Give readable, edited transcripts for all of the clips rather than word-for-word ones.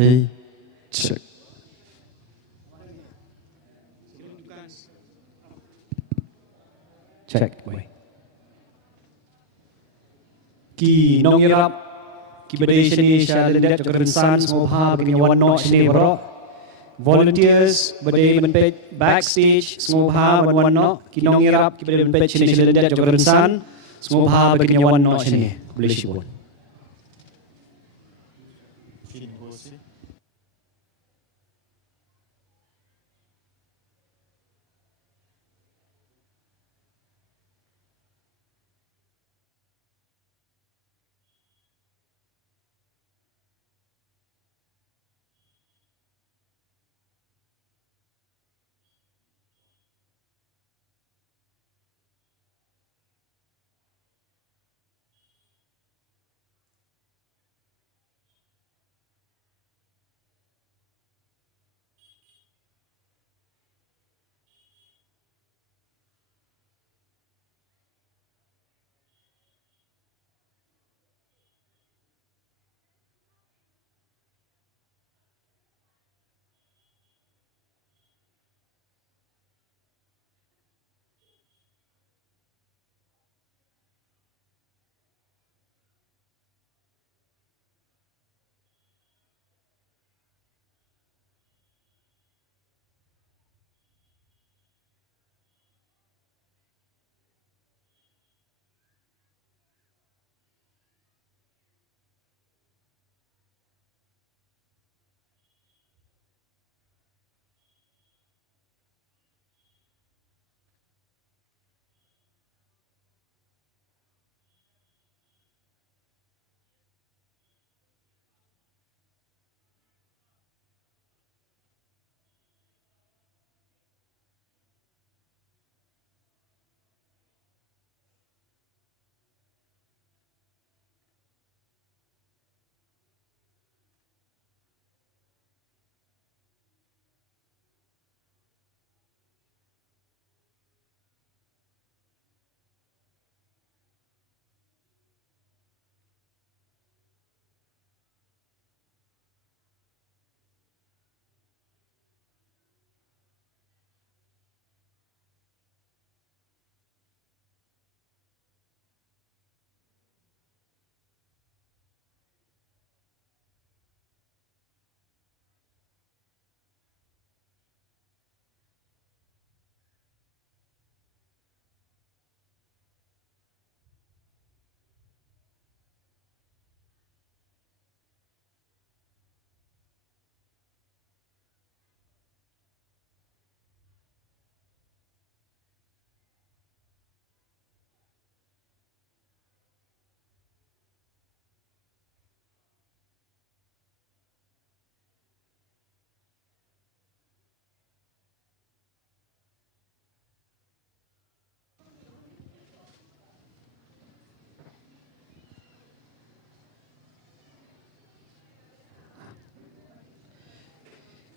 Hey, check. Check. Ki nong irap ki badai shani sha ledat kerensan semua begini wano shani bro. Volunteers badai menpej backstage semua wano ki nong irap ki badai menpej shani sha ledat kerensan semua begini wano shani boleh shibun.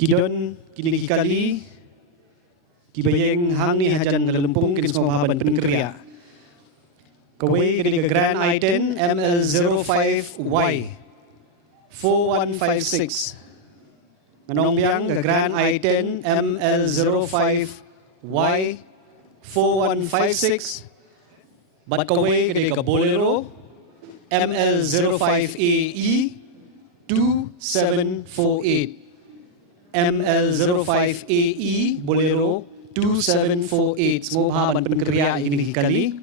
Kidon kini kali kibayeng hang ni hajan ngelempung kini semua bahan penkria. Kawai kini ke Grand I-10 ML05Y 4156. Nganong biang ke Grand I-10 ML05Y 4156. Bat kawai kini ke Bolero ML05AE 2748. ML05AE Bolero 2748. Semua bahan penkria ini kali.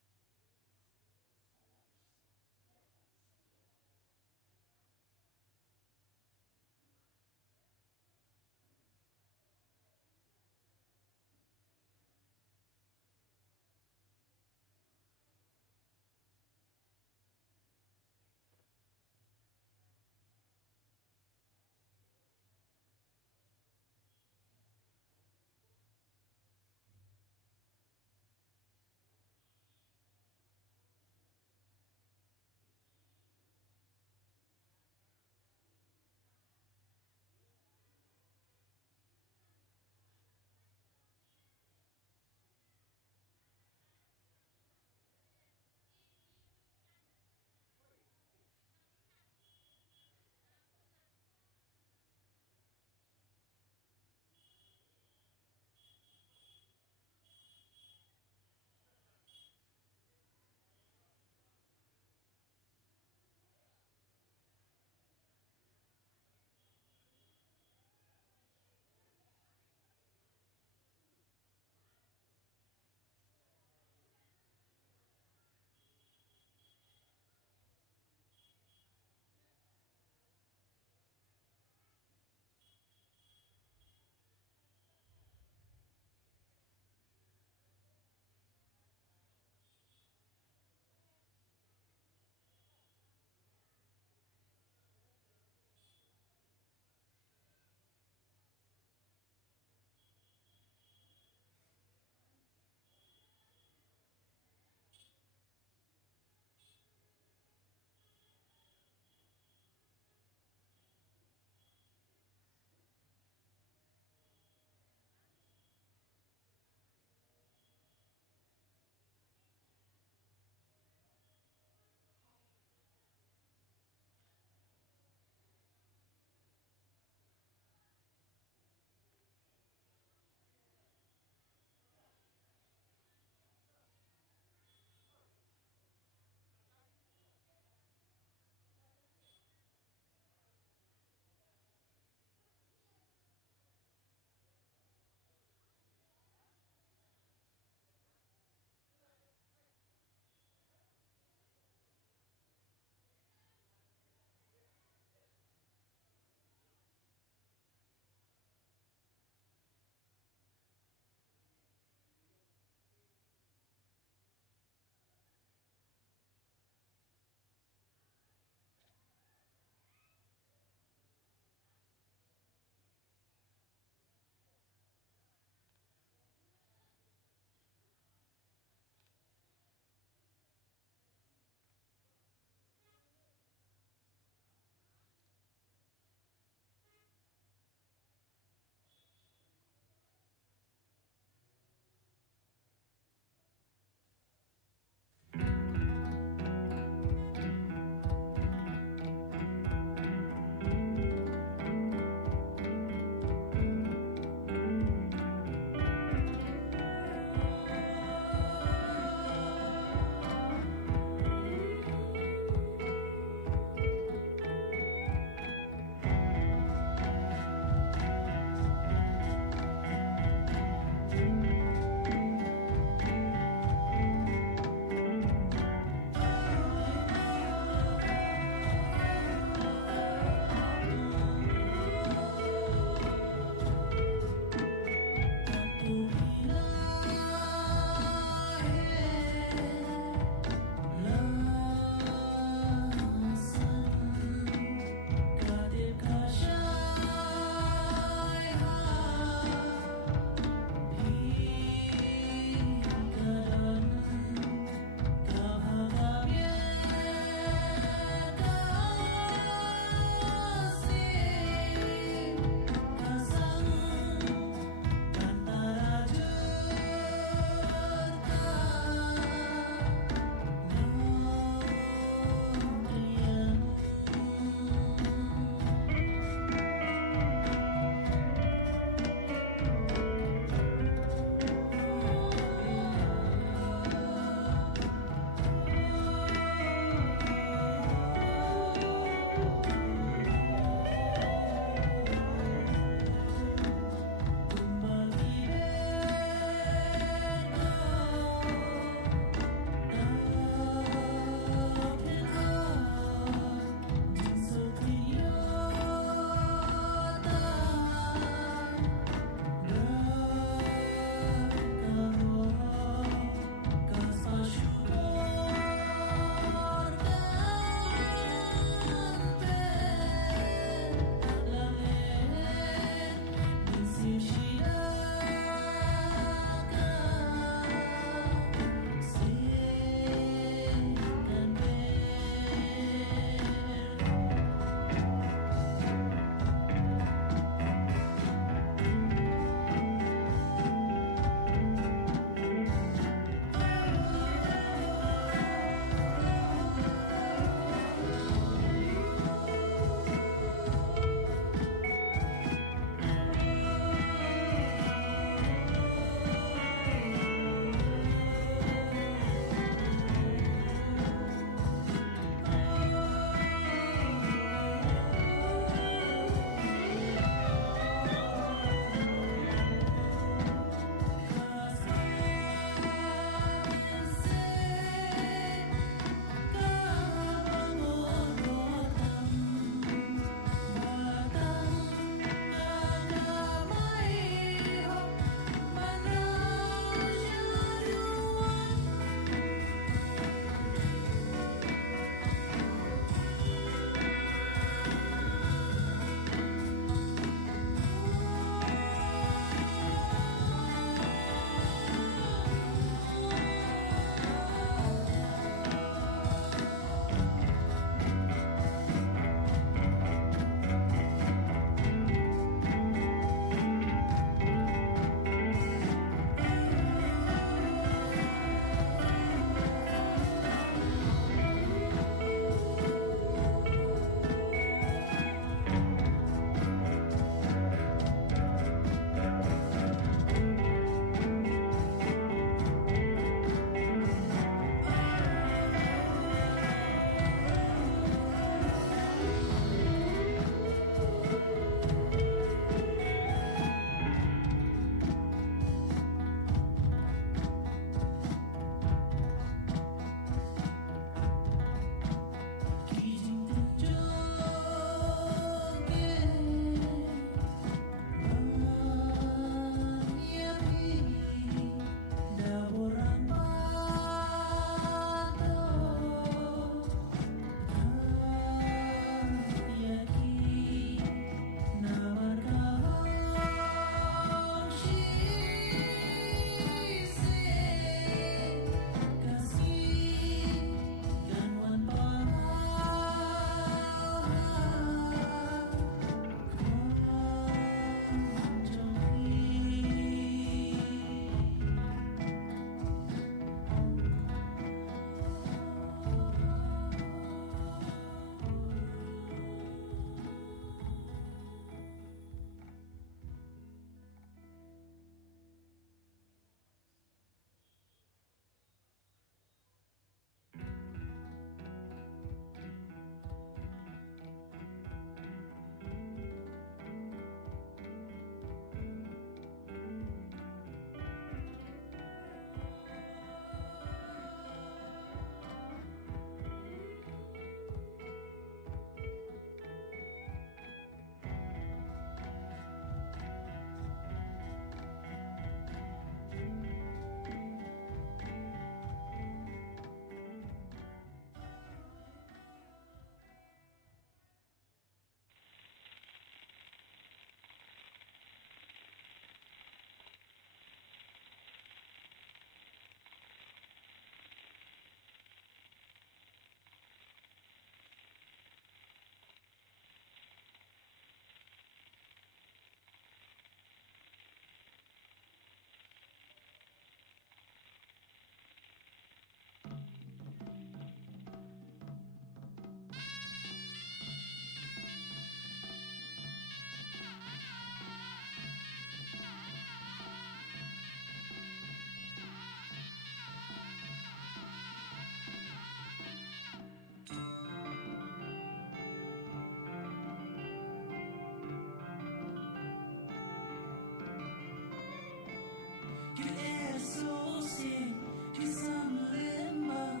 que é só sim que são lema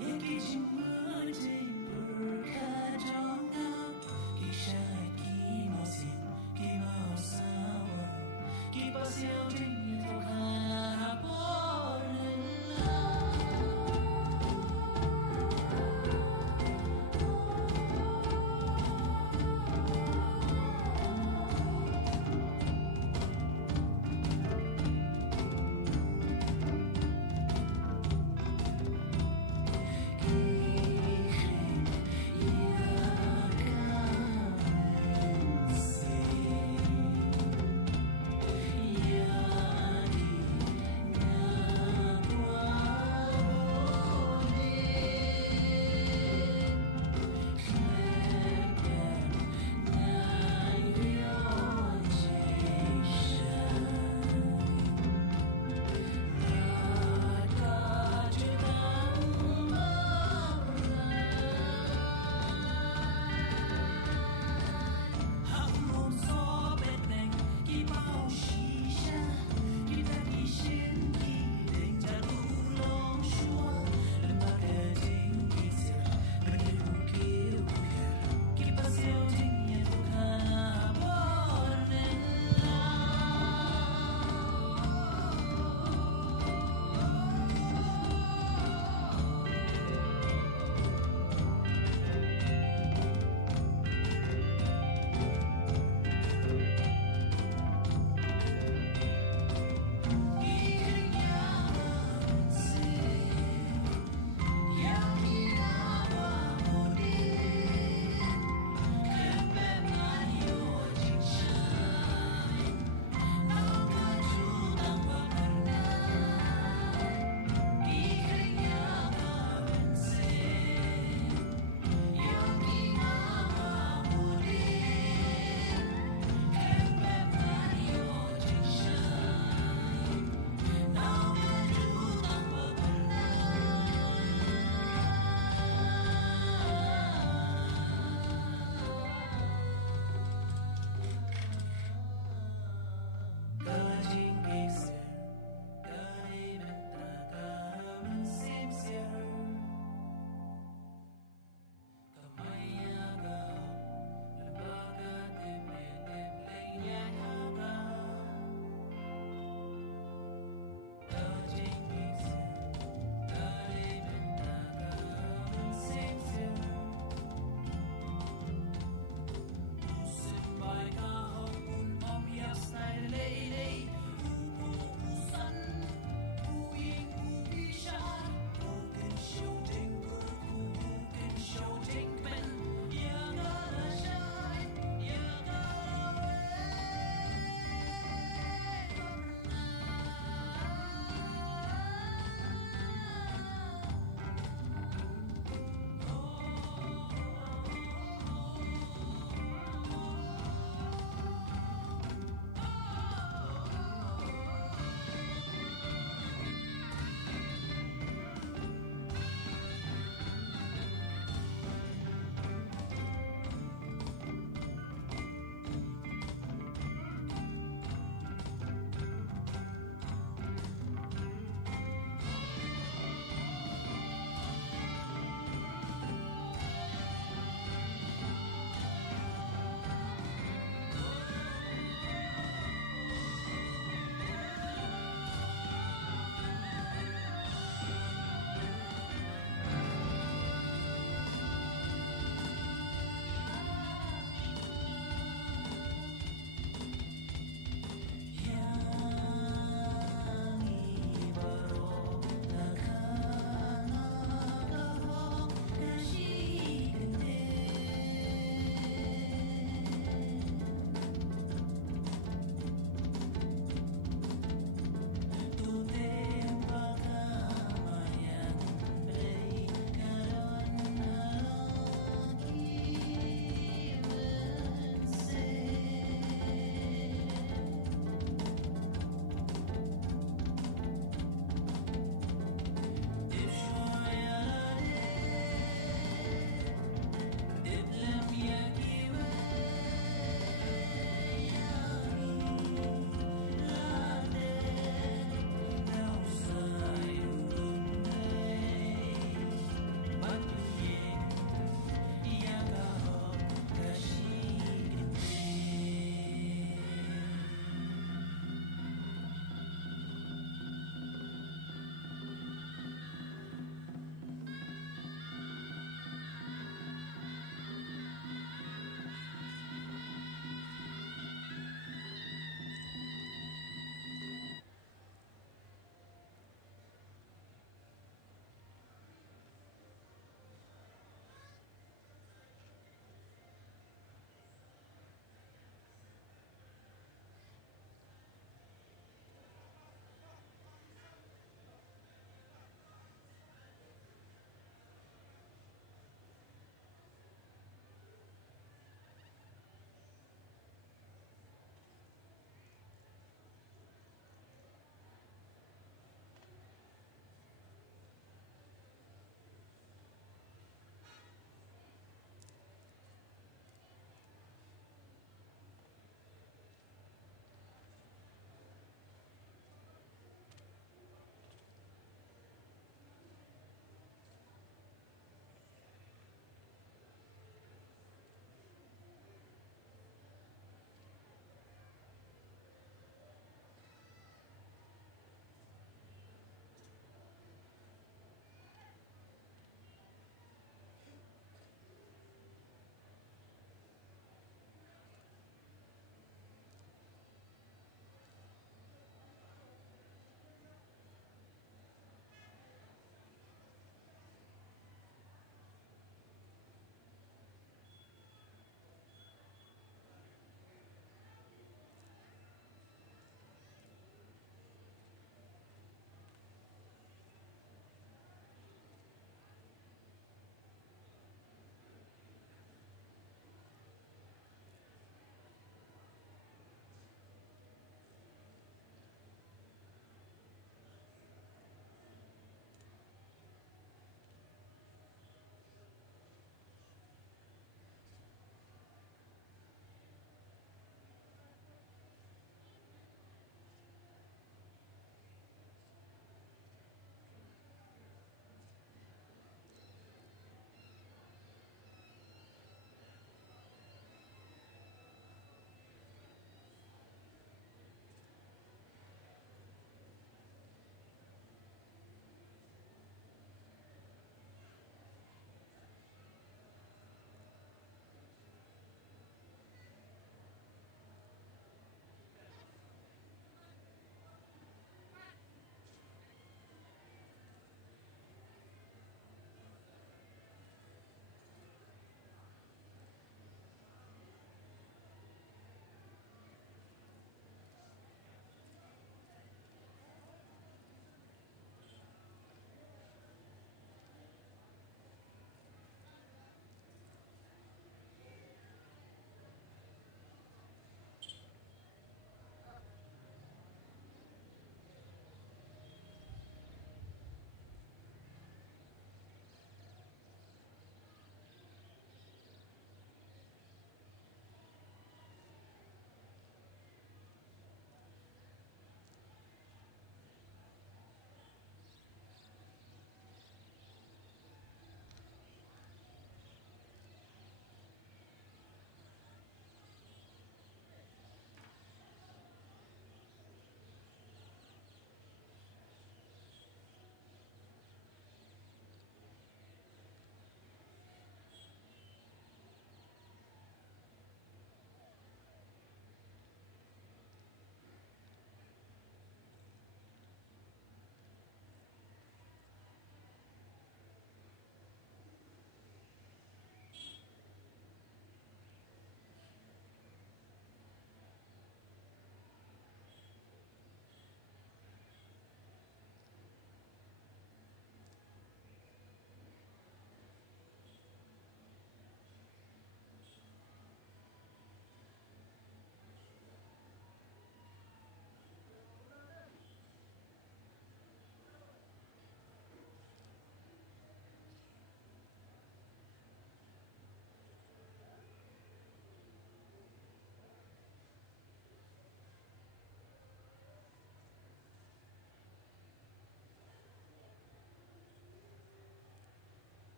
e que te mantém por cada que chaki mosim que mausawa que passeio de tocar por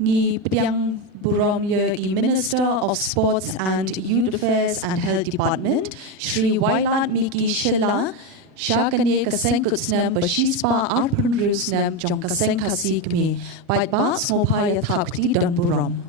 Ni Pediang Burom Yergi Minister of Sports and Youth Affairs and Health Department, Shri Wailat Miki Shela, Shakane Kaseng Kutsnam Bashispa Arpun Rusnam Jong Kaseng Kasikmi, Bait Ba Smopaya Thapti Dan Burom.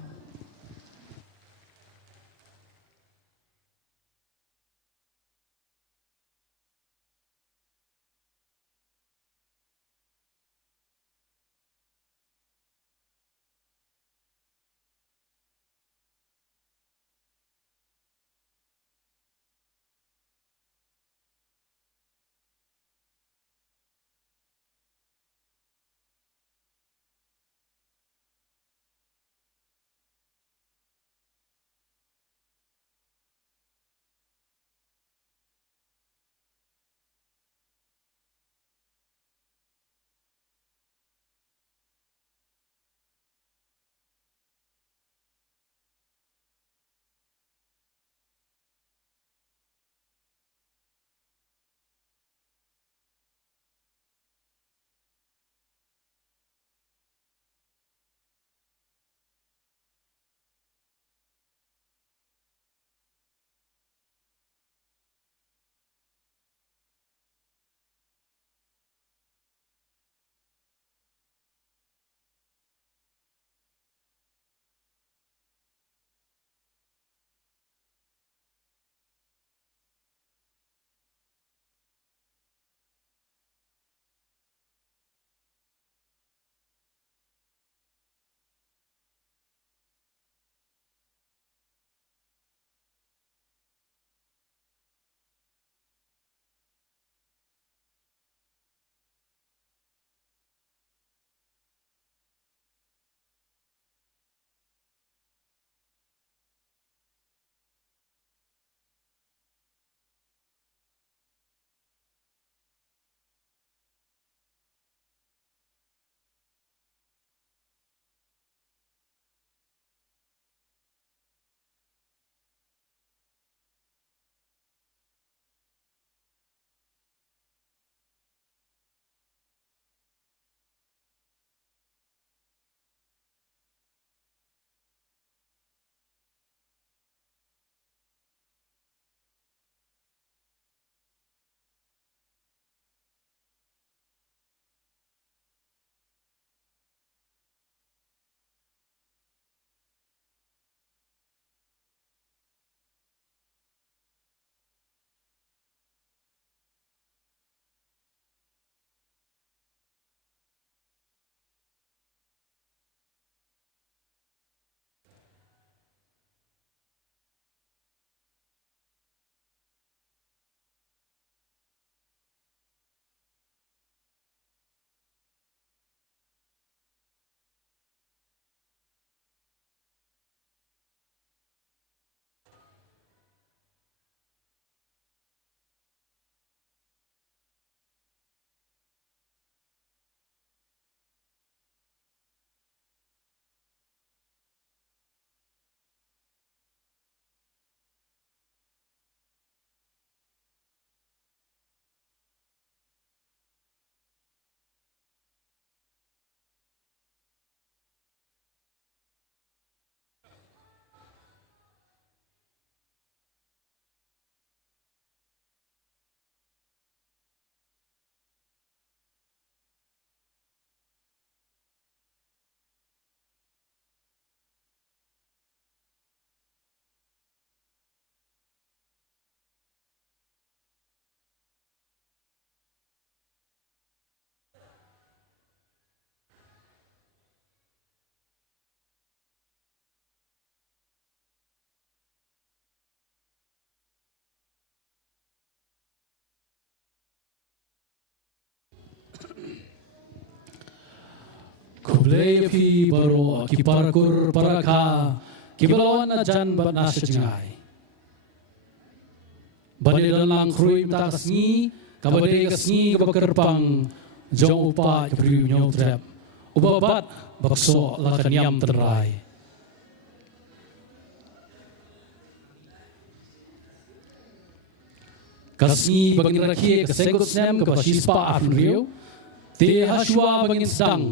Kublai fi baro kiparakur paraka kibalawan ajan bat nasajngai. Bade dalang krui mta kasngi kabade kasngi kabakerpang jong upa kapriu nyau trap. Ubabat bakso lakanyam terai. Kasngi bagin rakie kasenggot snem kabashispa afnriu. Te haswa bagin sedang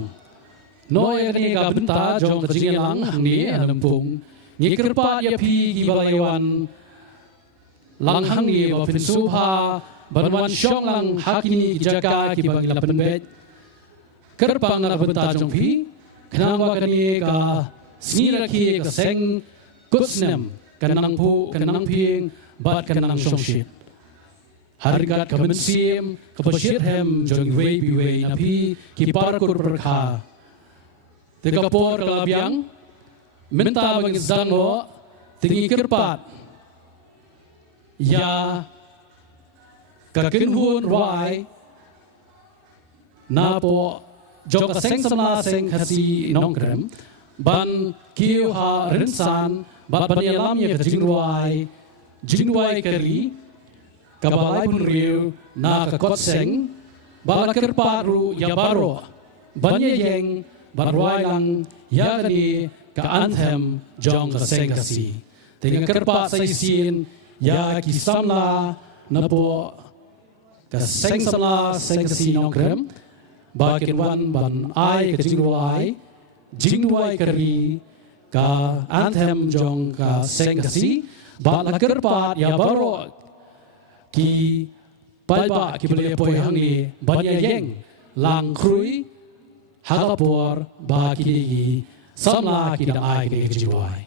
Noy kani ka benta jong kajing lang hangni anampung. Ngikirpa ya pi gibalaywan lang hangni ba pinsuha banwan syong lang hakini jaga kibang ilapan bet. Kerpang na benta jong pi kanangwa kani ka snira ki ka seng kutsnem kanang pu kanang ping bat kanang syongshit. Harigat kabensim kapashirhem jong way biway na pi kiparkur perkha. Tegapor kalabiang minta bangizang mo tingi kirpat ya kakinhun ruai na po jong kaseng samla seng kasi nongkrem ban kiyo ha rinsan bat banyalam ya kajingruai kari kabalay pun riu na kakotseng bala kirpat ru ya baro banyayeng barwai lang yakni ka anthem jong kaseng kasi tinga kerpa sa isin ya kisamla na po kaseng samla seng kasi nongkrem bakin wan ban ai ka jingruai kari ka anthem jong kaseng kasi bala kerpa ya baro ki palba ki boleh poy hangi banyayeng lang krui Hagapor baki samla kita ai ke jiwai.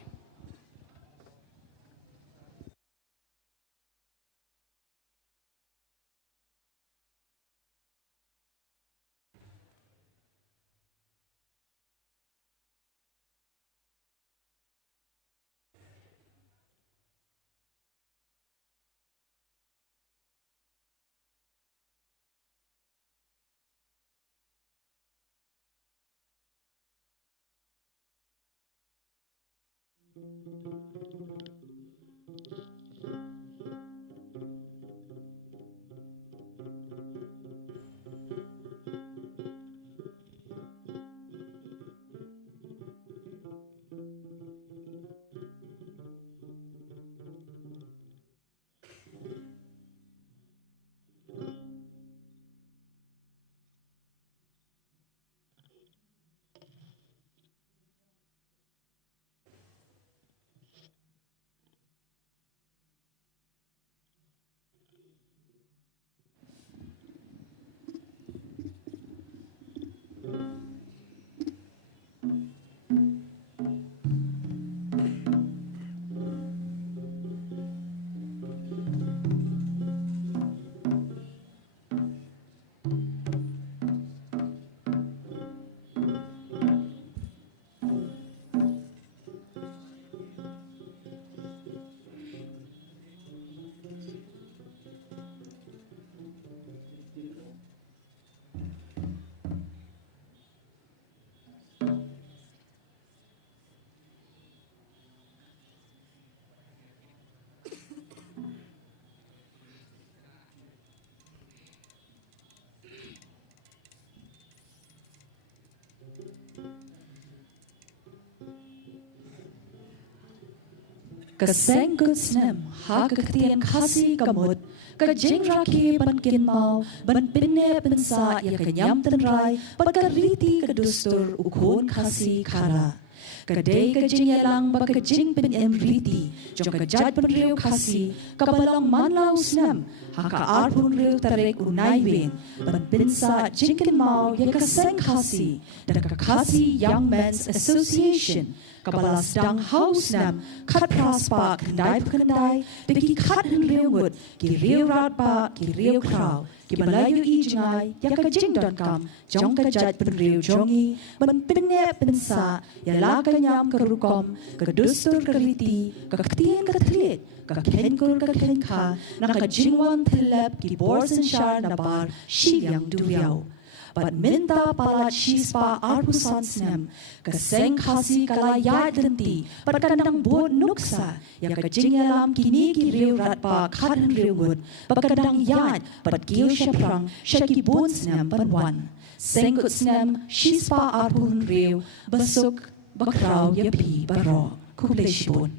Kaseng kutsnem ha kaktian kasi kamut kajing raki ban kinmau ban pinne pensa ya kanyam tenrai ban kariti kadustur ukon kasi kara kadai kajing yalang ba kajing pin emriti jong kajat pun riu kasi kabalong manlau snam ha kaar pun riu tarek unai wen ban pensa jing kinmau ya kaseng kasi dan kakasi Young Men's Association Kabala sedang haus nam kat praspa kendai bagi kat henriungud ki riu rat pa ki riu krau ki balayu I jengai ya kajing.com jong kajat penriu jongi ban pinne pensa ya la kanyam kerukom kedustur keriti kaktian katlit kakhenkur kakhenka na kajingwan telep ki borsen shar na bar shiyang duyau But minta palat shispa arpusan snem kaseng kasi kalayat denti pat kadang buat nuksa ya kajing alam kini kiriu rat pa kadan riwud pat kadang yat pat kiu syaprang syaki bun snem panwan sengkut snem shispa arpun riu besuk bakrau yapi baro kubleshibun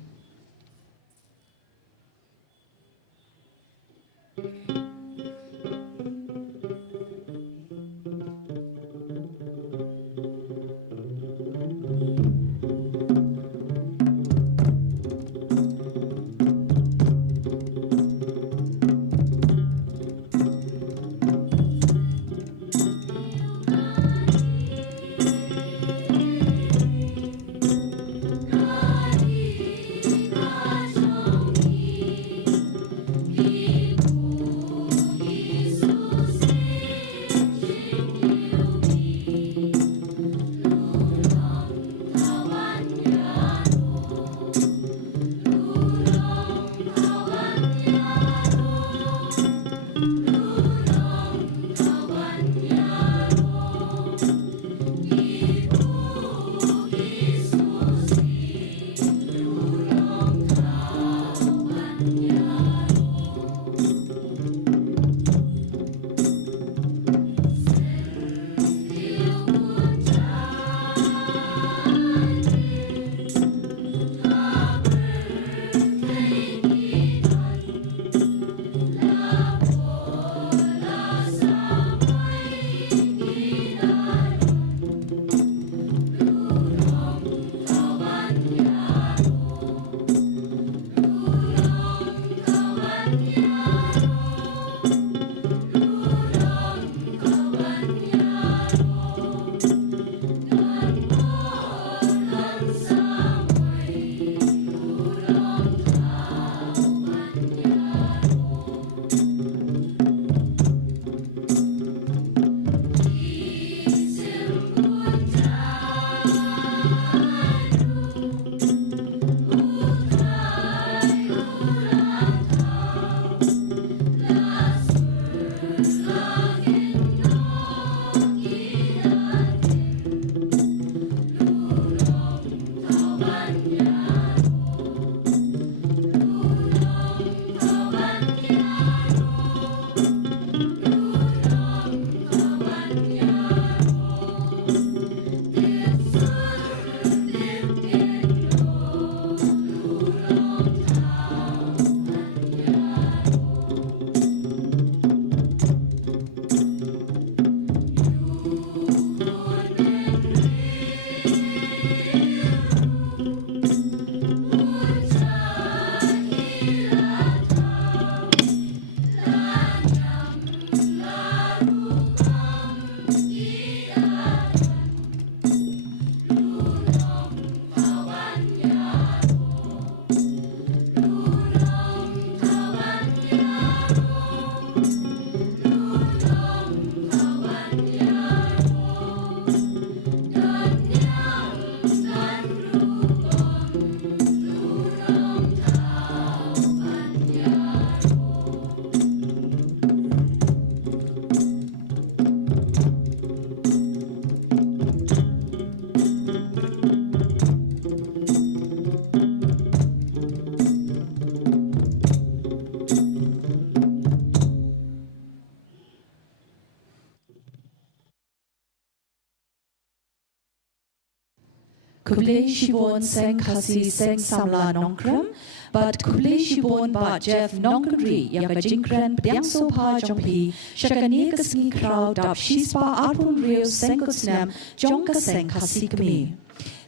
Kublai Shibon Seng Khasi Seng Samla Nongkram, but Kublai Shibon Ba Jeff Nongkri Yaka Jinkran Pdiang Sopa Jompi, Shakani Kasni Crowd Dap Shispa Arpun Rio Senkusnam, Jonka Seng Khasi Kami.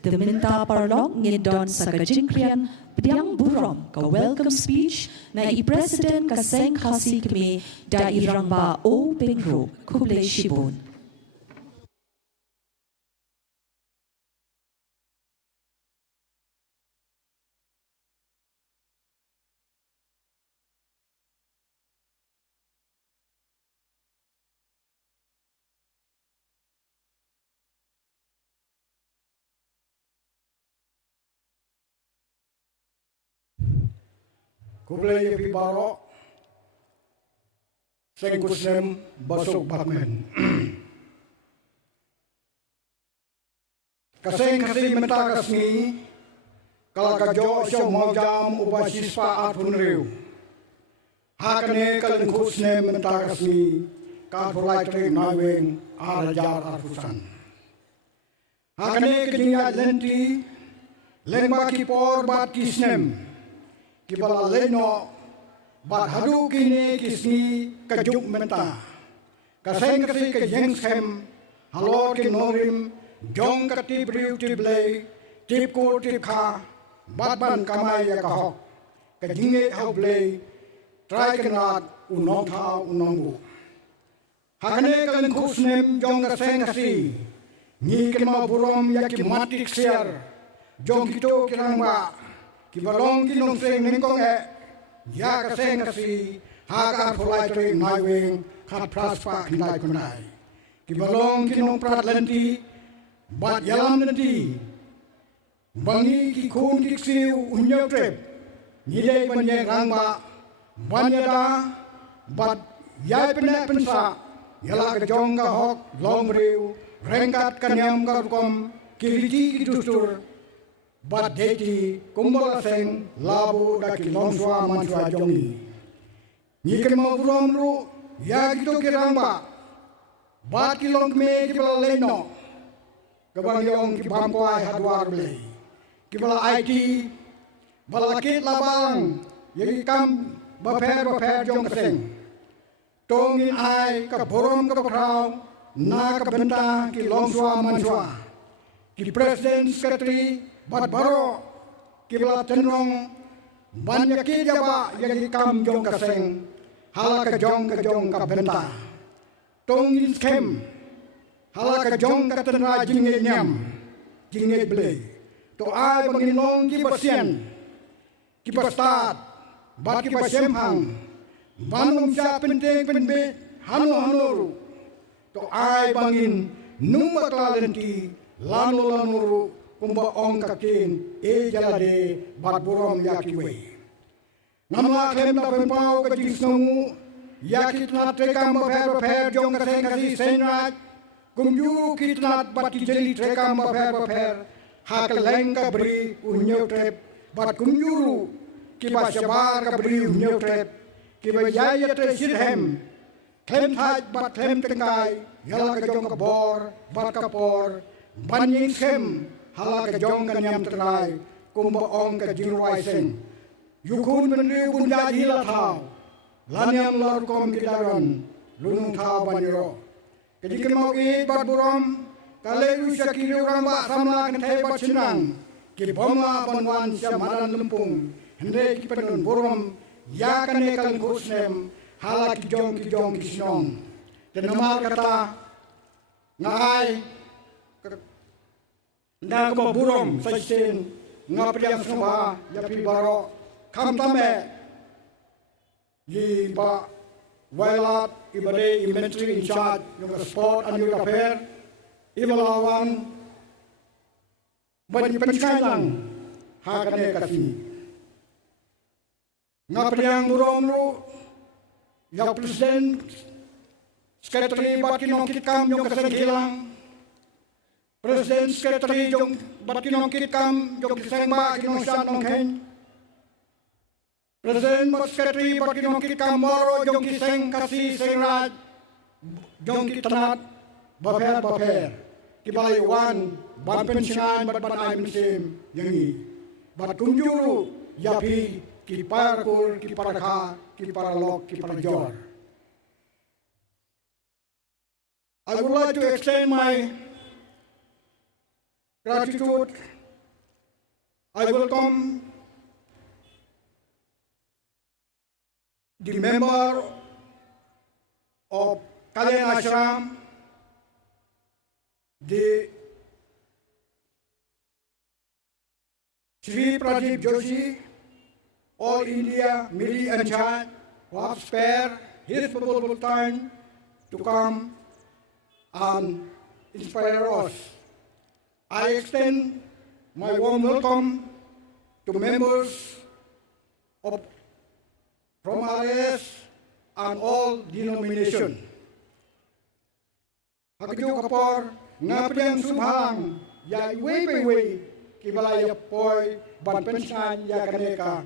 The Minta Parlok Ngindon Saka Jinkrian, Pdiang Burom, ka welcome speech, na i-President ka Seng Khasi Kami, da irangba O Pingro, Kublai Shibon. Kublai Pibaro Sengkusnem Basok Bakmen Kaseng kasi menta kasmi kalakajo syo maujam ubasispa at punriu hakane kalengkusnem menta kasmi kalpulai tre naweng arajar arfusan hakane kedinya lenti lengba kipor bat kisnem Kibala leno bat hadu kini kisni kajuk menta kaseng kasi kajengskhem halor kinorim jong katip riu tiblay tip ko tip kha bat ban kamay yakahok kajinge haublay try kanat unong tha unongbu hakane kalen kusnem jong kaseng kasi ni kema burom yakimatik siar jong kito kirangba Kibalong kinong seng ningkong ya kaseng kasi hakar pulai tre naiweng kat praspa kinai kunai. Kibalong kinong prat lenti bat yalam lenti bangi kikun kiksiu unyo trep nidai banye rangba banyada bat yai penek pensa yala kejong kahok long riu rengkat kanyam karukom kiliti kitustur Bat deti kumbala seng labu daki longswa manswa jongi. Nike mau burom ru ya gitu kiramba. Bat kilong me kibala leno. Kabang yong kibampuai hadwar beli. Kibala IT balakit labang yagi kam baper jong keseng. Tongin ai ka borom ka prau na ka benta ki longswa manswa. Ki presiden sekretari bat baro kibla tenrong banyak kijaba yang kam jong kaseng hala ka jong ka benta tongin skem hala ka jong ka tenra jinge nyam jinge ble to ai banginong ki pasien ki pastat bat ki pasemhang banum sa penting penbe hanu to ai bangin numba klalenti lanu kumba ong kakin jalade bat burom yakiwe namla klem na pempau ka jisngu yakit na trekam per jong ka kasi senrat kumyu kitnat bat ki jeli trekam per hakaleng ka bri unyo trep bat kumyuru ki basyabar ka bri unyo trep ki bayaya tre sirhem klem thaj bat klem tengkai yala ka jong ka bor bat ka por banying kem hala ka jong ka nyam terai kumba ong ka jirwai sen yukun menriu bunda hila thao lanyam lor kom kidaron lunung thao baniro kedikin mau i bat burom kale usya kiri ramba samla kan thai bat sinang ki boma banwan sya maran lempung hende ki penun burom ya kane kal kusnem hala ki jong ki sinong tenamal kata ngai na ko burom saisen ngapriang semua yapi baro kam tame yi ba wailat ibade inventory in charge yung sport and yung affair ibalawan bani penkai lang hakane kasi ngapriang burom lu ya presiden sekretari bakinong kitkam yung kasagilang Presiden sekretari jong bat kinong kitkam jong kisengba kinong siya nong hen. Presiden bat sekretari bat kinong kitkam moro jong kiseng kasi sengrad jong kitnat baper. Kibalayawan, ban pensingan, ban ay mensim, yangi. Bat kunjuru, yapi, kiparakul, kiparakha, kiparalok, kiparajor. I would like to extend my gratitude. I welcome the member of Kalyan Ashram, the Shri Pradeep Joshi, All India Mili and Chad, who have spared his valuable time to come and inspire us. I extend my warm welcome to members from RS and all denominations. Hakju kapor ngapriang subhang ya iwe kibalaya poy ban pensan ya kaneka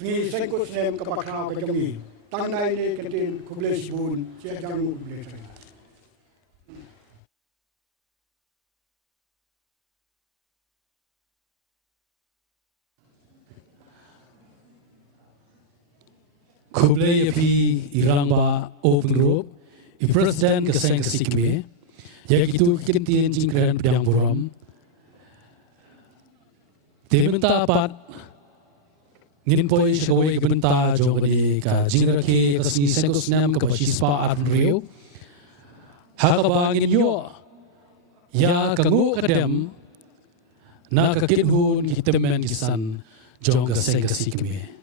ngi sengkus nem kapakhaw kajongi tangnai ni kantin kubles bun sia jangu kubles. Kublai api irangba open group, i president keseng kesikme, ya gitu kintin jingkran pedang buram. Tementa pat ngin poi shawai benta jogani ka jingrake kasni sengkusnam ka basispa arnriu. Hakabangin yo ya kangu kadem na kakinhun kitemen kisan jong keseng kesikme.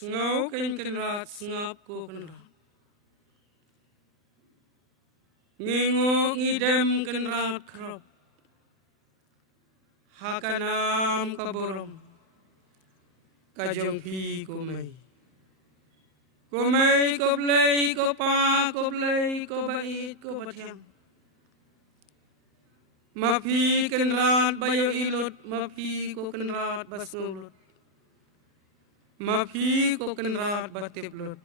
Ngau kan rat ngap ko kan rat. Ngingo ngidem kan rat krop. Hakanam kaborom. Kajong pi ko may. ko mai ko blei ko pa ko blei ko bait ko bathiam ma phi kan rat bayo ilut ma phi ko kan rat basnulut ma phi ko kan rat batiplut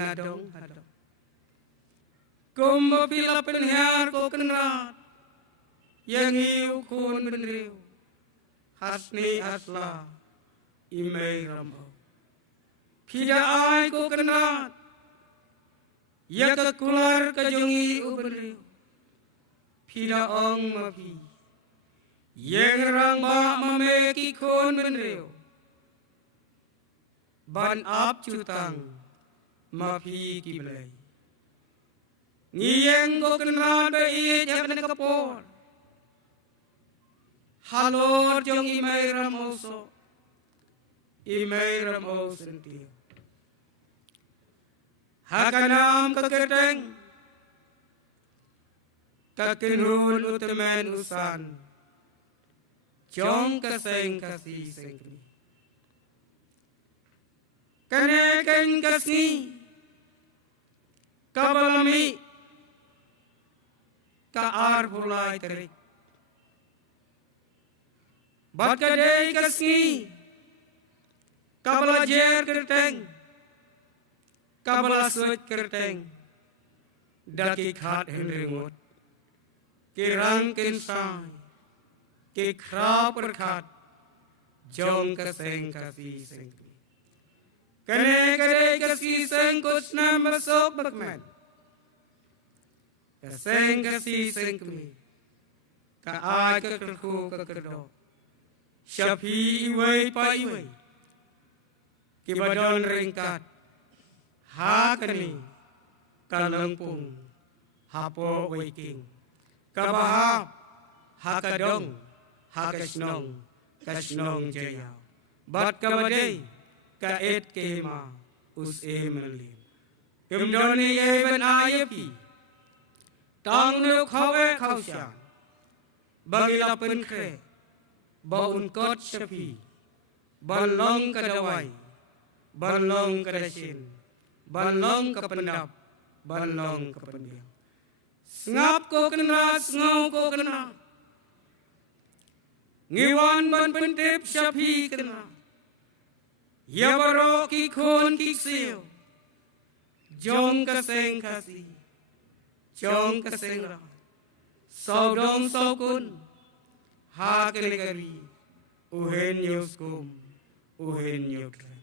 nadong hadong kum ma phi la pen har ko kan rat yang iu kun benriu hasni asla imei rambo Pida ai ko kenat, ya ke kular ke jongi uberiu. Pida ong mapi, yang rang ba mameki kon benriu. Ban ap cutang, mapi kiblai. Ngiyeng ko kenat be iye jakan kapor. Halor jong imei ramoso, imei ramos sentiu. Hakanam kekerteng kakinhun utemen usan jong kaseng kasi sengkni kaneken kasni kabalami kaar pulai terik bat kadei kasni kabalajer kerteng kabala suit kerteng daki khat henringut kirang kinsai ki khrao perkhat jong kaseng kasi sengkni kane kare kasi seng kusna masok bakman kaseng kasi sengkni ka ai ka kerku ka kerdo syafi iwai pa iwai ki badon ringkat hakani kalangpung hapo waking kabahap hakadong kasnong jaya bat kabadei kaet kema us emelim kemdoni even ayepi tang nu khawe khausya bagila penkre baun kot syafi balong kadawai balong kadasin balong kependap balong kependiam ngap ko kena ngau ko kena ngiwan ban pentip syafi kena ya baro ki khon ki siu jong kaseng kasi jong kaseng ra sau dong sau kun ha kene kari uhen yuskum uhen yukre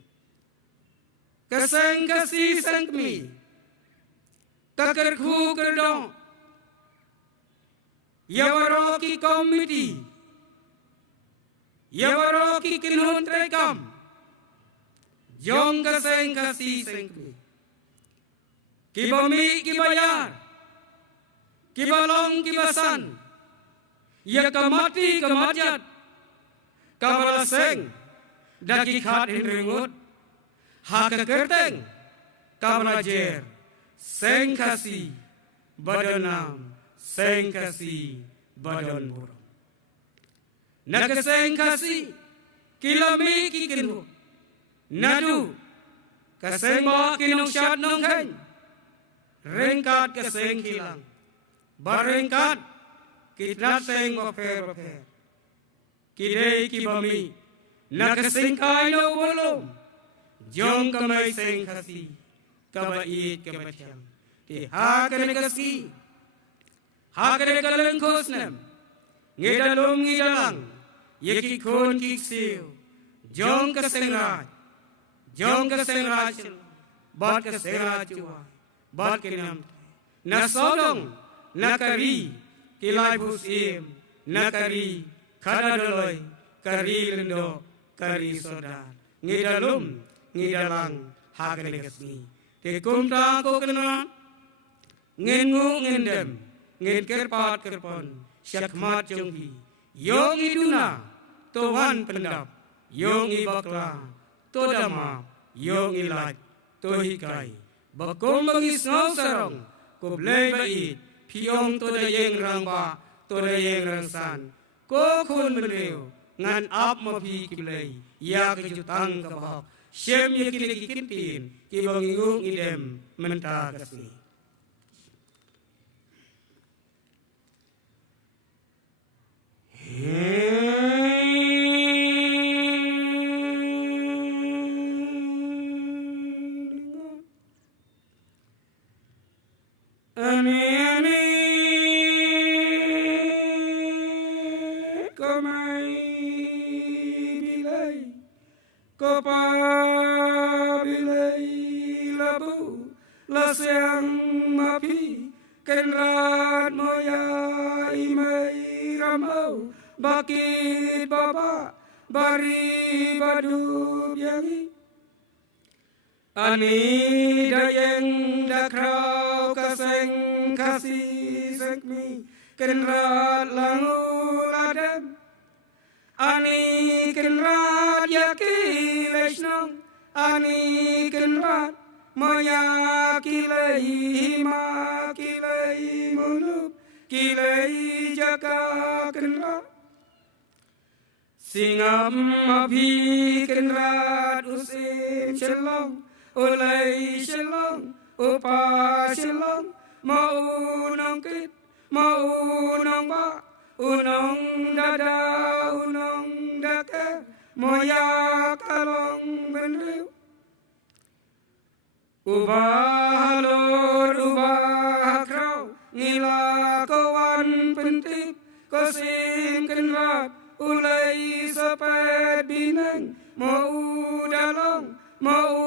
kaseng kasi sengkmi kakar khu kerdong yawaro ki komiti yawaro ki kinhun trekam jong kaseng kasi sengkmi kibami kibayar kibalong kibasan ya kamati kamajat kabalaseng daki khat hinringut haka kerteng kabalajer sengkasi badanam sengkasi badan burung naga sengkasi kilami kikinu nadu kaseng ba kinong syat nong khen rengkat kaseng hilang barengkat kitnat seng bafer kidei kibami naga sengkai no bolom jong kamay seng kasi kabait kabatyam ti hakane kasi hakane kalengkos nem ngidalum ngidalang yeki kon kiksiu jong kaseng raj bat kaseng raj bat kinam nasodong nakari kilai busim nakari kadadoloy kari lindo kari sodan ngidalum ngidalang hakane kasni te kumta ko kena ngengu ngendem ngen kerpat kerpon syakmat jonghi yongi duna towan pendap yongi bakla to dama yongi laj to hikai bakom bagi snau sarong ko blei bait piong to da yeng rangba to da yeng rangsan ko khun beneu ngan ap ma phi kiblei ya ke jutang ka bak Syem ya kili kikintin kibangingung idem mentah kasih. Ani komai bilai kopa bilai labu lasyang mapi kenrat moya imai ramau bakit bapa bari badu yangi ani dayeng dakrau kaseng kasih sekmi kenrat langu ladem ani kenrat yaki lesnong ani kenrat moya kilai hima kilai mulup kilai jaka kenrat singam api kenrat usim shalom ulai shalom upa shalom mau nongkit mau nong ba unong dada unong dake moya kalong benriu ubah lor ubah krau ngila kawan pentip kosim kenrat ulai sepet bineng mau dalong mau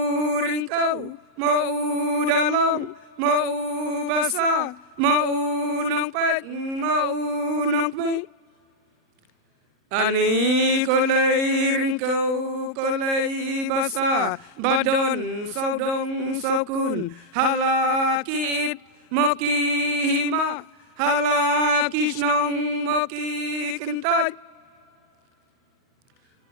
ringkau mau dalong mau basah mau nong pet mau nong pi ani kolai ringkau kolai basah badon saudong saukun halakit moki hima halakis nong moki kentai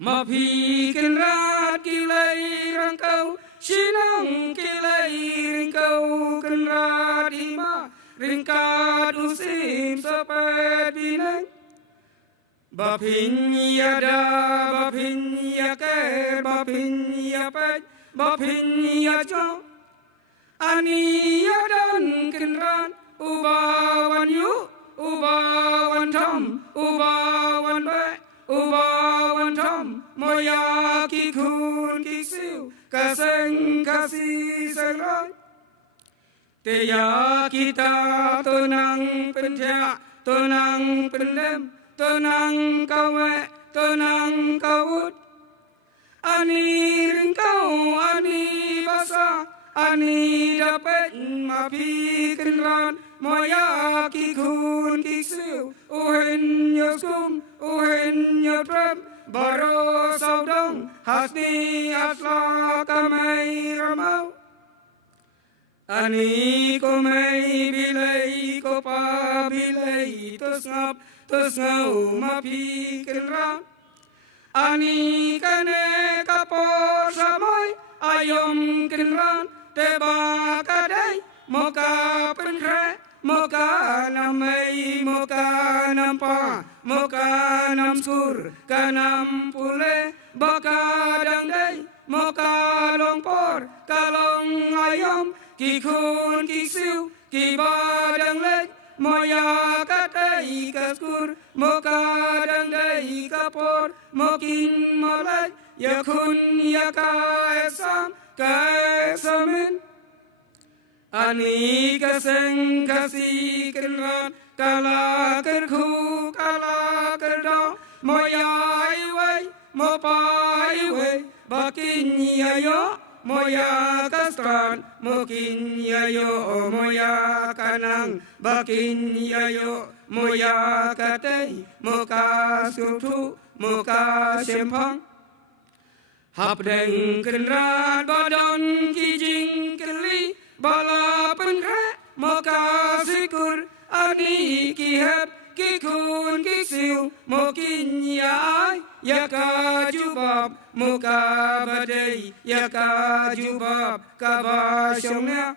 mapi kenrat kilai rangkau sinang kilai ringkau kenrat hima ringkat usim sepet bineng bapin yada bapin yake bapin yapet bapin yajo ani yadan kenrat ubawan yu ubawan tom ubawan be ubawan tom moya kikun kisiu kaseng kasih serai teya kita tenang penjak tenang pendem tenang kawe tenang kawut ani ringkau ani basah ani dapat mapi kenrat moya kikun kisiu uhen yoskum uhen yotrem baro saudong hasni asla kamai ramau ani komai bilai kopa bilai tosngap tosngau mapi kenrat ani kane kapor samai ayom kenrat teba kadai moka penkre moka namai moka nampa moka namsur kanam pule baka dangdai moka longpor kalong ayom kikun kisiu kibadang lek moya katai kaskur moka dangdai kapor mokin molek yakun yakaesam kaesamin ani kaseng kasih kenrat kala kerku kala kerdo moya iwe mopa iwe bakin yayo moya kastran mokin yayo moya kanang bakin yayo moya katei moka sutu moka sempang hapdeng kenrat badon kijing keli bala penkre moka sikur ani kihep kikun kisiu mokin yaai yaka jubab moka badai yaka jubab kabasyongnya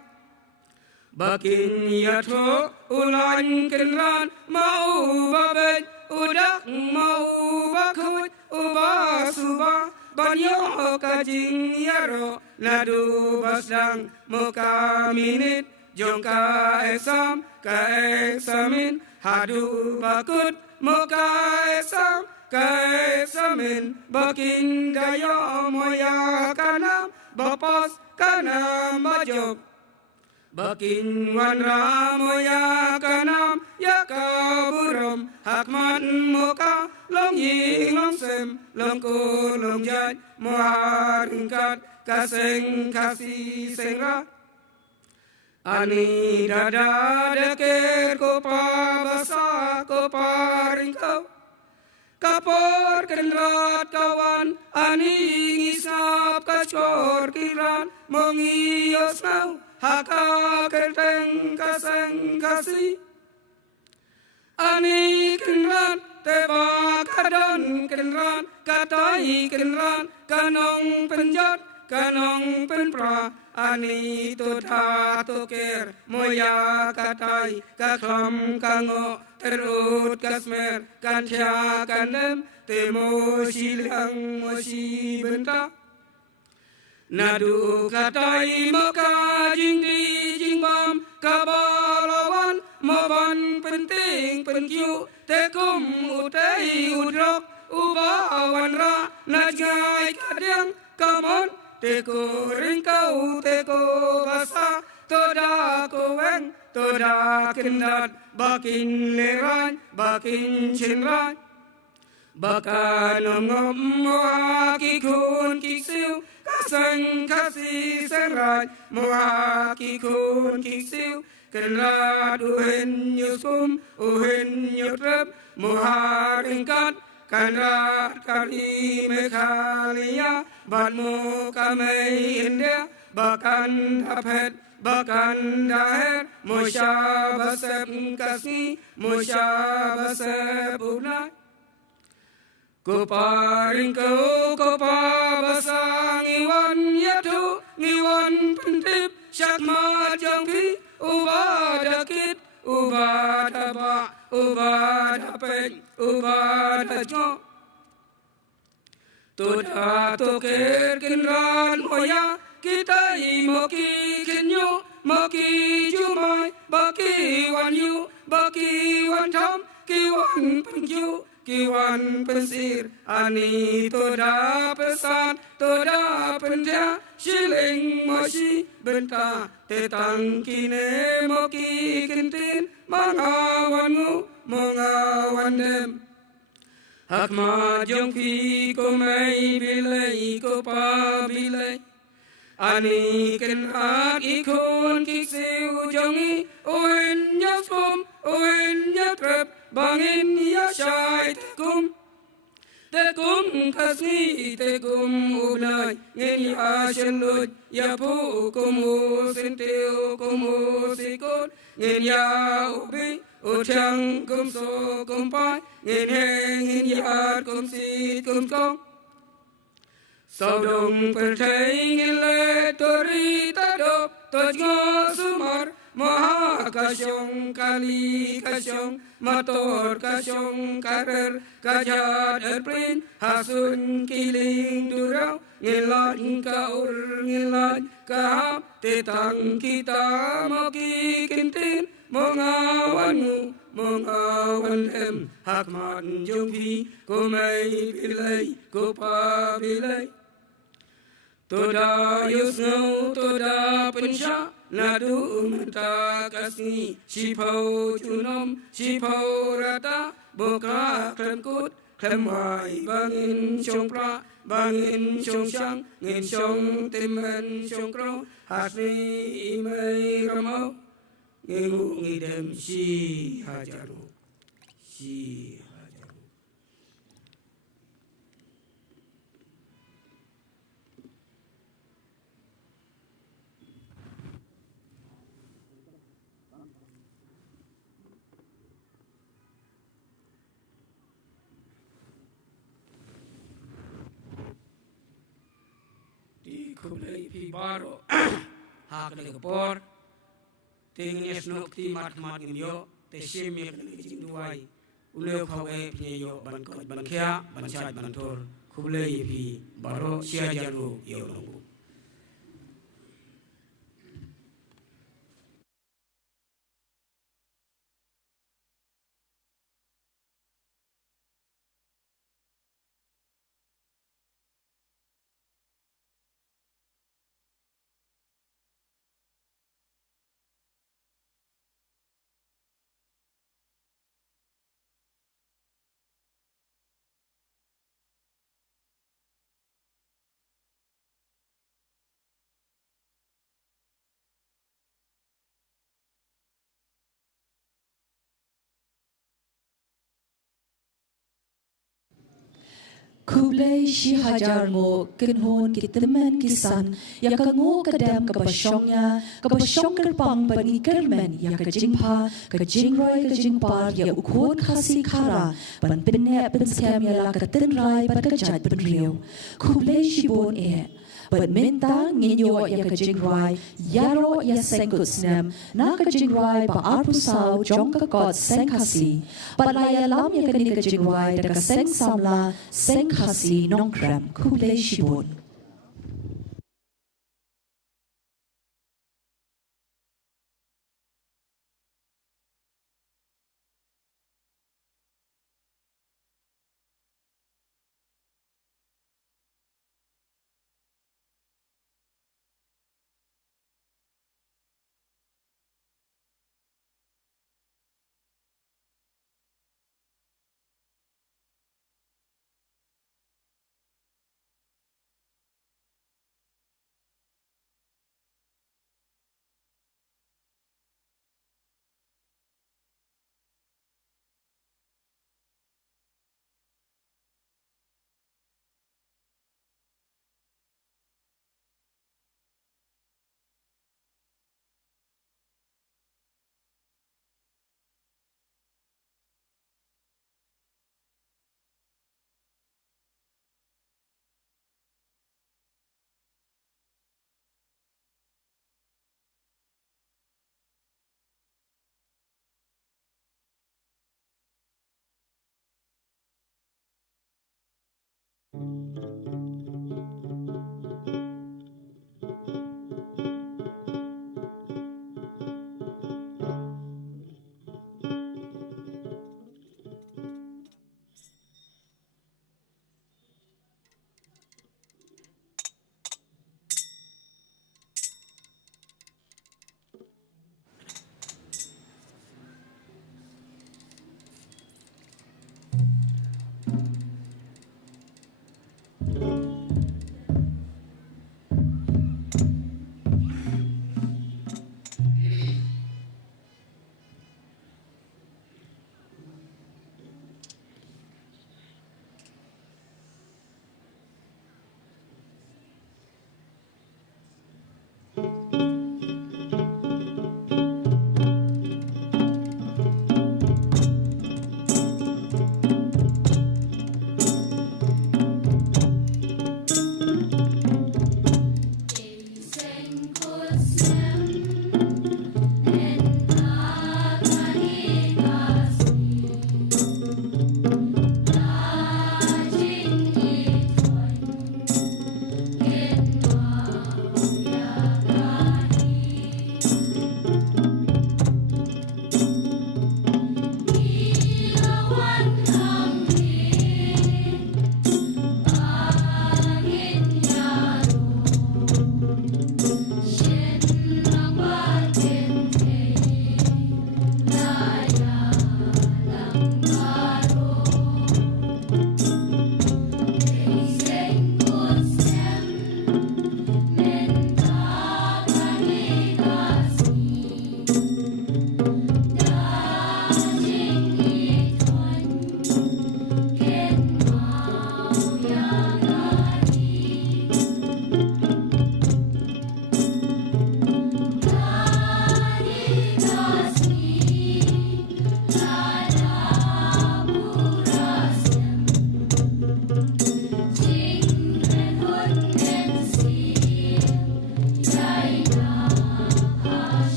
bakin yatho ulan kenran mau babet udak mau bakut ubasuba banyo ka jing yaro nadu basdang muka minit jong ka examin hadu bakut muka examin bakin gayo moya kanam bapas kanam bajok bakin wanra moya kanam ya kaburum hakman muka long ying long sem long ku long jai muharingkat kaseng kasi sengra ani dada deket ko pa basa ko paringkau kapor kenrat kawan ani ngisap kacor kiran mongiyos nau haka kerteng kaseng kasi ani kenrat teba kadon kenrat katai kenrat kanong penjat kanong penpra ani tuta tuker moya katai kaklam kango terut kasmer kansya kanem temo silang mosi benta nadu katai moka jingdi jingbam kabalawan moban penting penkyu tekum utai udrok ubawan ra najai kadang kamon teko ringkau teko basa toda koweng toda kendat bakin leran bakin chinran bakan ngom moa kikun kiksiu kaseng kasi serai moa kikun kiksiu kenrat uhen yusum uhen yutrep moa ringkat kanrat kari mekhalia banmu kamei india bakan dapet bakan daher musya basep kasih musya basep unai kuparing kau kupabasang iwan yatu ngiwan pentip syakma jangpi ubadakit ubadaba ubadapek ubadajok tuda tuker kinran moya kita moki kenyo moki jumai baki wanyu baki wantam kiwan penju kiwan pensir ani toda pesan toda pendia siling mosi benta tetang kine moki kentin mangawanmu mangawandem hakma jongpi ko mai bilai ko pa bilai ani kenat ikon kiksiu jongi oen nyasum oen nyatrep bangin yashai tekum kasni tekum unai ngin yashelut yapu kumu sinteu kumu sikot ngin ya ubi uchang kumso kumpai ngin heng ngin yat kumsit kumkong Saudong percaya ngile tori tadop tojgo sumar maha kasyong kali kasyong motor kasyong karer kajat erprin hasun kiling durau ngilan kaur ngilan kahap tetang kita moki kintin mengawanmu mengawan em hakman jongpi kumai bilai kupa bilai toda yusno toda pensya nadu menta kasni sipau junom sipau rata boka kremkut kremwai bangin syongpra bangin syongsyang ngin syong timen syongkro hasni imai ramau ngengu ngidem si hajaru si kulay pibaro hak le kapor ting esnok ti mat ngiyo te shimik le jing duai ule khawe pnyo ban ko ban khya ban chaj ban thor Kubla yepi baro sia jalu yolongu. Kublai shi hajar mo kenhon kitemen kisan ya kango kadam kapasyongnya kapasyong kerpang bani kermen ya kajingpa kajingroy kajingpar ya ukot kasi kara ban pinne pensem ya la katenrai ban kajat benriu Kublai shi bon But minta nginyo ya kajingrai yaro ya sengkutsnem na kajingrai pa arpusau jong kakot sengkasi but laya lam ya kani kajingrai da kaseng samla sengkasi nongkrem Kublai shibun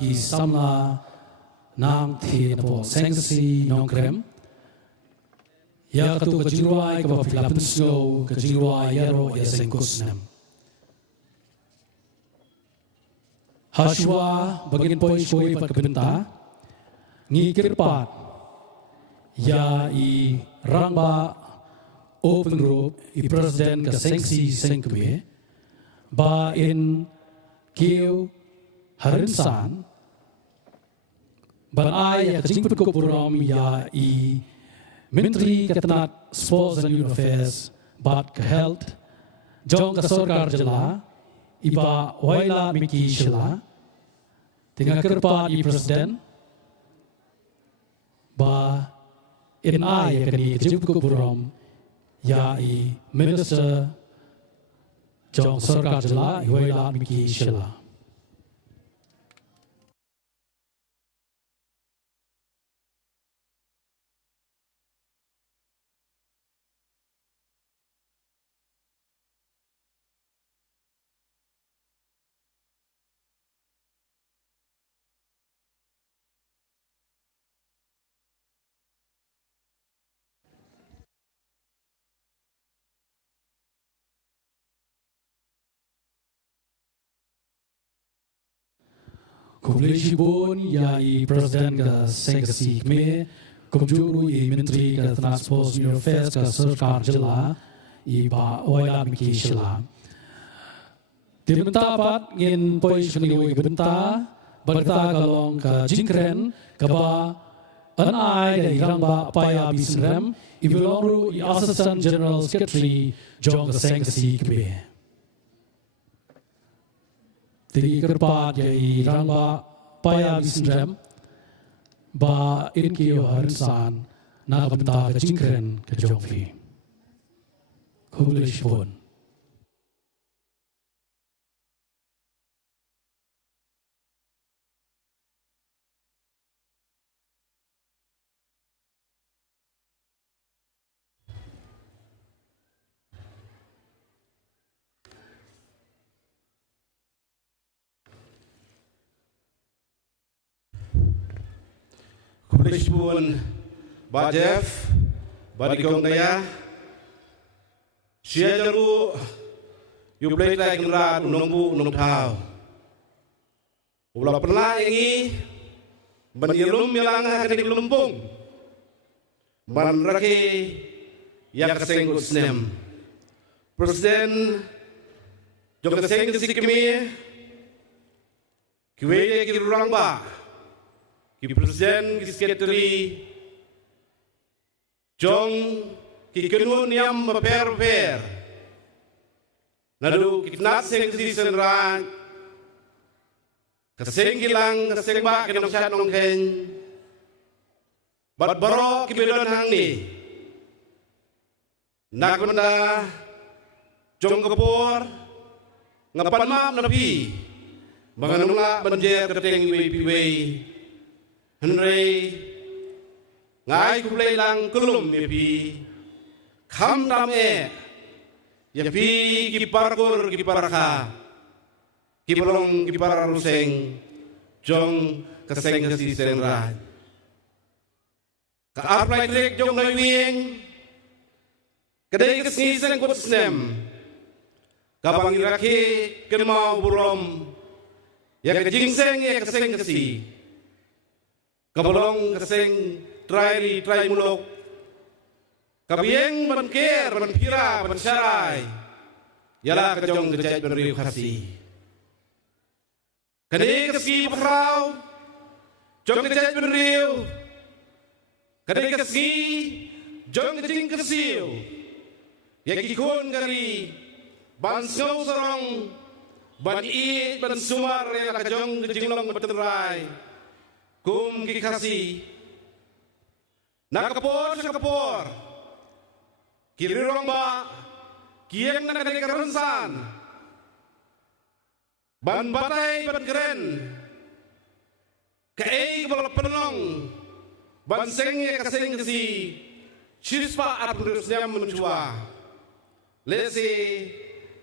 ki samla nam thi na po sengsi nong krem ya katu ka jingruai ka ba filapin snow ka jingruai yaro ya sengkus nam Hashwa bagin poi shoi pat kabenta ngi kirpat ya i rangba open group i president ka sengsi sengkwe ba in kiu harinsan ban ai ya jingput ko puram ya i menteri katanat sports and youth affairs bat ka health jong ka sarkar jala iba waila miki shila tinggal kerpa i presiden ba in ai ya kani jingput ko puram ya i minister jong sarkar jala waila miki shila Kumleshi bon ya i president ka sengsi me kumjuru i menteri ka transport and affairs ka sarkar jala i ba oila miki shila Dibenta pat ngin poi shni oi benta berta kalong ka jingkren ka ba an ai da irang ba paya bisrem i belongru i assistant general secretary jong ka sengsi kbe Tiri kerpat ya i rangba paya bisrem ba in kiyo harinsan na benta ka jingkren ka jongfi. Kublish pun. Kublish pun Ba Jeff, Ba Dikong Daya, Sia Jaru, you play like Rat, Nungbu, Nung Tau. Ulah pernah ini, Banilum Milang Hakadik Lumpung, Ban Raki, Yakaseng Usnem, Presiden, Jokaseng Sikimi, Kuwait Kirurangba. Ki presiden ki sekretari jong ki kenun yam per nadu ki nat seng si senran kaseng gilang kaseng ba ki nong chat nong ken bat baro ki bedon hang ni nak benda jong kapur ngapan map nabi banganula banjer keteng wei Henry ngai kublai lang kulum yapi kham dame yapi ki parkur ki paraka ki bolong ki pararuseng jong kaseng kasi senra ka arplay trek jong noi wing kadai kasi seng kut snem kapang iraki kenmau burom ya kajingseng ya kaseng kasi Kabolong kaseng try mulok kabieng banker banpira bansyarai yala kajong gejai banriu khasi kani kasi bakrau jong gejai banriu kani kasi jong gejing kasiu yakikun kari bansau sarong ban i ban sumar yala kajong gejing long baterai Kum kikasi nakapor sa kapor kirirong ba kiyeng na nagkaransan ban batay ban keren kaay balapalong ban sengye kaseng kasi chispa at pundusnya menjua lesi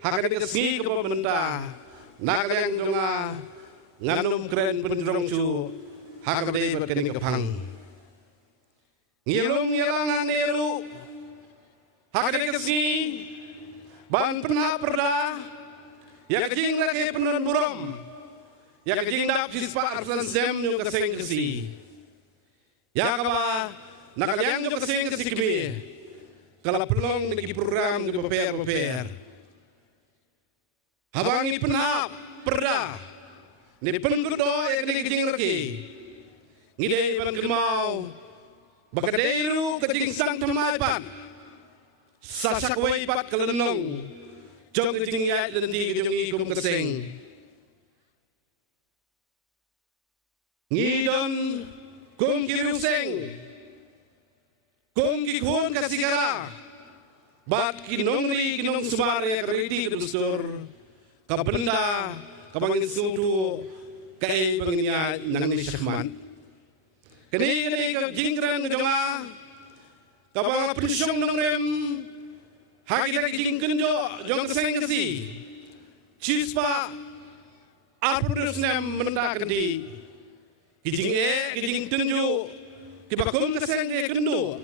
hakadik kasngi kapabenda nakayang jonga nganum keren penjerong cu hakade berkening kepang ngilung ngilangan eru hakade kesi ban pernah perda ya kejing lagi penun burom ya kejing dap sispa arsan sem nyu keseng kesi ya kaba nakaliang nyu keseng kesi kemi kala pelong di program di paper habangi penhap perda ni pengudo yang di kejing lagi ngide ban gemau bakadeiru kejing sang tamai pan sasak wei pat kelenong jong kejing ya dan di kejing ikum keseng ngidon kum kiruseng kum kikun kasigara bat kinongri kinong sumare kredi kedusur kabenda kabangin sudu kai banginya nangni syahman kini jingkran ngejama kabang pensyong nongrem hagi jing kenjo jong keseng kesi cispa arpudusnem menda kendi kijing tunju kibakum keseng kendu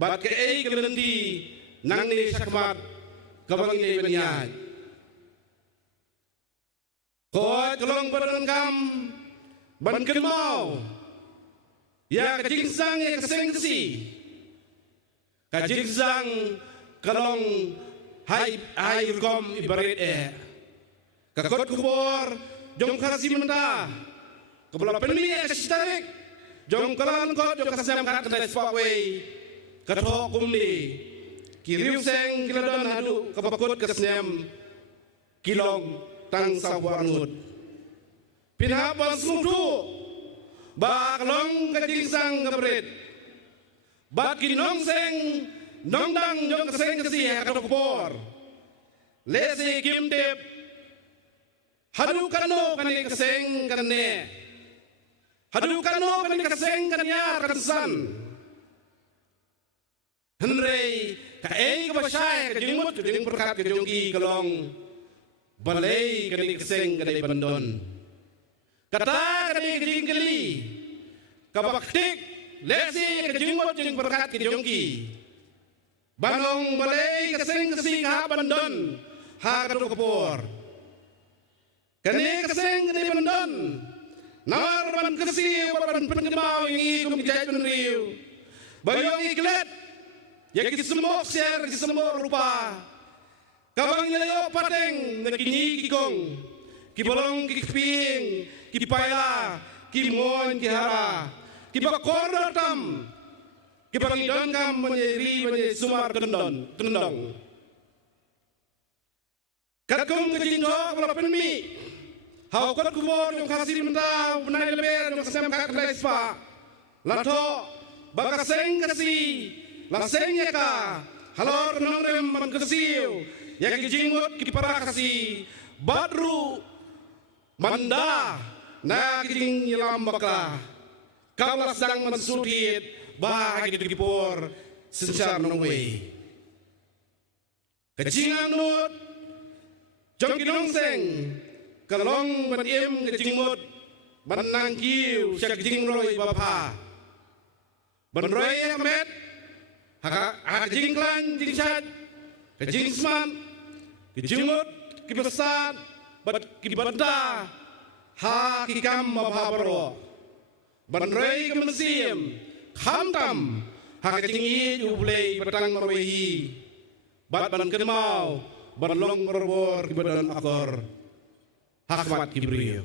bat ke kelendi nangni syahmat kabangin banginya koi kelong badan kam ban kelmau ya kajing sang ya keseng kesi kajing sang kelong hai urkom ibarat kakot kubor jong kasi menda kebelah penmi kasistarik jong kalan kot jong kasam kat kedai spaway katok kumni kiriu seng kiladon hadu kabakut kesnem kilong tang sawarnut pinhapan sumudu baklong kajing sang kabret bakinong seng nongdang jong keseng kesi hakapor lesi kimdep hadu kano kani keseng kanne hadu kano kani keseng kanya kansan henrei kae kabasai kajingmut kajing perkat kajonggi kalong balai kani keseng kani bandon kata kani kejing keli kabaktik lesi kejingmot jeng berkat kejongki banong balai keseng kesi ha bandon ha kadu kapur kani keseng kani bandon nawar ban kesi ban pengemau ingi kum dijait penriu bayong iklet ya kisembok share kisembok rupa kabang nelayo pateng nakini kikong kibolong kikping kipaya kimon kihara kibakor tam kibang idon kam menyeri sumar kendong katkong kejinggo kalau penmi hau kot kubor yung kasih menta benai leber yung kasem kak lespa lato bakaseng kasih laseng ya ka halor nongrem man kesiu ya kijingot kipara kasih badru manda na kijing nyelam bakla kaulah sedang mensudit bagi dikipor secara nongwe kejingan nut jong kinong seng kalong batim kejingmut banang kiu syak kijing roy bapa banroy ahmed hak kijing klan kijing syad kijing seman kijingut kibesat bat kibanda ha kikam mabhabro banrei kemesim khamtam ha kijingi jublei batang marwehi bat ban kenmau banlong rorbor kibadan akor hakmat kibriyo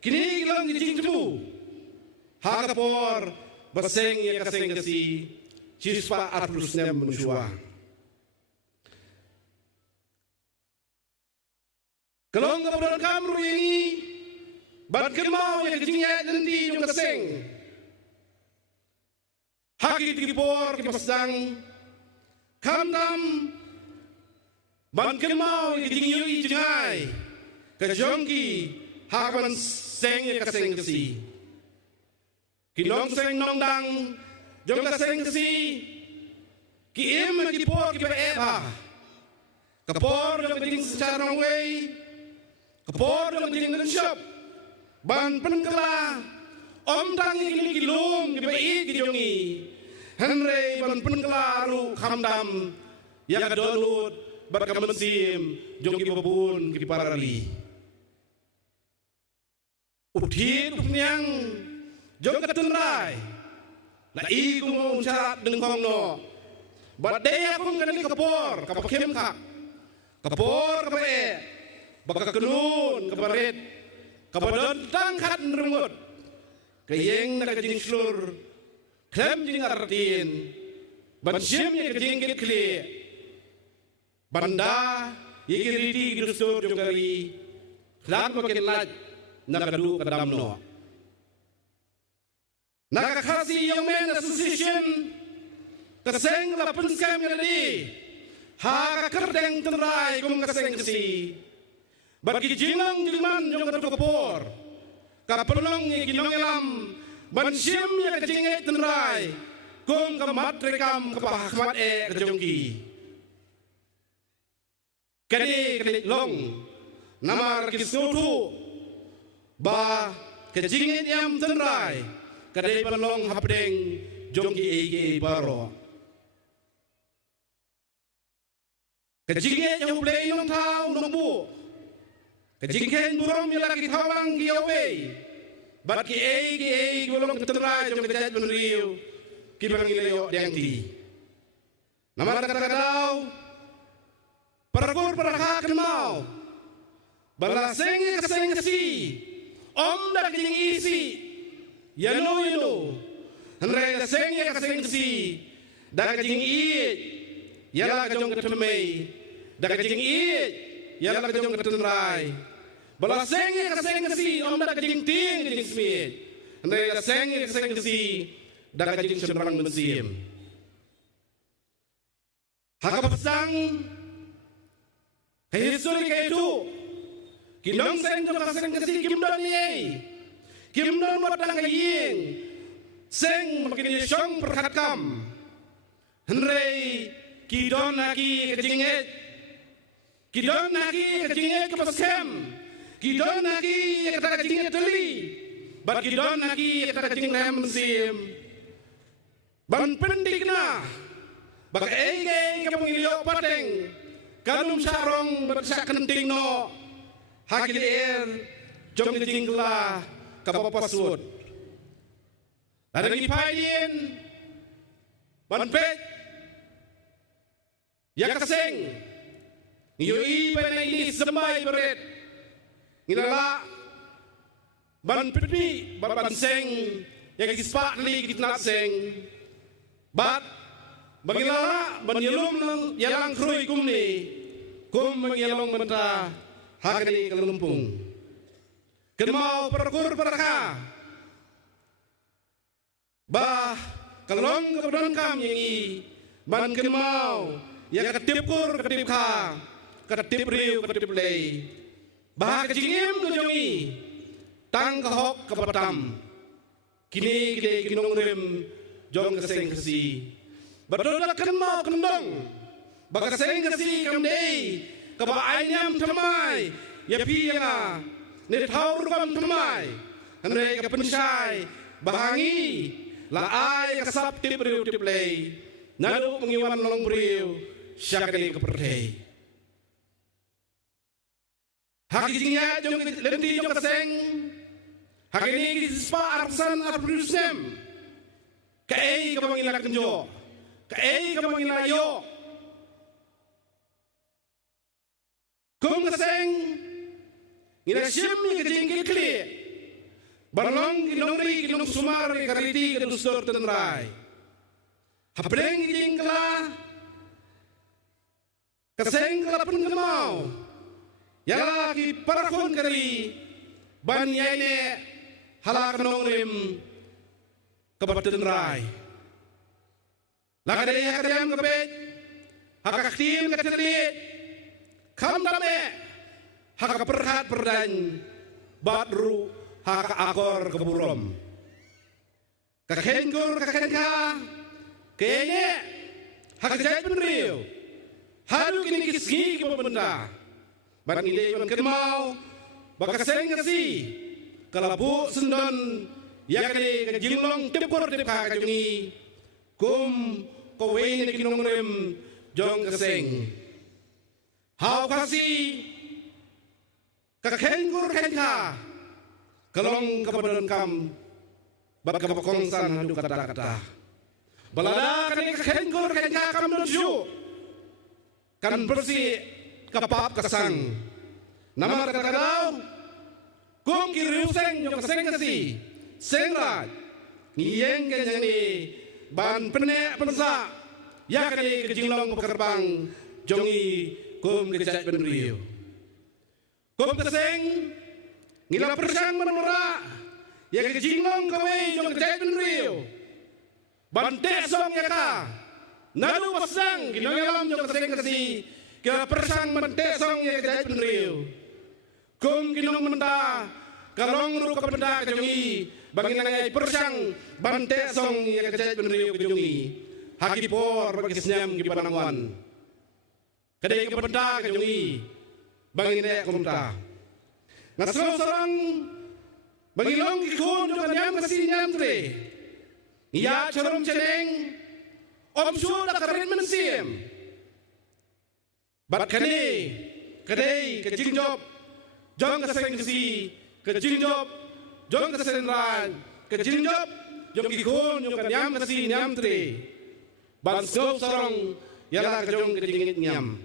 kini gilang kijing tebu ha kapor baseng ya kaseng kasi cispa arplusnem menusua kalong kabudan kamru ini bat kemau yang kejingnya nanti yung kaseng haki tikipor kipasang kamdam bat kemau yang kejingnya yung jengay kajongki hakaman seng yang kaseng kasi kinong seng nongdang jong kaseng kasi kiim kipor kipa eba kapor jong kejing secara nongway Kapor dong jing dan shop. Ban penkela. Om tangi kini kilum kibai kijongi. Henry ban penkela ru kamdam. Ya kadolut berkamensim jongi babun kiparari. Uthir upnyang jong katunrai. La i kumong syarat dengan no. Badaya kum kanani kapor kapakem kak. Kapor kapae. Baka kenun kabaret. Kabadon tangkat nerungut. Kayeng nakajing slur. Klem jing artin. Bansyemnya kajing kekli. Banda yikiriti gidusur jongkari. Klan makin laj. Nakadu kadam no. Nakakasi Young Men Association kaseng lapun skam yadi ha kerdeng tenrai kum kaseng kasi bagi jinang jiliman jong kadu kapor kapelong ye ginong elam bansim ye kajinge tenrai kum kamat rekam kapahmat kajongki kadi long namar kisutu ba kajinge yam tenrai kadai palong hapdeng jongki ege baro kajinge yang blay nong tau nong bu kajinge burom yang lagi tawang giawe bat ki ege bolong tenrai jong kajat benriu ki bang ileo deng ti nama kadau parakur parahakan mau balaseng kaseng kasi om dak jing isi Yano Henry kaseng ya kaseng si dagajing iit yala kajong katemei dagajing iit yala kajong katenrai balaseng ya kaseng si om dagajing ting jing smit Henry kaseng ya kaseng si dagajing sembrang mensim hakapasang kahisuri kaitu kinong seng jong kaseng si kimdon ye Kimdon wadang kaying seng makin yesong perhatkam Henry kidon lagi kejinget kidon lagi kejinget kepaskem kidon lagi kata kejinget teli bat kidon lagi kata kejing lem mensim ban pendik na bak ege kapung ilio pateng kanum sarong bersak kenting no hakil jong kejing lah kapapasud ada ni paidin banpet ya kaseng ngiyoi panay ini sembay beret ngilala banpetmi banseng ya kispat li kitnat seng bat bangilala banyelum nang yalang krui kumni kum mangyalong menta hakani kalumpung Kenmau parakur paraka bah kalong kemudian kam yang ban kenmau ya ketipkur ketipka ketip riu ketip lei bah kejingim kejongi tang kahok kepatam kini kinong rem jong keseng kesi betul kenmau kendong bah keseng kesi kamdei kebaayam temai ya piya Nid taur kam temai, Henry kepencai, bahangi, laai kasap tip riu tip lei, nadu mengiwan long riu, syakali keperdei. Hakijinya jong lenti jong kaseng, hakini kispa arsan arpudusem, kei kamangila kenjo, kei kamangila yo, kum kaseng. Ina siyemi kejing kekli Barlong kinong ri kinong sumar kariti kedustor tenrai Hapreng kejing kela Kaseng kela pun kemau Yala ki parakon kari Ban yaine hala kenong rim Kebat tenrai Lakadei hakadayam kebet Hakaktim katerit Kam dalame haka perhat perdan badru haka akor keburom kakengkur kakengka kenye haka jait penriu hadu kini kisgi ke benda ban ile yon kenmau bakaseng kasi kalabu sendon yakni kajinglong tepor tepka kajungi kum kowe ni kinong rem jong kaseng hau kasi kakenggur kenka kalong kapadon kam bat kapakongsan handu kata-kata balada kani kakenggur kenka kam doju kan bersih kapap kasang nama kata-kata kung kiriuseng yung kaseng kasi sengraj ngiyeng kanyang ni ban pene pensa ya kani kejinglong pekerbang jongi kum kecak benriu kum kaseng ngila persang menora ya kejinglong kawe jong kecak benriu ban tesong ya ka nalu pasang kinongalam jong kaseng kasi ke persang mentesong ya kecak benriu kum kinong menda kalong ru kapenda kejongi bangin nangai persang bante song ya kecai benriu kejongi haki por bagi senyam di pananguan kedai kapenda kejongi bangin ne kumta ngasro sarang bangilong kikun juga nyam kasih nyam tre ya cerum ceneng om sudah keren mensim bat kani kedai kejingjop jong kaseng kasi kejingjop jong kaseng ran kejingjop jong kikun jong nyam kasi nyam tre ban sop sarong yala kejong kejingit nyam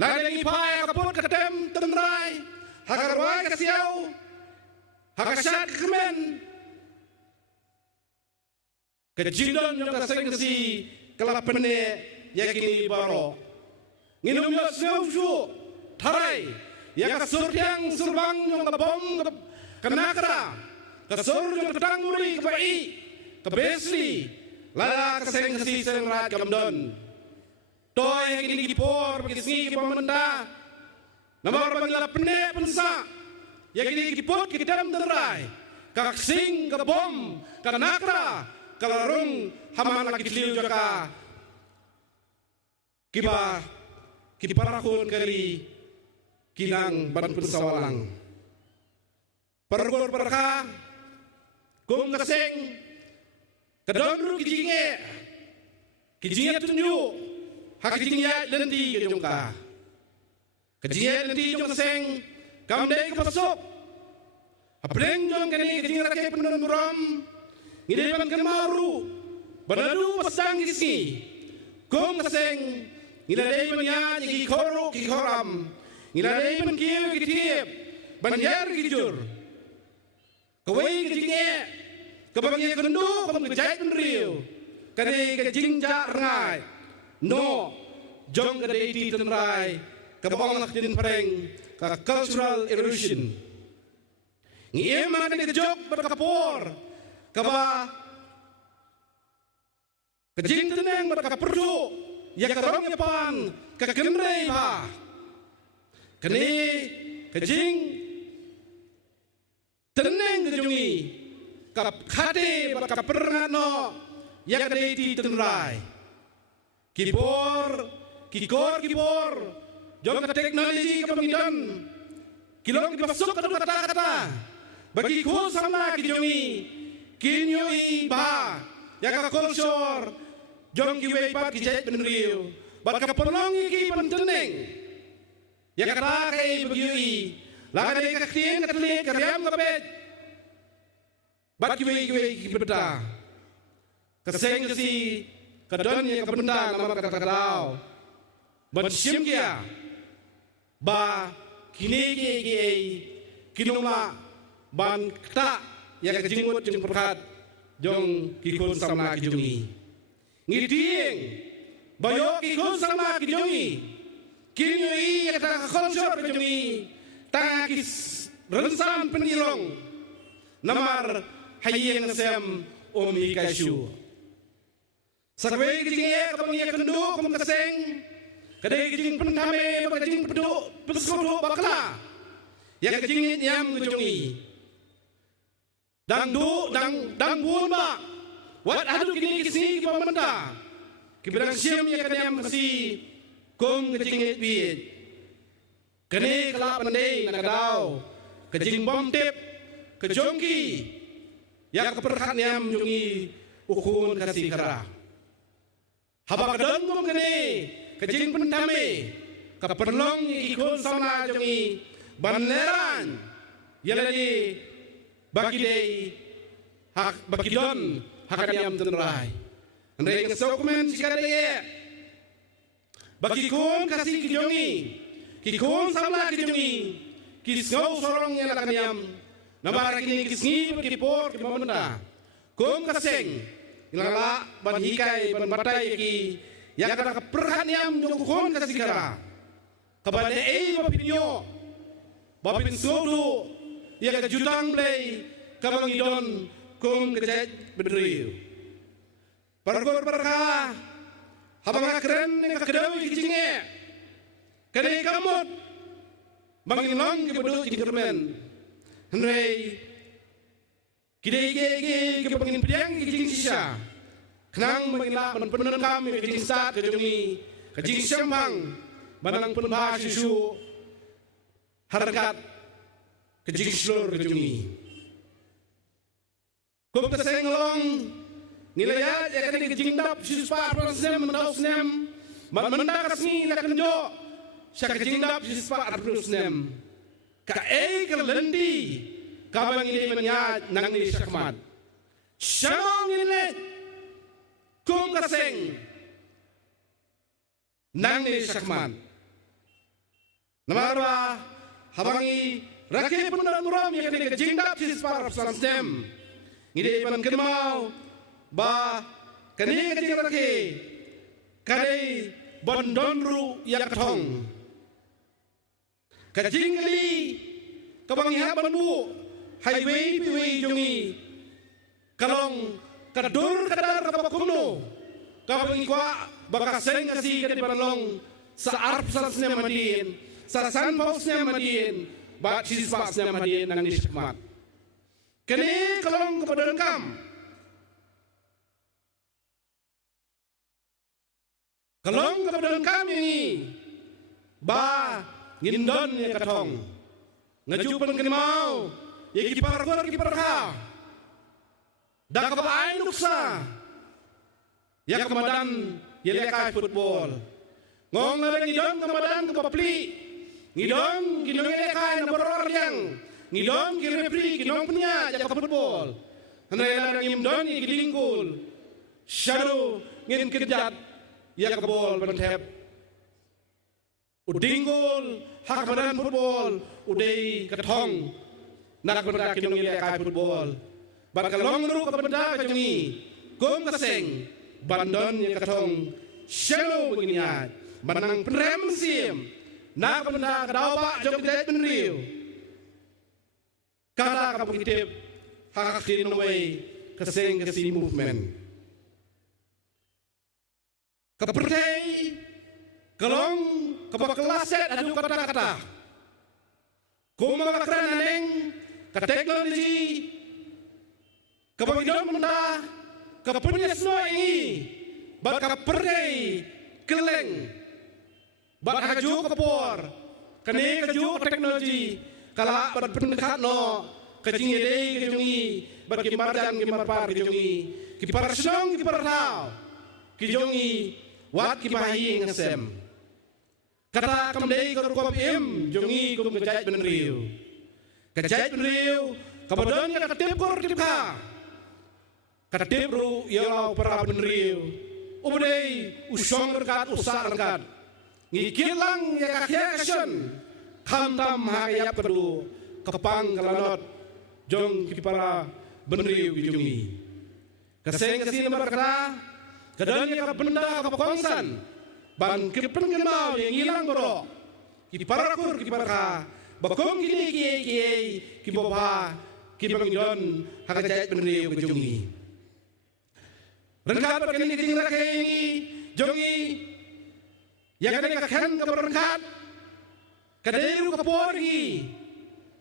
lagi pai kapot katem tenrai hakarwai kasiau hakasat kemen kejindon jong kaseng kasi kelapene yakini baro nginum yo seusu tarai ya kasur yang surbang yung kabong kanakara kasur yung ketang muri kebai kebesli lala kaseng kasi seng rat kamdon toy yang ini gipor begitu pamenda namar bangla pene pensa yang ini gipot kita terai kaksing kabom kanakara kalarung haman lagi liu jaka kiparakun kali kinang ban pensawalang pergor perka kum kaseng kadon ru kijinge tunju hak kijinge lenti kejongka kijinge lenti jong kaseng kamde kapasok apreng jong kani kijinge rakyat pendon buram ngidepan kemaru badadu pasang kisi kum kaseng ngidadai menya nyiki khoro ki khoram ngilai ban kieu kitiep banjar kijur kawai kijinge kabangi kendu kam kejait benriu kade kejingja rengai no jong kade ti tenrai kabang nak din pareng ka cultural erosion ngie man kade kejok berkapor kaba kejing teneng berkaperdu ya karong yapan ka kenrei ba kini kejing teneng kejungi kap kade kap perngano ya kade ti tenrai kibor jong ka teknologi kapangidan kilong dipasok kata bagi kul sama kejungi kinyoi ba ya ka kulsor jong kiwei pat kijait benriu bat ka perlongi ki penteneng ya kata kay bagyui laga de kaktin katlik karyam kapet bat kiwe kibeda kaseng kasi kadon ya kabenda nama kata kadau ban sim kia ba kini kinuma ban ta ya kajingut jeng perkat jong kikun sama kijungi ngiting bayo kikun sama kijungi kini kata kultur kejungi takis rensan penilong namar hayeng sem omi kasyu sakwe kejingi kapangi kendu kum kaseng kadai kejing pentame kejing pedu peskudu bakla ya kejing nyam kejungi dang bun ba wat adu kini kisi kipamenda kibedang siam ya kadam kasi kum kejing biit kene kelap mending nakadau kejing bom tip kejongki ya keperkan yam jungi ukun kasih kara haba kadon ngom kene kejing pentame keperlong ikun sauna jungi baneran yalani bagi dei hak bagi don hakan yam tenrai andai kesokumen sikadeye bagi kun kasih kijongi kikun samla kijongi kisngau sorong yang akan yam namara kini kisngi kipor kimamunda kun kaseng ilala ban hikai ban batai ki yang akan keperhan yam kun kasih kara kabane ei bapinyo bapin sodu yang kejutang play kabang idon kun kejet bedriu pargor barka habang keren yang kedawi kijinge kene kamut bangin long ke bedut jingkermen henrei kidege ke bangin pedang ke jing sisa kenang bangin la ban penen kami ke jing sat ke jungi ke jing sembang banang pun bah susu harkat ke jing slur ke jungi kum keseng long nilai ya kan ke jing dap susu pa prosem mendau snem mendak kasni la kenjo syak jing dap sispa arus nem ka ke lendi ka bang ini menya nang ni syakmat syamong ini kum kaseng nang ni syakmat namarwa habangi rakhe pundan muram ya ke jing dap sispa arus nem ngide ban kenmau ba kani ke jing rakhe kadai bondonru yak thong kajingli kabang ya banbu highway piwi jungi kalong kadur kadar kapakumno kabang ikwa bakaseng kasi kadi panlong sa arp salasnya madin sa san pausnya madin ba chispaksnya madin nang nismat kani kalong kapadan kam kalong kapadan kam ini ba ngindon ya katong ngajupan kani mau ya kipar ha da kabain nuksa ya kamadan ya lekai football ngong na ngidon kamadan kapapli ngidon ginong lekai na boror yang ngidon girepri ginong punya ya football andai la ngimdon ya gilingkul shadow ngin kerjat ya kabol bentep udinggul hak badan football udai ketong nak benda kinong ile kai football ban kalong ru ka benda ka jungi gom kaseng bandon yang ketong shelo begini ya banang prem sim nak benda ka dawa jog dai benriu kata ka pengitip hak kinong way kaseng kasi movement kapertai kalong kapag kelaset adu kata-kata kumakaran aneng ka teknologi kapag idon menda kapunya snoi bat kapergai keleng bat kaju kapor kane kaju teknologi kala bat pendekat no kajing ide kajungi bat kimar dan kimar par kajungi kipar snong kipar tau kajungi wat kipahi ngesem kata kamdei korukop im jongi kum kejait benriu kabadon ya katip kor tipka katip ru yalau para benriu ubudei usong berkat usar berkat ngikilang ya kakya kasion kantam hayap kedu kepang kalanot jong kipara benriu jongi kaseng kasih nomor kata kadon ya benda kapakongsan ban kipen kenal yang hilang bro ki parakur ki paraka bakom gini ki boba ki bangidon hakajait benriu kejungi rengkat perkini kijing rakengi jongi yang kani kakhen kaberengkat kaderu kapori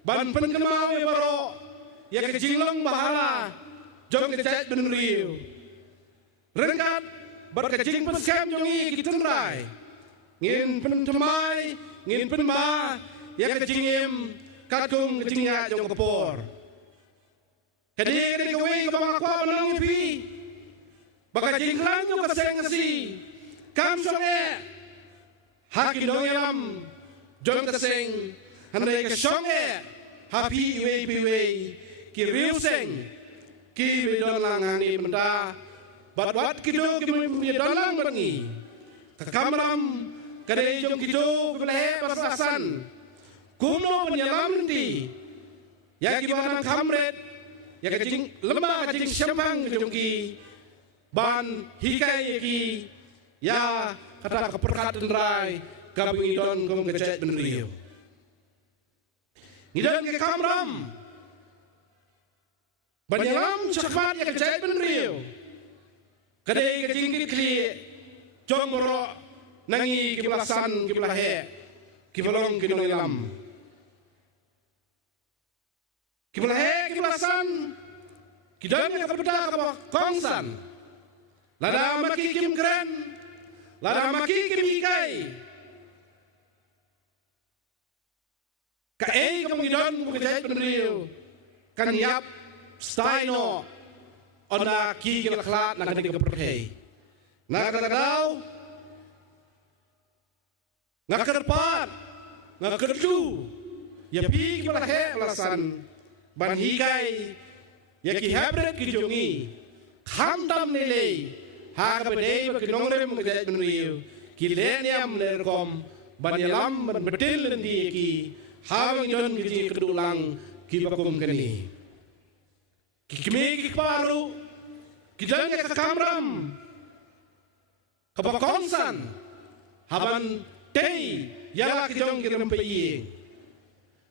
ban pen kenal ya bro yang kejinglong bahala jong kejait benriu rengkat berkecing pun scam jongi kita terai ngin pen temai ngin pen ma ya kejingim katung kejingnya jong kepor. Kadi kawin kabang akwa menang ipi. Baka jingklan yung kaseng kasi. Kam songe. Haki dong yalam. Jong kaseng. Hanay ka songe. Happy iwe piwe. Ki riu seng. Ki bidon lang hani menda. Bat kido ki bidon lang bangi. Kakamram. Kadai jong kido kulahe pasasan. Kuno penyalam nanti. Ya kibanang kamret. Ya kajing lemah kajing syambang kajong ki. Ban hikai ki. Ya kata keperkatan rai. Kabing idon kong kecet benriu. Ngidon ke kamram. Banyalam syakmat ya kecet benriu. Kadai kajing kikli. Jong borok. Nangi kibelasan kibelahe. Kibalong kinong ilam. Kibelahe kibelasan. Kidam yang kerbeda kabah kongsan. Lada maki kim keren. Lada maki kim hikai. Kae kamu ngidon mukijai peneriu. Kan yap staino. Ona ki kilaklat nak kena keperhei. Nak kadang nak kerpat. Nak kerdu. Ya pi kibelahe belasan. Ban hikai. Ya ki habret ki jongi. Khamdam nilai. Ha kabadai baki nongrem mukijai peneriu. Ki leniam lerkom. Ban yalam ban betil lendi ki. Hawang idon kiji kedulang ki bakum keni. Ki kime ki paru. Ki jangnya ke kamram. Kabakongsan. Haban tei. Yala ki jong ki rempeying.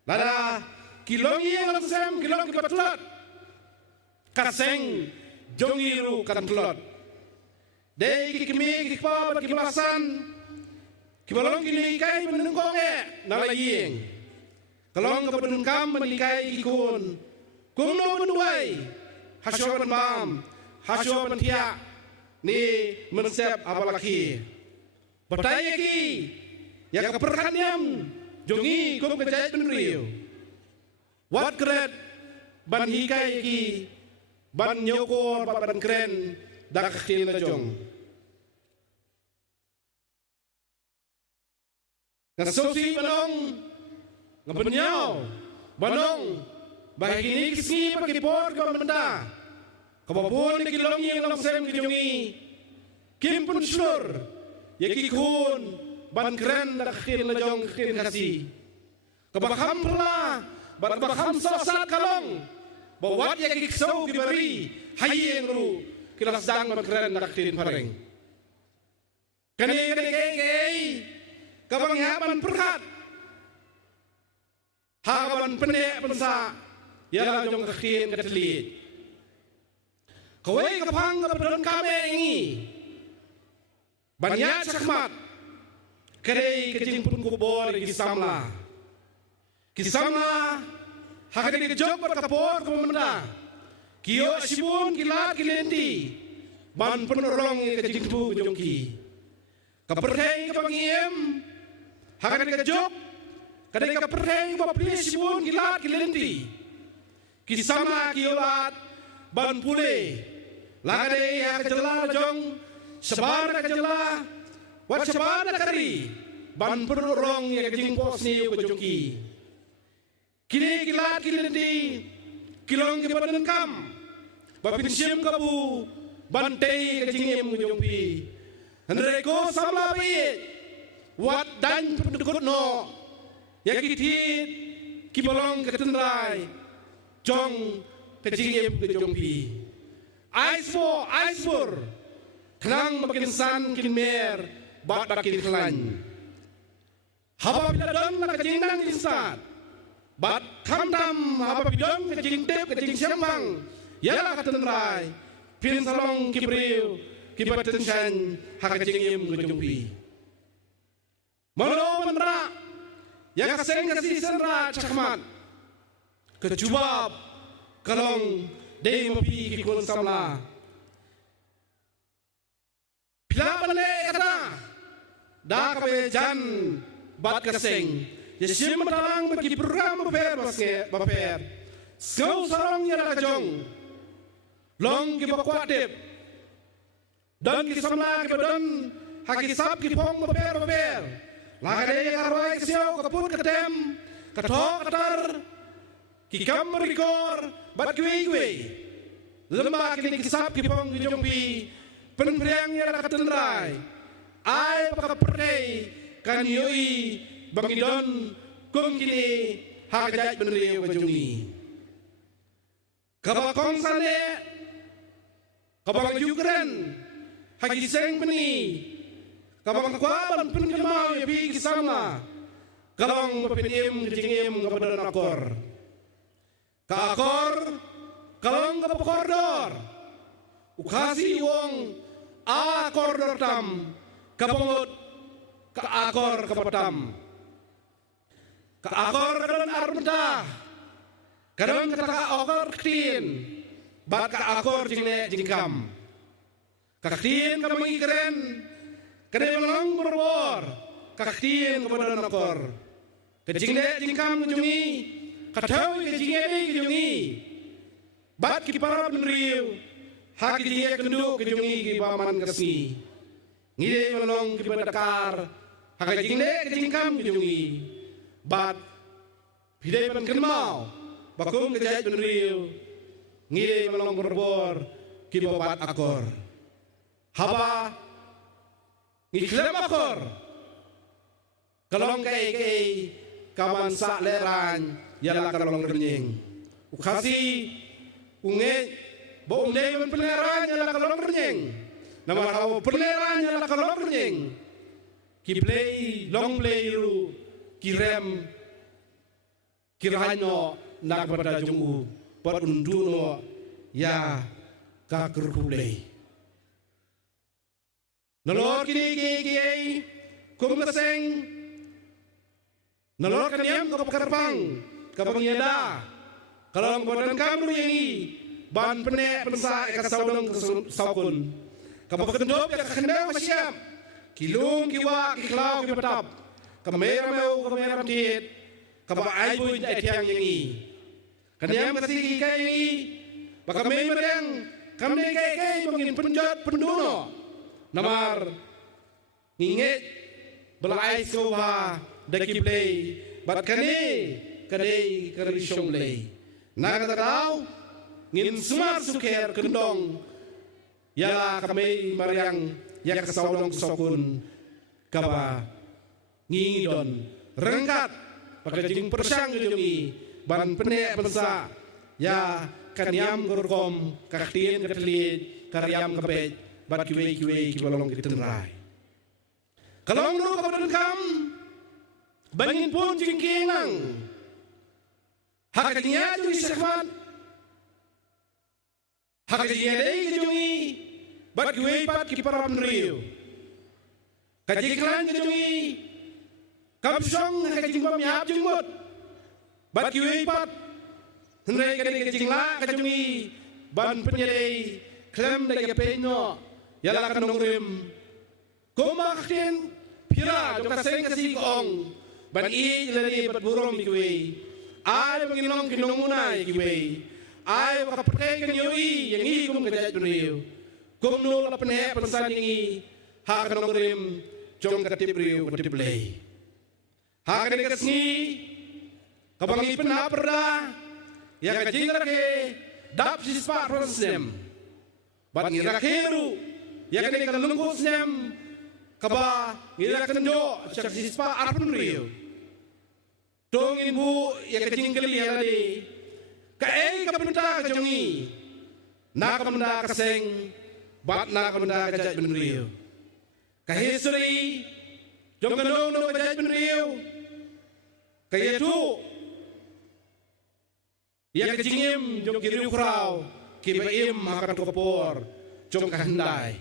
Lada ki longi yang langsem ki long ki patlat. Kaseng jongiru katlat. Dei ki kime ki pa ki belasan. Ki balong ki likai menengkonge nalaying. Kalong kepenun kam menikai ikun. Kuno menuai. Hasyo penbam. Hasyo pentiak. Ni mensep apalaki. Berdaya ki. Ya keperkaniam. Jongi kum kejayat penriu. Wat keret. Ban hikai ki. Ban nyokor ban keren. Dak kecil na jong. Kasosi penong. Ngapenyaw, banong, baik ini kisni pakai por ke benda, kebabon di kilongi yang langsem kijongi, kim pun slur, ya kikun, ban keren dak kiri lejong kiri kasih, kebakam pula, bakam sosat kalong, bawat ya kiksau kibari, hayi yang ru, kilas dang ban keren dak kiri pareng, kene kabang yaban perkat. Hagaban pendek pensa. Yalah jong kekin ketelit. Kawai kapang kapedon kame ini. Banyak sakmat. Kerei kecing pun kubor kisamla. Kisamla. Hakadi kejok berkapor kemenda. Kio sibun kilat kilendi. Ban penolong kecing tu jongki. Kaperhei kapangiem. Hakadi kejok. Kadang kaperheng baplis sibun kilat kilendi. Kisama kiolat ban pule. Lagade ya kejela jong sebar kejela. Wat sebar kari. Ban perorong ya kejing posni kejongki. Kini kilat kilendi. Kilong kibadan kam. Bapin sim kabu. Ban tei kejingim kejongpi. Hendreko samla biit. Wat dan pendukut no. Ya kitit, kibolong ketendrai, jong kejingim kejongpi. Aisbor, kenang makin san kinmer, bat makin kelan. Haba bidadon na kejingdang insat, bat kamdam haba bidon kejing tep kejing syambang. Yalah ketendrai, pin salong kibriu, kibatensan hak kejingim kejongpi. Malo menrak. Yang kaseng kasih senra cakmat. Kejubab. Kalong. Dei mopi kikun samla. Pila balik kata. Dah kabe jan. Bat kaseng. ya sim matalang bagi program baper skau sarang ya la jong long ki bakwatep dan ki samla ki badan haki sap ki pong baper la kade karwai ki siau kaput katem kathok katar ki kam rikor bat kwe lemba ki sap ki pong ki jong pi penpriang ya la katenrai ai pakapre kan yoi bangidon kum kini hakajat benriu kajungi kabakong sane kabang Ukraine hagi seng beni kabang kwaban pen kemau ya bi kisama kabang pepenim jingim kabadan akor ka akor kalong kapakordor ukasi wong akordor tam kabangot ka akor kapatam ka akor kadon armda kadon kata akor ktin bat ka akor jingne jingkam ka ktin ka mangi keren kadai lang berbor ka ktin kapadan akor ka jingne jingkam jungi ka thawi ka jingne jungi bat ki parab nriu hak jingne kendu ka jungi ki paman kasni ngide melong ki badakar hak jingne ka jingkam jungi bat hidai pan kenmau bakum kejait benriu ngide melong berbor ki babat akor haba ngiklem akor kalong kai kaman sa leran yala kalong renyeng ukasi unge bo umde men peleran yala kalong renyeng nama rawo peleran yala kalong renyeng ki play long play ru kirem kirhanyo nak pada jungu pot unduno ya ka kurkulei nolor kini kum kaseng nolor kaniam ka pakarpang ka pangyada kalong bodan kamru yangi ban pene pensa ka saudong saukun ka pakendop ya ka kendang masyam kilung kiwa kiklau ki patap kamera meu kamera tit kaba ai buin etiang yangi kaniam kasih kai yangi baka mei mereng kamne kai bangin penjat penduno namar nginget belai soha daki play bat kane kadai karishong lay naga tadau ngin sumar suker kendong ya kami mariang ya kasaudong sokun kaba ngidon rengkat pakai jing persang jungi ban pene pensa ya kaniam gorkom kaktin katlit karyam kapet bat kiwe kibalong kitenrai kalong nu kabadan kam bangin pun jingkingang hakatnya jungi sekmat hakatnya dei jungi bat kiwe pat kiparam riu kajiklan jungi kapsong kajing bam yap jingmut bat kiwe pat hendai kadai kajingla kajungi ban penyedai klem dai penyo yala kanong rim koma kaktin pira joka seng kasih ong ban i lari bat burom kiwe ay manginong kinongunay kiwe ay makapre kanyoy yang i kum kajat dunyo kum nul apne pansan yang ha kanong rim jong katip riu katip lay ha kadai kasni kabang ipin aperda ya kajing rake dap sispa prosem bat ngirakeru ya kadai kalungkus nem kaba ngirakan jo sak sispa arpun riu dong ibu ya kajing kali ya tadi kae kapenta kajongi na kapenda kaseng bat na kapenda kajat benriu kahesuri jong kanong no kajat benriu kayetu ya kajingim jong kiriu krau kibaim makan kopor jong kahandai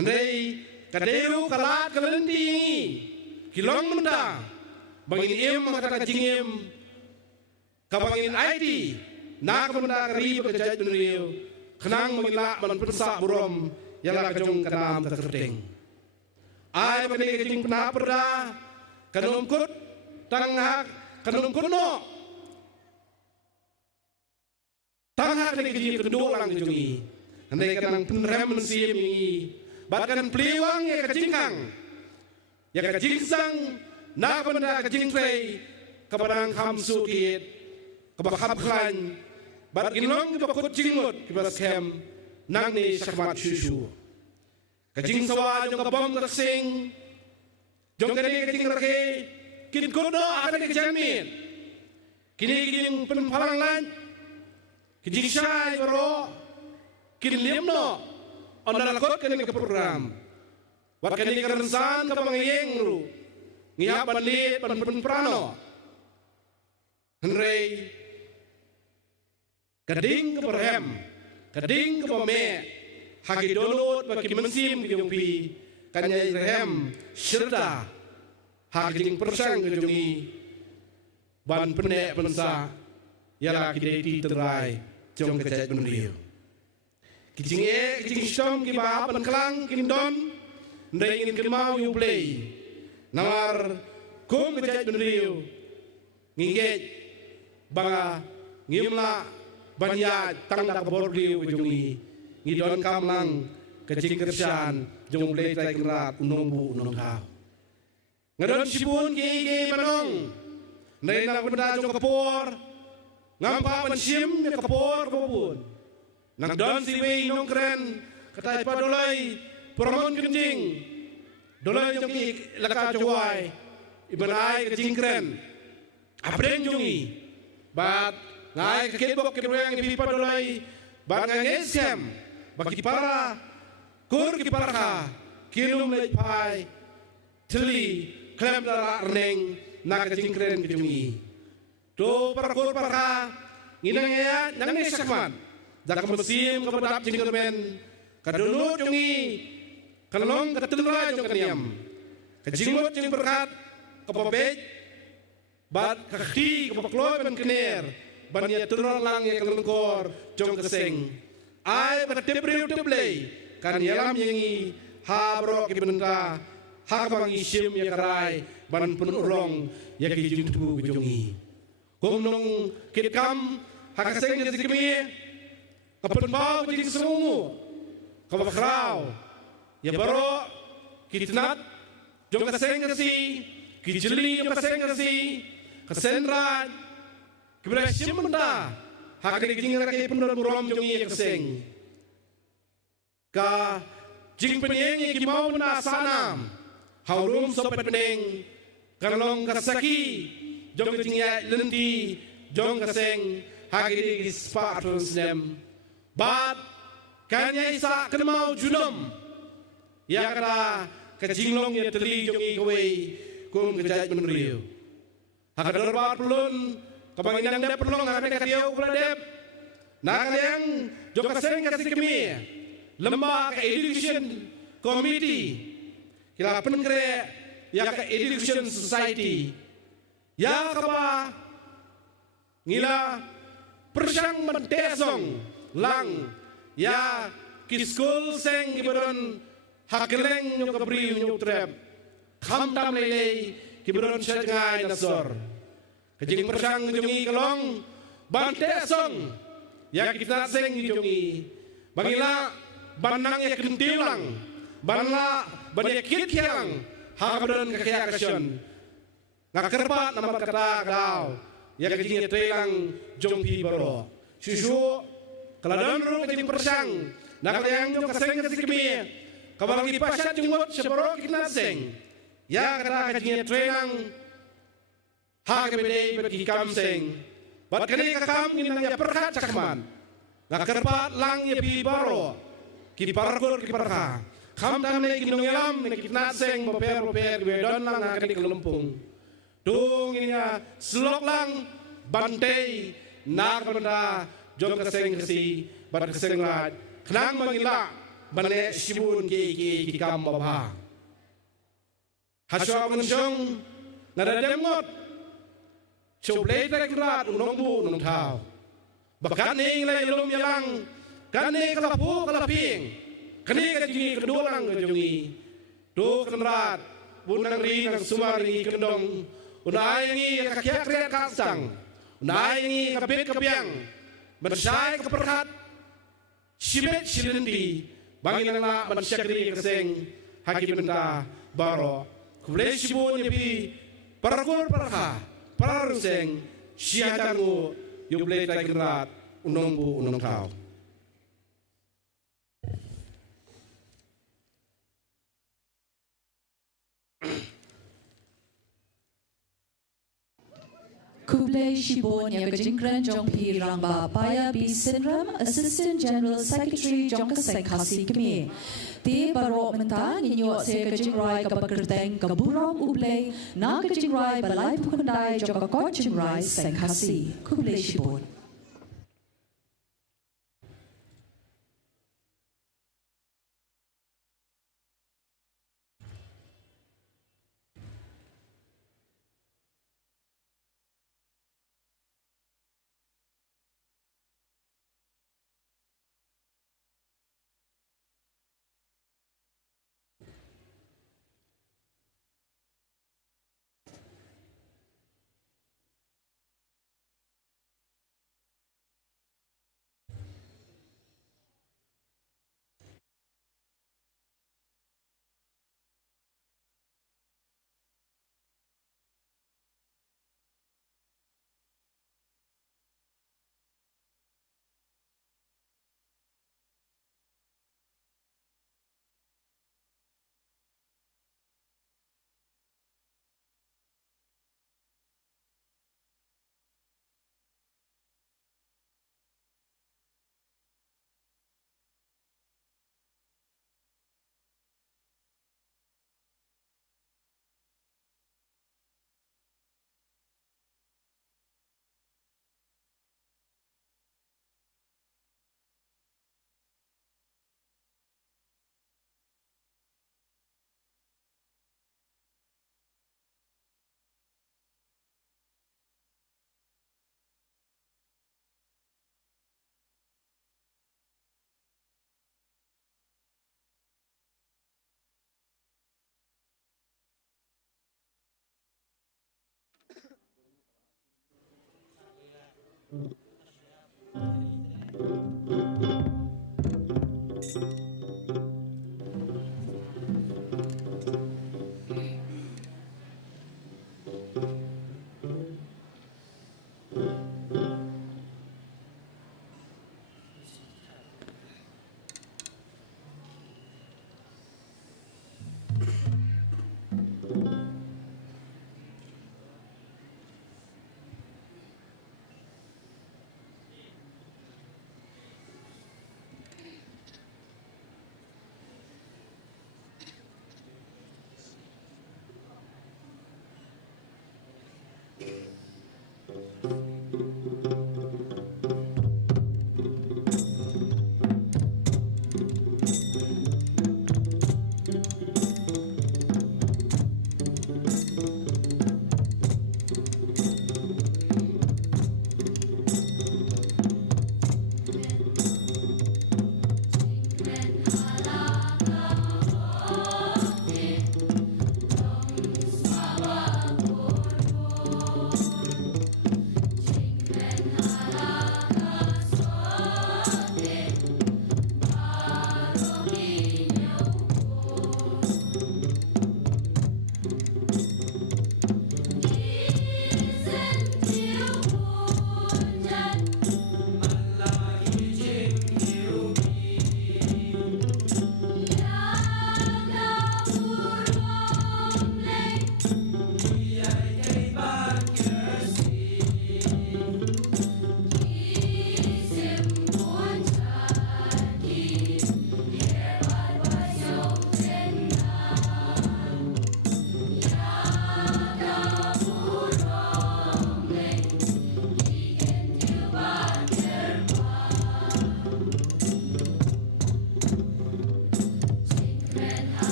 handai kaderu kalat kalendi kilong menda bangin im makan kajingim kabangin IT na kamenda kari kajat benriu kenang mengilak ban pensa burom yala kajong kanam kakerting ai bani kajing pena perda kanom kut tangha kanum kuno tangha kini keji kedua lang jungi andai kanang penrem mensim ini bahkan peliwang ya kecingkang ya kecingsang na benda kecingtrei kepadang hamsu kit kebahab klan bat ginong kebakut jingmut kibas kem nang ni syakmat syushu kecing sawa jong kabom tersing jong kini kecing rake kin kono akan kejamin kini penempalangan kecing syai baro kin liamno ondal kot kini ke program wat kini kerensan kabangiyeng ru ngiap balit ban prano henrei kading ke perhem kading ke pome hagi download bagi mensim ke jongpi kanyai rehem syirda hagi persang ke jongi ban penek pensa yala kideti terai jong kejait benriu kicing syom ki ba pan klang kindon ndai ingin kemau yu play namar kum kejait benriu ngingej banga ngimla banya tangda bordiu jongi ngidon kamlang kecing kersan jong play trai kerat unong bu unong thao ngadon sibun ki manong ndai na benda jong kapor ngampa pensim ya kapor kapun nagdon si wei nong keren katai padolai permon kencing dolai jong ki laka jowai ibanai kecing keren apreng jongi bat ngai ketbok kebreng di padolai bat ngesem bagi para kur ki paraka kilum lej pai teli klem dara neng nak kecing keren kejongi do para kur paraka nginang ya nang ne sakman dak mesim kepadap jinggermen kadulu jongi kalong ketelra jong kaniam kejingmut jing berkat kepobej bat kaki kepokloy ben kener banya turun lang ya kelengkor jong keseng ai berdebriu deblei kan yalam yangi habro ki benda hakabang isim ya karai ban penurong ya ki jintu jongi kumnong kitkam hakaseng ya dikmi kapan bau jing semumu kabakrau ya baro kitnat jong kaseng kasi kijeli jong kaseng kasi kasenran kibra simunda hakade jing rake pendon rom jongi kaseng ka jing penyeng ki mau na sanam haurum sopet peneng kalong kasaki jong jing ya lenti jong kaseng hakade di spa atonsem bat kanya isa kenmau junum ya kara kejinglong ya teli jongi kowe kum kejait menriu hakador bat pelun kabangin dep pelong hakade katiau kula dep nakadeng jong kaseng kasi kemi lembaga education committee kila penkre ya ka education society ya kaba ngila persang mentesong lang ya ki school seng kiberon hakeleng nyok kabri nyok trep kham tam lele kiberon setngai nasor kejing persang jongi kelong bantesong ya kita seng jongi bangila banang ya kentilang banla banyak kitkiang hakabron kakayakasyon ngakakerpat nama kata kau ya kejing ya telang jongpi baro susu kaladan ru kejing persang nakayang jong kaseng kasih kemi kabalang di pasat jumot sebaro kita seng ya kata kejing ya telang hakabede bagi kamseng bat kene kakam ninang ya perhat cakman ngakakerpat lang ya pi baro ki parkur ki parha kham tam ne kinong yalam ne kitna seng boper wedon lang akan di kelempung dung ininya slok lang bantei nak benda jong keseng kesi bat keseng lat khnang mangila bane sibun ki kam baba haswa menjong nada demot choblei tak rat unong bu unong thao bakan ning lai lum yalang kane kalapu kalaping kane kajingi kedua lang jongi do kenrat bunang ri nang sumari kendong unai ngi kakiak riak kasang, unai ngi kabit kabiang, bersai keperkat, sibet silindi, bangin na mensyakri keseng, hakim benda baro, kublai sibun yabi, parakur parha, pararuseng, siatangu, yublai takirat, unongbu unong kau. Kublai Shibon Yakajingran Jongpi Rangba Paya B. Sinram, Assistant General Secretary Jongkaseng Kasi Kami. Te Barok Mentang Inyuat Se Kajingrai Kabakerteng Kaburam Ublai, Na Kajingrai Balai Pukundai Jokakot Jingrai Seng Kasi. Kublai Shibon.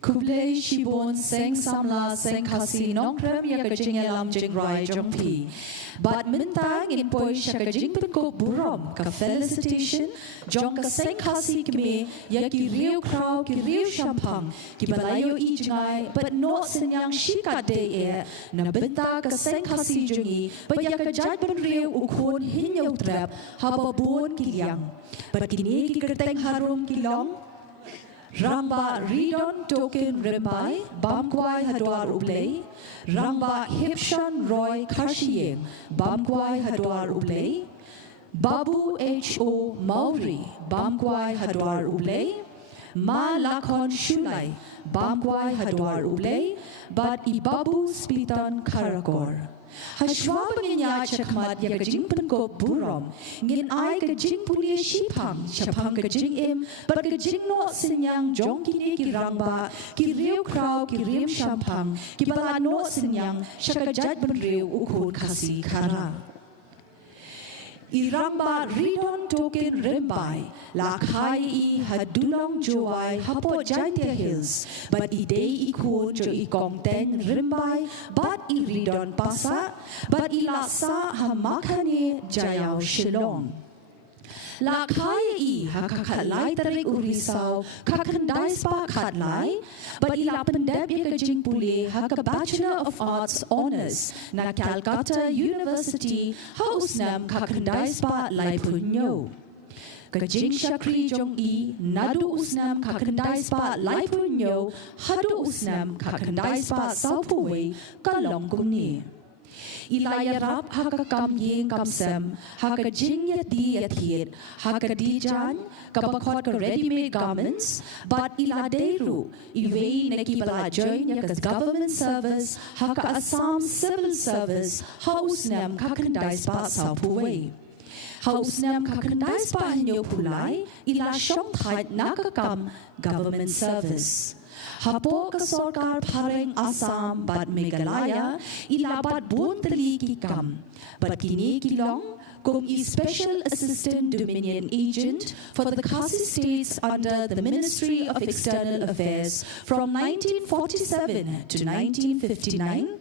Kublai Shibon Seng Samla Seng Kasi Nong Krem Ya Kajing Elam Jing Rai Jong Pi. But Mintang in Poi Shakajing Penko Burom Ka Felicitation Jong Ka Seng Kasi Kime Ya Ki Riu Krau Ki Riu Shampang Ki Balayo Ijngai But not Senyang Shika Day E Na Benta Ka Seng Kasi Jungi But Ya Ka Jai Ben Riu Ukon Hinyo Trap Haba Bon Ki Liang But Kini Ki Kerteng Harum Ki Long Ramba Ridon Token Rembai, Bamkwai Hadwar Ublay, Ramba Hipshan Roy Karshiyeng, Bamkwai Hadwar Ublay, Babu H.O. Mauri, Bamkwai Hadwar Ublay, Ma Lakon Shulai, Bamkwai Hadwar Ublay, But Ibabu Spitan Karakor. Hashwa penginya cakmat ya kejing penko burom ngin ai kejing pulia shipang chapang kejing im but kejing no senyang jong kini ki ramba ki riu krau ki rim shampang ki bala no senyang syakajat benriu ukun kasi kara Iramba Ridon Token Rembai, Lakai I Hadulong Joai Hapo Jaintia Hills, but Idei Ikun Jo Ikong Ten Rembai, but I Ridon Pasa, but I Lasa Hamakane Jayao Shillong. Lakai I Hakakalai Tarik Urisau, Kakandai Spa Katlai, but ila pendep kajing puli haka Bachelor of Arts Honours na Calcutta University hausnam kakandai spa lai punyo. Kajing Shakri Jong I nadu usnam kakandai spa lai punyo hadu usnam kakandai spa saupuwe kalong kumni. Ilayarap haka kam ying kam sem, haka jing yat di yat hit, haka di jan, kabakot ka ready-made garments, but iladeru, iway na kibala join yakas government service, haka Assam civil service, hausnam kakandai spa saupuwe. Hausnam kakandai spa hinyo pulay, ila syong thait nakakam government service. Hapo ka sorkar pareng Assam bat Meghalaya ilabat bon tali ki kam but kini kilong kung I Special Assistant Dominion Agent for the Khasi States under the Ministry of External Affairs from 1947 to 1959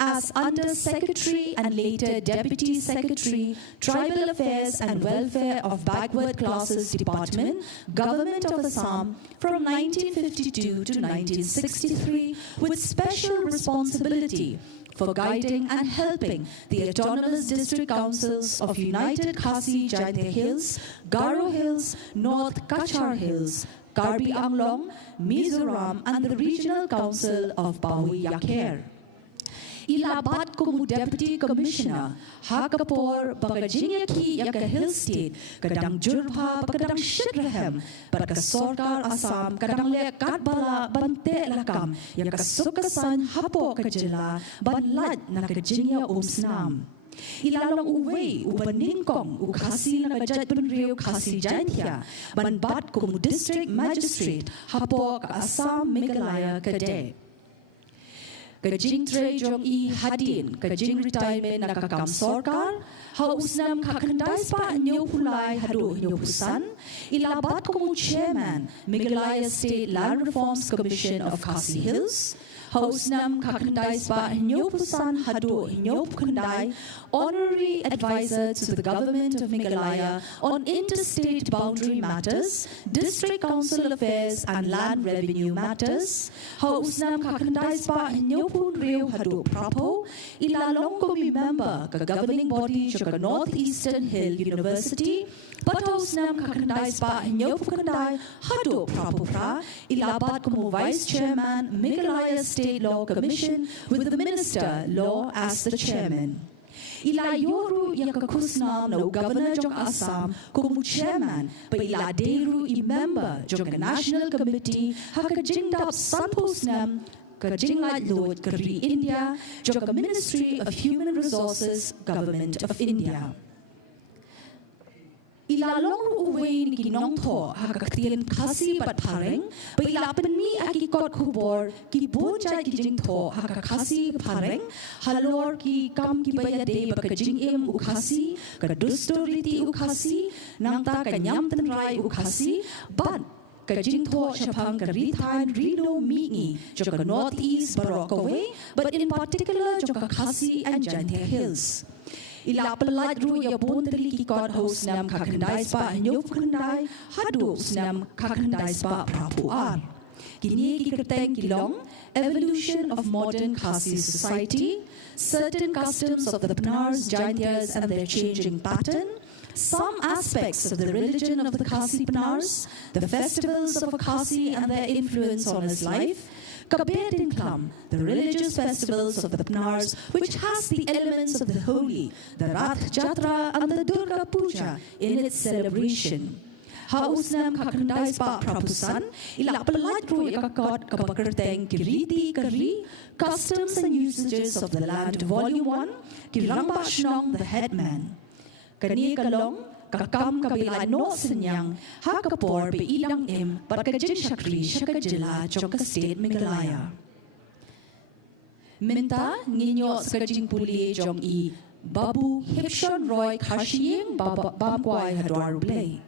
as Under Secretary and later Deputy Secretary, Tribal Affairs and Welfare of Backward Classes Department, Government of Assam from 1952 to 1963 with special responsibility for guiding and helping the autonomous district councils of United Khasi Jaintia Hills, Garo Hills, North Kachar Hills, Karbi Anglong, Mizoram and the Regional Council of Bawi Yakher. Ilabat como Deputy Commissioner, Hakapor, Bagajinga Ki, Yaka Hill State, Kadang Jurpa, Kadang Shidrahem, Baka Sorkar Assam, Kadang Le Katbala, Bante Lakam, Yaka Sukasan, Hapo Kajila, Ban Lad, Nakajinga Umsnam. Ilalong uway, ubaningkong, ukasi na kajat benriu kasi Jaintia, ban bat como District Magistrate, Hapo Assam Meghalaya Kade. Kajing Tre Jong I Hadin, Kajing Retirement Nakakam Sorkar, Hausnam Kakandai Spa Nyo Pulai Hadu Nyo Pusan, ilabat como Chairman, Meghalaya State Land Reforms Commission of Khasi Hills, Hausnam Kakandai Spa Nyo Pusan Hadu Nyo Pukandai, Honorary Advisor to the Government of Meghalaya on Interstate Boundary Matters, District Council Affairs and Land Revenue Matters, Hausnam Kakandai Spa Nyo Pun Reu Hadu Prapo, ilalong komi member ka governing body sa Northeastern Hill University, but Hausnam Kakandai Spa Nyo Pukandai Hadu Prapo Pra, ilabat como Vice Chairman, Meghalaya State Law Commission with the Minister Law as the Chairman. Ilayoru yakakusnam no Governor Jong Assam como Chairman, but iladeru I member Jong National Committee hakajingdap sanposnam kajinglat Lord Kari India Jong Ministry of Human Resources Government of India. Ilalong uway ni Ginong Tho hakaktian Khasi bat pareng, but ilapan mi akikot kubor ki bonjay ki jing Tho hakakasi pareng, halor ki kam ki bayade bakajing im ukhasi, kadustoriti ukhasi, nangta kanyam tenrai ukhasi, but Kajing Tho Chapang Karithan Reno Mingi Joka Northeast Baroque, but in particular Joka Khasi and Jantia Hills. Ila pelat ru ya bonteli ki god host nam kakandai spa nyop kandai hadu nam kakandai spa prapuar. Kini ki kerteng kilong evolution of modern Khasi society, certain customs of the Penars, Jaintias and their changing pattern, some aspects of the religion of the Khasi Penars, the festivals of Khasi and their influence on his life, Kabir Dinklam, the religious festivals of the Penars, which has the elements of the holy, the Rath Jatra and the Durga Puja in its celebration. Hausnam kakandai spa prapusan, ila peladru yakakot kapakerteng kiriti kari, customs and usages of the land, Volume 1, Kiramba Shnong, the headman. Kani kalong, kakam kabila no senyang, hakapor be ilang im, but kajin shakri shakajila choka state Meghalaya. Minta nginyo skajing puli jong I, babu hipshon roy kashiying bamkwai hadwaru play.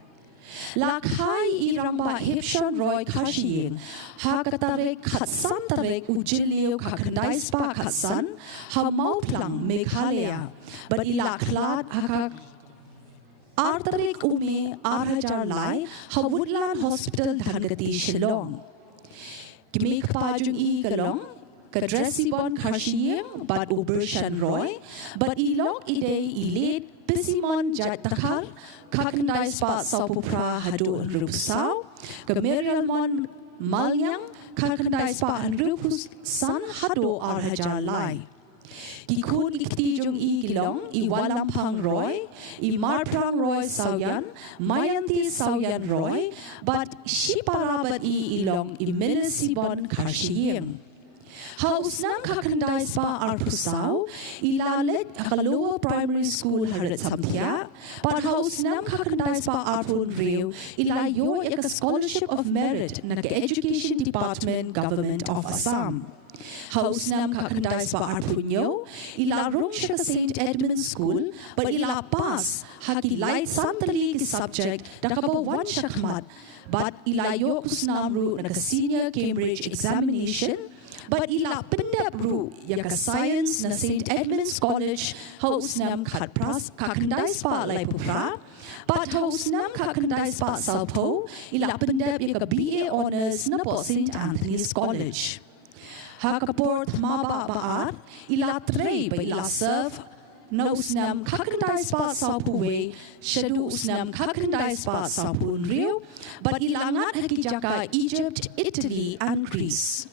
Lakhai iramba hipshon roy kashiying, hakatarik katsan tarik ujilio kakandai spa katsan, hamauplang Meghalaya, but ilaklat hakak Artarik ume arhajar lai Hawudlan Hospital Dhangati Shillong. Gimik pajung I galong Kadresibon Kashiyem Bad Ubershan Roy But ilong ide ilid Pisimon Jat Takar Kakandai Spa Sapupra Hadu Rupsau Gamiralmon Malyang Kakandai Spa Rupus San Hadu Arhajar Lai Ikun iktijung I gilong, I walampang roy, I marprang roy sauyan, mayanti sauyan roy, but shiparabat I ilong I minisibon kashiyem. Hausnang kakandai spa arpusau, ilalit Kaloa Primary School harit samtia, but hausnang kakandai spa arpun riu, ilayo ek scholarship of merit na Education Department Government of Assam. Hausnam kakandai spa arpunyo, ila rung siya St. Edmund's School, but ila pas, haki light santali ki subject, dakabo one shakmat, but ila yo kusnam ru na senior Cambridge examination, but ila pindap ru yaka science na St. Edmund's College, hausnam kakandai spa lai pupra, but hausnam kakandai spa salpo, ila pindap yaka BA honors na po St. Anthony's College. Hakaport maba baar, ila trey ba ila serve, na usnam kakandai spa sapuwe, shadu usnam kakandai spa sapun riu, but ilangat hakijaka Egypt, Italy and Greece.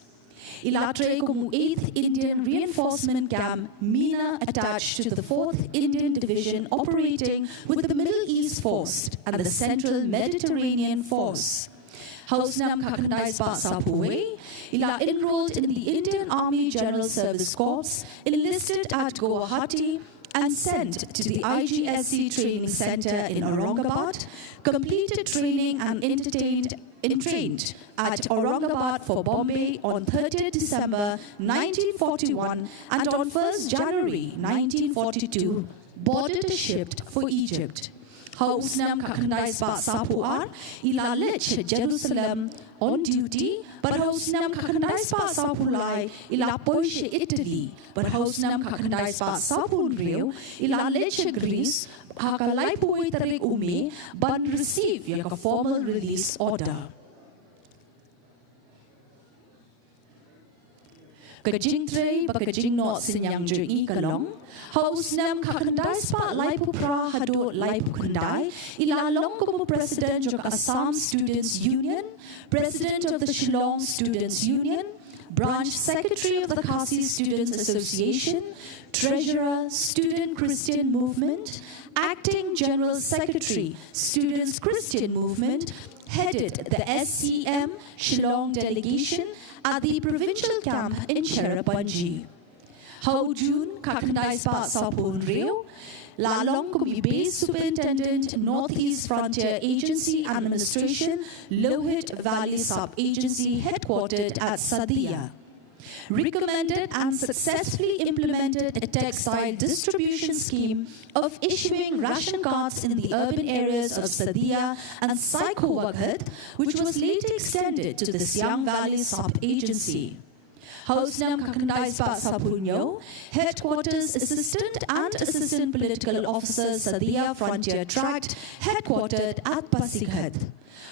Ila trey kumu 8th Indian Reinforcement Camp, Mina attached to the 4th Indian Division operating with the Middle East Force and the Central Mediterranean Force. Hausnam kakandai spa sapuwe, ila enrolled in the Indian Army General Service Corps, enlisted at Guwahati and sent to the IGSC Training Center in Aurangabad, completed training and entrained at Aurangabad for Bombay on 30th December 1941 and on 1st January 1942 boarded a ship for Egypt. Hausnam kakandai spa sapuar, ila lich Jerusalem on duty, but hausnam kakandai spa sapulai, ila poishe Italy, but hausnam kakandai spa sapulriu, ila lich Greece, hakalai pui tarik ume, but receive yaka formal release order. Kajing trey ba kajing no sinyang jui kalong, hausnam kakandai spa laipu pra hadu laipu kandai, ilalong kumu President of Assam Students Union, President of the Shillong Students Union, Branch Secretary of the Khasi Students Association, Treasurer, Student Christian Movement, Acting General Secretary, Students Christian Movement, headed the SCM Shillong delegation at the provincial camp in Cherrapunji. How June kakandai spa sapun riu, lalong kumi base superintendent Northeast Frontier Agency Administration, Lohit Valley Sub Agency headquartered at Sadia. recommended and successfully implemented a textile distribution scheme of issuing ration cards in the urban areas of Sadia and Saiko-Waghat, which was later extended to the Siang Valley Sub-Agency. Hausnam Kakandai Spa Sapunyo, Headquarters Assistant and Assistant Political Officer Sadia Frontier Tract, headquartered at Pasighat.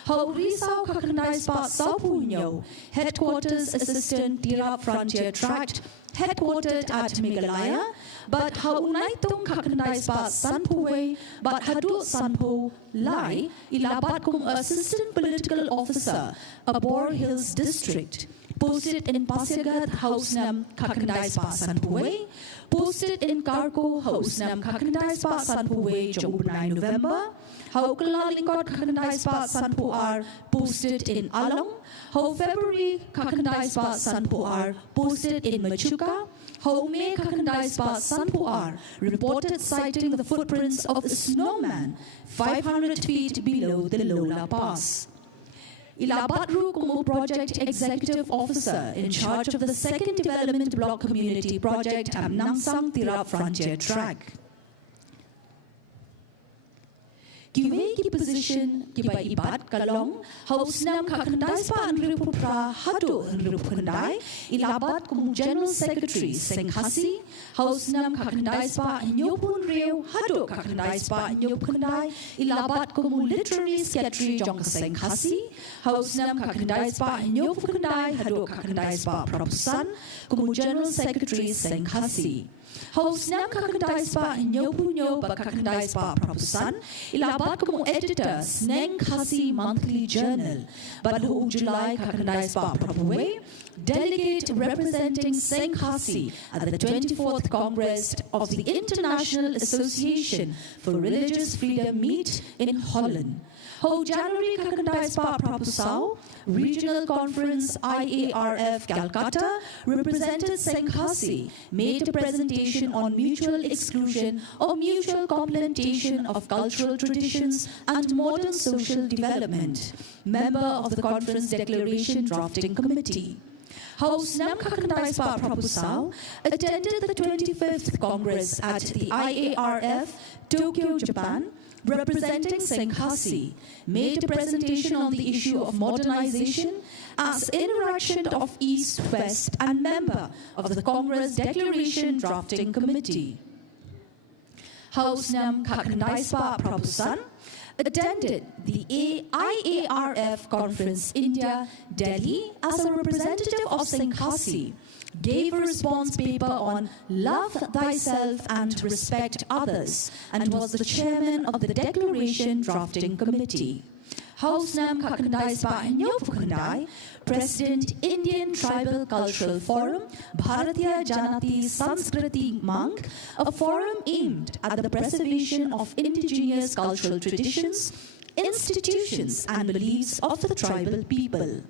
Hau Risau Kakandai Spa Sapunyo, Headquarters Assistant Tira Frontier Tract, headquartered at Meghalaya, but Hau Unaitung Kakandai Spa Sanpuwe, but Hadu Sanpu Lai, ilabat kung Assistant Political Officer, Abor Hills District. Posted in Pasighat, Hausnam Kakandai Spa Sanpuwe, posted in Karko, Hausnam Kakandai Spa Sanpuwe, Jong 9 November, Haukala Lingkot Kakandai Spa Sanpuar, posted in Along, Hau February Kakandai Spa Sanpuar, posted in Machuca, Hau May Kakandai Spa Sanpuar, reported sighting the footprints of a snowman 500 feet below the Lola Pass. Ilabatru Kumu Project Executive Officer in charge of the Second Development Block Community Project at Nangsang Tira Frontier Track. Kiwe ki position kiba ibat kalong hausnam kakandai spa Nripupra hadu Nripukandai ilabat kumu General Secretary Senghasi hausnam kakandai spa Nyopun Reu hadu kakandai spa Nyopukandai ilabat kumu Literary Secretary Jong Senghasi hausnam kakandai spa Nyopukandai hadu kakandai spa Prapusan kumu General Secretary Senghasi. Hausnam Kakandai Spa Nyopunyo Kakandai Spa Prapusan ilabat kumu editor Sneng Khasi Monthly Journal Badhu July Kakandai Spa Prapuwe delegate representing Seng Khasi at the 24th Congress of the International Association for Religious Freedom meet in Holland. Ho January Kakandai Spa Prapusau Regional Conference IARF Calcutta represented Seng Khasi made a presentation on mutual exclusion or mutual complementation of cultural traditions and modern social development. Member of the Conference Declaration Drafting Committee. House Nam Kakandai Spa Prapusau attended the 25th Congress at the IARF, Tokyo, Japan, representing Seng Khasi, made a presentation on the issue of modernization as interaction of East-West and member of the Congress Declaration Drafting Committee. House Nam Kakandai Spa Prapusan attended the IARF Conference India, Delhi as a representative of Seng Khasi, gave a response paper on Love Thyself and Respect Others, and was the chairman of the Declaration Drafting Committee. Hausnam Kakandai Spa Nyopukandai, President Indian Tribal Cultural Forum, Bharatiya Janati Sanskriti Mang, a forum aimed at the preservation of indigenous cultural traditions, institutions and beliefs of the tribal people.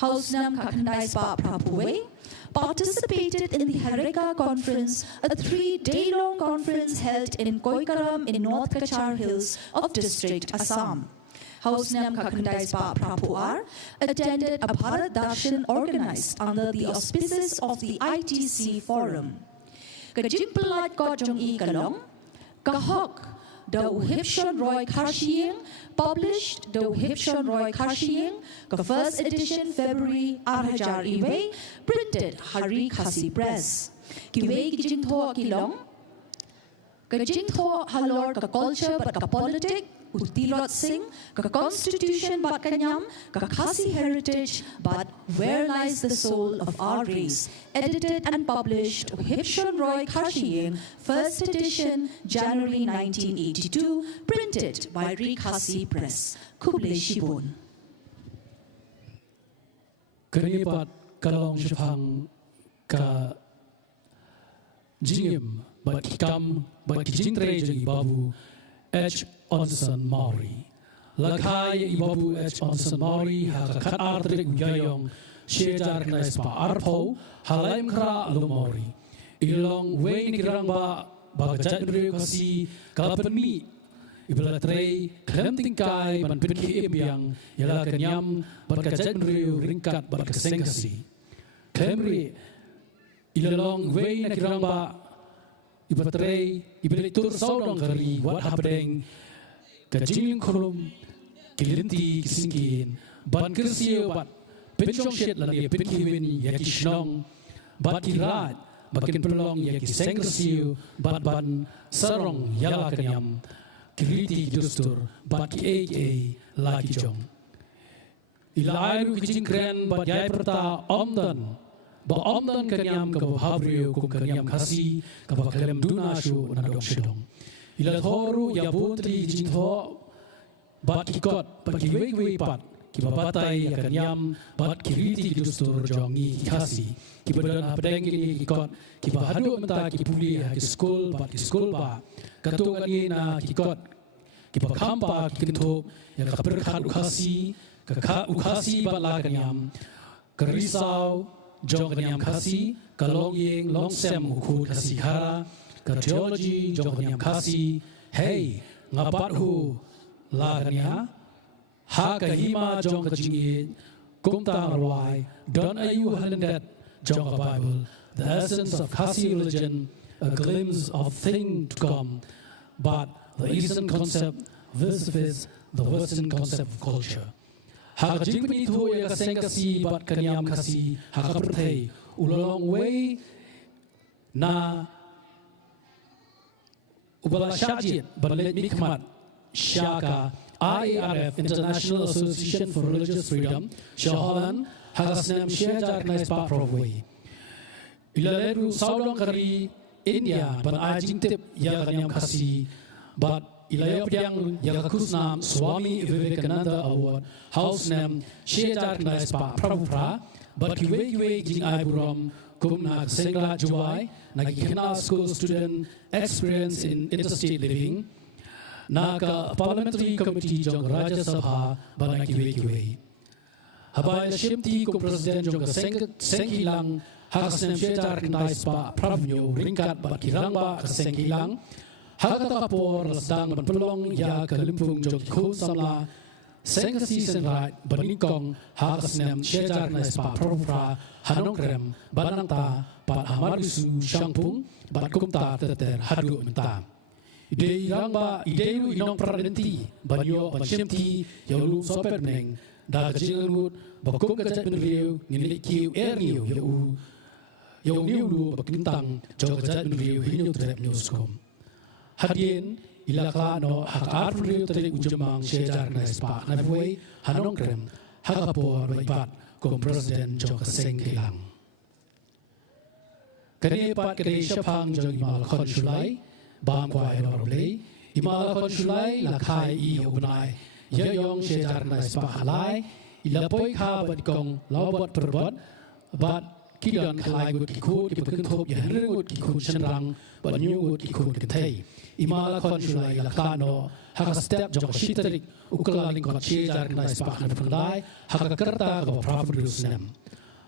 Hausnam Kakandai Spa Prapuwe participated in the Hareka Conference, a 3-day-long conference held in Koikaram in North Kachar Hills of District Assam. Hausnam Kakandai Spa Prapuar attended a Bharat Darshan organized under the auspices of the ITC Forum. Kajimpelat Kojong E Kalong, Kahok, the Hipshon Roy Karshiing, published the Hipshon Roy Karshiing, the first edition February Arhajar Iwe, printed Hari Khasi Press. Kiwe Kijintho Kilong, Kajintho Halor ka culture but ka politic, Utilot Singh, ka constitution but kanyam, ka Khasi heritage, but where lies the soul of our race? Edited and published Hipshon Roy Karshiing, first edition, January 1982, printed by Ri Khasi Press. Kuble Shibun. Kanipat kalong shipang ka jingim bat kam bat kijintre jagi babu H. Onson Maori. Lakai ibabu H. Onson Maori hakakat artrik gayong shejar kanai spa arpo halaim kra alu Maori. Ilong way ni kirang ba bagajat nri kasi kalapani ibalatrei klem tingkai ban pinki imbiang yala kanyam bagajat nri ringkat bagkaseng kasi. Kemri ilalong way na kirang ba ibatrei ibalitur saudong kari wat hapdeng kajing kolom kilinti kisingkin ban kersiyo bat penchong shet lani penkiwin yakishnong bat kirat bakin pelong yakiseng kersiyo bat ban sarong yala kanyam kiriti dustur bat ki laki jong ilairu kijing kren bat yai perta omdan ba omdan kanyam ka habrio kum kanyam khasi ka ba kalem dunashu nadong shidong ila thoru ya butri jing tho bat kikot bat kiwei pat ki babatai ya kanyam bat kiriti dustur jongi khasi ki badan apdeng ini kikot ki bahadu menta ki puli ki school ba katu kani na kikot ki bakampa ki kinto ya ka perkhat khasi ka ukhasi bat la kanyam kerisau jong kanyam khasi kalong yeng long sem ukhu khasi khara ka theology jong kanyam khasi hey ngapat hu la kanya ha ka hima jong ka jingi kumta rawai don ayu halendet jong ka bible the essence of khasi religion a glimpse of thing to come but the eastern concept versus the western concept of culture hak jing pini thu ya kaseng kasi bat kanyam kasi hak perthei ulong way na ubala shajit balet mikmat shaka IARF International Association for Religious Freedom shahalan hakasnem shejar nais pa provoi ilaleru saudong kari India ban ajing tip ya kanyam kasi bat Ilaya Piyang Yagakusnam Swami Vivekananda Award House Nam Shejar Nais Pa Prabhupada But Kiwe Jing Ai Buram Kumna Sengla Juwai Nagikina School Student Experience in Interstate Living Naga Parliamentary Committee Jong Raja Sabha Bana Kiwe Habay Shimti Kum President Jong Senghilang Hakasnem Shejar Nais Pa Prabhupada Ringkat Bat Kirangba Senghilang Hakata kapor lasdang berpelong ya kelimpung jog khul samla sengkasi senrat beningkong hakasnem shejar nais pa propra hanongkrem banangta pat hamarisu shangpung bat kumta teter hadu menta ide rangba ideu inong pradenti banyo banshemti yaulu soper neng da kajingut bakum kajat benriu nilikiu erniu yau niulu bakintang jog kajat benriu hinyu trep newscom Hadien ilakla no hakar riu tadi ujemang shejar nais pa navoi hanong krem hakapor baipat kom presiden jong kaseng hilang kani pat kani shapang jong imal khon shulai bam kwai norble imal khon shulai lakai I unai yayong shejar nais pa halai ilapoi kha bat kong lawbat perbot bat kidan khalai gut kikut kipakenthop ya henrengut kikut senrang bat nyugut kikut kentai Imala kon shulai lakano haka step jong shitarik ukalaling kon shejar nais pa hanfandai haka kerta ko properties nem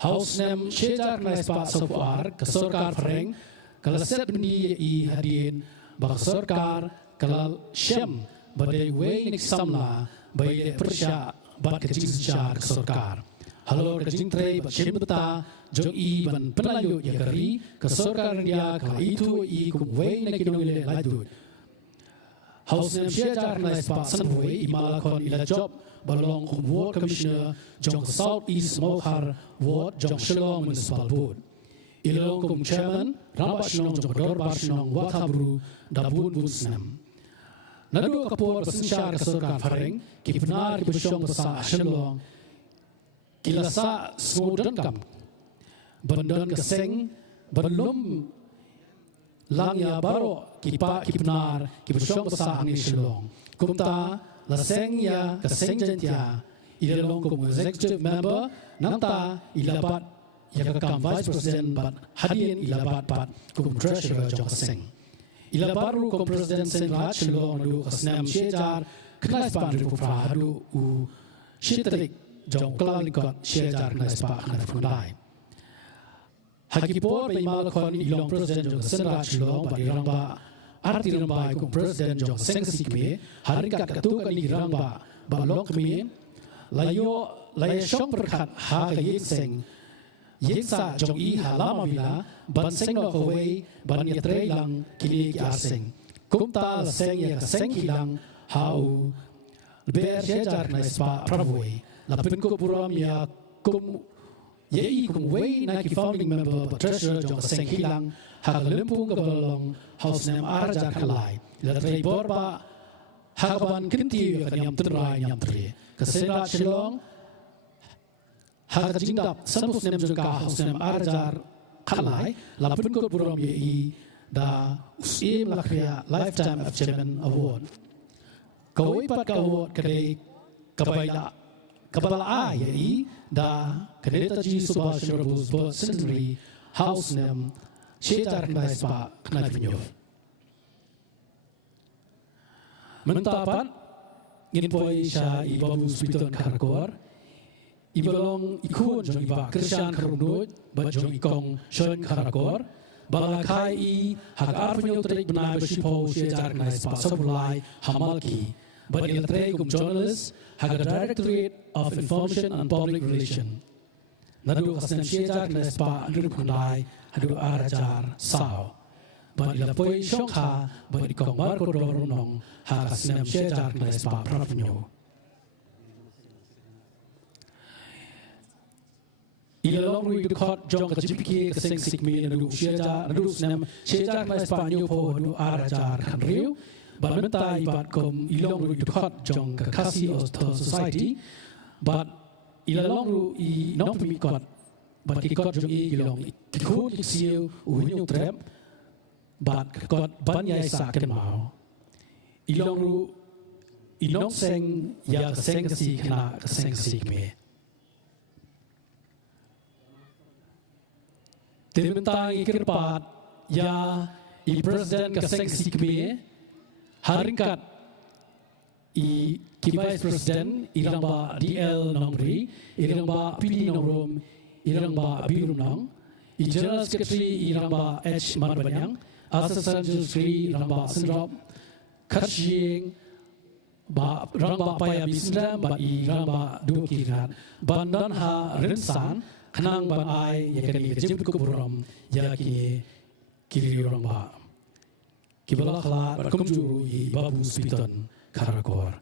house nem shejar nais pa sobar ka sarkar freng kala set bni I hadin ba sarkar kala shem badai way nik samla bai persha bat ka jinjar sarkar halo ka jingtrei ba shembata jong I ban penayu ya kari ka sarkar dia ka itu I kum way nik kinole ladut House nem shejar nais pa sanway imala kon ila job balong ward commissioner jong South East Mokhar ward jong Shillong municipal board ilong kum chairman rabashnong jong dorbashnong wathabru dabun bunsnam nadu kapor basinshar kasarkar fareng kipnar kibushong basa Shillong kilasa smodan kam bandan kaseng balum langya baro kipa kipnar kibushong basa angin Shillong kumta laseng ya kaseng jentia ilong kum executive member nanta ilapat ya kakam vice president bat hadien ilapat pat kum treasurer jong kaseng ilapat ru kum president senrat Shillong du kasnam shejar knais pan ru pra hadu u shitrik jong klalikot shejar knais pa hanafundai Hakipor by Malakon ilong President Jong Senrat Shillong pa irangba arti rangba kung President Jong Sengsi kami harikat katukan ni rangba balong kami layo syong perkat ha kayin seng Yeksa jong i halama vila ban seng no kawai ban ya tre lang kini ki aseng. Kumta la seng ya seng kilang hau ber shejar na spa pravoi. La pin ko buram ya kum ye kum wei na ki founding member treasurer jong seng kilang ha limpung kabalong house name arjar kalai. La tre borba hakaban kinti ya kanyam trai nyam tre. Kesera shilong Hak jingdap sambus nem juga haus nem arjar kalai lapun ko buram ye da usim lakria lifetime achievement award kau ipat kau kade kabala ye da kade taji subhash chandra bose birth centenary haus nem shejar knai spa knai pinyo mentapat ngin poi sha ibabu spiton karakor Ibalong ikun jong iba Christian karunut bat jong ikong shon karakor balakai I hak arpanyo trik benai besipo shejar nai spa sabulai hamalki bat ilatre kum journalist hak Directorate of Information and Public Relation nadu kasem shejar nai spa andu kunai hadu arajar sao bat ilapoi shongha bat ikong marko dorunong hak kasem shejar nai spa prapanyo Ilalong ri dukot jong ka jipiki ka seng sikmi nadu senam shejar na Espanyo po nadu arajar kan riu balmenta ibat kom ilong ri dukot jong ka kasi of society but ilalong ru I non pemikot but kikot jong I ilong ikut iksiu uhinyong trep but kikot banyai sa kenmao ilong ru inong seng ya ka seng kasi kena ka seng sikmi Tentang ikirpat ya I presiden kaseng sikme haringkat I ki vice president irang ba DL Nongri irang ba PD Nongrom irang ba Birum Nong I general secretary irang ba H Manbanyang assistant secretary irang ba Sindrop Khatshing ba rang ba paya bisndam ba irang ba dukirat bandan ha rensan Kanang ban ai ya kani kejim ko buram ya ki kiri orang ba kibala khala bar kumjuru I babu spiton karakor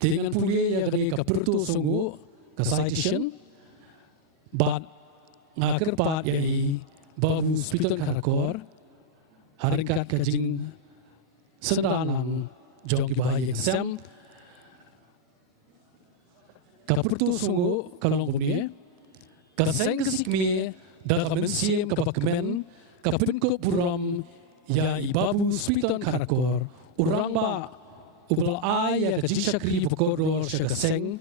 dengan pulie ya kani kapertu sungu ka citation bat ngakir pat ya I babu spiton karakor haringkat kajing sendanang jong bahaya sem Kapertu sungu kalong kunie, kaseng kesikmi dan kamensim kapakmen kapin ko buram ya ibabu spiton karakor urang ba ubal ay ya kajishakri bukodor sya kaseng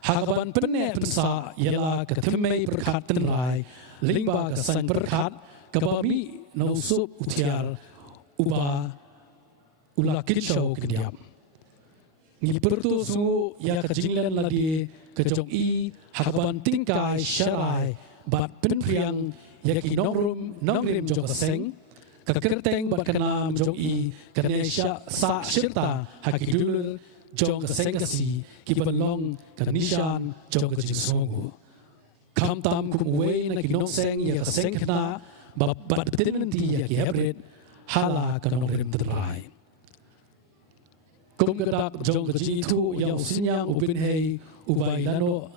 hakaban penne pensa yala katemei berkat tenrai lingba kasang berkat kabami nausup utial uba ulakin show kediam Ngipertu sungu ya kejinglan lagi kejong I hakaban tingkai syarai bat penpriang ya ki nongrim jong kaseng kakerteng bat kanam jong I kanesya sa syirta hakidul jong kaseng kasi kibalong kanisyan jong kejing sungu kamtam kumwe na kinongseng ya kaseng kana bat betinanti ya ki hebred hala kanongrim terlai Kung gadak jong kaji itu yang usinyang upin hei ubay lano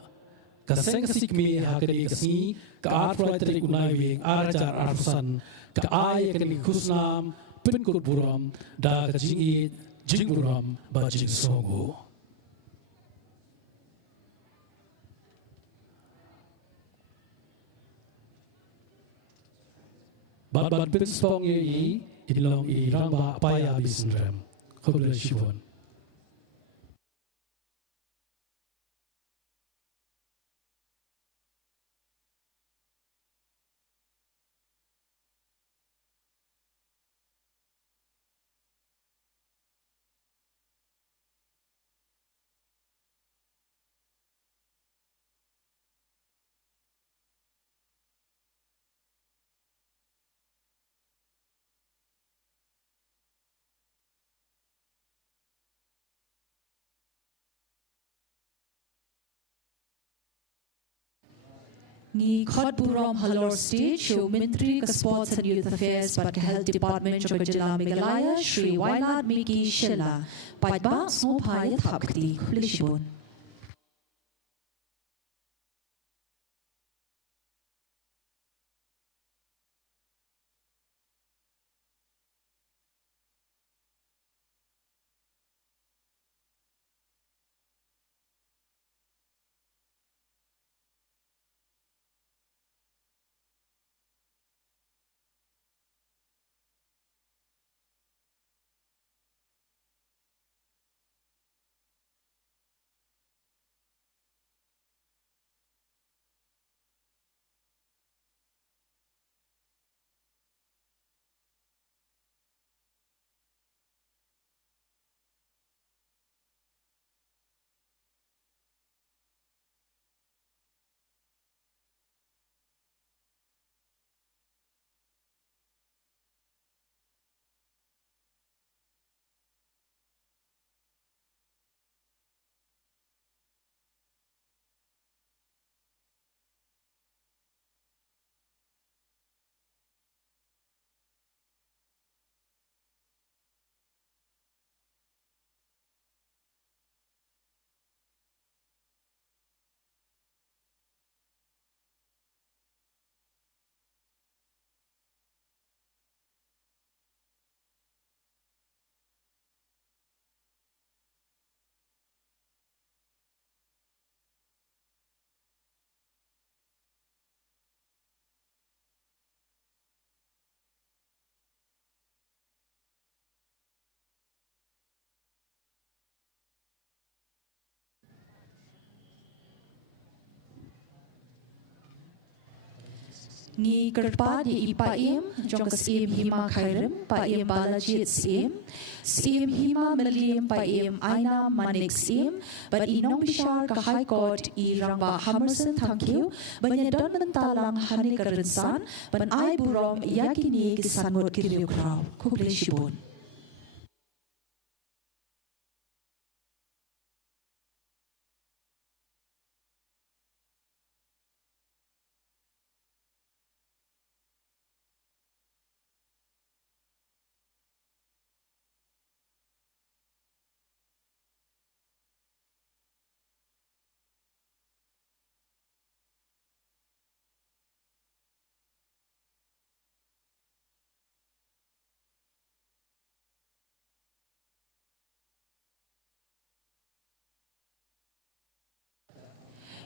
kaseng kasikmi hakani kasni ka arprai trik unai wing arjar arpusan ka ay kani kusnam penkut buram da kajingi jing buram ba jing songo Bat pinspong ye ilong irang ba paya bisnrem Kobla Shivon Ngi khot burom halor stage show Ministry of Sports and Youth Affairs but Health Department Joga Jila Meghalaya Shri Wailat Miki Shela Pajba Snopaya Thapkti Kulishibun. Ngi kerpa di ipaim jong kesim hima khairim paim balajit sim hima melim paim aina manik sim but inong bishar ka high court I rangba Hammerson thank you banyadon mentalang hani kerensan ban ai burom yakini kisangot kiriu kraw kuklishibun.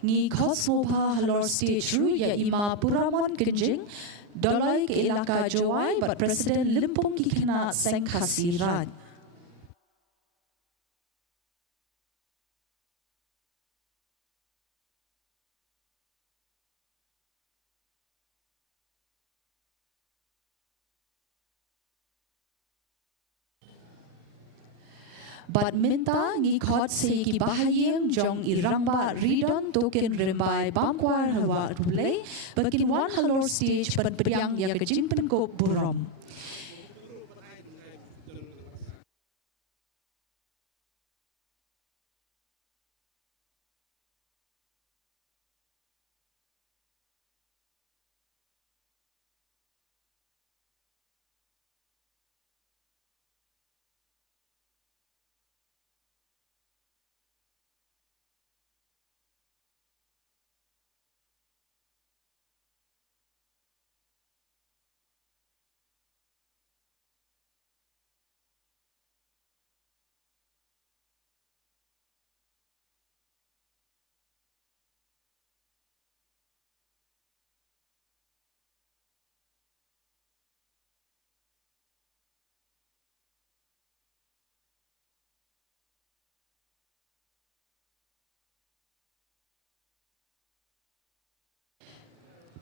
Ngi Cosmopa halor stage ru ya ima puramon genjing dolai ke ilaka Jowai but President Limpong kikina sengkasiran. But minta ngi khot se ki bahayeng jong irangba ridon token rembai bangkwar hawa rule bakin wan halor stage ban priang ya kejing penko burom.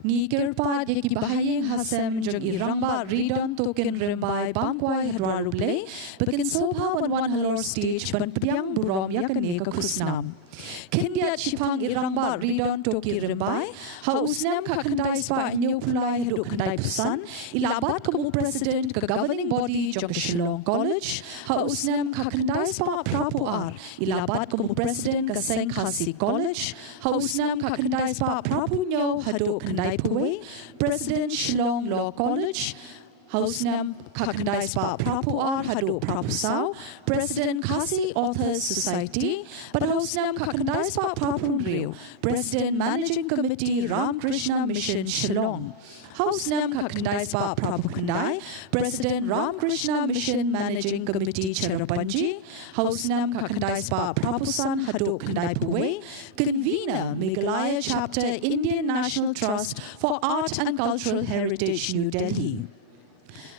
Ngi kerpa de ki bahayeng hasem jog irangba ridon token rembai bangkwai hadwarule bakin sopa wan halor stage ban priang burom yakane ka kusnam. Kindia Chipang Iramba Ridon Toki Rimbai, Hausnam Kakandai Spa New Pulai Hadu Kandai Pusan, Ilabat Kamu President, Governing Body Jokashilong College, Hausnam Kakandai Spa Prapuar, Ilabat Kamu President, Kaseng Khasi College, Hausnam Kakandai Spa Prapunyo Hadu Kandai Puwe, President Shillong Law College, Hausnam Kakandai Spa Prapuar Hadu Prapusau, President Khasi Authors Society, but Hausnam Kakandai Spa Prapunriu, President Managing Committee Ram Krishna Mission Shillong. Hausnam Kakandai Spa Prapukandai, President Ram Krishna Mission Managing Committee Cherapanji, Hausnam Kakandai Spa Prapusan Hadu Kandai Puwe, Convener Meghalaya Chapter Indian National Trust for Art and Cultural Heritage New Delhi.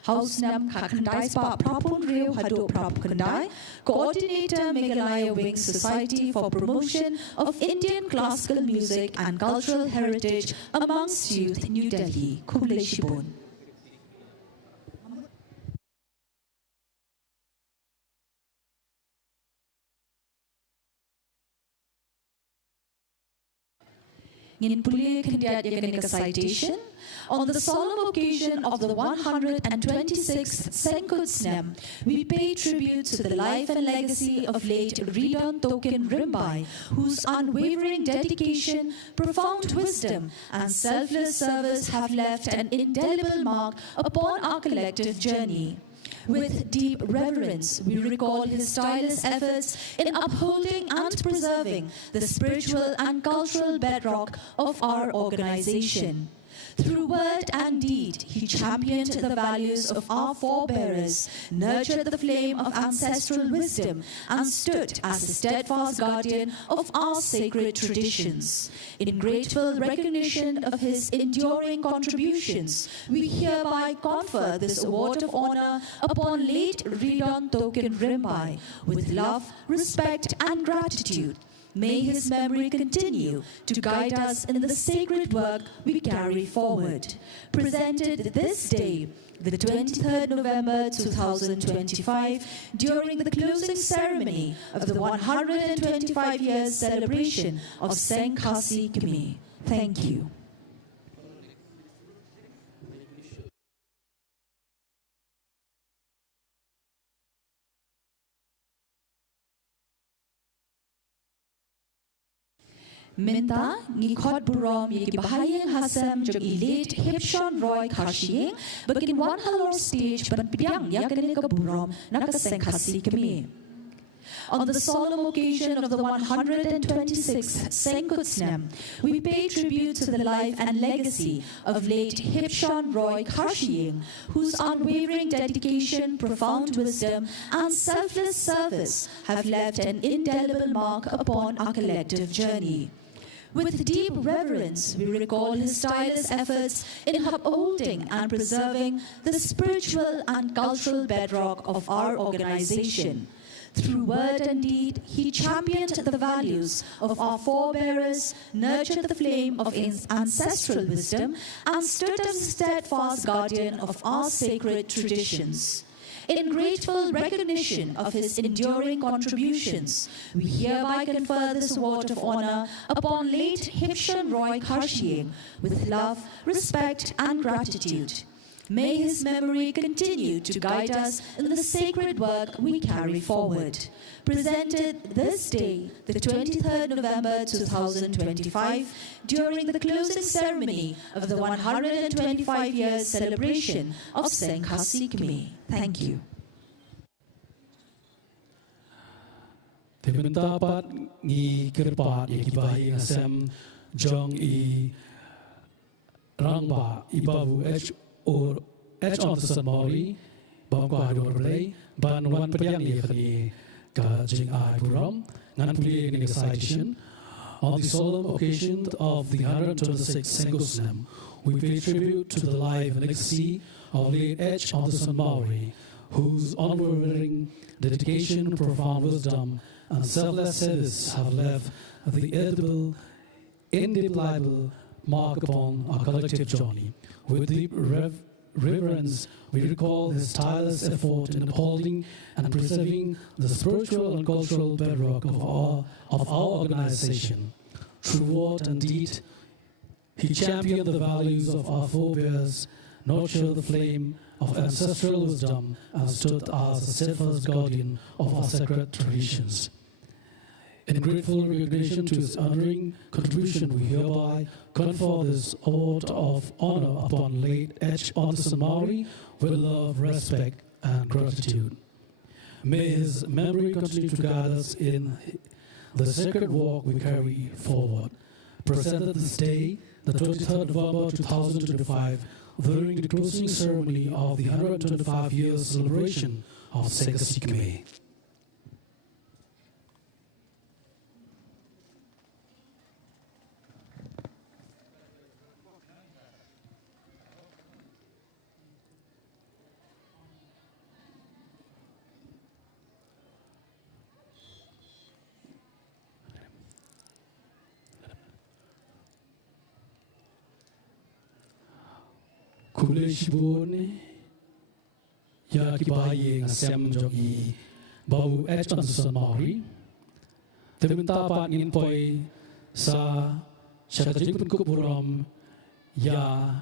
Hausnam Kakandai Spa Prapunriu Hadu Prapukandai, Coordinator Meghalaya Wing Society for Promotion of Indian Classical Music and Cultural Heritage amongst Youth, New Delhi, Kumle Shibun. In Pule Kandiat Yakanika citation, on the solemn occasion of the 126th Senkutsnem, we pay tribute to the life and legacy of late Ridon Token Rimbai, whose unwavering dedication, profound wisdom, and selfless service have left an indelible mark upon our collective journey. With deep reverence, we recall his tireless efforts in upholding and preserving the spiritual and cultural bedrock of our organization. Through word and deed, he championed the values of our forebearers, nurtured the flame of ancestral wisdom, and stood as a steadfast guardian of our sacred traditions. In grateful recognition of his enduring contributions, we hereby confer this award of honor upon late Ridon Token Rimbai with love, respect, and gratitude. May his memory continue to guide us in the sacred work we carry forward. Presented this day, the 23rd November 2025, during the closing ceremony of the 125 years celebration of Seng Khasi Khmer. Thank you. Minta ngikot burom yaki bahayang hasam jog elite Hipshon Roy Khashiying bakin one halor stage ban piang yakin ka burom nakaseng Khasi Khmer. On the solemn occasion of the 126th Senkutsnem, we pay tribute to the life and legacy of late Hipshon Roy Khashiying, whose unwavering dedication, profound wisdom, and selfless service have left an indelible mark upon our collective journey. With deep reverence, we recall his tireless efforts in upholding and preserving the spiritual and cultural bedrock of our organization. Through word and deed, he championed the values of our forebearers, nurtured the flame of ancestral wisdom, and stood as a steadfast guardian of our sacred traditions. In grateful recognition of his enduring contributions, we hereby confer this award of honor upon late Hipshon Roy Khashiying with love, respect, and gratitude. May his memory continue to guide us in the sacred work we carry forward. Presented this day, the 23rd November 2025, during the closing ceremony of the 125 years celebration of Seng Khasi Khmer. Thank you. Terima dapat ngi kerpat yang kibahi asam jong I rangba ibabu or on the Samori, Bangkwa Dorley, Ban one Padiang Yakani, Kajing I Puram, Nanpuli in citation. On the solemn occasion of the 126th Senkutsnem, we pay tribute to the life and legacy of late H. Anderson Maori, whose unwavering dedication, profound wisdom, and selfless service have left the indelible mark upon our collective journey. With deep reverence, we recall his tireless effort in upholding and preserving the spiritual and cultural bedrock of our organization. Through word and deed, he championed the values of our forebears, nurtured the flame of ancestral wisdom, and stood as a steadfast guardian of our sacred traditions. In grateful recognition to his honoring contribution, we hereby confer this award of honor upon late H. Anderson Maury with love, respect, and gratitude. May his memory continue to guide us in the sacred walk we carry forward. Presented this day, the 23rd November 2025, during the closing ceremony of the 125 years celebration of Sengkasi Khmer. Kuleshibun ya kibaye ngasem jogi bau H. Anderson Maury teminta pan ngin poi sa syakajing pun buram ya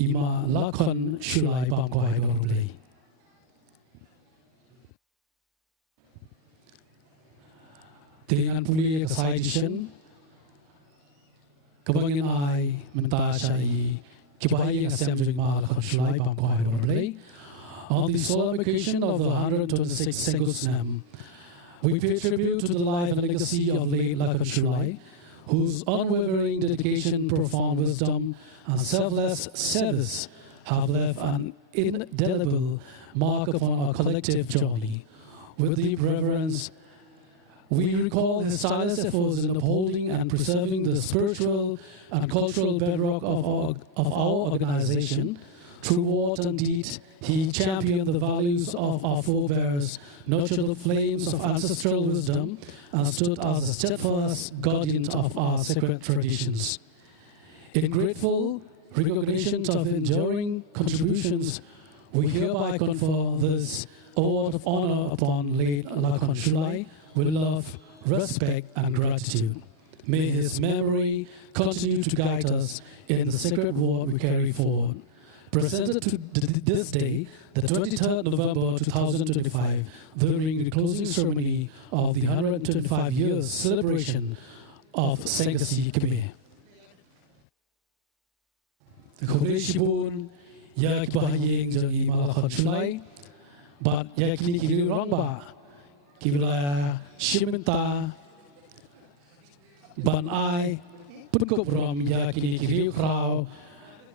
ima lakon shulai pam kwai barulei dengan puli excitation kebangin ai menta syai Kibaye Assembly Mal Khonshulai Pamkwai Barley. On the solemn occasion of the 126th Sengkutsinam, we pay tribute to the life and legacy of late Lakan Shulai, whose unwavering dedication, profound wisdom, and selfless service have left an indelible mark upon our collective journey. With deep reverence, we recall his tireless efforts in upholding and preserving the spiritual and cultural bedrock of our organization. Through word and deed, he championed the values of our forebears, nurtured the flames of ancestral wisdom, and stood as a steadfast guardian of our sacred traditions. In grateful recognition of enduring contributions, we hereby confer this award of honor upon late Lakan Shulai with love, respect, and gratitude. May his memory continue to guide us in the sacred work we carry forward. Presented to this day, the 23rd November 2025, during the closing ceremony of the 125 years celebration of Sengkasi Khmer. The Khureshibun ya kibahayeng jangi malakhan shulai, but ya kini kiri rong ba. Kibla Shimenta Ban Ai Punkop Rom Yakini Kiriu Krau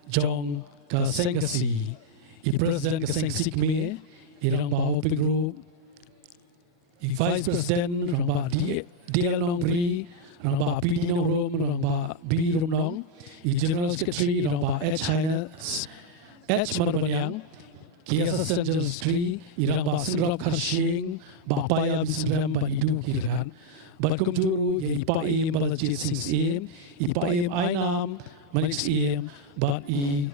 Jong Ka Sengkasi I President Ka Sengkasi Khmer I Rangba Oping Group I Vice President Rangba DL Nong Ri Rangba PD Nong Rom Rangba B Rom Nong I General Secretary Rangba H Manbanyang Ki Assistant General Secretary Irang Ba Singrap Kharshing Bapaya Bisram Ba Idu Kiran Bat Kumjuru Ye Ipa Em Balajit Singh Em Ipa Em Ainam Manix Em Bat I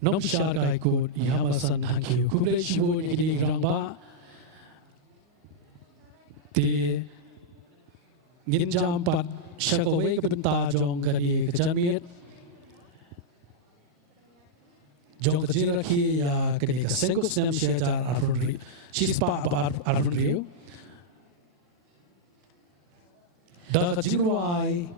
Nom Shar Kai Kod I Hamasan Hankiu Kumle Shibun Ini Irang Ba Te Nginjam Pat Shakawe Kabenta Jong Kari Kajamiet Jong kajira ki ya kini Sengkutsinam Syajar Arun Shispa Arun Rio Da kajirwai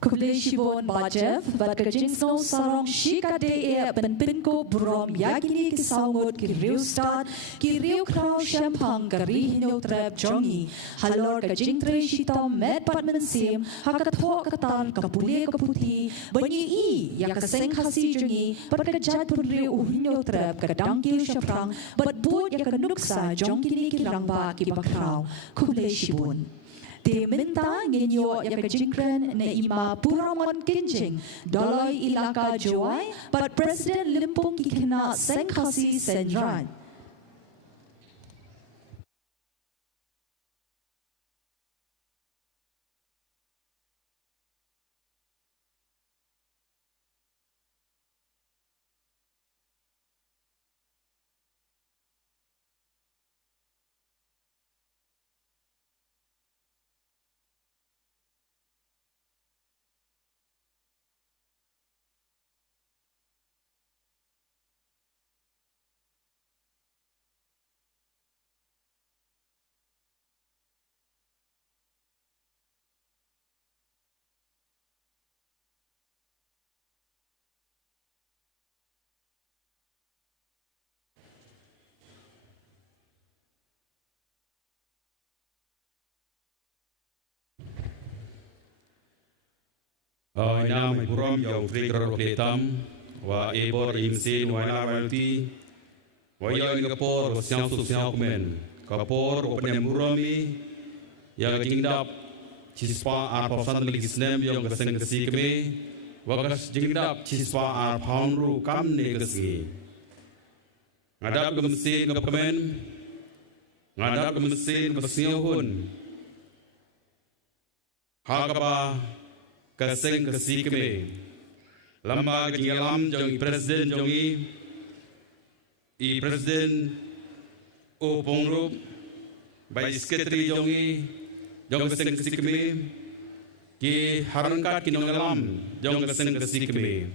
Kuble Shibon Bajev, Bat Kajing Snow Sarong Shika De Ben Binko Brom Yakini Kisangot Kiriustan Kiriu Krau Shampang Kari Hino Trap Jongi Halor Kajing Tre Shitom Med Patman Sim Hakato Katar Kapule Kaputi Banyi I Yakaseng Hasi Jongi Bat Kajat Purri Uhino Trap Kadangkil Shaprang Bat Boot Yakanuksa Jongkini Kirangba Kibakrau Kuble Shibon Te minta nginyo ya kajingkren na ima puramon kinjing doloi ilaka joai but President Limpong kikina Sengkasi Senran. Nama Buram yang frikar wakletam, wa ebor imsin wa narawalti, wa yang kapor siang su siang kumen, kapor openem Burami, yang jingdap cispa ar pasan legisnem yang keseng kesi keme, wa kas jingdap cispa ar paunru kam ne kesi. Ngadap gemsin kemen, ngadap gemsin kesiahun, hagapa kaseng kesi keme lamba jingalam jong presiden jongi I presiden o pongrup bai sekretari jongi jong kaseng kesi keme ki harangkat kinongalam jong kaseng kesi keme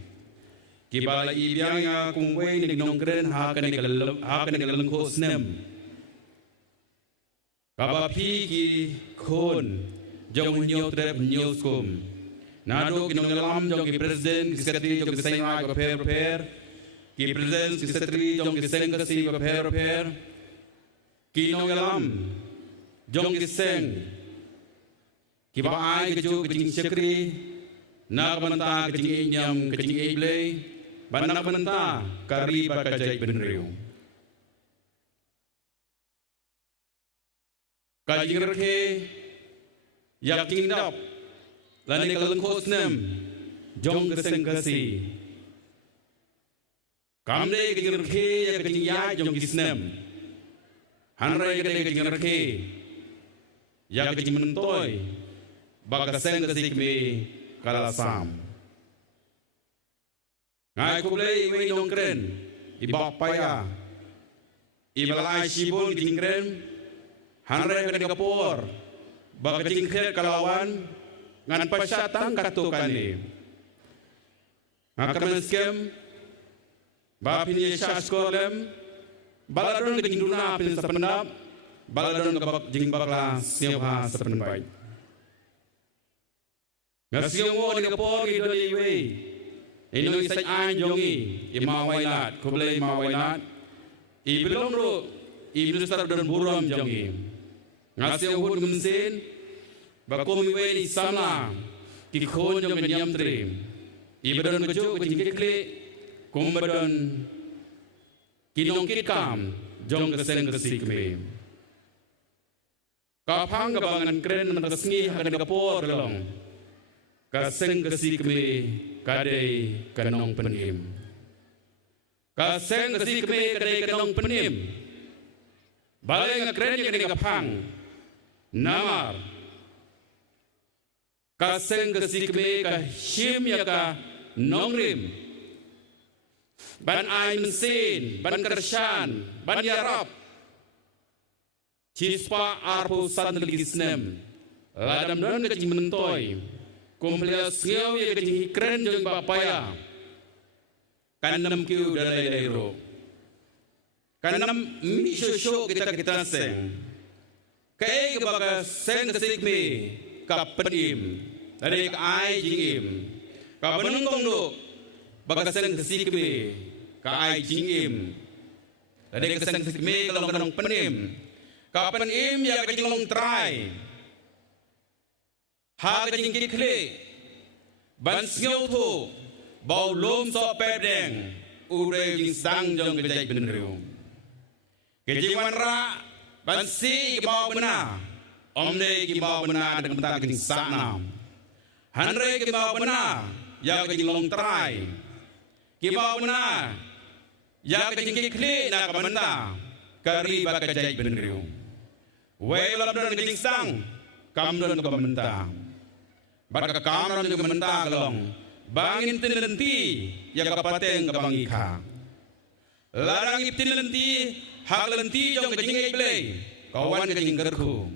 ki bala ibianga kungwei ni nongkren hakan ni galengko snem kabapi ki kon jong nyotrep nyoskum Nado kinongalam jong ki presiden ki sekretari jong ki sengai ko per ki presiden ki sekretari jong ki seng kasi ko per kinongalam jong ki seng ki baai ki ju ki jing sekretari na banta ki jing inyam ki jing ible banana banta kari ba ka jai benriu ka jing rekhe yak jing dap Lani kaleng khosnem jong keseng kasi. Kamde kejing rekhe ya kejing ya jong kisnem. Hanrai kejing rekhe ya kejing mentoy. Baka keseng kasi kme kalasam. Ngai kublei we nong kren ibak paya. Ibalai shibon kejing kren. Hanrai kejing kapor. Baka kejing kren kalawan. Ngan pasyatang katukani. Ngakaman skem, bapin ye syaskolem, baladon ke jinduna pin sependap, baladon ke bak jing bakla siapa sepenbai. Ngasiyo ni kapor ki doli we, ino isay ay jongi, imawailat, kublay imawailat, ibilong ro, ibilustar don buram jongi. Ngasiyo hud gumsin, Bakum iwe ni sana ki khon jong nyam trim ibadon ko jo ko jingkle kumbadon kinong kikam jong keseng kesikme ka phang ka bangan kren man kasngi hakan ka por long kaseng kesikme kadai kanong penim kaseng kesikme kadai kanong penim baleng kren yang ka phang namar kaseng kesikme ka him ya ka nongrim ban ay mensin ban kershan ban yarap cispa arpu san legisnem ladam don kecing mentoy kumplias ngeu ya kecing kren jeng bapaya kanam kiu dalai dairo kanam mi shosho kita seng kae baka seng kesikme ka penim dari ka ai jingim ka benungkong do baga seng kesikme ka ai jingim dari ka seng kesikme kalong kanong penim ka penim ya ka jinglong trai ha ka jingki kle ban sngeu tho bau lom so pedeng ure jing sang jong ka jai benriu ke jingwan ra ban si ka bau bena Omne ki bawa benar dengan bentar kejing sanam. Hanre ki bawa benar, ya kejing long trai. Ki bawa benar, ya kejing kikli na kamenda. Kari baka jai benriu. Wei lam don kejing sang, kam don kamenda. Baka kam don kamenda kalong. Bangin tinlenti, ya kapateng kabang ika. Larang iptinlenti, hak lenti jong kejing iblay. Kawan kejing gerku.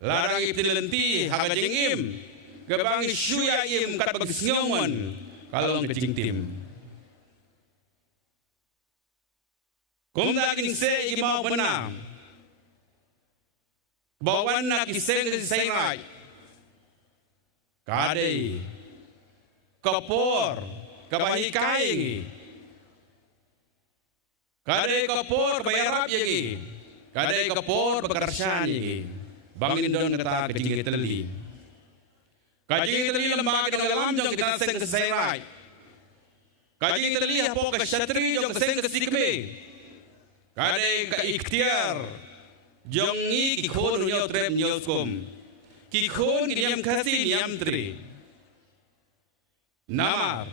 Larang iptinlenti hak kejing im. Kabang isyuya im kat bagi sngomon kalong kejing tim. Kumda kejing se imau benam. Bawan na kiseng kiseng rai. Kadai kapor kabahi kaingi. Kadai kapor bayarap yagi. Kadai kapor bekersan yagi. Bangin don kata kejing telli. Kaji tali lembaga dengan alam jong kita seng keserai. Kaji tali apa kesatri jong seng kesikme. Kade ka ikhtiar jong ni kikhon nyo trem nyoskom. Kikhon niam kasi niam tri. Namar.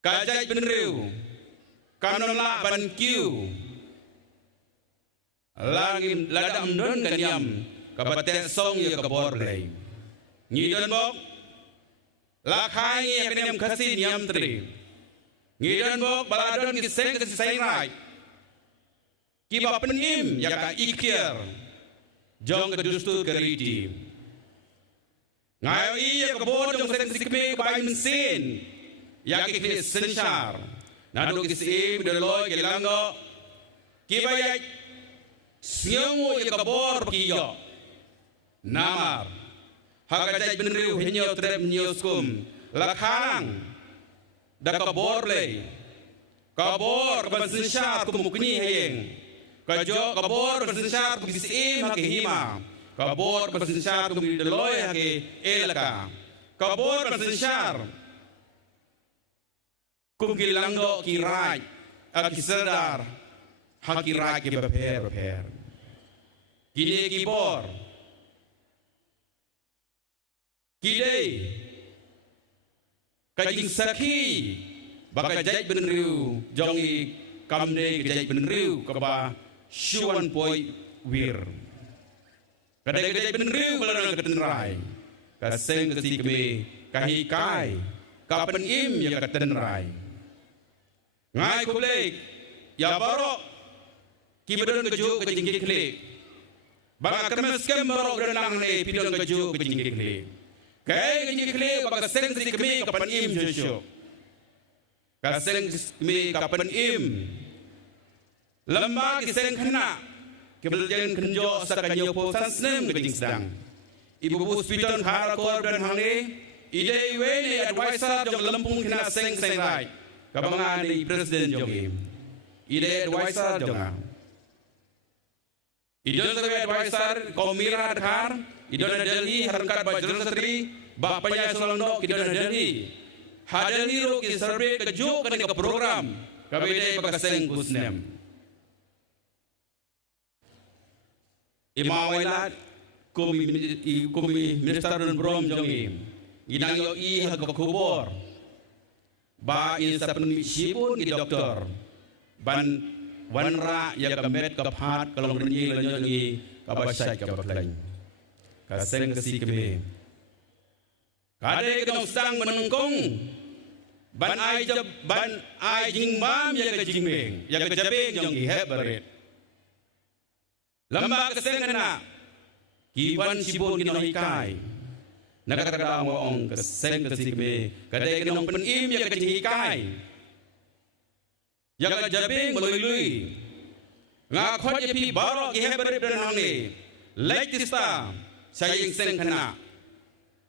Kajai penriu. Kanonla ban kiu. Langim ladam don kaniam. Kabatet song ya kabor lay. Ngidon bok. Lakai ya kaniam kasi niam tri. Ngidon bok baladon kiseng kiseng rai. Kiba penim ya ka ikhtiar. Jong kedustu keriti. Ngayo iya kabor jong seng sikme kabayin sen. Ya kikli sensyar. Nado kisim doloy kilango. Kiba ya siango ya kabor kiyo. Namar. Hagajay benriu henyo trep nyoskum. Lakang. Da kabor lay. Kabor kabansensyar kumukni heyeng. Kajo kabor kabansensyar kumisim hakihima. Kabor kabansensyar kumidaloy haki elaka. Kabor kabansensyar kumkilanggo kirai. Akisadar. Hakirai ki beper. Kini kibor. Kidai. Kajing sakhi. Baka jai benriu. Jongi kamne jai benriu. Kaba syuan poi wir. Kadai jai benriu balana ketenrai. Kaseng kesikme kahikai. Kapan im ya ketenrai. Ngai kublek. Ya barok. Kibedon keju kejing klik. Baka kermeskem barok renang ne pidon keju kejing klik. Kaya kejing klik baka seng kesikme kapan im josyo. Kaseng kesikme kapan im. Lembag kiseng kena. Kebeljan kenjo sakanyo po sansnem kejing sedang. Ibu bus piton harakor dan hangne. Ide wene advisor jong lempung kena seng rai. Kabangan di presiden jong. Ide advisor jong. Idon sebagai advisor komira Dhar. Idon Delhi harangkat bajrul satri. Bapanya Solondok idon Delhi. Hadel hiro ki survey kejuk ke program. Kabide pakaseng kusnem. Imawailat kumi minister dan brom jongi. Ginang yo I hagakubor. Ba in sapen sipun ki doktor. Ban wanra ya kamet kaphat kalong renyi lanyi kabasai kabaklain. Kaseng kesikme. Kade kedong sang menengkong. Ban ai jingbam ya kejingmeng. Ya kejabeng jongi hebaret. Lamba kaseng kena. Kiwan sibun kinohikai. Nakakakada mo ang kaseng kesikme. Kadai kinong penim ya kejinghikai. Ya kajabing meluy-luy. Ngakot ya pi barok ihebarib dan hangi. Laik tista. Sayang seng kena.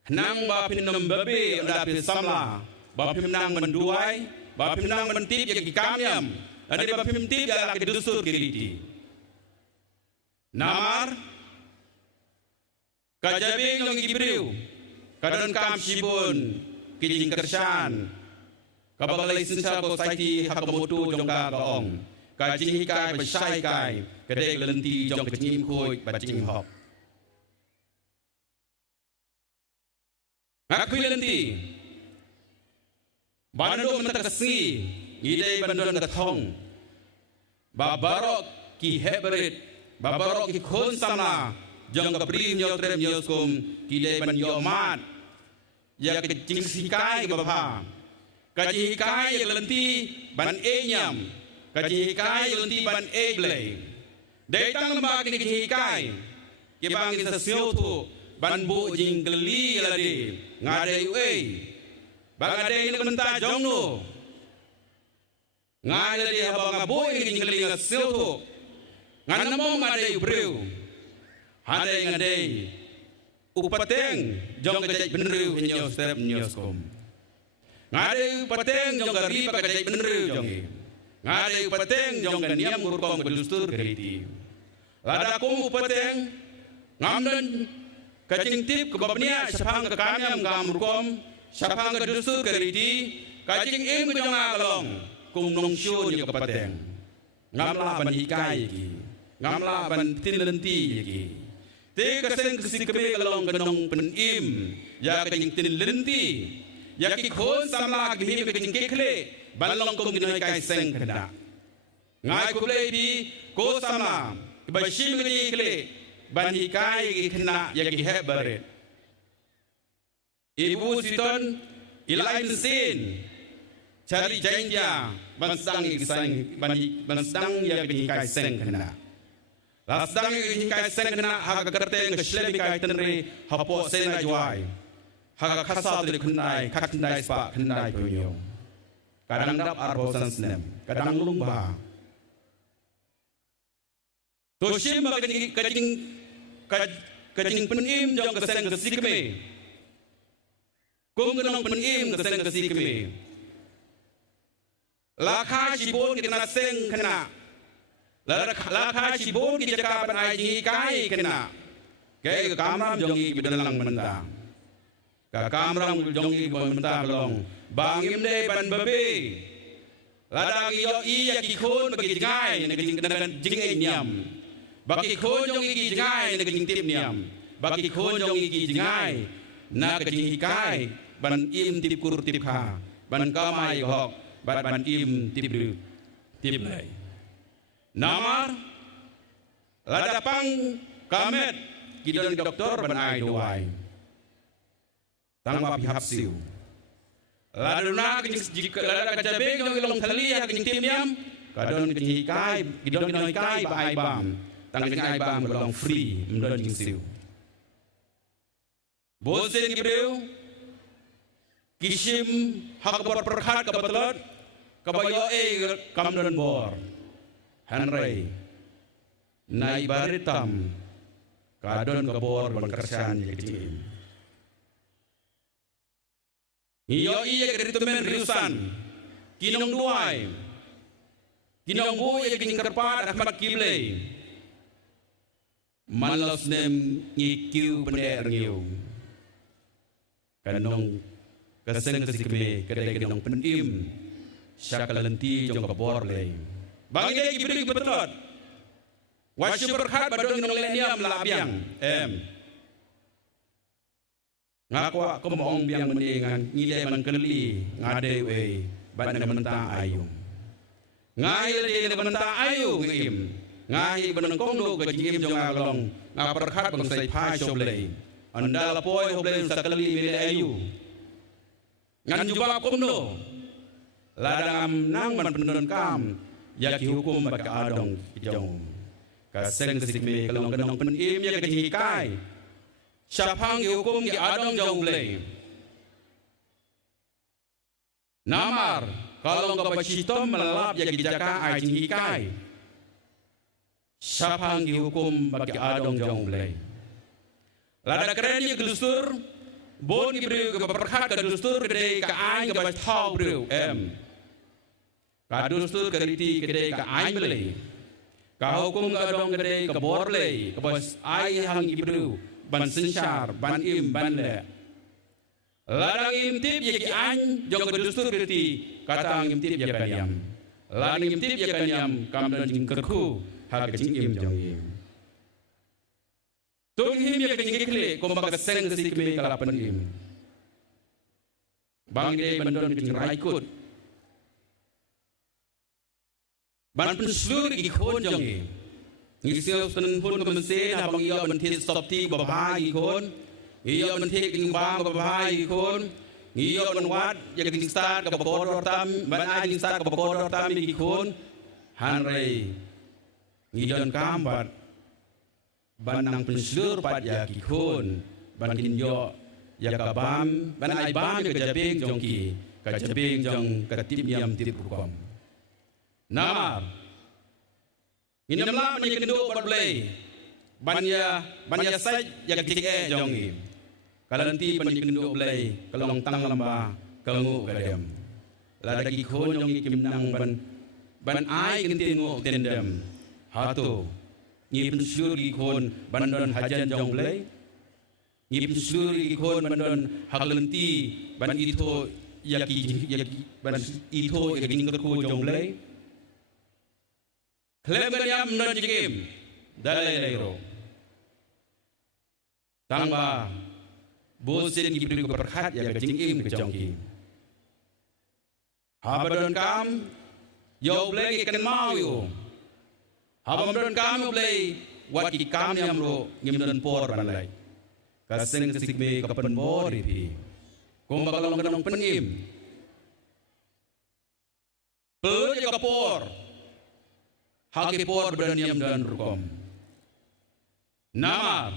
Nang ba pinam babi anda pi samla. Ba pinang menduai. Ba pinang mentip ya kikamyam. Adi ba pimtip ya laki dusur kiriti. Namar. Kajabing ng gibriw. Kadon kam sibun. Kijing kersan. Kabalay sinsa ko saiti hakamutu jong ka gaong. Kajing hikai basai kai. Kadek lenti jong kecim kuy bacing hop. Ngakui lenti. Bandung mentak kesengi. Idei bandung ketong. Babarok ki hebrit. Babarok ki khon sama. Jong kaprim yo trem yo skum. Idei ban yo mat. Ya kecing sikai ke bapa. Kaji hikai yang lenti ban e nyam. Kaji hikai yang lenti ban e blay. Datang lembag ni kaji hikai. Kibang kita siotu ban bu jing geli ladi. Ngadai uei. Bang adai ni mentah jong nu. Ngadai dia bang abu ni jing geli siotu. Nganamong ngadai ubreu. Hadai ngadai. Upateng jong kejai beneru henyo step nyoskom. Ngadai upateng jong gari pakajai beneru jongi. Ngadai upateng jong ganiam ngurkong bedustur keriti. Ladakum upateng ngamdan kajing tip ke babnya sapang ke kami ngam rukom sapang ke dusu ke ridi kajing im ke janga kalong kum nong syu ni ke pateng ngam la ban hikai ki ngam la ban tin lenti ki te ka seng ke sikme kalong ke nong pen im ya kajing tin lenti ya ki khon samla ki mi ke kajing kekle ban long kum ginoi kai seng kada ngai ku le bi ko samla ba shim ni kle ban hikai ki khna ya ki hebare ibu siton ilain sin cari janja ban sang ki sang ban sang ya ki hikai seng khna la sang ki hikai seng khna ha ka karte ke shle bi kai tenre ha po sen na jwai ha ka khasa de khnai khak khnai spa khnai pyo kadang dap arbo san snem kadang lung ba to shim ba kajing penim jong keseng kesikme kum kenong penim keseng kesikme lakha shibon kita seng kena lakha shibon kita cakap ai jingi kai kena ke kamram jongi bidalang mentang ka kamram jongi mentang long bangim de ban babe ladang yo iya ki khon bagi jingai ne jingai nyam bagi khon jong igi jingai ne kajing tip niam bagi khon jong igi jingai na kajing hikai ban im tip kur tip kha ban kamai hok ban im tip ru tip lai namar lada pang kamet kidon doktor ban ai doai tangwa pihap siu lada na kajing lada kajabe jong long thali ya kajing tip niam kadon kajing hikai kidon kidon hikai ba ai bam tang kajing ai bam long free mdon jing siu bosen ki breu kishim hak bor perkhat ka batlot ka bayo kamdon bor hanrei nai baritam kadon ka bor ban kersan jadi iyo iya keritumen riusan kinong duai kinong boy kini kerpat ahmad kible malos nem ngikiu pender ngiu kanong kaseng kesikme kedai kanong penim syakalenti jong kabor le bang ide kibri betot wasyu berkhat badong nong leniam labiang ngakwa komong biang mendingan ngile man keli ngade we ban mentang ayung ngai le mentang ayung ngim ngai ban kongdo ke jim jong aglong ngaperkhat bang sai phai soble anda lapoi hoble sakali mile ayu ngan juba komdo ladang nang man pendon kam yaki hukum bak adong jong ka seng kesikme kalong kanong penim ya ke hikai syapang hukum ki adong jong ble namar kalong ka pasitom melap ya ki jaka ai jing hikai syapang hukum bak adong jong ble lada keren ye gelustur bon ki breu ka perkhat ka gelustur gede ka ai ka bas thau breu ka gelustur ka riti gede ka ai mele ka hukum ka dong gede ka borle ka bas ai hang ki breu ban sensar ban im ban le ladang im tip ye ki an jong ka gelustur riti katang im tip ye kanyam ladang im tip ye kanyam kam don jing kerku ha ka jing im jong im Tung him ya kini kile kompak seng kesikme kalapan him. Bang de bandon kini raikut. Ban pun seluruh ikon jong him. Ngisel sen pun kemensen abang ia mentit stop ti babahai ikon. Ia mentit king bang babahai ikon. Ia menwat ya kini start ke bakodor tam ban ai start ke bakodor tam ikon. Hanrei. Ngijon kambat ban nang penslur pat ya kikun ban kinyo ya kabam ban ai bam ke japing jongki ka japing jong ka tip yam tip rukom namar inam lam ni kendo badle ban ya sai ya kik jongi kalanti ban kendo blai kalong tang lamba kalngu kadem la dagi khon jongi kimnang ban ai kintin ngo tendem hatu ngi pensyur gi kon bandon hajan jong blai ngip seluruh ikon bandon haglenti ban itu yaki ban itu yaki ningku jonglei klem ganyam non jikim dalai lairo tangba bosen gibri ko berkhat ya jingim ke jongki habadon kam yo blei ken mau yo habadon kam yo blei wat ki kam yam ro ngim por ban lai kaseng sikme kapan bor ipi kum bakalong kanong peningim per yo kapor haki por beraniam dan rukom nama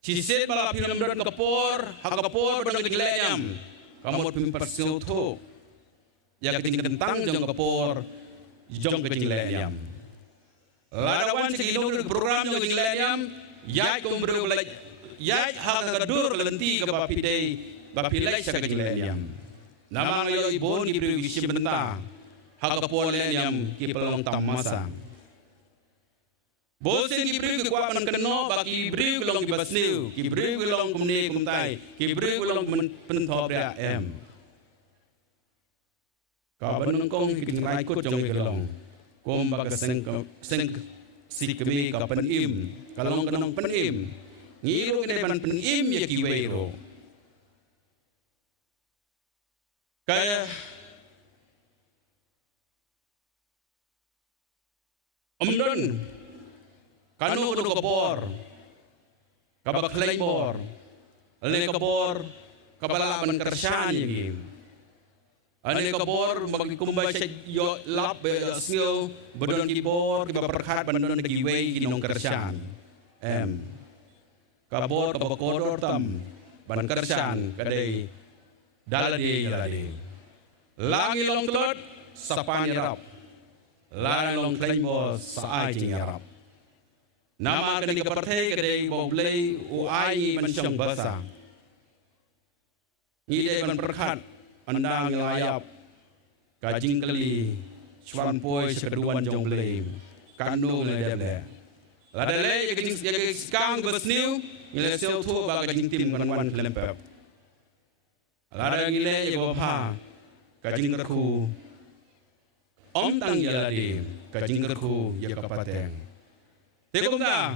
sisit malah pinam dan kapor hak kapor beraniam gilanyam kamu pimpar silto ya keting tentang jong kapor jong gilanyam ladawan sikilung program jong gilanyam yai kumbru laj yai hak kadur lenti ke bapilai sa gilanyam nama yo ibon ibru gisi benta hak kapor lanyam ki pelong tamasa bosen ki bru ki kwapan keno baki bru long ki basniu ki bru long kumne kumtai ki bru long pentop ya em ka banung kong ki ngai kut jong ki long kom bak seng sikme ka pen im kalong kanong pen im ngiru ne ban pen im ya ki weiro kaya omdon kanu kudu kapor kabak laimor ale kapor kabalaman kersan yagi ale kapor bagi kumbay sa yo lap skill badon kibor kibaperkhat bandon giway kinong kersan kabor kabakodor tam ban kersan kadai daladi yaladi langi long tulot sapan yarap lang long laimor saai jing yarap nama kena kepertai kedai boblei uai mencong basa ngide ban perkhat andang layap kajing kali swan poi sekeduan jongblei kandu le ladale kajing skang besniu ngile sel tu ba kajing tim kanwan klempep lada ngile ye bopha kajing kerku om tang yaladi kajing kerku ye kapateng tekum da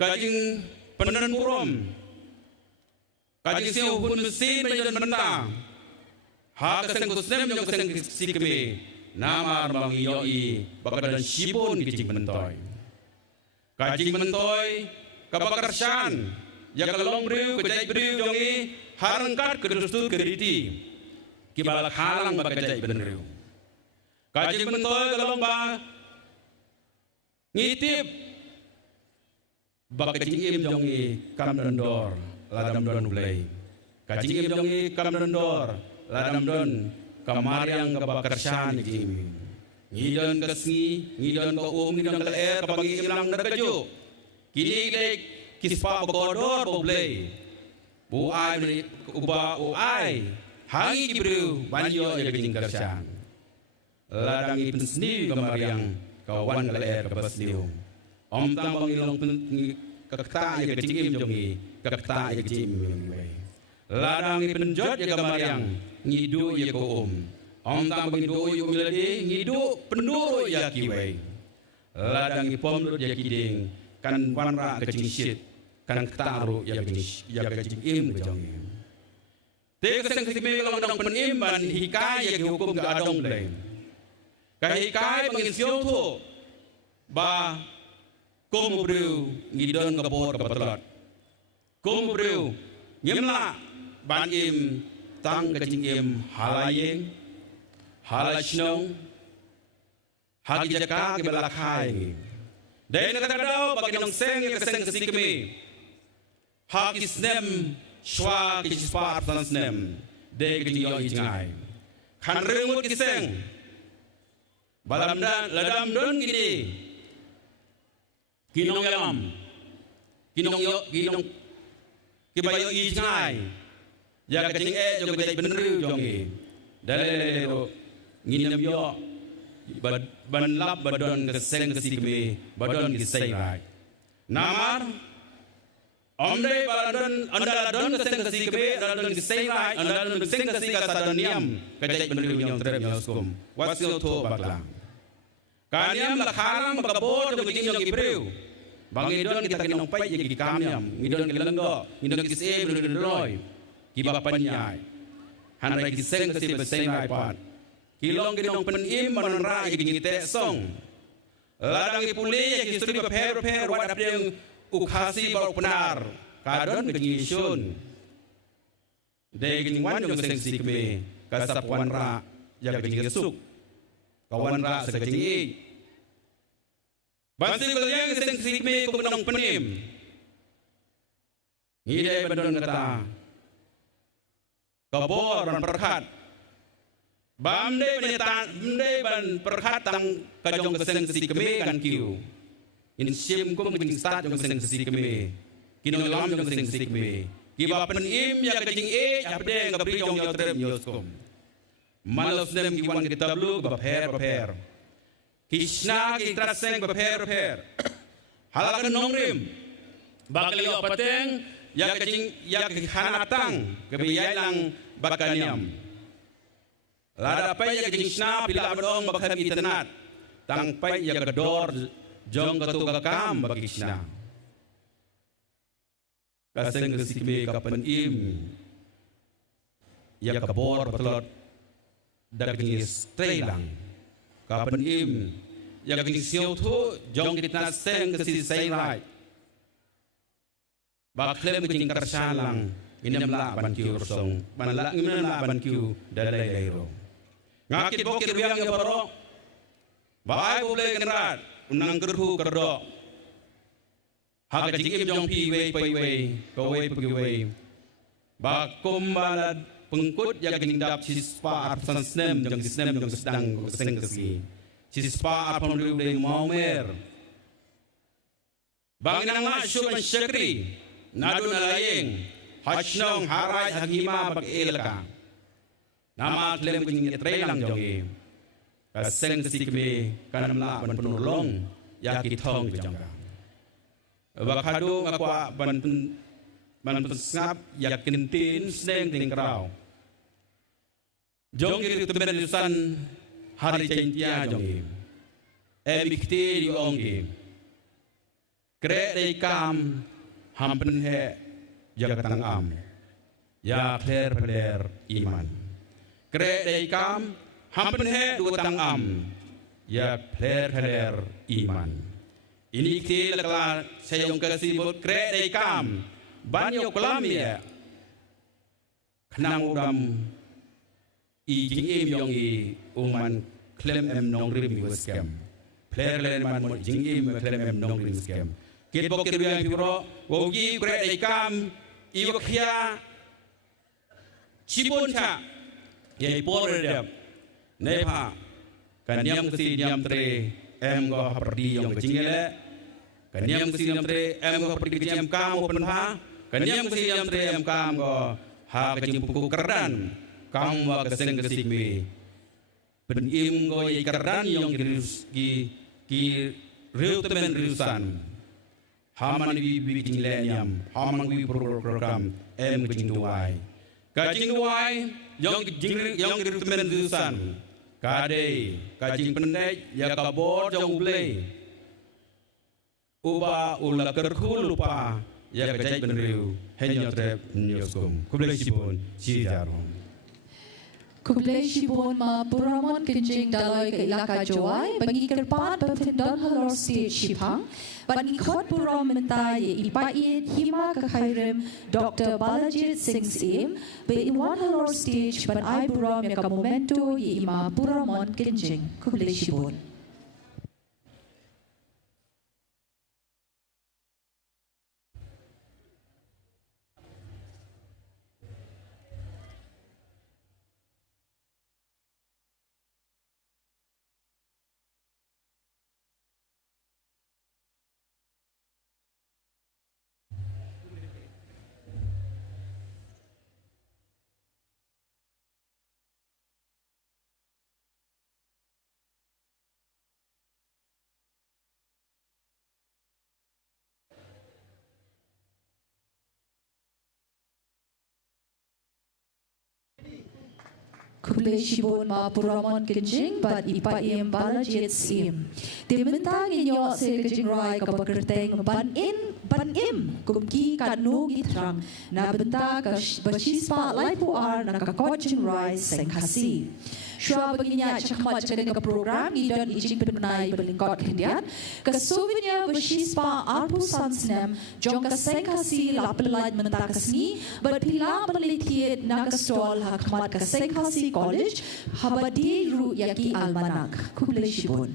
kajing penenan purom kajing siu hun mesin menjadi mentang ha keseng kusnem jong keseng sikme namar bang yoi bakadan shibon kajing mentoy kabakarsan ya kalong briu kajai briu jongi harangkat kedustu keriti kibalak halang bakajai benriu kajing mentoy kalong ba ngitip bak kajing im jongi kam dondor ladam don blai kajing im jongi kam dondor ladam don kamariang kabakarsan jing ngidon kasngi ngidon ka ngidon ka air kapag ilang nagkajo kini lek kispa bakodor boblay buai uba uai hangi kibru banyo ya kajing karsan ladang ipensni kamariang kawan kaler kabasniu om tambang ilong kakta ya kecim jongi kakta ya kecim ladang ipenjot ya kamariang ngidu ya ko om tambang ngidu yu miladi ngidu penduro ya kiwai ladang ipom ya kiding kan wanra kecing shit kan ktaru ya kecing im jongi te keseng sikme long dong penim ban hikai ya hukum ga adong leng kahikai penginsiong tu ba kumubru ngidon kapor kapatelat kumubru ngimla banim tang kecingim halayeng halashnong hagijaka kibalakai den kadao baginong seng keseng kesikmi hakisnem shwa kispa tansnem de kiniyo ijngai khanrengut kiseng balam dan ladam don gini kinong yalam kinong kibayo ijngai jaga kecing jo bedai benru jongi dalelo nginem yo ban lap badon keseng kesikme badon kisai rai namar Omre baladon andaladon keseng kasi kebe andaladon keseng rai andaladon keseng kasi kasadoniam kajai benriu nyong terem nyoskum wasil to bakla kaniam lakharam bagabor jong jing nyong ibreu bangidon kita kinong pai yegi kamiam ngidon kilenggo ngidon kise benriu loy kibapan nyai hanrai keseng kasi beseng rai pan kilong kinong penim manra yegi ngite song ladang ipuli yegi studi beper wat apdeng ukasi baru benar kadon kenyisun degin wan jong seng sikme kasap wan ra ya kenyi suk kawan ra sekenyi bansi yang seng sikme ku nong penim ide badon kata kaboran perkat bamde menetan bamde ban perkat tang kajong seng sikme kan kiu in sim kum keng start jong seng sik me kinong lam jong seng sik me kiba pen im ya kajing apde ngabri jong yo trem yoskom malos nem giwan kita blu baper Krishna ki traseng baper halakan nongrim bakali opateng ya kajing ya hanatang kebiyailang bakaniam lada pai ya kajing sna pila abdong bakhan itenat tang pai ya gador jong katu kakam bagi Krishna kaseng kesikme kapan im ya kabor betelot daging istrelang kapan im ya daging siu tu jong kita seng kesi seirai baklem kejing karsalang inam la ban kiu song ban la ngim la ban kiu dalai dairo ngakit bokir biang ya baro baai boleh kenrat unang kerhu kerdo hak jingim jong pi wei pai wei ko wei pi wei ba kumbalad pengkut ya gening dap sispa arsan snem jong snem jong sedang seng kesi sispa apam lu de momer bang nang asyum syakri nadu nalayeng hasnong harai hagima bag elaka nama klem gening etrelang jong kaseng kesikme kanam la ban penulong yakit thong bijangka bakadu ngakwa ban ngap yakin tin sneng ting krau jong kiri teben lisan hari centia jong emikti di onggi kre dei kam hampen he jagatang am ya pler iman kre dei kam hampen he dua tang am ya pler iman ini kila kala sayong kasih bot kre dei kam banyo kelam ya kenang udam i jing im yong i uman klem em nong rim wi scam pler len man mo jing im klem em nong rim scam kit bok kir yang biro wogi kre dei kam i wakhya chipon cha ye por redap nepa kanyam kesi nyam tre em go haperdi yong kecingele kanyam kesi nyam tre em go haperdi kecingem kam open ha kanyam kesi nyam tre em kam go ha kecing puku kerdan kam wa keseng kesik me pen im go ye kerdan yong ki reu temen reusan haman wi bikin lenyam haman wi program em kecing duai kacing duai yang diri temen dusan kade kacing pendek ya kabor jong play uba ula kerkul lupa ya kacai benriu henyo trep nyoskum kublai sipun sidarom Kublai Shibon ma Buramon Kinjing Daloi ke Ilaka Joai, bagi kerpan berpindon halor stage Shipang, bagi kot Buram mentai Ipaid Hima Kakairim Dr. Balajit Singh Sim, be in one halor stage ban ai Buram yaka momento ima Buramon Kinjing Kublai Shibon. Kuble shibon ma puramon kenjing bat ipa im bala jet sim. Dimintang inyo se kenjing rai kapakerteng ban im kumki kanu gitrang na benta ka bashispa lai puar na kakojing rai seng kasi. Shua baginya chakmat chakadeng ka program idon ijing penai berlingkot kendian ka souvenir bashispa arpu sansnem jong ka seng kasi lapelait menta kasni bat pila melitiet na ka stall hakmat ka seng kasi college habadi ru yaki almanak kuble shibun.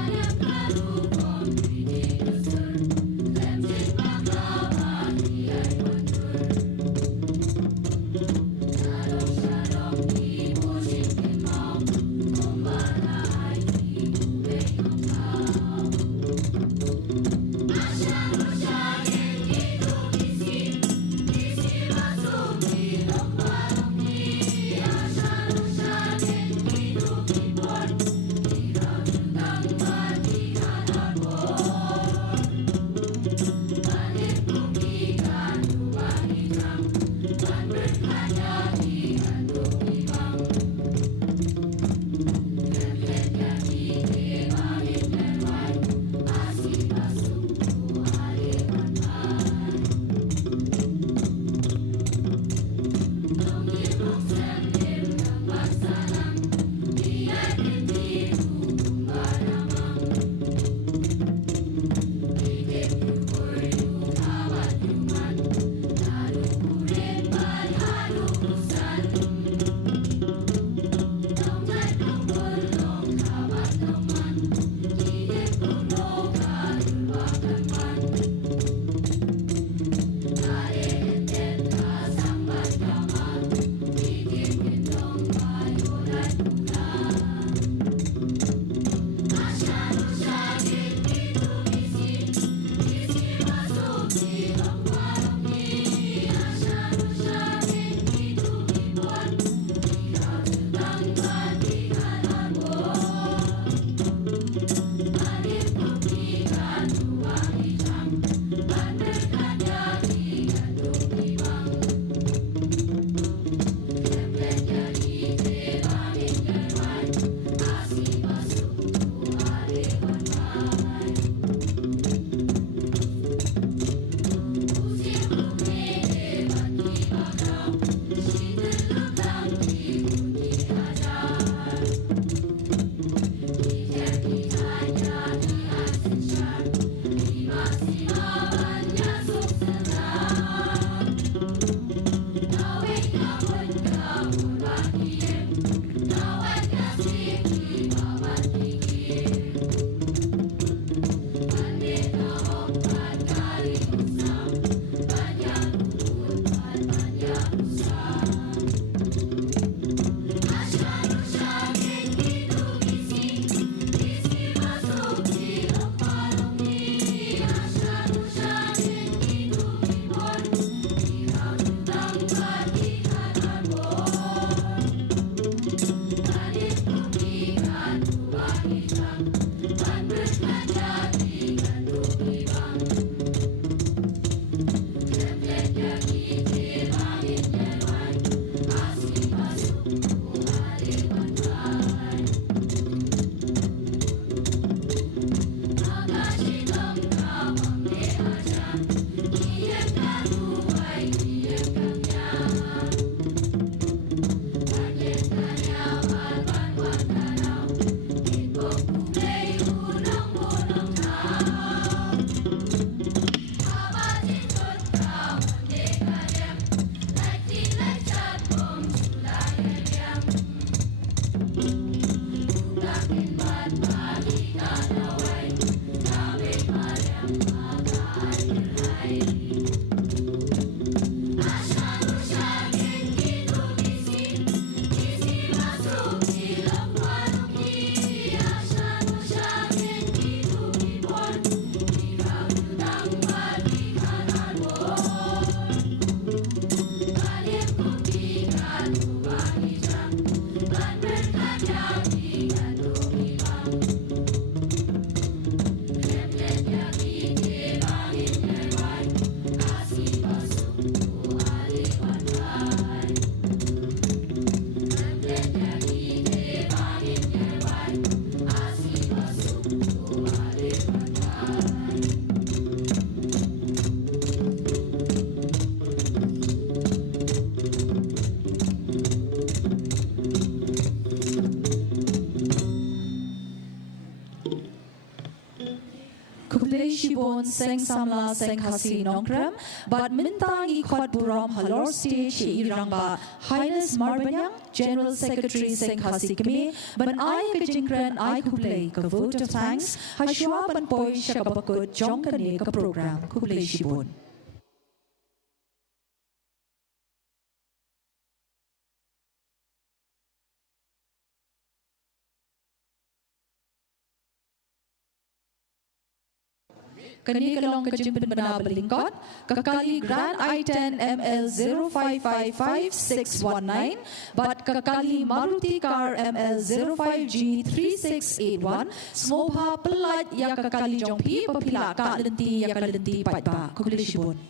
Ayam karu shibon seng samla seng kasi nongkram, but mintangi khot buram halor stage irang ba Highness Marbanyang, General Secretary seng kasi kami, ban ay kajingkran ay kuplay ka vote of thanks, haswa ban poy siya kabakot jong kani ka program kuplay shibon. Kani kalong kajimpin bana balingkot, kakali Grand I-10 ML 0555619, but kakali Maruti Car ML 05G 3681, smobha pelat ya kakali jongpi papila ka lenti ya kalenti patba kukulishibon.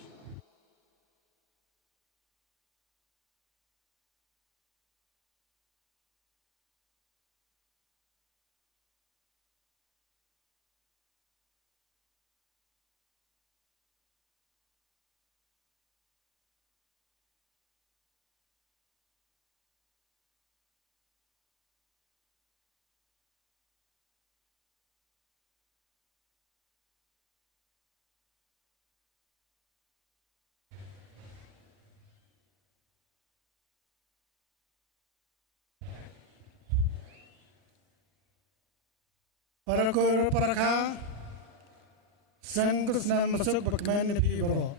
Para kor para kha sang krishna masuk bakman nabi bro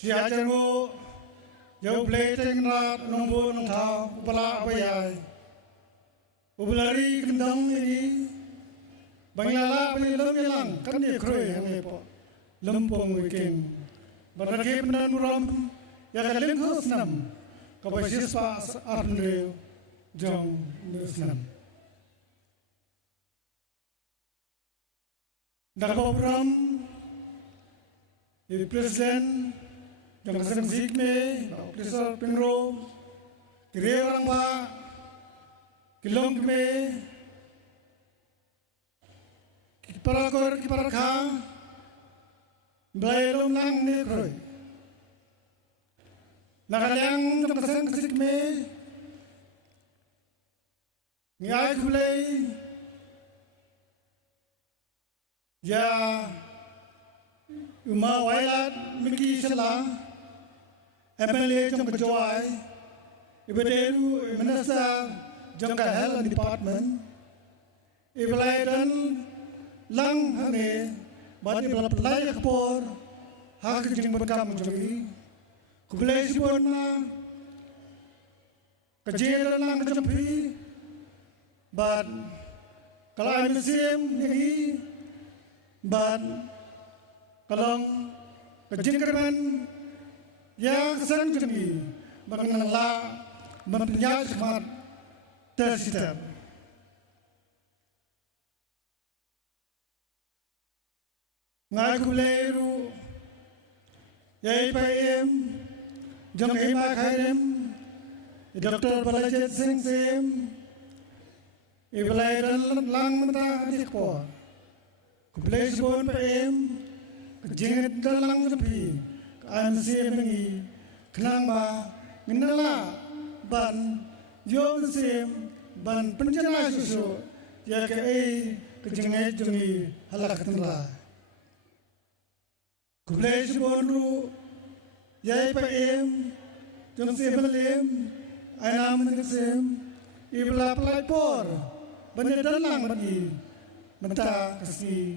si ajango yo bleting rat nombo nong thau upala abayai ubulari kendang ini banglala penilom yelang kan dia kroy hame po lempong weekend barake penan muram ya kaleng hosnam kabasis pa arnre jong nusnam Dagobram, the President, Johnson Zigme, Professor Pinro, Kirerangba, Kilongme, Kiparakor, Kiparaka, Blailom Lang Nekroy. Nakalang Johnson Zigme, Nyai Kulei, Ya Uma Wailat Miki Shala MLA Jong Kajoy Ibaderu Minister Jong Health Department Ibalaidan Lang Hane Badi Pelai Kapor Hak Jing Bekam Jongi Kublai Sibona Kajiran Lang Jampi Bad Kalai Museum Ngi But kalong kejingkerman yang kesan kami mengenala mempunyai semangat tersistem. Ngai kuleru yai paem jong hima khairem Dr. Balajet Singh Sem ibalairan lang mata dikpo Kublai Sibon PM, kejingat dalang tepi, KMC mengi, kenang ba, ngenala, ban, jom sim, ban penjara susu, ya ke kejingat jungi halak tenla. Kublai Sibon ru, yai PM, jom sim belim, aina mengesim, ibla pelai por, banyak dalang bagi. Menta kasi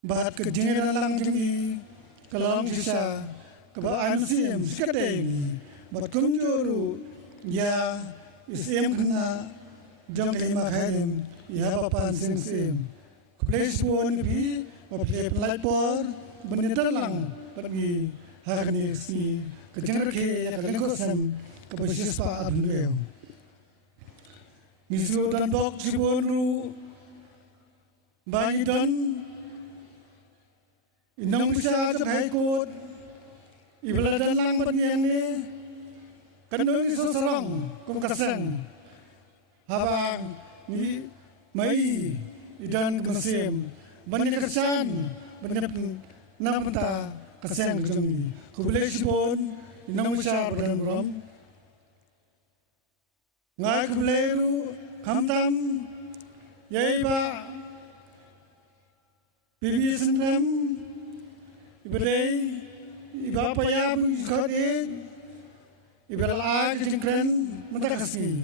bahat kejingan lang jengi kalong sisa kabaan sim sikateng bat kumjuru ya isim kena jong kay makhalim ya papan sim place pon bi paple play por benita lang bagi hakani si kejingan ke ya kalengko sam kabasis pa abneo Misu dan bok sibonu Baidan Inang bisa haikut Ibla dalang penyeni Kandung isu serang Kumkasen Habang Ni Mai Idan kemesim Banyak kesan Banyak Namenta Kesen kejungi Kubulai sibon Inang bisa berdan beram Ngai kubleru kamtam yai ba Bibi senam, ibarai, iba payam ikhadin, ibaral ay kejengkren mentakasi,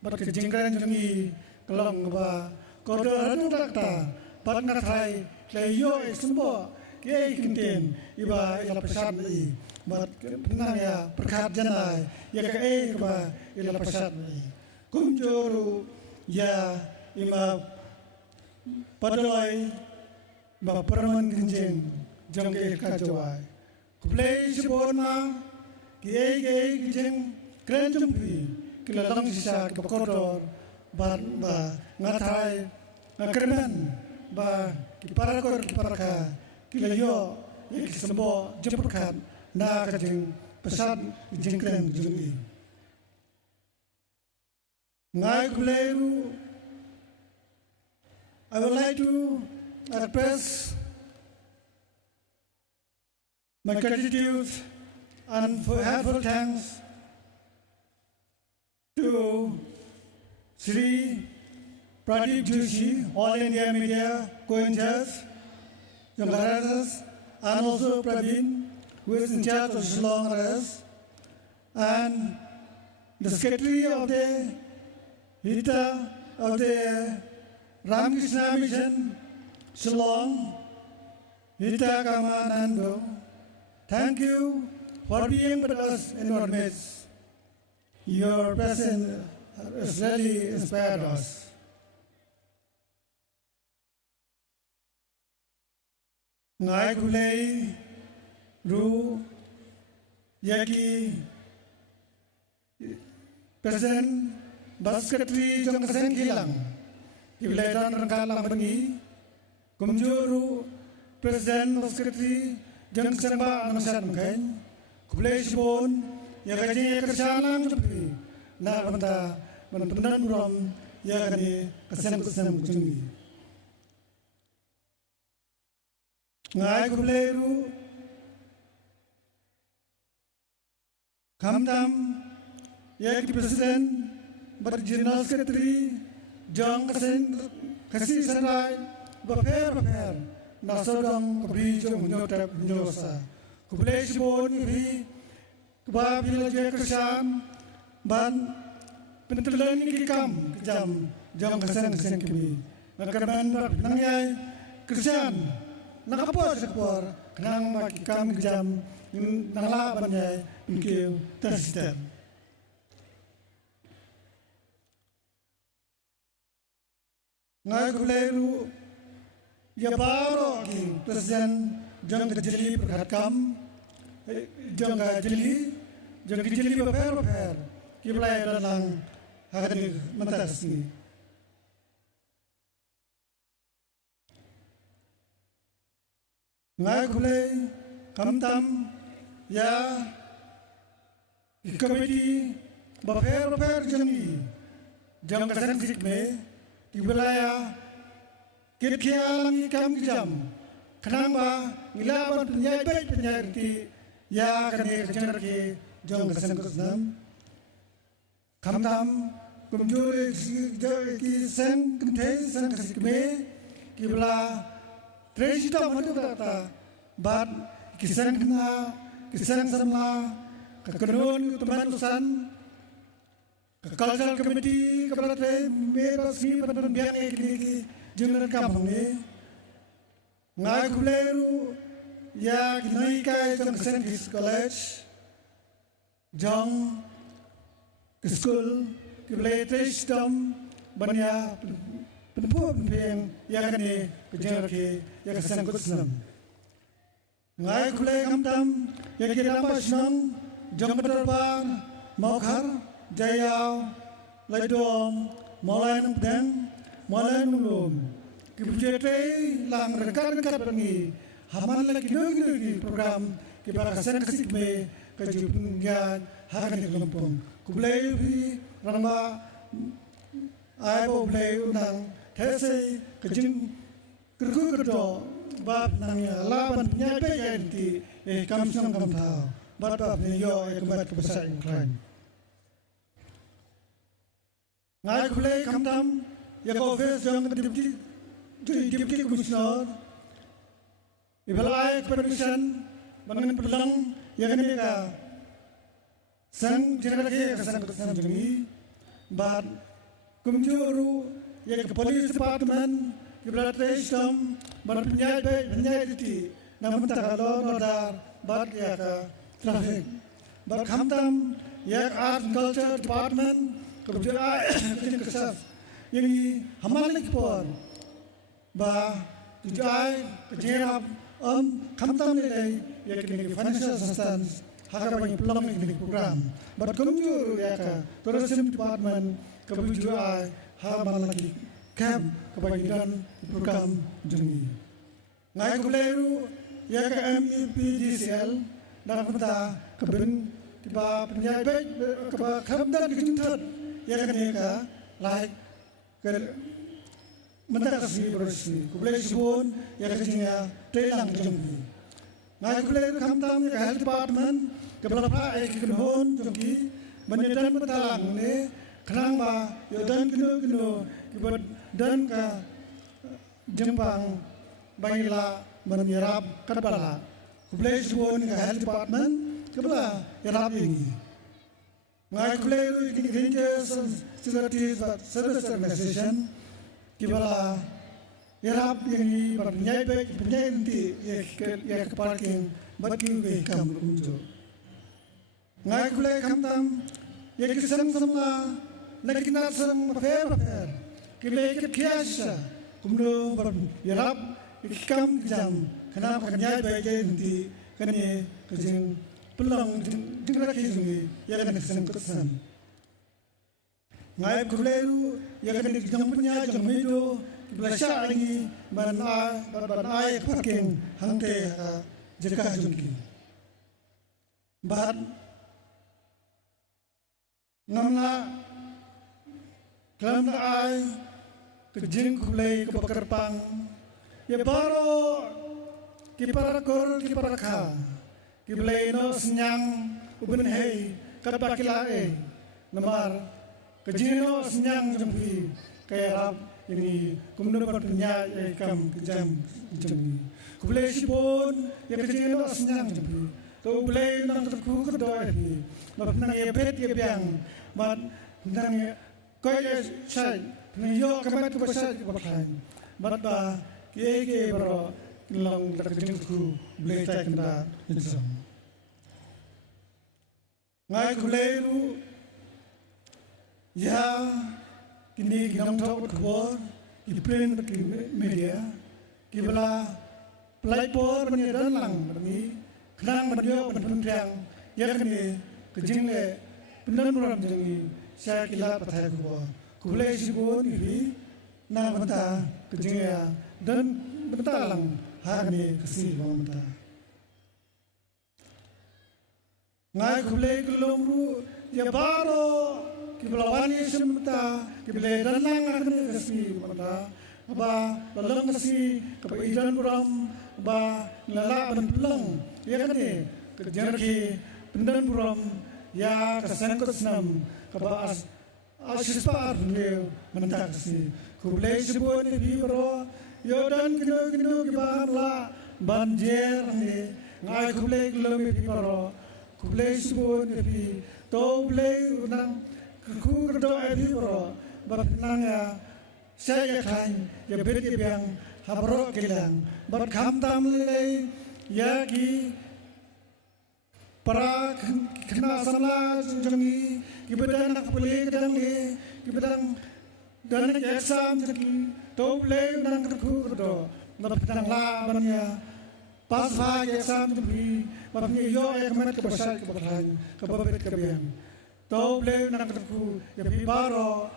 bat kejengkren jengi kelang ba, kodo hadu takta, bat ngatai, layo sembo, kiai kintin, iba ila pesat ni, bat penang ya perkat janai, ya kiai ba ila pesat ni, kumjuru ya ima padai. Ba perman genjeng jangke kacawai. Kuplay sipon na kiai genjeng keren jumpi kilalang sisa kipakodor ba ngatai ngakerman ba kiparakor kiparaka kilayo ikisembo jempurkan na kajeng pesat jeng keren jumpi. Ngai kuleru I would like to express my gratitude and heartfelt thanks to Sri Pradeep Joshi, All India Media Co-Incharge, Young and also Praveen, who is in charge of Shillong RS, and the Secretary of the HITA of the Ramakrishna Mission, Shillong, Hita Kamanando, thank you for being with us in our midst. Your presence has really inspired us. Ngai kulei ru yaki President Bas Secretary Jong Kaseng Kilang, Ibilaitan Rangkalang Bengi, Kumjuru Presiden Sekretari Jeng Sengba Anasat Mungkain Kublai Sibon Ya Kaji Kersalang Jepi Na Banta Menpendan Rom Ya Kani Kesem Kucungi Ngai Kublai Ru Kamdam Ya Presiden Berjenal Sekretari Jeng Kasih Serai Baper nasodong kabri jong nyotap nyosa kublai sibon bi kebab hilaje kersan ban pentelan ni kam jam jam keseng kimi nakaman nangyay kersan nakapor sekpor kenang makikam jam nanglaban yay pinkiw tersisten ngai kublai ru ya baro ki presiden jang kejeli perkatkam jang kejeli beper ki belai dalang hakan mentas ni ngai kulai kamtam ya komiti beper jang kasan sikme ki belai Kirkialang ikam jam, kenang ba ngilaban penyai baik penyai reti ya kene kejar ki jong kesan kesam, kamdam kumjuri ki sen kentei sen kesikme ki bela tresita madu kata bat ki sen kena ki sen samla kekenun teman tusan cultural committee kepada membasmi pada biang ini jenderal kampung ni ngai kuleru ya kinai kai jong St. College jong school kibelete sistem banya penpuan peng ya kani jenderal ki ya kesan kusnam ngai kule kamtam ya kira masnang jong berbar maukar jayau laidom molain pedang Malay nulum, kibujete lang rekan bengi, haman lagi nugi program kibar kasen kesikme kejupungan hakan di kampung. Kublai bi ramba, aibo blai unang tese kejeng kerku kerdo bab nangya laban penyabe yanti kamsang kamtau bab yo kembat kebesar Ukraine. Ngai kublai kamtam. Ya kau face jang deputy commissioner Ibalai permission bangan pelang yang ini ka sang jangan lagi sang sang jengi but kumjuru yang ke police department iblat system ban penyai itu namun tak kalau nodar but ya ka traffic but khamtam ya art and culture department kemudian kesaf yang hamal lagi pun ba tujai kejerap khamtam ni ya kini financial assistance hakar bagi pelang ini program but kumjuru ya ka tourism department kemudian hamal lagi camp kebagian program jengi ngai kuleru ya ka MEPDCL dan penta kebun tiba penyai keba khamdan kejuntat ya kan ya ka like ke mentakasi bersih kublai subun ya kejengnya telang jengi ngai kuleru khamtam ya health department keberapa ekikun jengi menyedan betalang ne kenang ba yodan kino kibad dan ka jempang baila menyerap kadbala kublai subun ka health department kebala yarap ini ngai kublai ini security service organization kibala yarap ini penyai nanti ya ke parking bagi ke kam kunjo ngai kublai khamtam ya kisang samla lakin nasang paper kibla kiasa kumno yarap ikam jam kenapa kenyai bagai nanti kene kejeng pelang jengrak kejungi ya kan kesang kesan ngai kuleru ya kan jeng punya jeng hido kibla lagi banai parking hangte jeka jungki bat ngamla kelam ai kejeng kulai kebakarpang ya baro kiparakor kiparakha kiblai no senyang ubun hei kapakila namar kejeng no senyang jempi kayak ini kumno pernya kam kejam jempi kublai sipon ya kejeng no senyang jempi to kublai nang terku kedoi nang ya bet ya biang mat nang kaya sai niyo kamat ko sa kapatay matba keke bro long takjeng ku blay tay kanda insam ngai kuleru ya kini ginam thok ko iprint media kibla playpor bani dan lang bani khnang banyo banpundang ya kini kejing le pendan muram jengi saya kila pathai ko kublai sibun ini na banta kejengya dan bentalang harni kasih banta ngai kublai kulumru ya baro kiblawani semta kiblai dalang harni kasih banta ba dalang kasih kepaidan buram ba lala benpelang ya kan ni kejerki pendan buram ya kesangkut senam kebaas Asispat beliau mentaksi kublai sebut ni biro yodan kino kibar la banjir ni ngai kublai kelom ni biro kublai sebut ni to kublai unang ku kerdo ni biro berpenang ya saya kain ya beri biang habro kilang berkhamtam lelai ya ki para kena samla jengi kibedang nak boleh kedang ni kibedang dan nak exam jengi to boleh nang kerku kerdo nak pedang la bannya pas fa exam jengi babnya yo ay kemat ke besar ke berhan ke babet ke biang to boleh nang kerku ya baro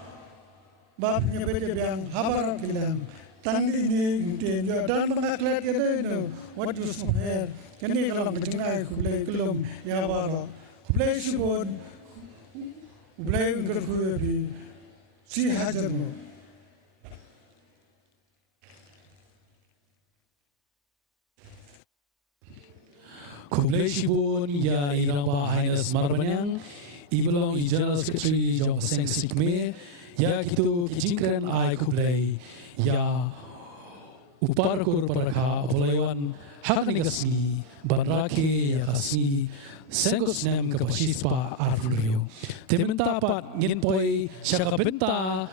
babnya bete biang habar kilang tang ini inten yo dan mengaklat ya no what you compare kini kalau kecengai kublai kelum ya baro kublai sibun kublai kerku bi si hajar no kublai sibun ya irang bahayas marbanang ibelong General Secretary Jong Seng Sikme ya gitu kijingkran ai kublai ya Uparkur parakha Volayan Haknikasi Baraki Yakasi Sengus Nem Kapashispa Arvrio Timentapat Nginpoi Shakabinta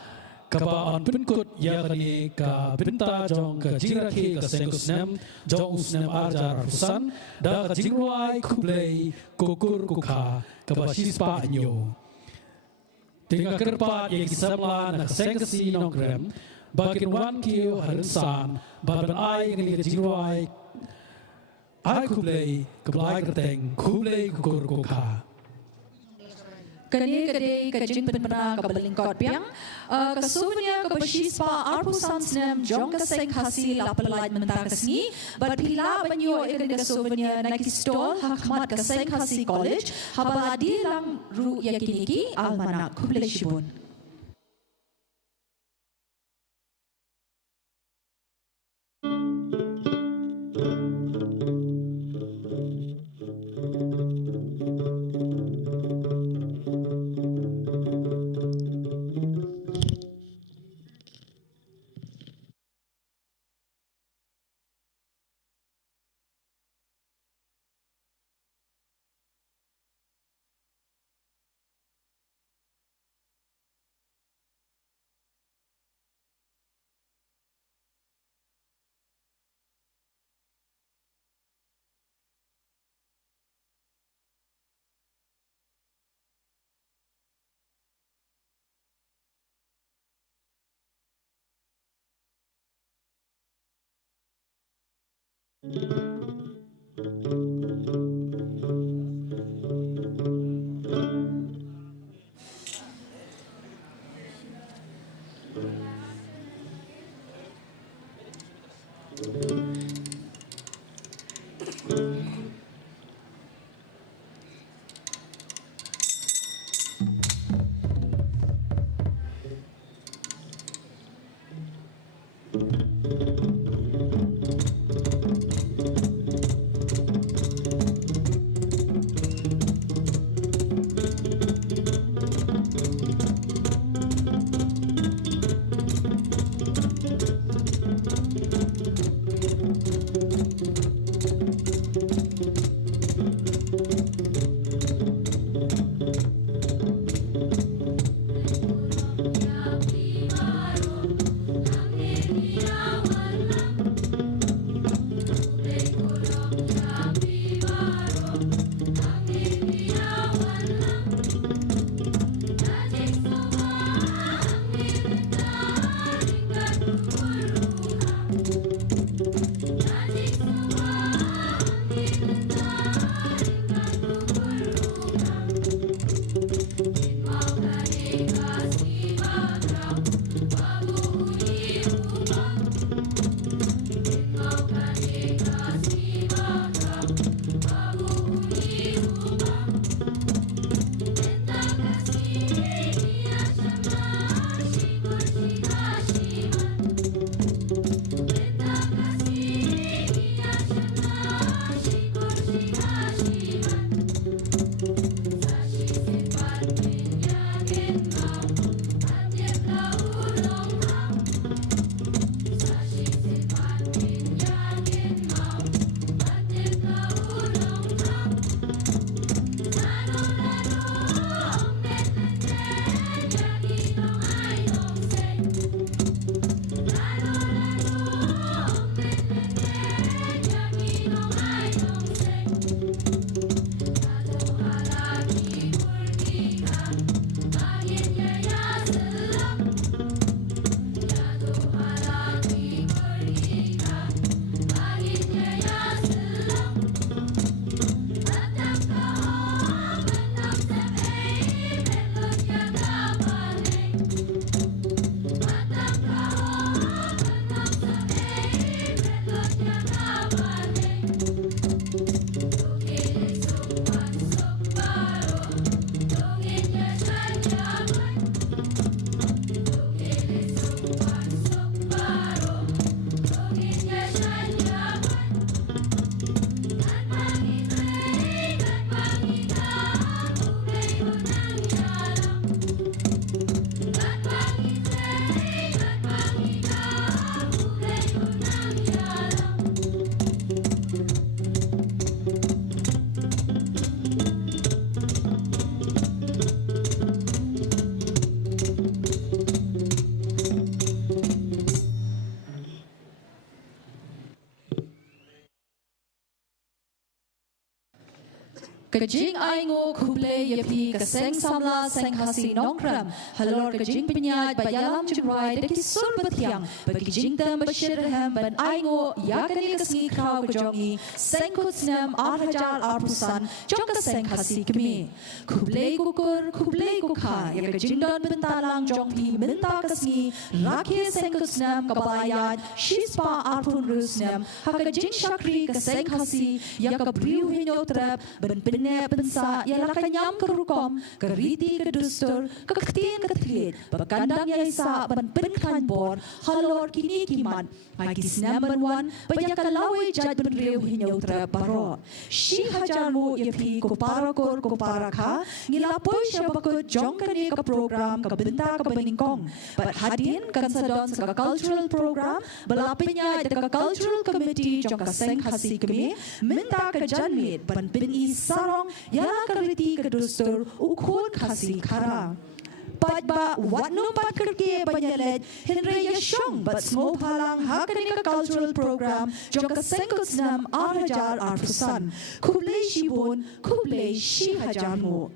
Kaba on pinkut yakani ka binta jong ka jiraki ka sengus nem jong usnem arjar rusan da ka jingruai kublei kukur kukha kaba shispa nyo tinga kerpat ye kisabla na sengsi nongkrem bakin wan kiu harinsan badan ai ngani ka jingruai ai kublei kablai kerteng kublei kukur kukha Kade kajing penpena kabalingkot piang kasuvnya kabashispa arpusan snem jong kaseng hasil apalait mentang kasni but pila banyo ikan kasuvnya naki stol hakmat kaseng hasil college habaladi lang ru yakiniki almanak kublai shibun. Kajing aingo kuble yapi kaseng samla seng hasi nongkram halor kajing penyat bayalam cumrai deki sur betiang bagi jing tam bashirham ban aingo yakani kasngi kau kajongi seng kutsnam 8,000 arpusan jong kaseng hasi kemi kuble kukur kuble kukha yak kajing don bentalang jong pi menta kasngi rakhe seng kutsnam kabalayat shispa arpun rusnam hakajing shakri kaseng hasi yak kabriu hinyo trap ban pensa ialah kanyam kerukom keriti kedustur keketien ketrit bekandang yaisa ban penkan bor halor kini kiman magis number 1 payakalawe jad benreu hinyo traparo shi hajarmu yapi kuparakor kuparaka ngilapoi syabakut jongkani ke program ke benta ke beningkong but hadin kansadon sa cultural program belapenya de cultural committee jong kaseng hasi kemi minta ke janmit ban beni sarong ya keriti kedustur ukun kasih kara Padba watno pat kerke banyalet Henry Yashong but ngop halang hakanika cultural program jong kasengkut nam 8,000 arpusan kuble shibun kuble shi hajarmu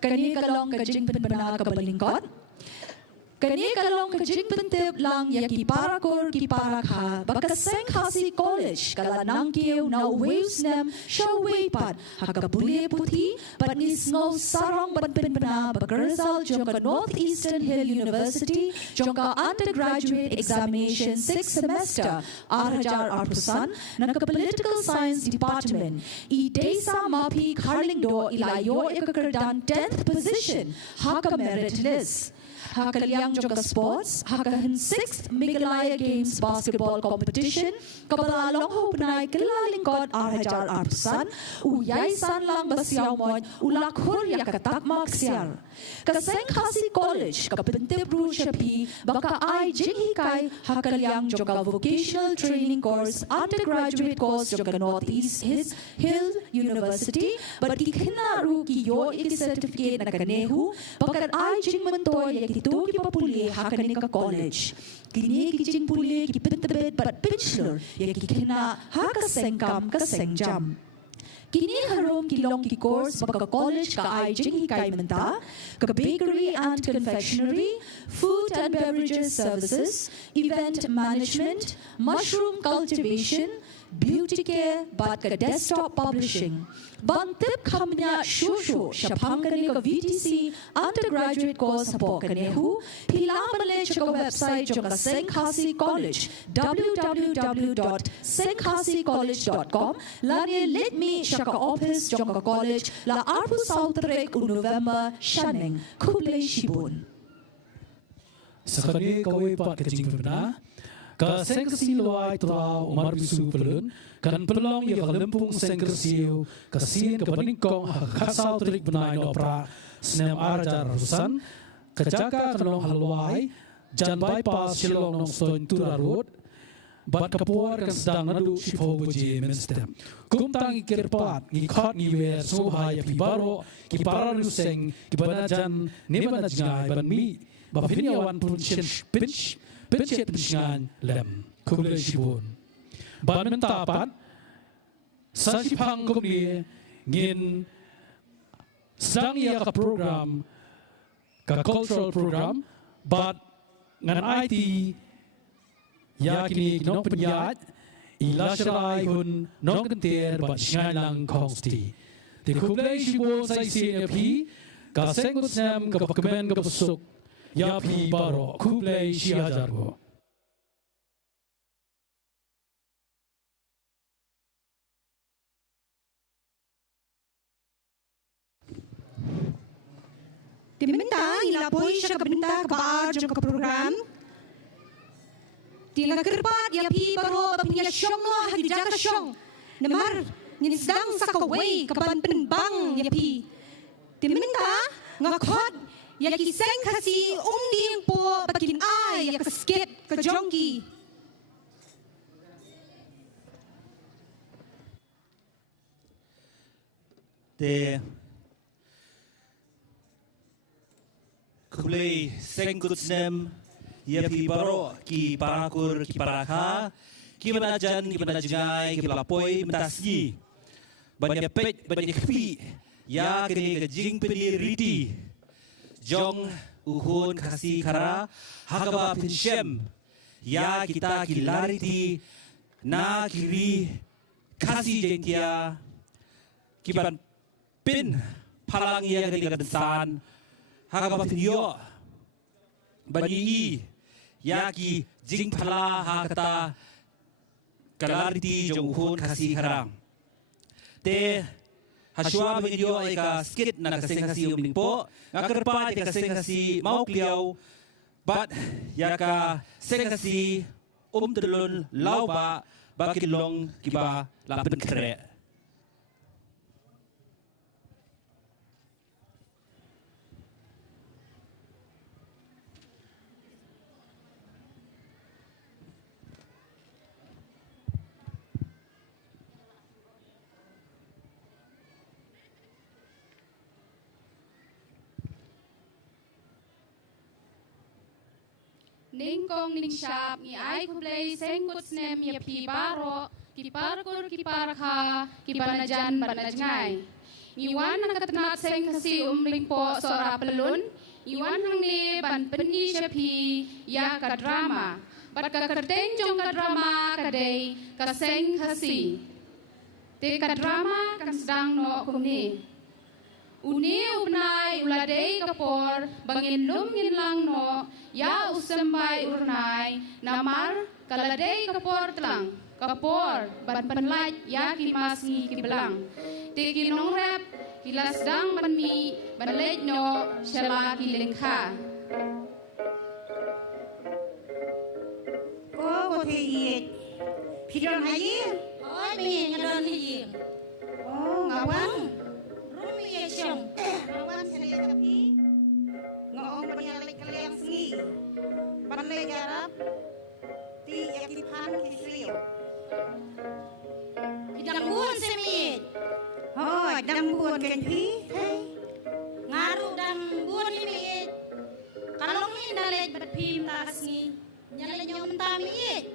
kani kalong kajing penbena kabalingkot Kani kalong kajing pentip lang ya kiparakor kiparakha bakaseng hasi college kalanang kieu na waves nem shaway pat hakabuli puthi patnis ngo sarong penbena bakarsal jongka Northeastern Hill University jongka undergraduate examination 6 semester 8,000 arpusan naka political science department I desa mapi Carlingdo ilayo ikakerdan 10th position haka merit list Hakaliang Joka Sports, Hakahan 6th Migalaya Games Basketball Competition, Kabalalong Hopenai Kilalingkot 8,000 arpusan, Uyay San Lang Basiaw Mod, Ulakhur Yakatak Maksiar. Kaseng Hasi College, Kapintip Rushapi, Baka Ay Jinghikai, Hakaliang Joka Vocational Training Course, Undergraduate Course Joka Northeast Hill University, but Kikina Ruki Yo Iki Certificate Nakanehu, Bakat Ay Jingmantoy Yakito Kipapuli Hakanika College. Kini kijing puli kipintebet but bachelor Yakikina Hakasengkam Kasengjam. Kini harum kilong ki course baka college ka ay jinghikai menta, ka bakery and confectionery, food and beverages services, event management, mushroom cultivation, beauty care, bat ka desktop publishing. Bantip kamnya shushu shapangkani ka VTC undergraduate course po kanehu pilamale ka website joka Senghasi College www.senghasicollege.com lani let me shaka office joka college la arpu sautrek November shanning kuble shibun Sakani kawai pat kajing pernah Kasengkasi luai tra umar bisu pelun kan pelong ya kalempung sengkersiu kasien kepeningkong kasau trik benai opera senem arajar rusan kecaka kenong haluai jan bypass silong nong stoin turarut bat kapuar kan sedang nadu shipo buji menstem kumtang ikirpat ngikot ngiwer suhaya pibaro kipara ruseng kibanajan nibanajngai ban mi bapinyawan pun pinch Pencet pencingan lem kuble shibun. Ban mentapat sasipang kumni ngin sedang ia ka program ka cultural program but ngan IT yakini nong penyat ilasrai hun nong kenter bat shingan lang kongsti. Di kuble shibun sa ICNP ka sengut sam ka pakamen ka pusuk Yapi baro kuble shiajargo. Diminta ilapoy siya kabinta kabaar jong kaprogram. Tila kerpat yapi baro bapinya syong lo hagijaka syong. Namar ninisdang sa kaway kapan penbang yapi. Diminta ngakot Yaki seng kasi umding po bakin ay yakaskit kajongki. Te kublay seng kutsnem yapi baro ki parakur ki parakha ki manajan ki manajngai ki pelapoy mentasyi. banyak pet banyak kpi ya kini gajing peniriti jong uhun kasih kara hagaba penshem ya kita kilariti na kiri kasih jentia kiban pin palang ya kini gadensan hagaba penyo bani yaki jing pala hakata kalariti jong uhun kasih karang te haswa video ay ka skit na kasing kasi umling po ngakarpa ay kasing kasi maukliyaw but yaka sing kasi telun law ba bakilong kiba lapen kre Ning kong ning shop ni ay kublay sengkut snem ya pi baro kiparkur kiparka kibanajan banajngay. Iwan ang katanat seng kasi umling po sora pelun iwan hang ni ban pendi siya pi ya ka drama. Bat ka kerteng jong ka drama kaday kaseng kasi. Te ka drama kan sedang no kumni. Uni unai uladei kapor bangin lumgin lang no ya usambay urnai namar kaladei kapor telang kapor ban penlait ya kimas ngi kibelang tiki nong rap kilas dang banmi banleit no shala kilengkha Oh, thì phi don hayi. Oh, mi ngadon hayi. Oh, ngawang. Rumi ya syong. Ngawang sene kapi. Ngong banyalik kaliang sengi. Banle garap. Ti yakipan kisliyo. Idang buon semit. Oh, idang buon ken pi. Hey. Ngaru dang buon limit. Kalong ni dalet berpim tasni. Nyalek nyom tami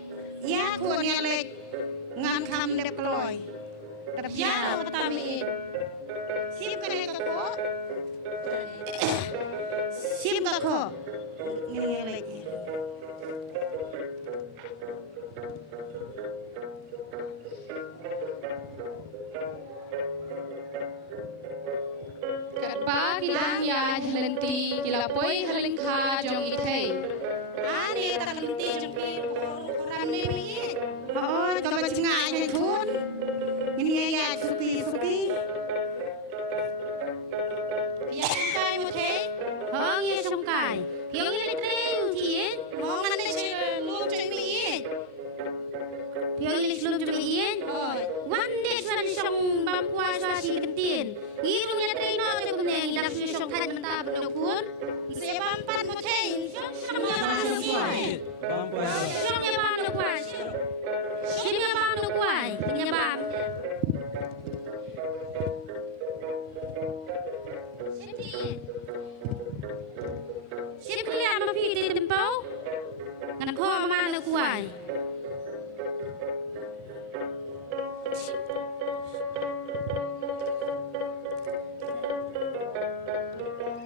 ya ko nyalek ngan kam dep kloy dep ya tami sim kene ko sim ko nyalek Katpa kilang ya jelenti kilapoi halengkha jong itay. Ani tak henti jempi orang ni. Oh, coba cengai ni pun. Ini ya suki. Ya sungkai mu the. Hong ya sungkai. Piong ni treu tien. Hong ane je lu cai mi ien. Piong ni lu cai mi ien. Oh, wan de san song bam puasa si kentien. Ngiru ni treu no te kuneng dak si song kan menta bedokun. Se bampan mu the. Song ya Siyong yabang na kuwan. Siyong yabang na kuwan. Yabang. Siyong kaya mapiti tempo. Nganak ko mamang na kuwan.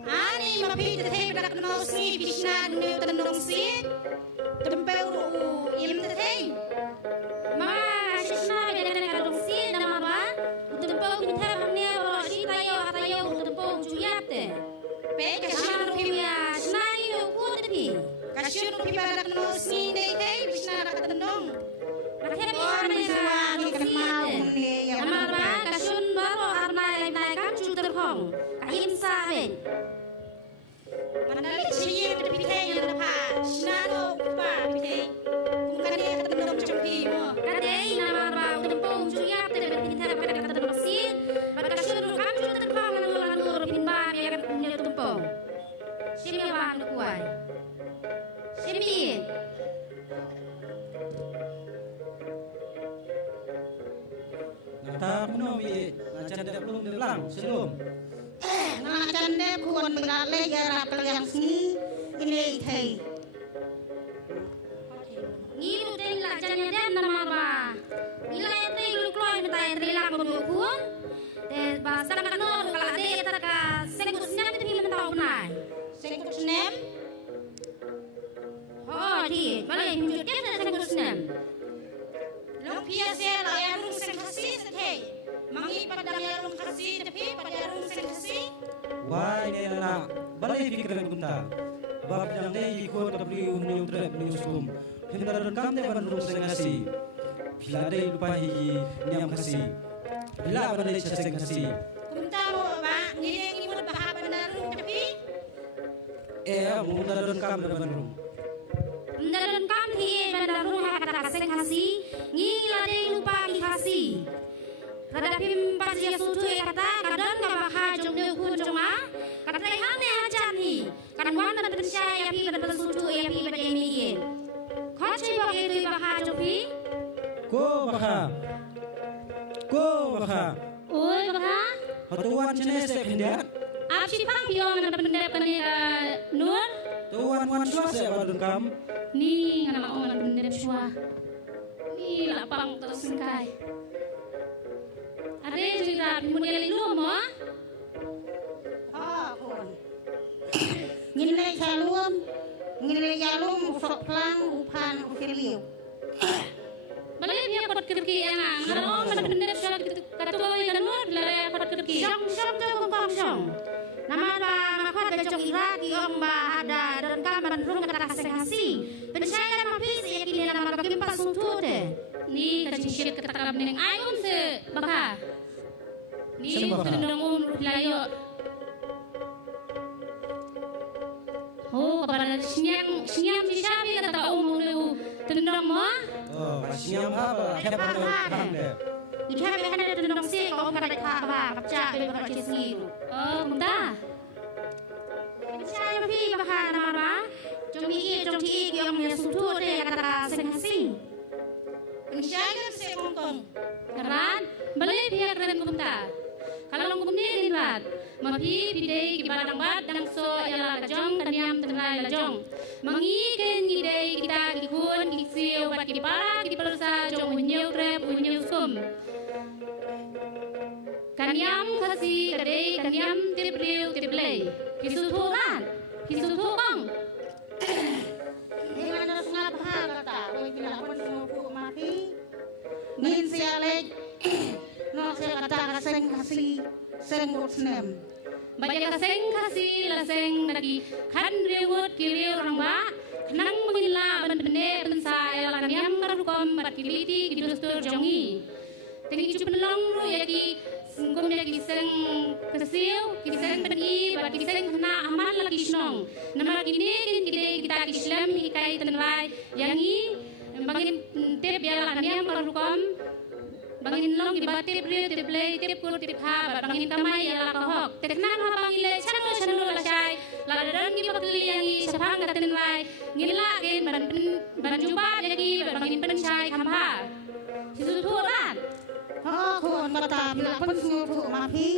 Ani mapiti tayo dak no si bisna dumi tanong si. Tempeu im teh. Ma sisna beda kadung si nama ba. Tempeu kita mamnya ro si tayo tempeu juyap teh. Pe kasih pimya snai no ku tadi. Kasih pimya dak no si dei teh bisna dak tendong. Rakhe mi arna ni kenal ni ya. Nama ba kasun baro arna nai kam chuter khong. Kaim sa ben. Mandali siye berpikir yang lepas. Nano pa pikir. Kung kani katandong champi mo. Kadai nama ba utempong juyap te kita pada katandong sin. Bakasyon kam chuter khong nang ngur pinba ya kan punya utempong. Simi bang kuai. Simi. Nata kuno mi acan dak belum delang sebelum Nah cande kuan mengalih garap yang sini ini thei. Ngiru teng la janya den nama ba. Nilai teng lu kloy mentai rilang ko kuon. di balai himjut dia sengkut senam. Long pia saya lah yang rung sengkasi seteh. Mangi pada yang rung kasi tapi pada rung sengkasi. Wah ini anak balai pikiran kunta. Bab yang dia ikut kabli umnium trep newsroom. Hindaran kami ban rung sengkasi. Bila dia lupa hiji niam kasi. Bila balai sengkasi. Kunta mo ba ngireng imut bahap pada rung tapi. Hindaran kami ban rung. Hindaran kami pada rung kata sengkasi. Ngila dia lupa kasi. Kada pimpas dia sutu kata kadang ka baha jong de kun jong ma kata hane ajan ni kan wan na percaya pi kada sutu pi pada ini ye kha chei ba ge tu baha jong pi Ko baha oi baha hatuan jenis sekendak ap si pang piong na pendep kani nur tuan wan swase badun kam ni ngana ma on pendep shwa ni lapang terus sengkai Ada cerita model lu mo? Kon. Ngilai salum, ngilai jalum usok plang upan ukiliu. Balai dia pot kerki enang. Kalau mana bener kata bawa ikan nur lare pot kerki. Jong tu kong jong. Nama ba makot ada jong irat iong ba ada dan kamar rung kata kasih. Pencaya mapis ya kini nama bagi pas suntu te. Ni kacing kata kalam neng ayun se baka. Ni tendang layo. Oh, kepada siang di sapi kata lu tendang mo. Siang apa? Ika be hana tendang si kau kata ka ba kapca be kata cisi. Oh, muda. Saya pi baka nama ba. Jom ti yang sutu de kata sengasi. Penjaga se kongkong. Karan, balai pihak keren kumta. Kalau ngum ni rinrat, mapi pidei ki badang bad dang so yala kajong kaniam tenrai lajong. Mangi ken ngidei kita ki kun ki siu bat ki para ki persa jong unyeu trep unyeu sum. Kaniam kasi kadei kaniam tibriu tiblei. Ki suturan, ki sutupang. Di mana sungai bahar kata, oi bila pun semua mapi. Ngin sialek. No saya kata kaseng kasih seng usnem. Banyak kaseng kasih laseng lagi kan rewot kiri orang ba nang mengila bende bensa ela kaniam karukom bat kiliti kidustur jongi. Tengi cupen long ru yaki sungkum yaki seng kesiu kiseng pergi bat kiseng kena aman lagi snong. Nama kini kita kislam ikai tenrai yangi bangin tep ela kaniam karukom bangin long di batip ri tiplay tipur tipha bangin kamay ala kahok teknan ha bangile chanu la chai la dan gi bakli yang sapang katin lai ngila gen baran jumpa jadi bangin pen chai khamha sisu thuran kon kata bila pun semua mapi.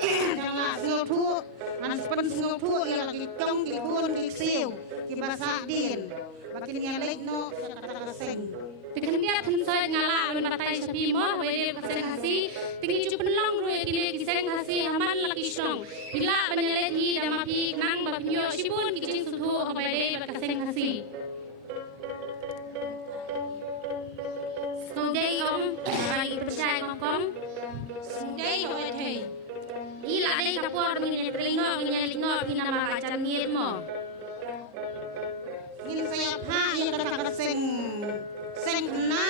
Jangan semua anak pun semua ia lagi tong di kun di siu di bahasa din. Bakin ngelek no kata kaseng. Tekan dia thensoi ngala men patai sapi mo we paseng hasi tingi cupen long ru kile kiseng hasi haman laki song bila banele hi damapi nang bapyo sipun kicing suthu abai bakaseng hasi Sunday om bagi percaya ngokong Sunday hoy thei ila dei kapor mini telingo nama acara ngir mo Ngin saya pa yang kata kaseng. Seng kena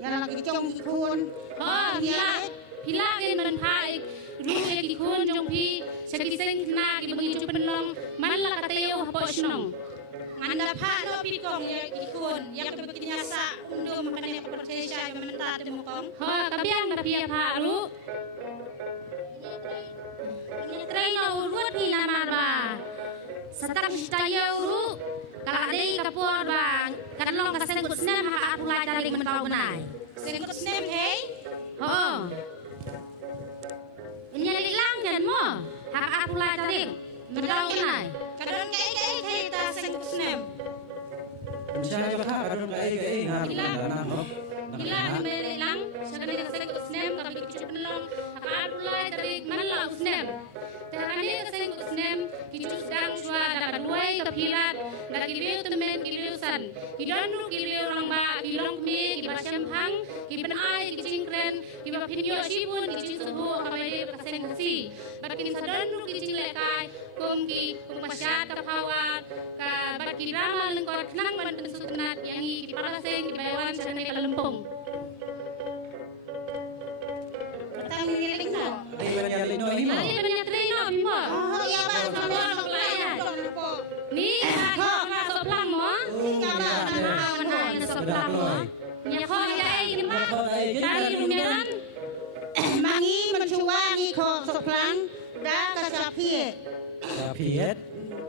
yang lagi jong ikun. Oh, pila gen man pai ru ye ki kun jong pi segi seng kena ki bagi cupen long man la kateo hapo snong. Anda pa no pikong ya ikun yang begitu nyasa undo makanya percaya mementa temu kong. Ho kabiang kapia pa ru. Ini traino urut pi nama ba. Satang staya uru kalau ada kapur bang kan long kaseng kut snem ha apulai dari mentau benai. Seng kut snem hey. Oh. Ini ada lang kan mo. Ha apulai dari mentau benai. Kadang kai ta seng kut snem. Saya baha kadang kai Gila ni lang sakana kaseng kut snem kalau bikin penlong ha apulai dari mana lah snem. Tehani kaseng kut snem kicu sedang jua dan luai tapi pilat dak kiliu temen kiliu san kidon ru kiliu orang ba kilong mi kibasam hang kiban ai kicingkren kiba pinyo shibun kicing subu kamai kaseng hasi bakin sadon ru kicing lekai kum masyat kapawa ka bakin ramal lengkor nang ban pensuknat yang i paraseng kibawan sanai kalempong Tang niling na. Ay, banyak lino ini mo. Ay, banyak treno mo. Oh, ya ba, sama Pelayan. po. Ni ka soplang mo. Manay na soplang mo. Nya ko ay gimba. Dali lumiran. Mangi mencuangi ko soplang da kasapie.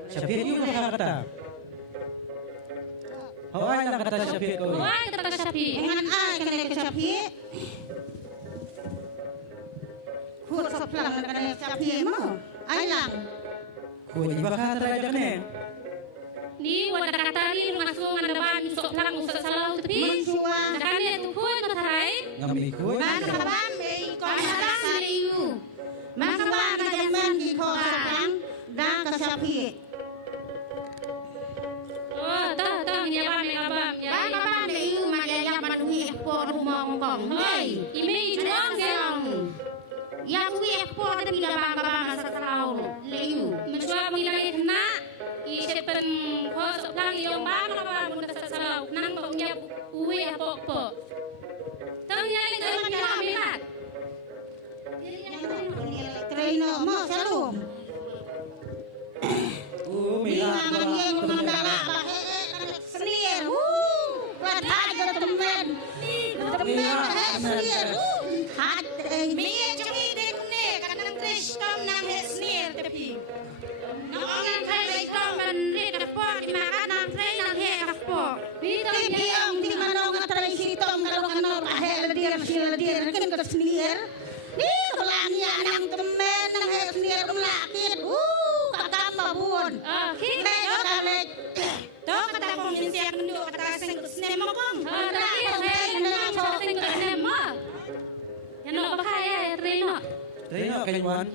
Syafiat yun kata. Hawai lang kata syafiat ko. Wai kata sapi. Dengan ai kana kasapie. Ko soplang kana kasapie mo. Ai lang. Kuy iba kata aja ne. Ni wada kata ni ngasuh ngadaban soplang usah salah tapi. Mencuang. Nakane tu ko na tarai. Ngambil kuy. Makaban ko na sariu. Makaban ka jaman di ko soplang da kasapie. Oh, tah nya ba me abam. Makaban de iu magaya manuhi po rumong kong. Hey, Imi juang seong. yang wi po da bila bang sa talau leu. Mencuang mengilangi kena. I sepen ko soplang yung ba ba mun sa salah nang ba nya uwi apa. Tang nya le ko nya milat. Trainer mo salum. Minang ngien mandala ba senior. Patay ko temen. Temen senior. Hat mi jangi dekne kanang tristom nang senior tapi. Nang kai kom man ri ka po di makan nang trai nang he ka po. Tipi ang di manong atray sitong kalong ano bahel dia kan ke senior. Ni tulangnya nang temen nang senior kumlakit. Kakamba buon. Kita Kale to kata ko minsiak ndu kata sing kusne mo kong. Tapi saya nang so tinggal nema. Yan no ba kaya Reno? Reno kailan?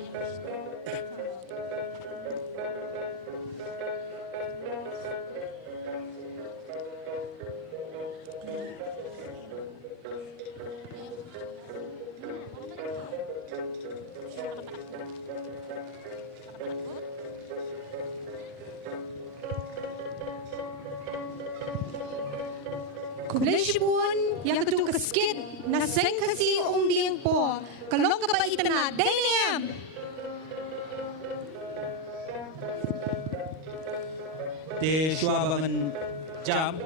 Kubleshbun yang ketu keskit na seng kasi umling po. Kalong kabaitan na Daniel. Te swabangan jam.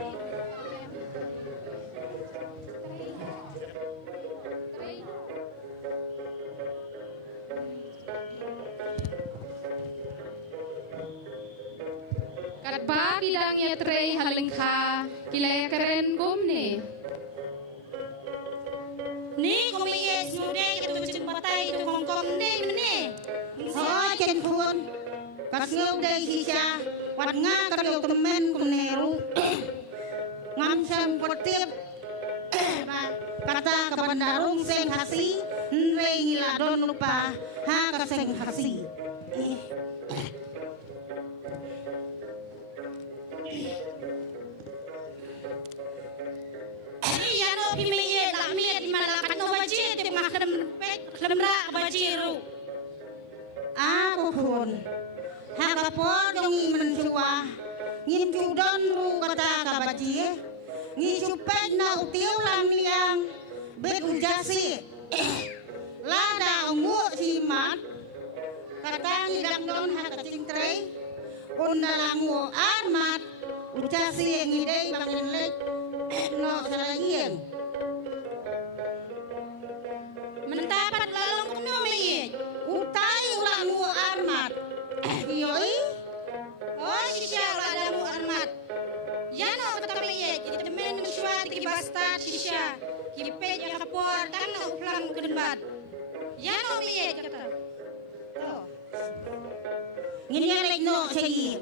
Kadba bidang ya trei halengka kilaya keren gumne. Ni kumiyes mude ketu cing patay tu Hongkong de mene. Oh ken kun. Kasngau de sisa. Wat nga karyo temen kuneru. Ngam sam potip. Kata kapandarung seng hasi. Nre hiladon lupa. Ha kaseng hasi. Yano pimiye lakmiye di malakan no baji ti makrem pek kremra bajiru. Ahun. Hakapor dong iman suwa. Ngin judon ru kata kabaji. Ngi supet na utiu lang liang. Bet ujasi. Lada ungu simat. Kata ngidang don hakacing trei. Undalangu armat. Ujasi ngidei bangin lek. No salangien. Mentapat lalong kuno meye. Utai ulangu armat. Yoi. Oh sisya ulangu armat. Yano kata meye. Jadi temen mensuat ki bastard sisya. Ki pej yang kapor kan na uplang kedenbat. Yano meye kata. Oh. Ngini lek no segi.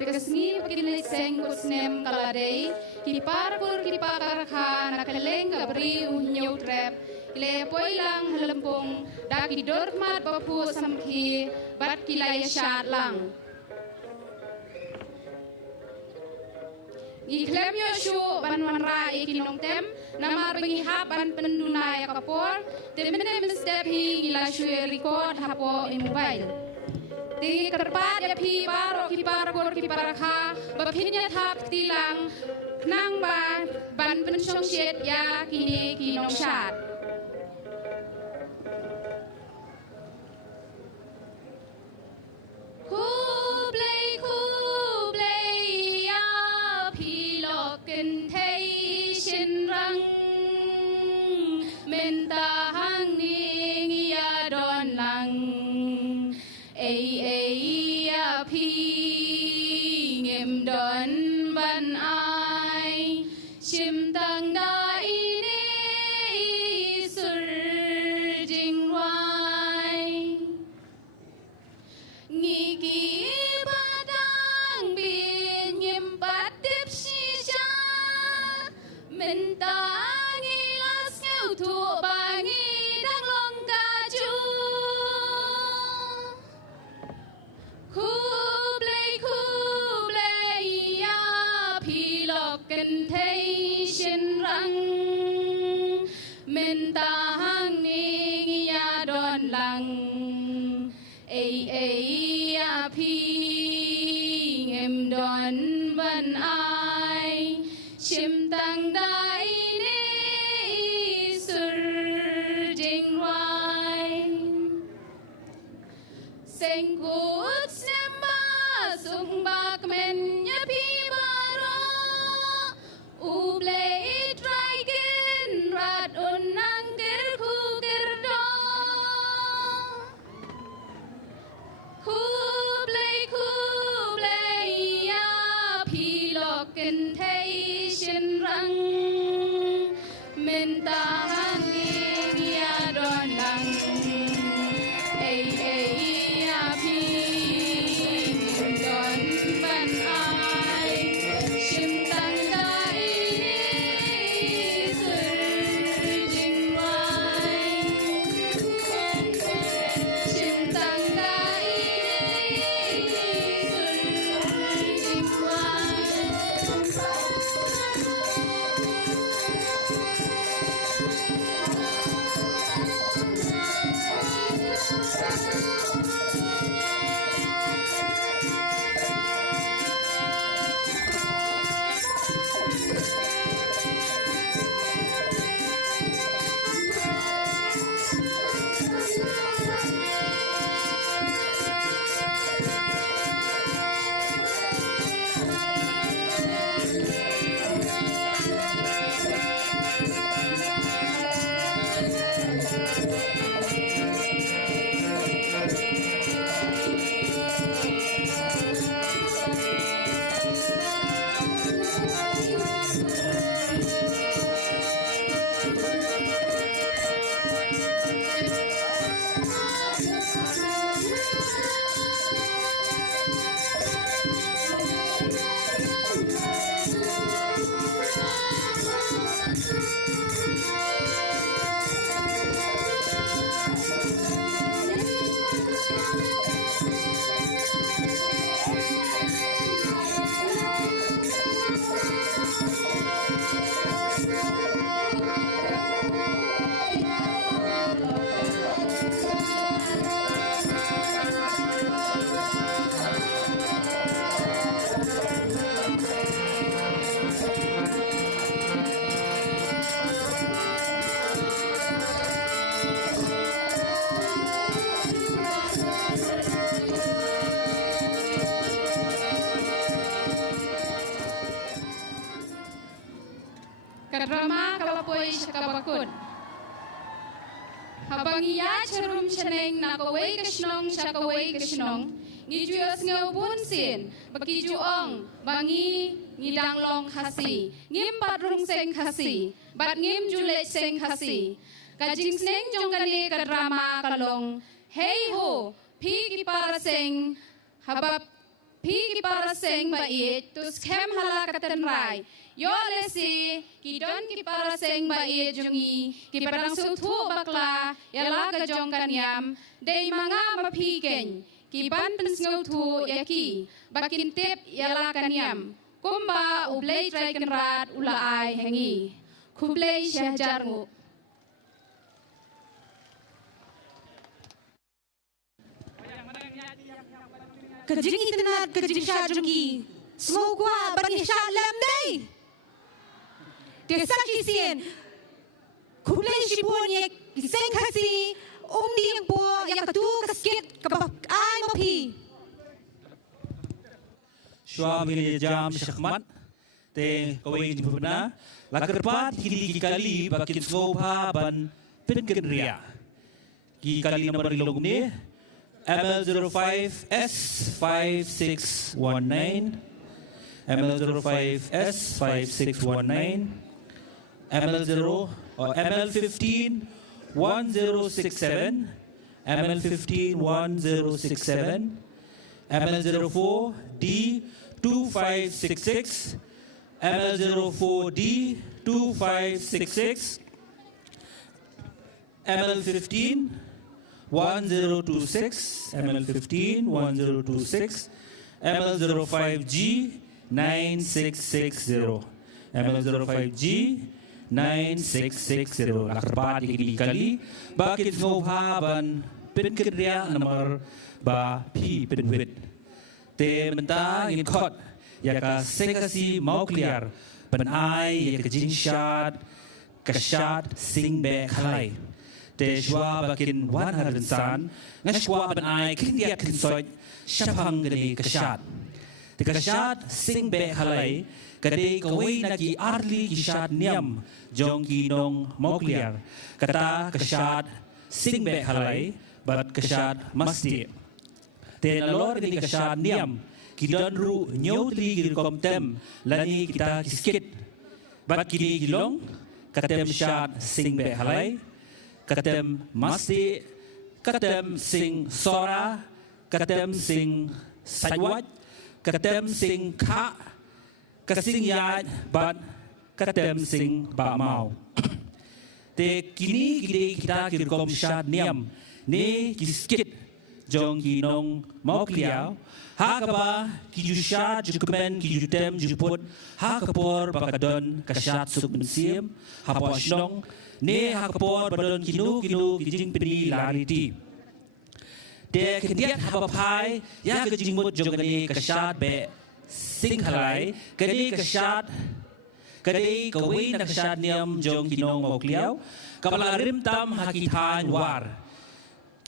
Kipikasngi pakinlik seng kutsnem kaladei, kiparkur kipakarkha nakaleng kabri unyaw trep, ile poilang halempung, daki dormat bapu samki, bat kilaya syat lang. Iklem Yoshu ban manra ikinong tem, namar bengihap ban pendunai kapor, temene mestep hi ila shue record hapo mobile. Di kerpat ya pi baro kiparkur kiparakha, bapinya tap tilang, nang ban pensyong syet ya kini kinong syat. Kadrama kalapoi syakabakun. Habang iya cerum ceneng nakaway kasinong syakaway kasinong, ngijuyos ngawbun sin, baki juong, bangi ngidang long hasi, ngim padrung seng hasi, bat ngim julej seng hasi. Kajing sneng jong kali kadrama kalong, hey ho, pi kipara seng, habab Pi ki para seng bait tus kem hala katan rai. Yo lesi ki don ki para seng bait jungi ki padang sutu bakla yala ka jong kanyam dei manga mapiken ki ban pensngau tu yaki bakin tip yala kanyam kumba ublei dragon rat ula ai hengi kublei syahjarngu. Kajing itanat kajing syadrugi. Semua bani syalam day. Desak kisien. Kublai shipun ye kiseng kasi. Di yang po yang katu kaskit kabak ay mapi. Shua mili jam syakmat. Te kawin jibuna. Lakerpat kini kali bakin skopha ban pinken ria. Ki kali nomor ilong ni. ML05S5619, ML05S5619, ML151067, ML151067, ML04D2566, ML04D2566, ML15 1026, ML15 1026, ML05G 9660, ML05G 9660. Lakarpat kali bakit ngobhaban pinkedria nomor ba pi pinwit. Te menta ingin kot ya ka sengkasi mau clear penai ya ka jinshat kasyat sing be khalai. Te shwa bakin 100 san ngashwa ban ai kindia kinsoy shapang gani kashat te kashat sing be halai kade kawai nagi arli kishat niam jong kinong mokliar kata kashat sing be halai bat kashat masti te nalor gani kashat niam kidon ru nyotli gilkom tem lani kita kiskit bat kini gilong katem shat sing be halai katem masti, katem sing sora, katem sing sajwat, katem sing ka, kasing yad, bat katem sing ba mau. Te kini kita kirkom syad niam, ne kiskit jong kinong mau kliau, hakaba kijusyad jukumen kijutem juput, hakapor bakadon kasyat suk mensim, haposnong. Ne hakapor badon kinu kijing pedi lari ti. De kendiat hapapai ya kijing mut jogani kasyat be sing halai kadi kasyat kadi kawin na kasyat niam jong kinong mokliau kapala rim tam hakitan war.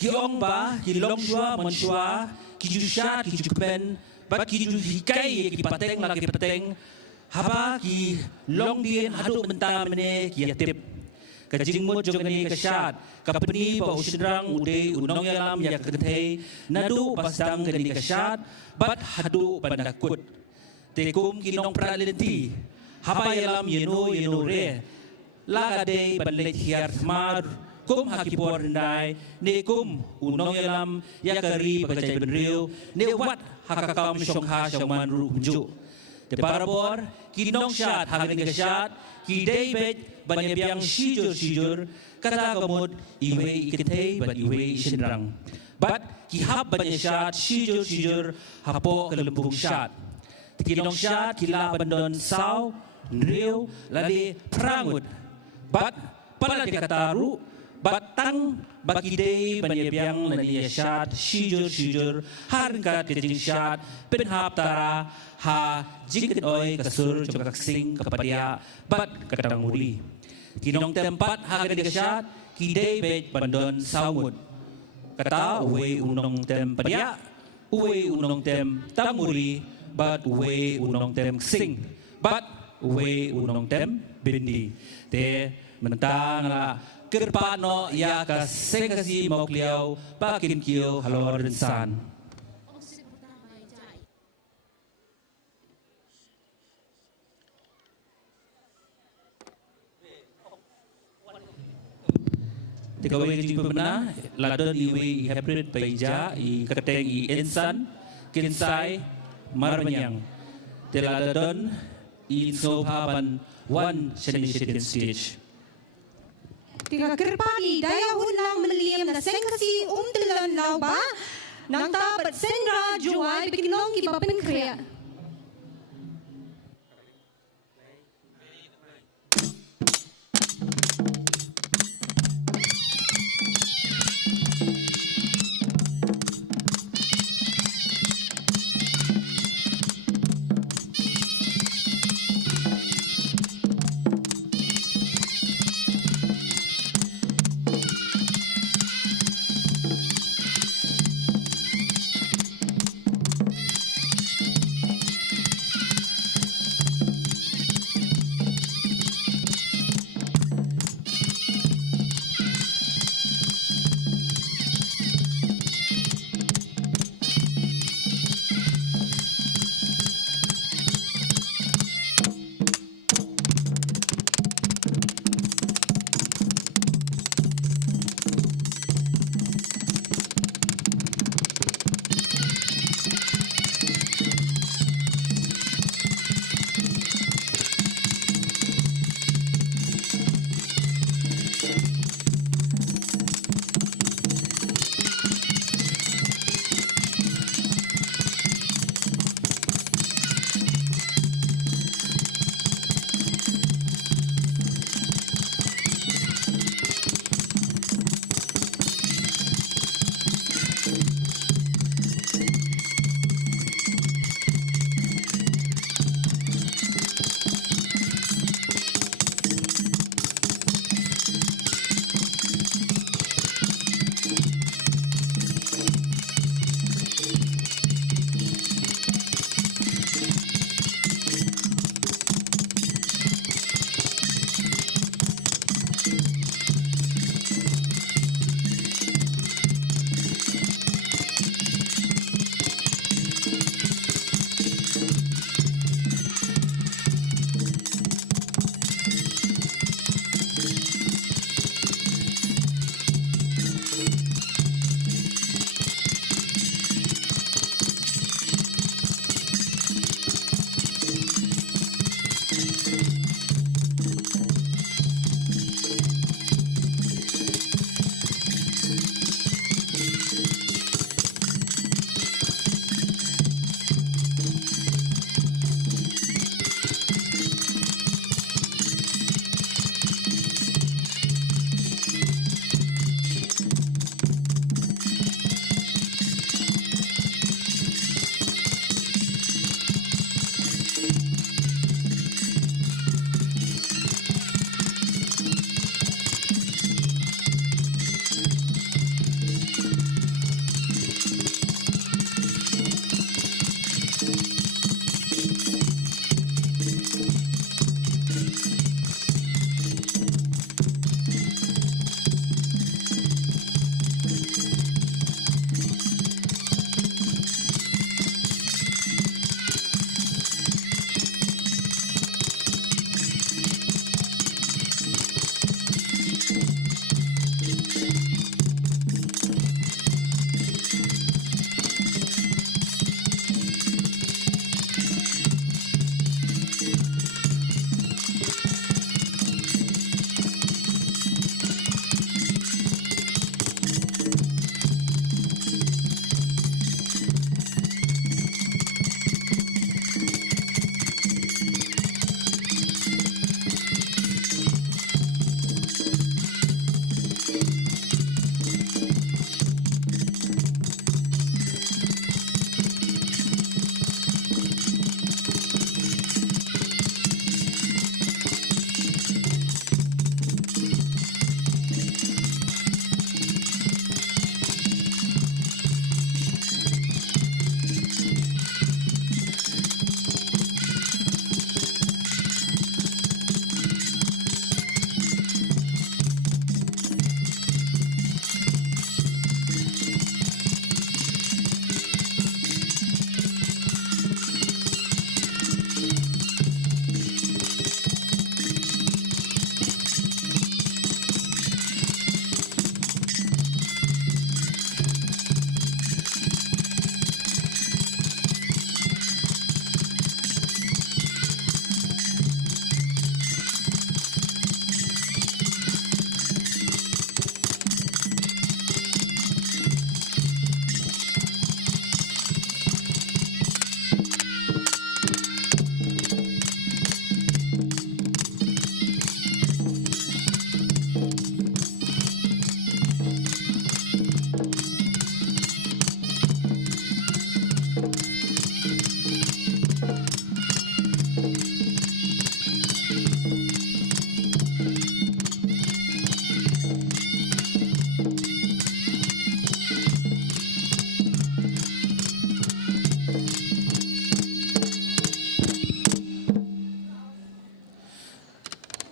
Kiong ba kilong shwa monshwa kijusyat kijukupen bat kijuhikai kipateng lagi pateng haba ki long dien hadu mentam ne kiatip. Kajing mo jogani kasyat kapani pa usidrang ude unong yalam ya kagtay nadu pasang gani kasyat bat hadu bandakut tekum kinong pralenti hapa yalam yenu re lagade banlet hiar mar kum hakipor nai ne kum unong yalam ya kari bagay benriu ne wat hakakam syongha syongman ru hunju te parabor kinong syat hagani kasyat ki David banyabyang sijur kata kamut iwe ikitay bat iwe isinrang bat kihap banyasyat sijur hapo kalembung syat kinong syat kila bandon saw nriu lali prangut bat pala dikataru batang bakidei banyabyang naniyasyat sijur harkat kajing syat penhap tara ha jingkit oy kasur juga kaksing kepadia bat katang muli kinong tempat haga dikasyat kidei bet bandon sawud kata uwe unong tem padia uwe unong tem tamuri bat uwe unong tem sing bat uwe unong tem bindi te mentang la kerpano ya kasing kasi mokliau pakin kiyo halor densan. Tikawe kajing pemena ladon iwe hybrid paija i keteng i insan kinsai marmanyang teladadon in Snowhaban 1 Shanishitian stage. Tiga kerpani daya hunang meneliam na sengkasi umdelan lau ba nang tapat senra juai bikinong kibapen krea.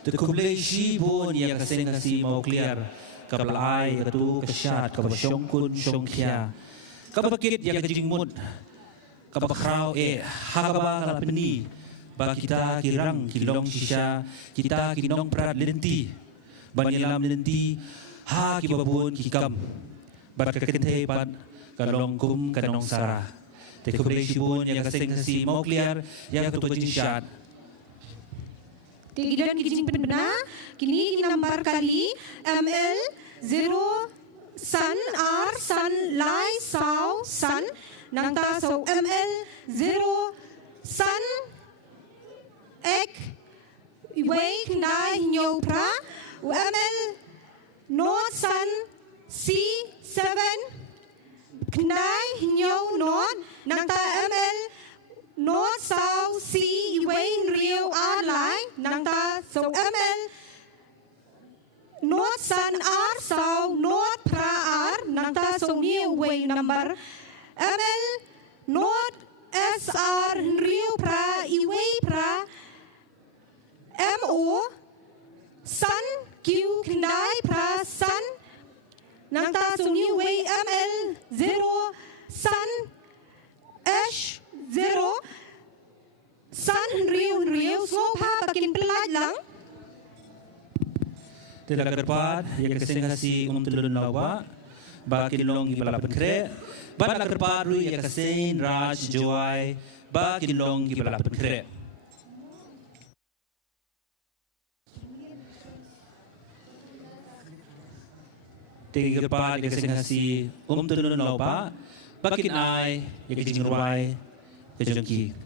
Terkublai shi pun ia kasing kasi mau clear. Kabalai katu kasyat kabashong kun shong kia. Kabakit ia kajing mut. Kabakrau hakaba kalapeni. Ba kita kirang kilong shisha, kita kinong prat lenti. Banyalam lenti ha kibabun kikam. Bat kakente pan kalong kum kanong sara. Terkublai shi pun ia kasing kasi mau clear ia katu kajing syat. Tigidan kijing benar, kini nambar kali ML 0 Sun R Sun Lai Sao Sun nangta so ML 0 Sun Ek Wei Nai Nyo Pra ML North Sun C7 Knai Nyo North nangta ML North South C Wayne Rio R Line nangta so ML North Sun R South North Pra R nangta so New Way number ML North SR Rio Pra Iway Pra MO Sun Q Knai Pra Sun nangta so New Way ML 0 Sun Ash 0 Sun Rio semua pakin pelat lang. Tidak kerpat, ia kasing kasi tulun lawa, bakin long ibalapan kre, bat kerpat ru ia kasing raj joy, bakin long ibalapan kre. Tiga kerpat ia kasing kasi tulun lawa, bakin ai ia kasing ruai. Kejengki.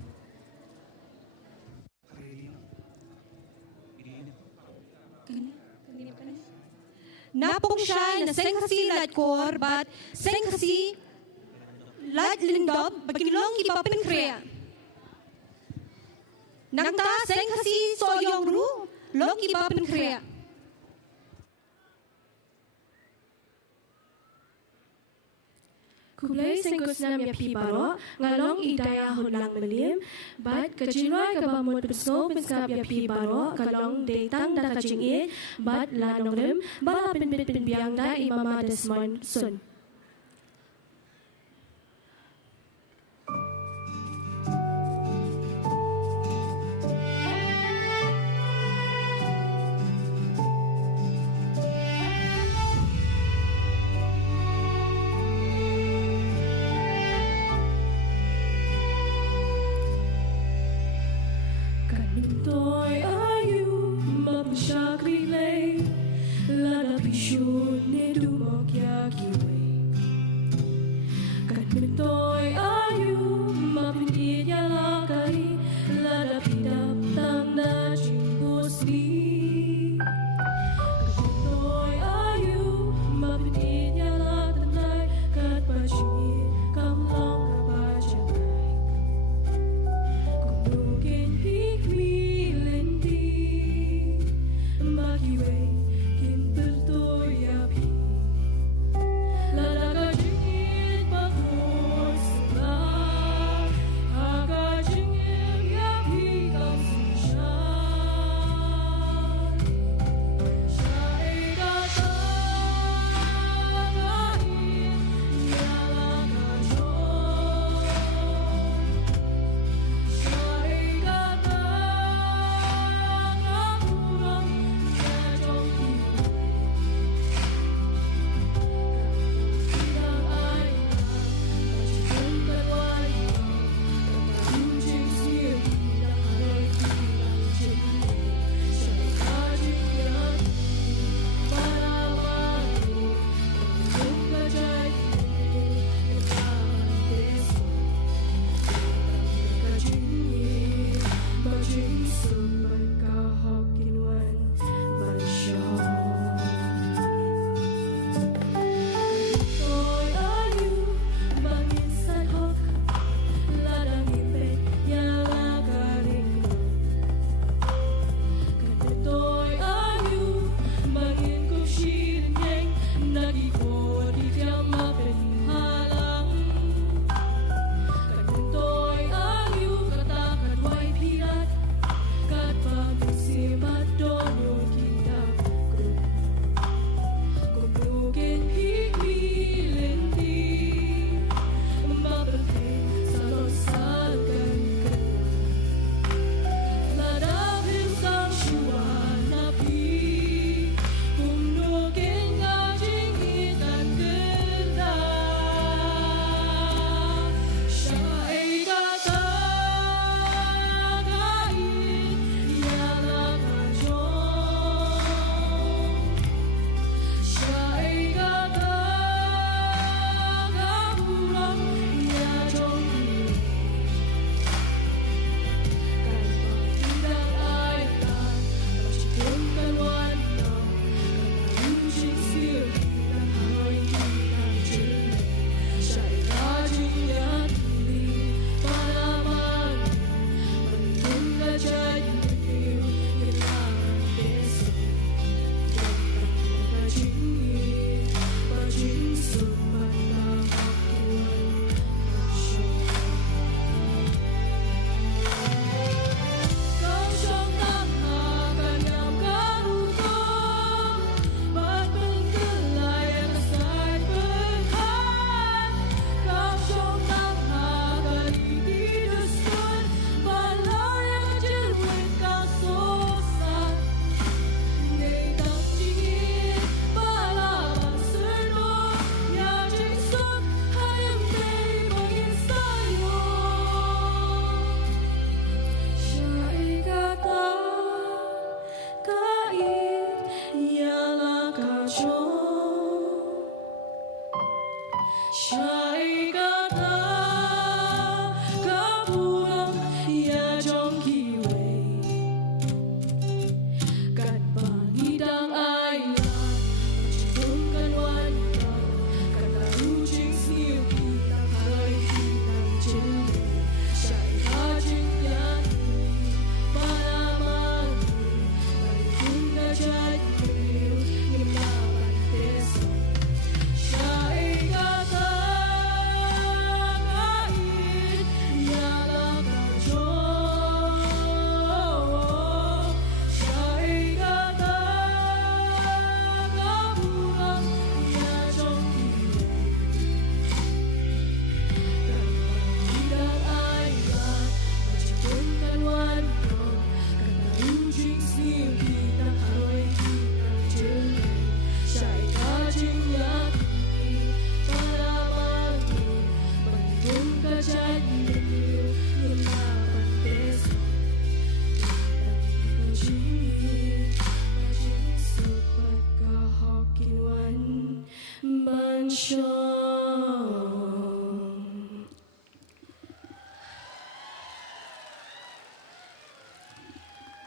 Napong siya na seng kasi lat kor, but seng kasi lat lindob, bagilong kipapin krea. Nangta seng kasi soyong ru, long kipapin krea. Kublai sengkusnam ya pi baro ngalong idaya hulang melim bat kajiroi kabamut beso penskap ya pi baro kalong detang da kajingit bat lanongrim bala pin biang da imama Desmond Sun.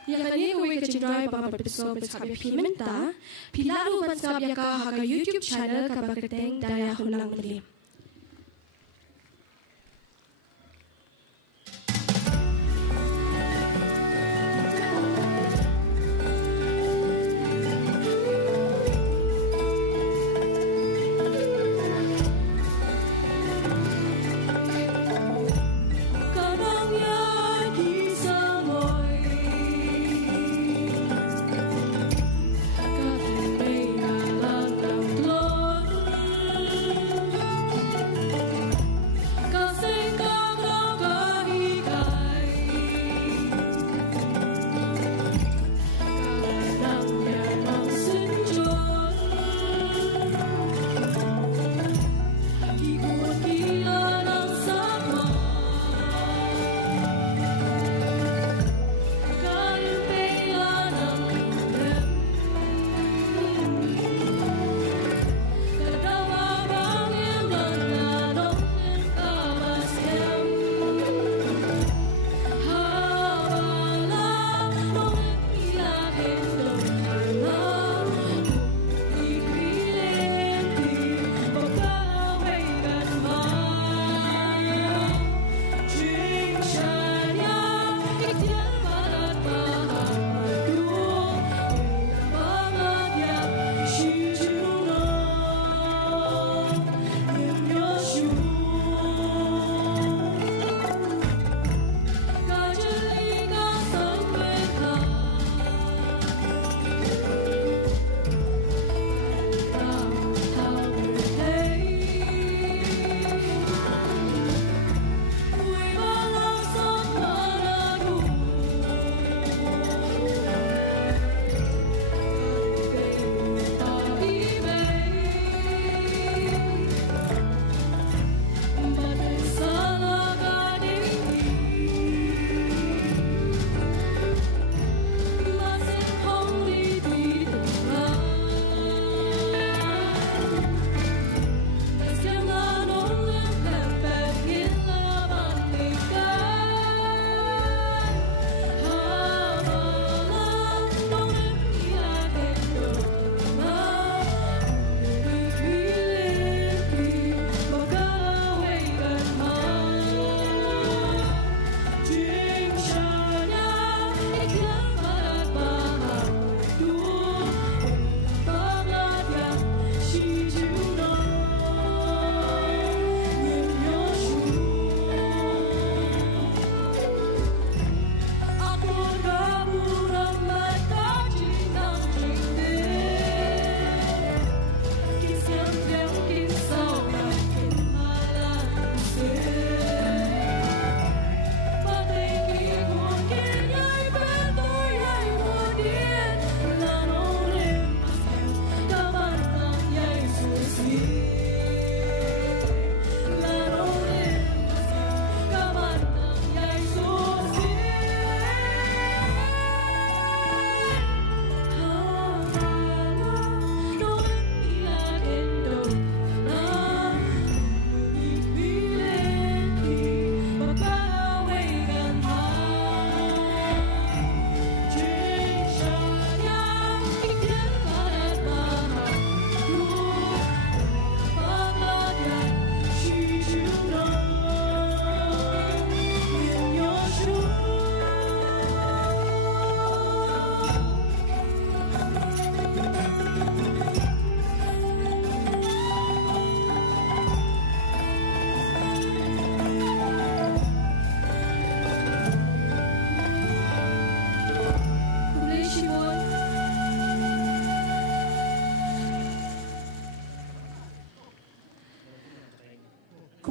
Yang kini kuwi kecintai papa berpeso berskap pimenta, pilaru berskap yaka haga YouTube channel kabaketeng daya hulang melim. Hãy subscribe cho kênh Ghiền Mì Gõ để không bỏ lỡ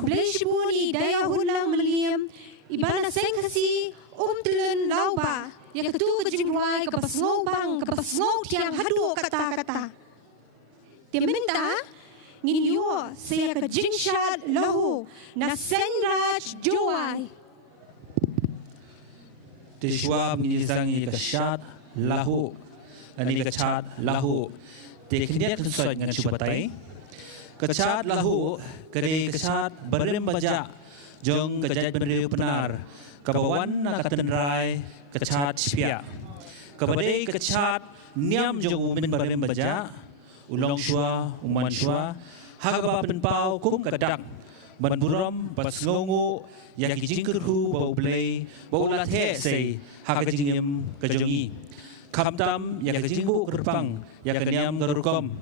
Kublai shibuni daya hulang meliam ibana seng kasi tulun lauba ya ketu kejingruai kepas ngobang kepas ngok tiang hadu kata-kata. Dia minta ngin yo saya kejingshat lahu na senraj joai. Tishwa minizangi kashat lahu ani kachat lahu tekniat sesuai dengan cubatai kachat lahu kari kachat berem baja jong kajat berem benar kabawan nakatenrai kachat spia kabadai kachat niam jong umin berem baja ulong shua uman shua hagaba penpau kum kadang ban buram pas ngongu yang kijingkerhu bau blay bau lathe sei hagajingem kajongi kamtam yang kejingbu kerpang yang kenyam kerukom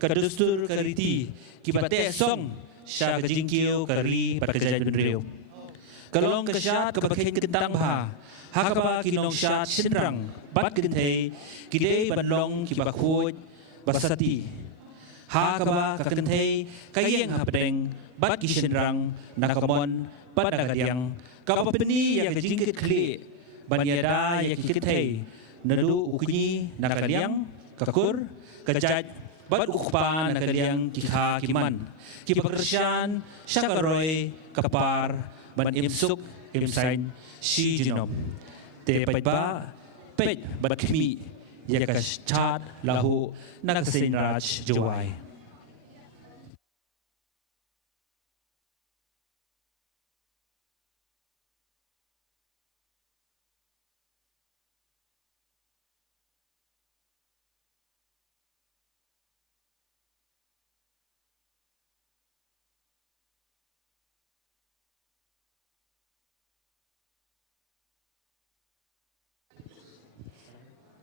kedustur keriti kibate song sya kejingkiu keri pat kejajan benriu kalong kesyat kebakin kentang bah hakaba kinong syat sinrang bat kentei kidei banlong kibakhuj basati hakaba kakentei kayeng hapdeng bat kisinrang nakamon padagadiang kapapeni yang kejingkit kli banyada yang kikitei nadu ukni nakaliang kakur kajat bat ukpan nakaliang kikha kiman kipakersyan syakaroi kapar ban imsuk imsain si jinom te paiba pet bat kmi yakas chat lahu nakasinraj jawai.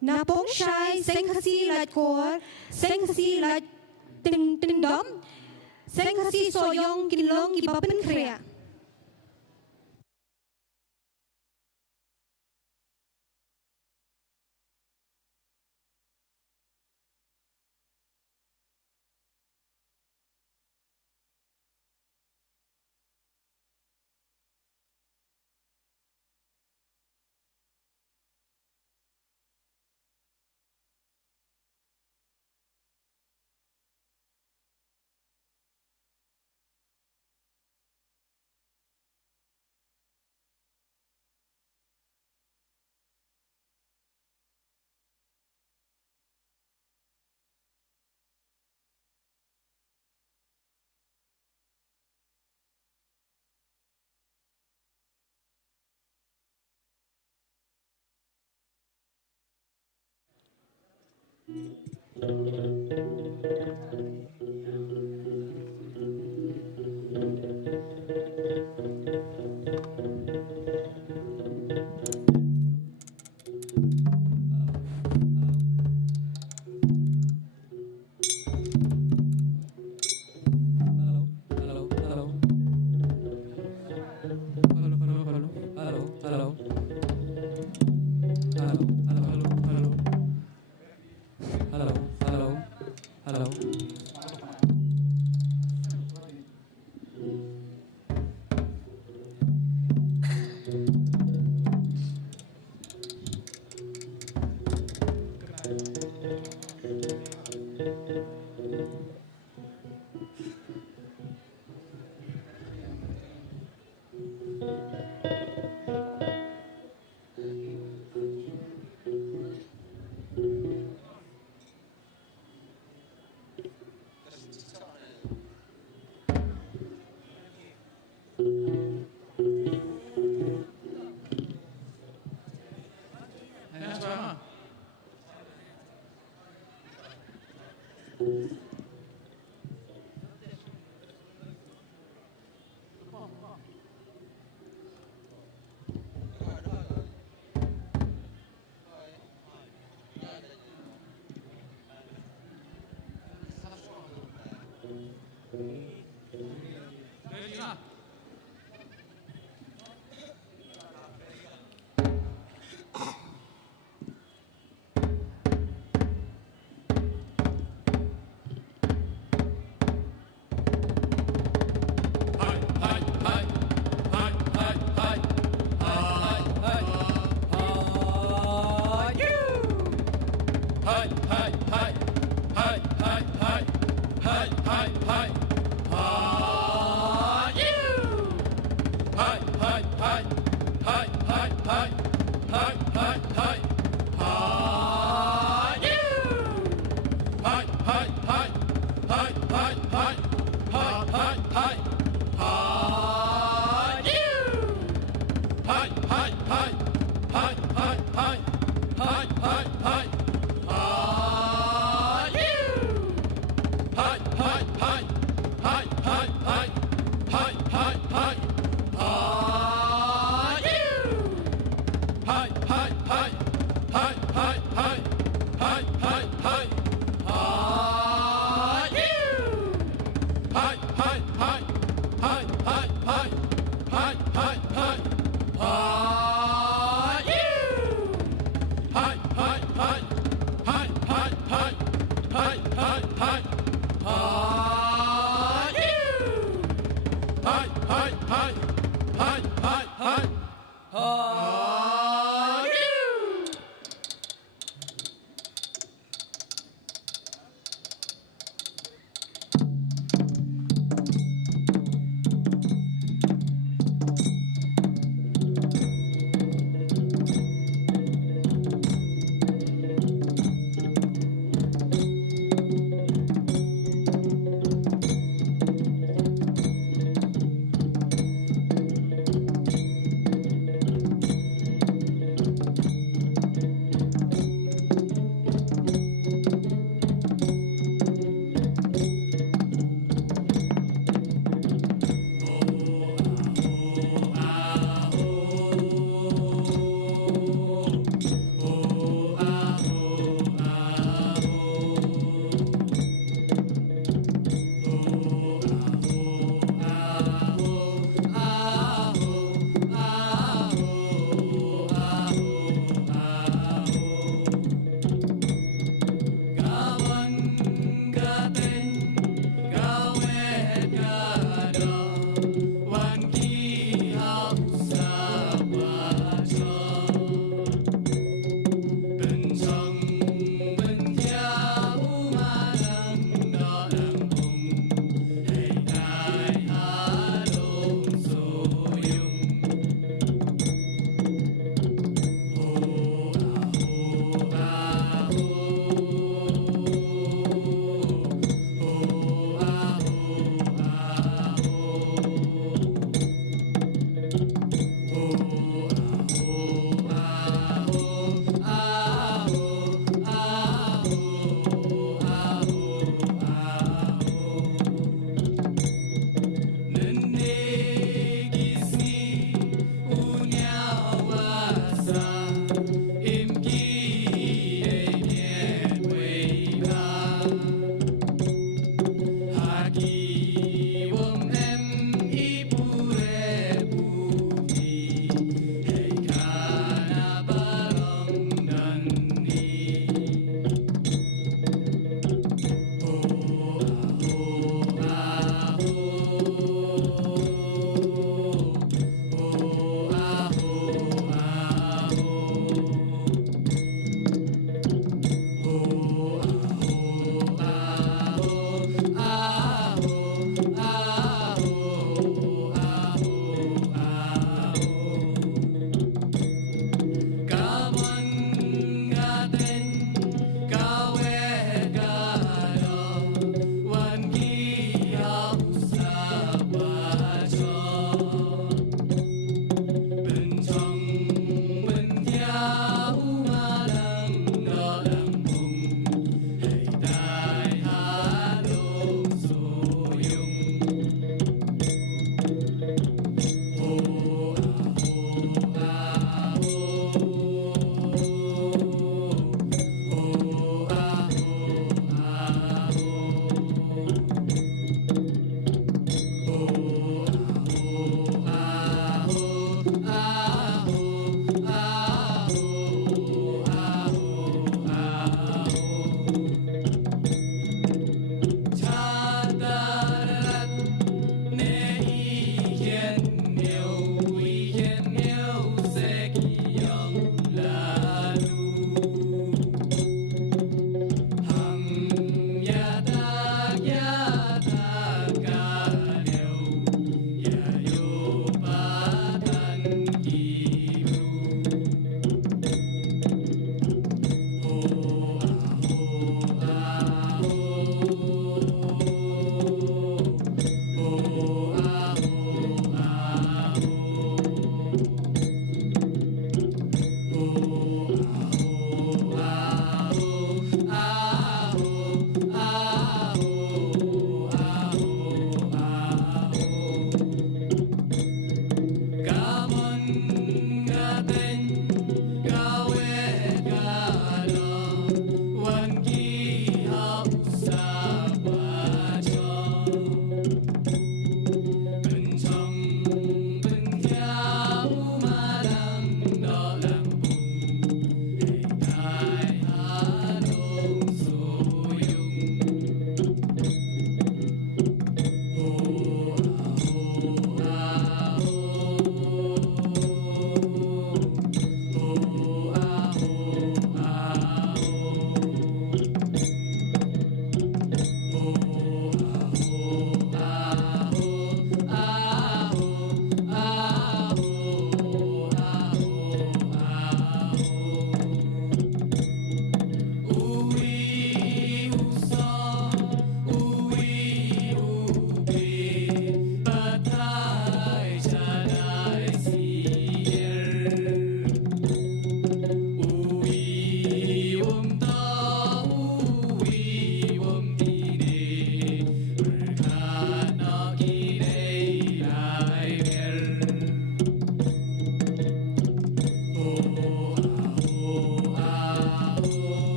Napong syai seng kasi lat kor, seng kasi lat tendom, seng kasi soyong kinlong ibapen krea.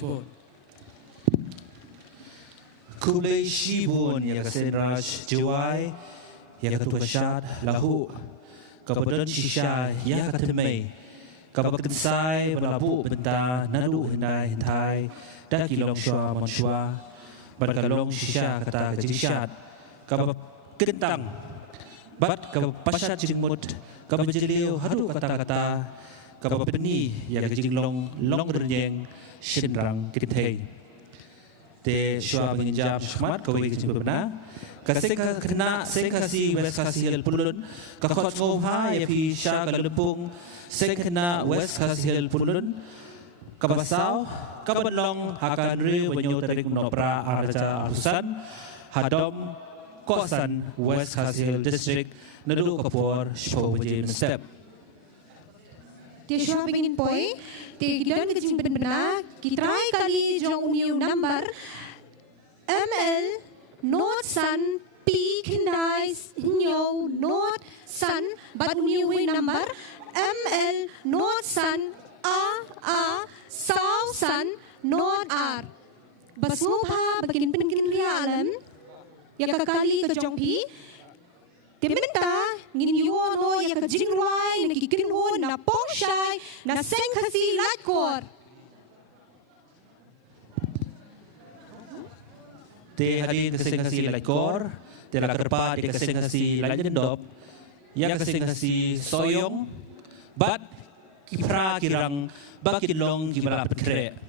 Chibot. Kublai Shibun ya kasen raj jiwai ya ketua syad lahu kabadan shisha ya katemai kabakensai belabu benta nadu hindai hintai daki long shua mon shua badkalong shisha kata kejishat kabak kentang bat kabak pasat jingmut kabak jeliu hadu kata-kata kabak beni ya kejinglong long renyeng shinrang kitei te shua menginjam shmat kawi kejing benar kasih kena sekasi west kasih hel pulun kakot ngobha ya pi sha kalempung sekena west kasih hel pulun kabasau kabanlong hakan ri wenyo tarik menopra arja arusan hadom kosan west kasih hel district nedu kapur show jim step Te shua pengin poi, te gidan kecing benar, kita try kali jong new number ML North Sun P Kendai New North Sun but new number ML North Sun A South Sun North R. Basmuha bagian pengen alam ya kakali ke jong pi. Tementa ngin yuono ya ka jingwai na kikinho na pongshai na sengkasi lakor. te hadin kasing-kasi lakor te lakarpa te kasing-kasi lajendop ya kasing-kasi soyong bat kipra kirang bakilong gibala petre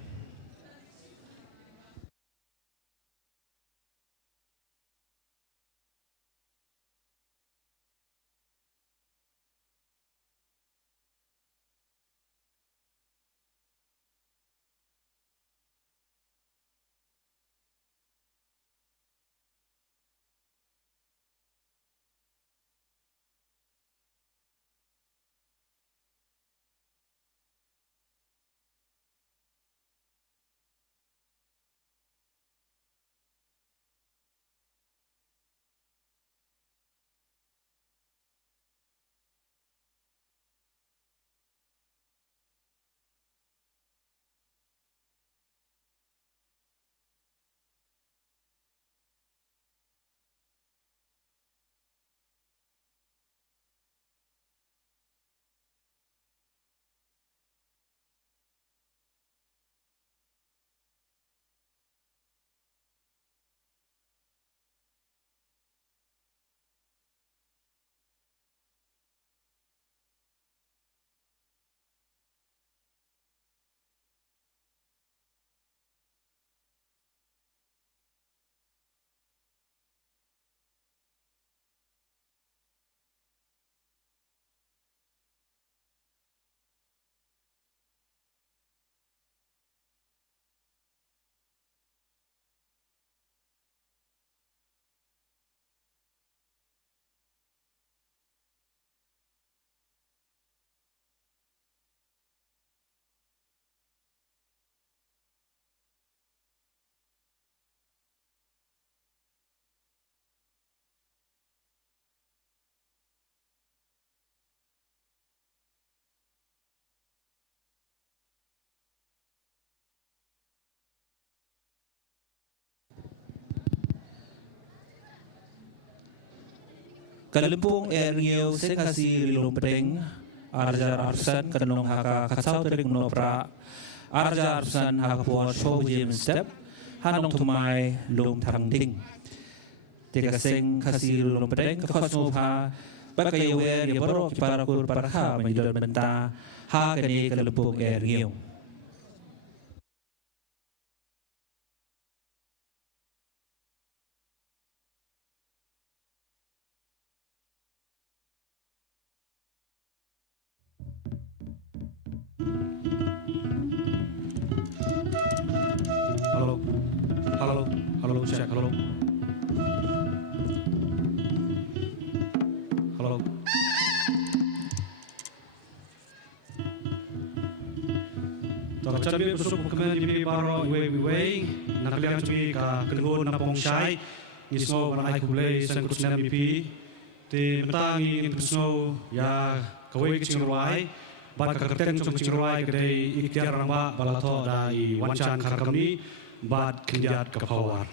Kalimpung Rio sekasi rilung pedeng arja arsan kanong haka kasau tering nopra arja arsan haka po show jim step hanong tumai lung thang ding tiga seng kasi rilung pedeng kakosmo ha bakai wer ya baro kiparakur parha menjadi benta ha kani kalimpung Rio Halo, check, halo. Halo. Cabi besok kemen di baro iwe nakalian cumi ka kengo na pongshai nisno banai kublai sangkut senam bipi te betangi in besno ya kawai kicing ruai bat kerteng chung chingruai kedai ikhtiar ramba balato dai wancan karkamni bat kindiat kapawar.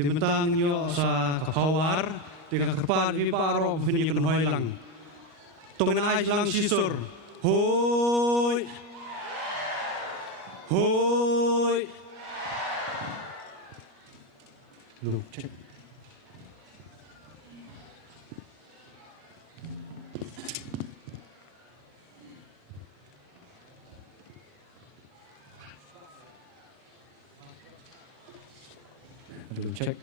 Timentang yo sa kapawar, tiga kerpan vi paro vini kun hoilang. tungen ai lang sisur hoi hoi lu cek lu cek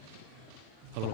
halo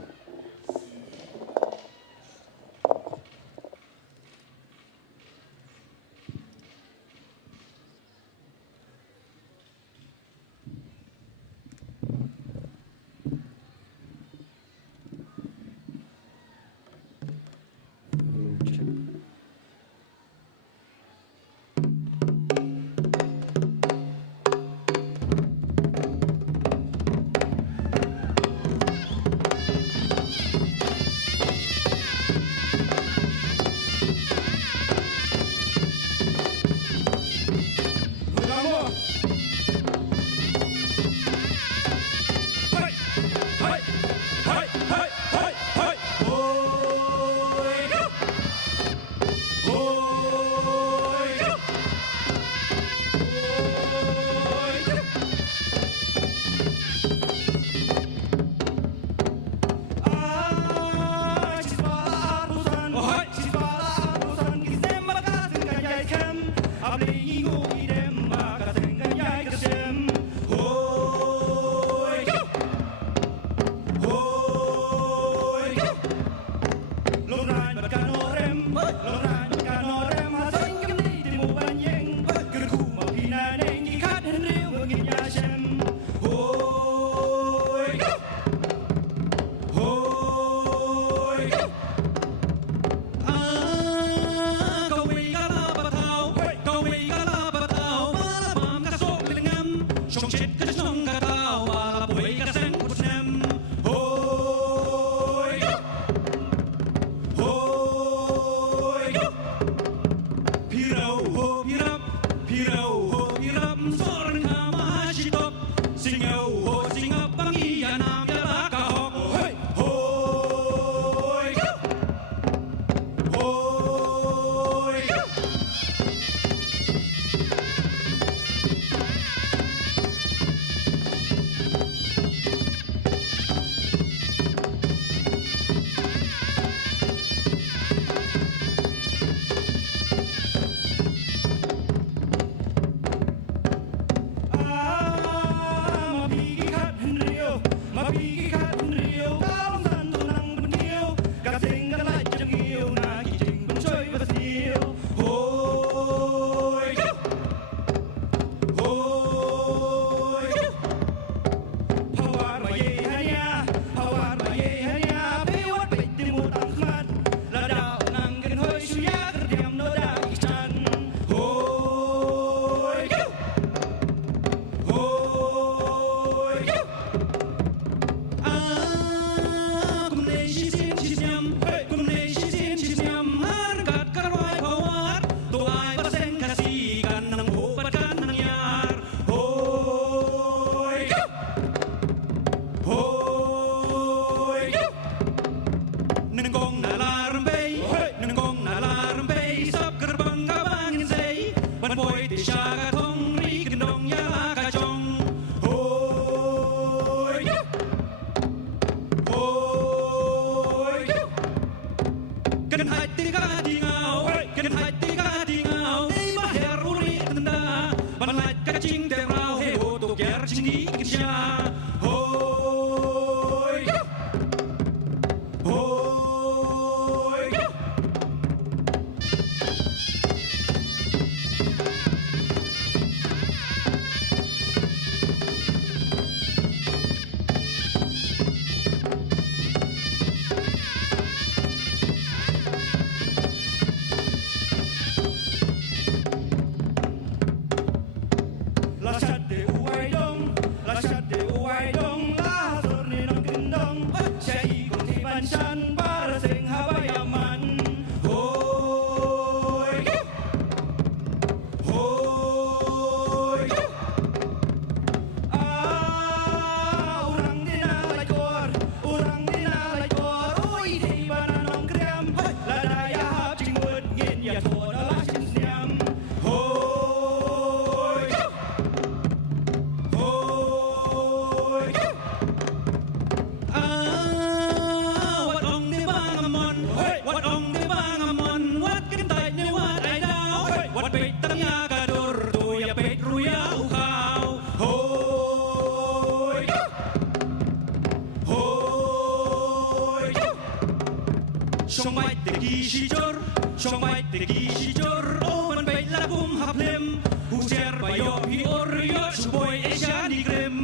ช่องไม้ตะกี้ชีจรช่องไม้ตะกี้ชีจรโอ้มันไปละกุมหับเล่มผู้เจรไปโยพี่โอริโยช่วยเอชาดีเกรม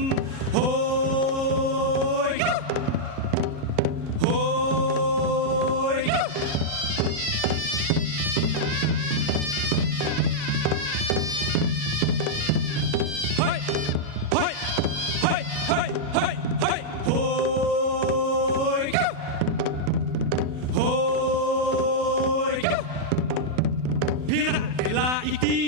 โอ้ยโอ้ยเฮ้ยเฮ้ยเฮ้ยเฮ้ยเฮ้ยเฮ้ยโอ้ยโอ้ยพิระเตลาอีกที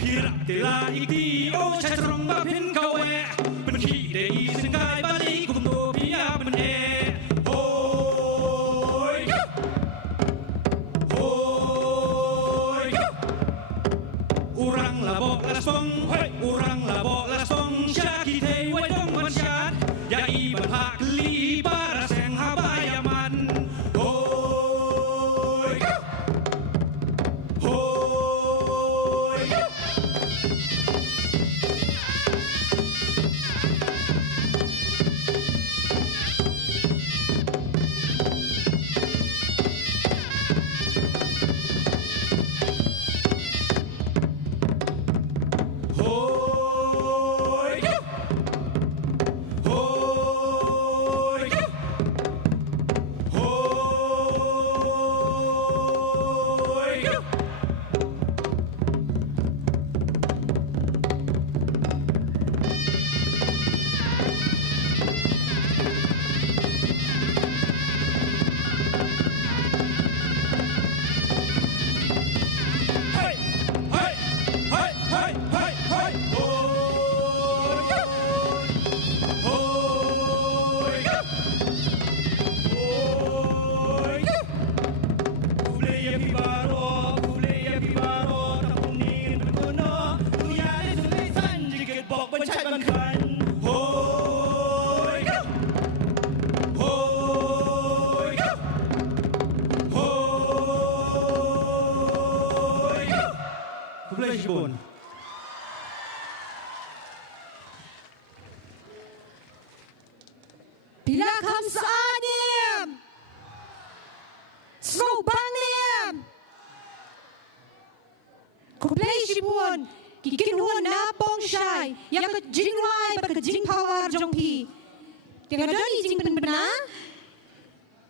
พิระเตลาอีกทีโอ้ชายตรงบ้าพินเขาแหวะเป็นขี้เดียสิงกายบาลีกุมโตพิยาเป็นเอโอ้ยโอ้ยurang la bo la song urang la bo la song syaki te wai dong man syat ya i ban ha li para seng ha bayaman hoi hoi hoi hoi hoi hey hey hey hey hey hey hoi hoi hoi kuleya pibaro tapunin berguna tuyai tulisan jikit bok bencai bankan hoi hoi hoi kuleya shibun Bila kamsanim Slobanim Kuplay shibun Kikinhuan na pong shy Yak jingwai bak jing power jongpi Tinggal doni jing penbena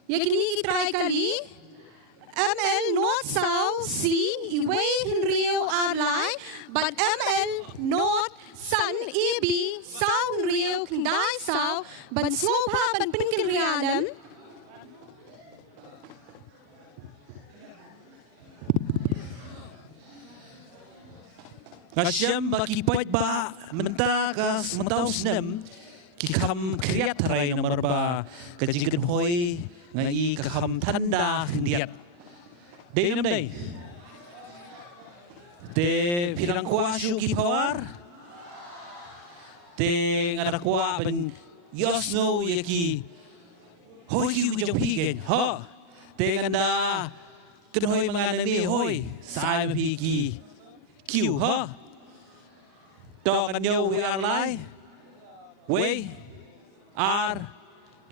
Yak ini try kali ML North South C Iway Rio Arlai But ML North Sun EB South Rio Kendai South But Slopa Ban Pinkin Riadam Ngasiam bagi poit ba mentaka sementau senem ki kam kriat harai nomor ba kajingkan hoi ngai kam tanda hindiat dei nam dei te pirang kuasu ki power te ngada kuah pen yosno yaki hoi yu jong pigen ha te ngada ken hoi mangana ni hoi sai pi ki kiu ha dog and yo we are lie we are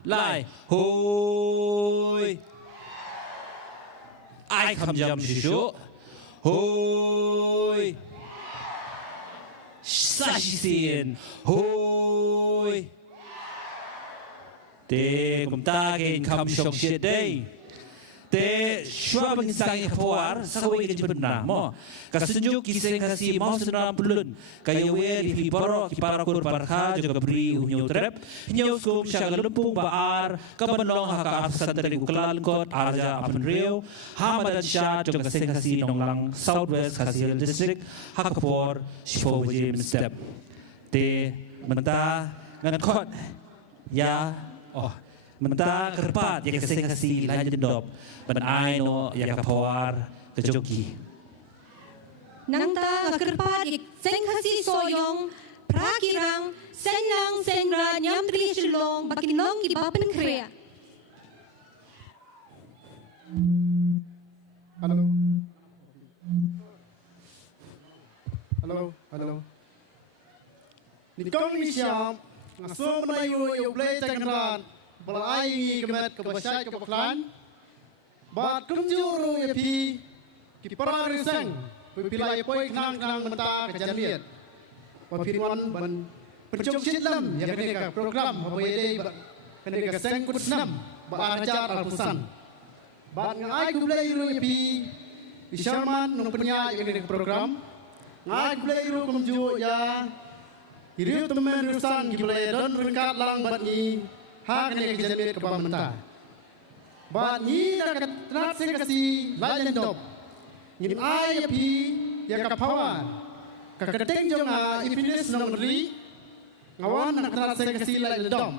lie hoi ai kham jam shishu hoi sashin hoi te kum ta gen kham shok shit day te shwa bang sang khawar sawi ke jibna mo kasunjuk kiseng kasi mau senam pulun kaya we di baro ki para kur barkha juga beri unyu trap nyu skum shagal lumpung baar kabanong haka santri uklal kot arja apen rio hamadan sha juga kiseng kasi nonglang southwest kasil district hakapor shipo wajim step te menta ngan kot ya oh menta kerpat ya kiseng kasi lanjut dop ban ai no ya kapawar kejoki Nangta kerpat seng hasi soyong prakirang senlang sengra nyam tri shilong bakinong ibapen krea Halo. Halo, halo. Di kong ni siam, ngaso menayu yo play tangran, balai kemet kebasyai kebaklan. Bat kumjuru ya pi kipara riseng pilai poi kenang mentah kejadian. Papirwan ban pencuk sidlam yang kena program apa ini kena seng kutnam ba ajar alpusan. Bat ngai kublai ru ya pi Isharman nung punya yang kena program ngai kublai ru kumju ya hiru temen rusan kublai don rengkat lang bat ni ha kena kejadian ke mentah. Bat ni dah kenat saya kasih layan dop. Ngin ai pi ya kapawan. Kaketeng jong ifinis nong ri. Ngawan nak kenat saya kasih layan dop.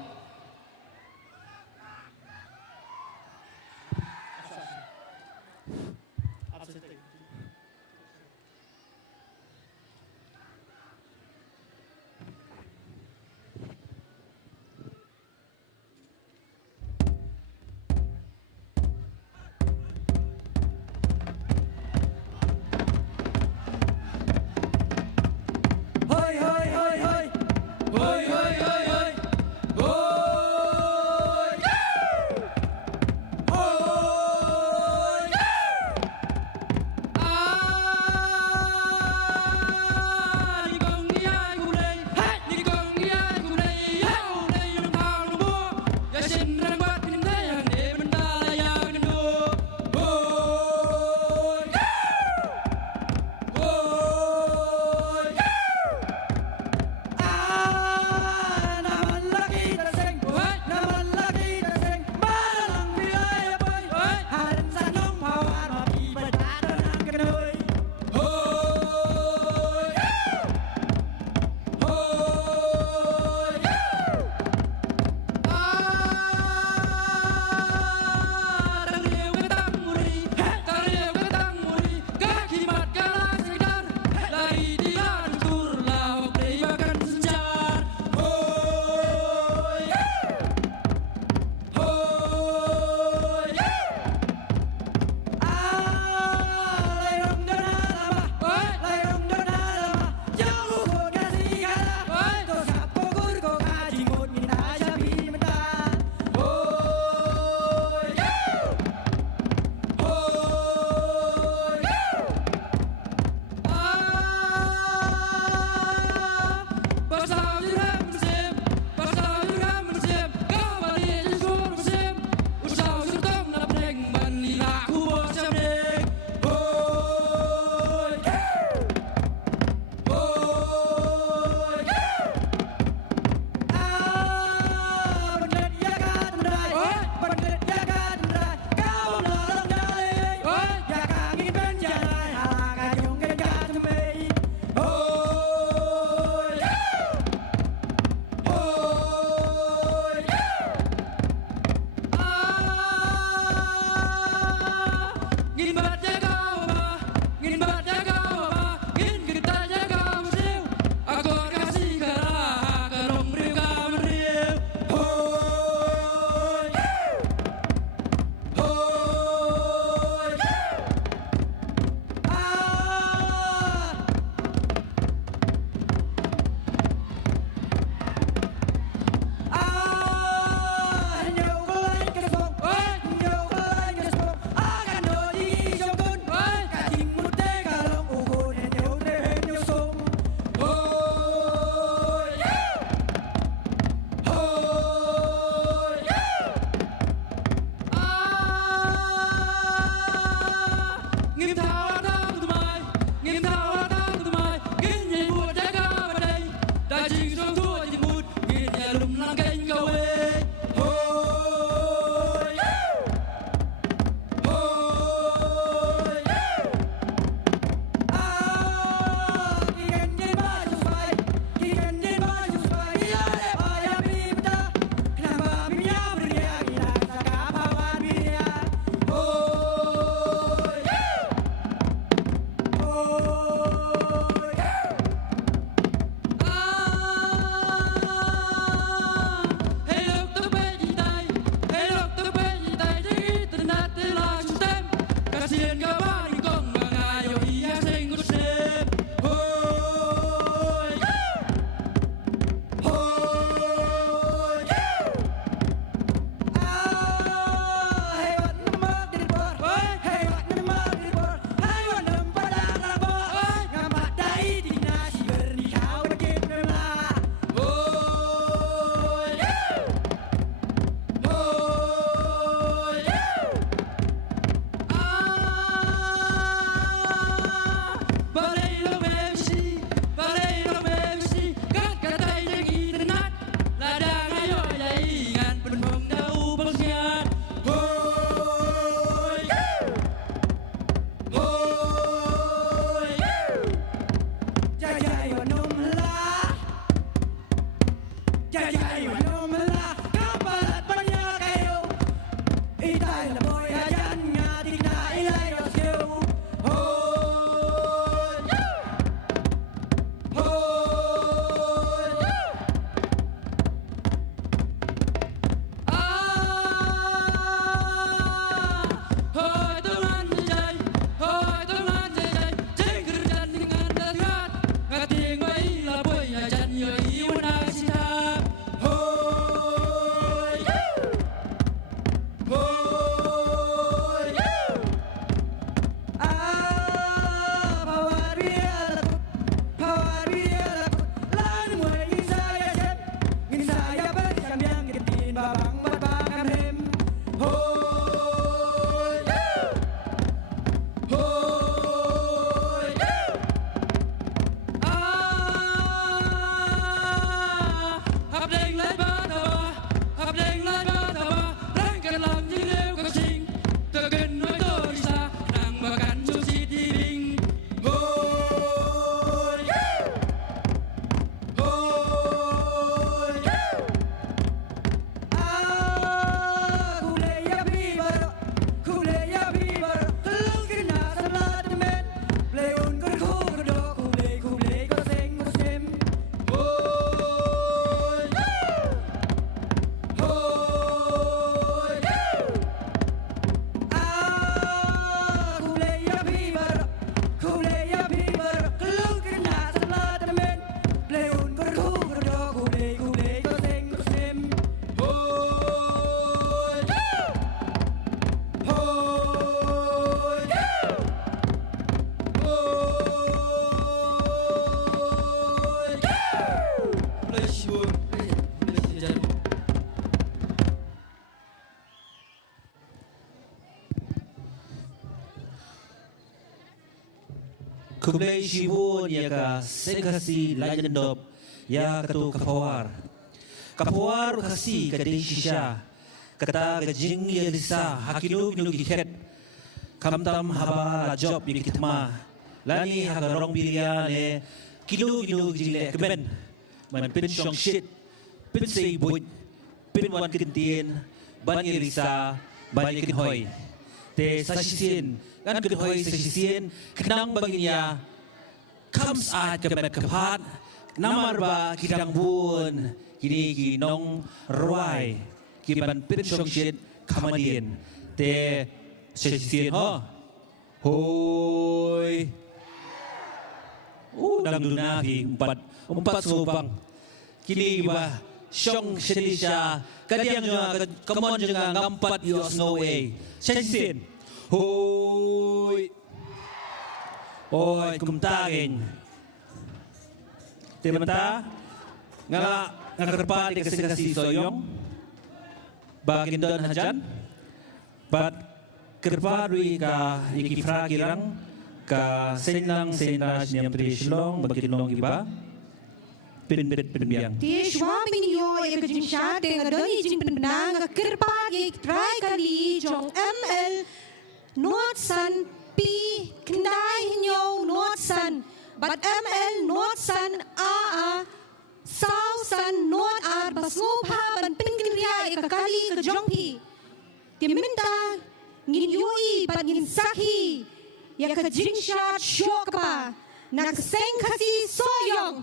Kublai Shibun ya ka sengkasi layan dop ya katu kapawar kasi kadai shisha kata gajing ya lisa hakilu ginu giket kamtam haba la job ni kitma lani hagarong biria ne kilu ginu jile keben man pin shong shit pin sei buit pin wan kintin ban ya lisa ban ya kinhoy te sasisin kan kinhoy sasisin kenang baginya comes at kemet kepat namar ba kidang bun kini ginong ruai kiban pin shong shit kamadien te sasisin ho hoi dang dunahi empat subang kini ba shong shelisha kadiang juga kamon juga ngampat yos no way sasisin hoi oi kumtagin tementa ngakerpa di kasih soyong bagin don hajan bat kerparui ka ikifra kirang ka senlang niam trislong bagilong iba pin biang Ti shwaming yo ek jing sha te ngadoni jing penang kerpa ye try kali jong ML Nordsan P kendai nyo Nordsan but ML Nordsan a Sausan Nord ar basngopha ban pinkriya ek kali ke jong pi ti minta ngin yui ban ngin sahi ya ka jing sha shokpa nak seng khasi soyong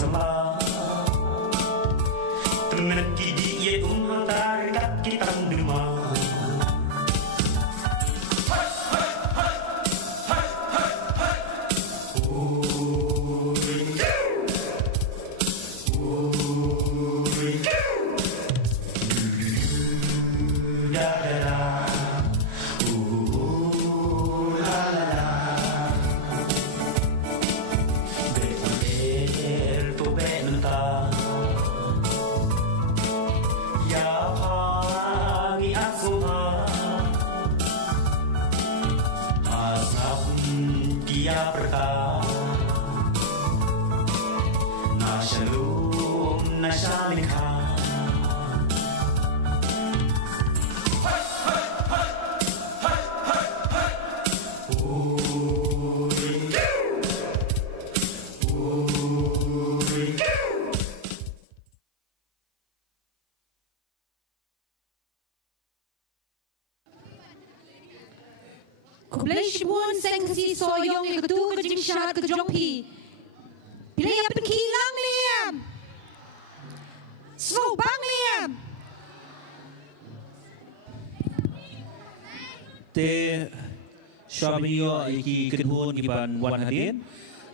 salah temen kidi ye umhatar kat kita dema Kublaish buon seng kasi soyong yung ketu ke jing syat ke jong pi. Pilih apa kilang liam. So bang liam. Te Shwamiyo iki kedhun giban wan hadin.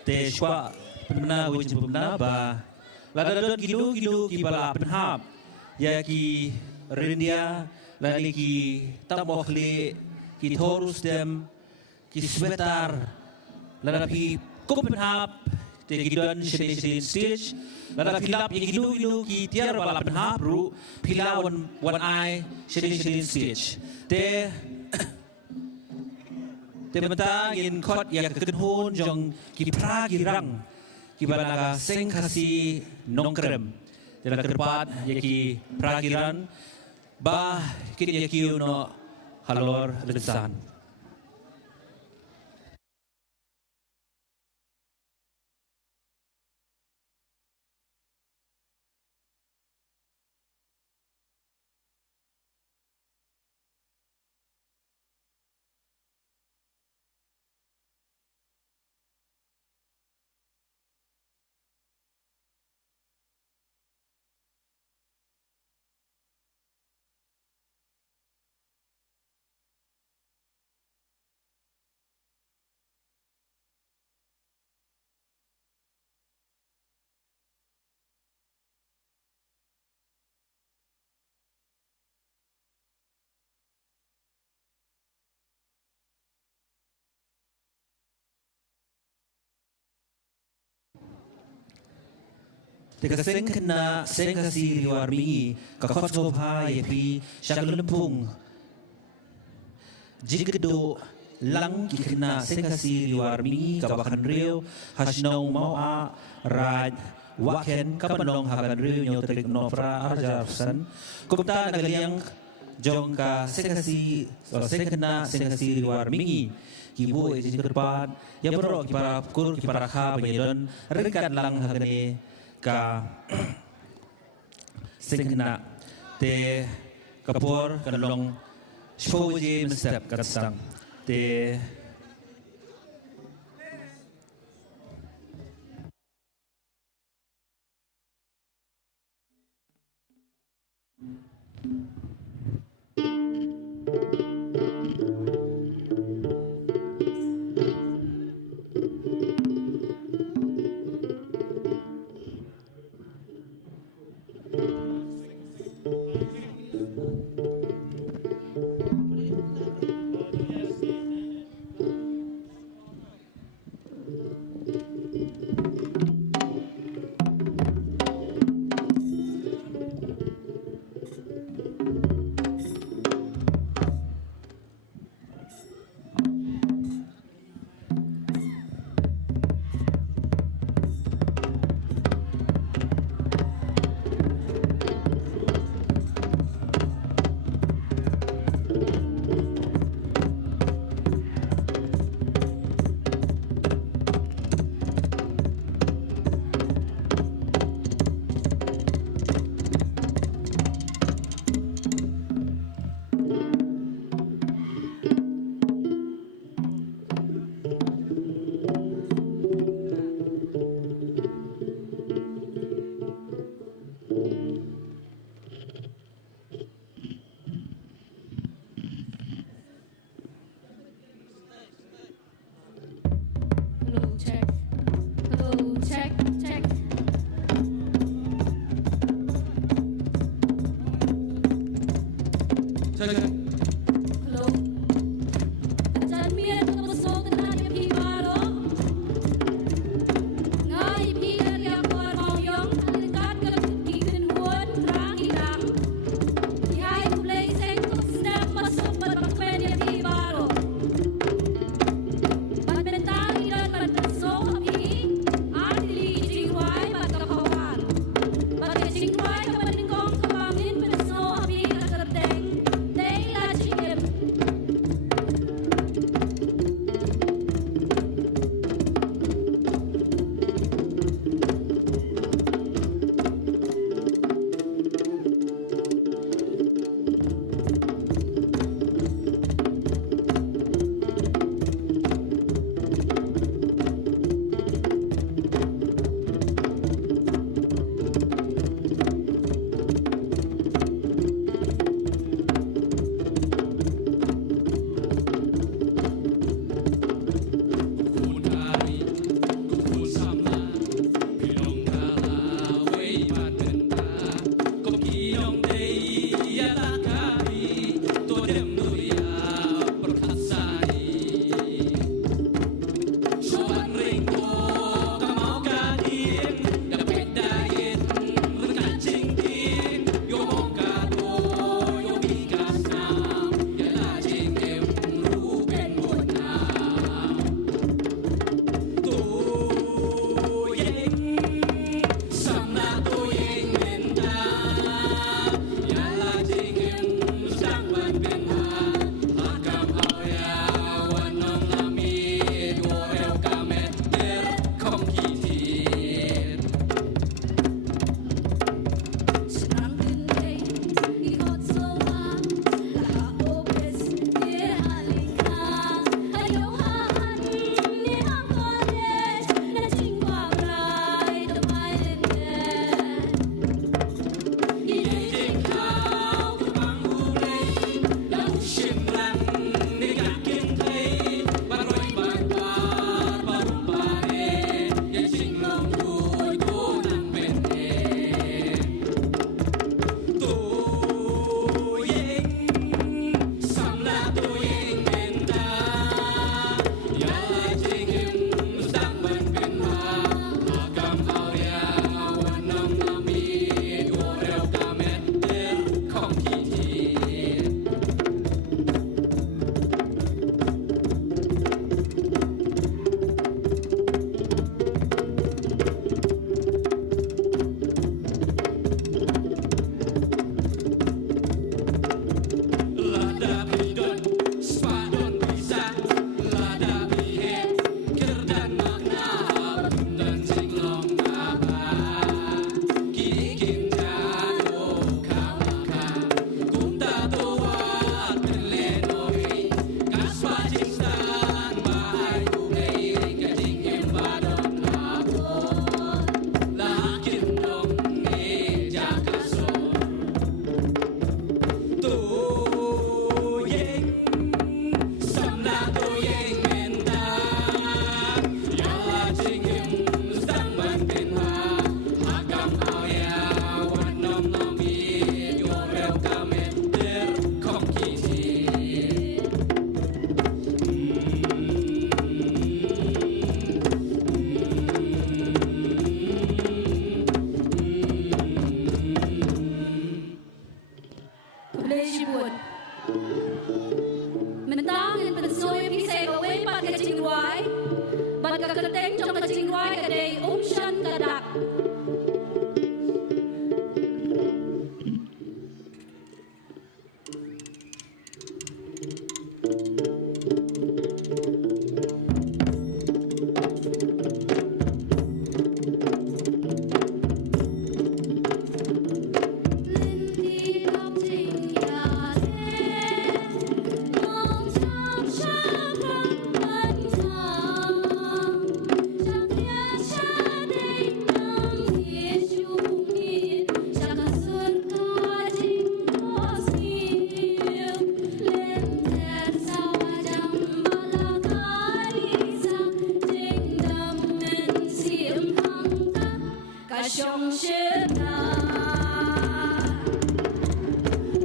Te Shwa pemna wajib pemna ba. Ladadon gidu gibala penhap. Ya ki rendia lali ki tamokhli ki thorus dem ki swetar ladapi Copenhagen te gidan shedin stage ladapi lap ye gidu ki tiar bala penhap ru pilawan wan ai shedin stage te mata in khot ya kedhun jong ki pra ki rang ki balaga seng khasi nongkrem te la kerpat ye ki pra ki ran ba kin ye ki no halor lesan Teka seng kena seng kasi liwar mingi kakot sobha yepi shakalempung jigdo lang kikena seng kasi liwar mingi kabakan rio hasnong mau a raj waken kapanong hakan rio nyo trik nofra arjarsan kumta nagaliang jong ka seng kena seng kasi liwar mingi kibu ejin kerpan ya bro kipara kur kipara kha bayadon rekan lang hakane ka singna te kapor kanlong shoji mestep katsang te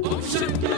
Ocean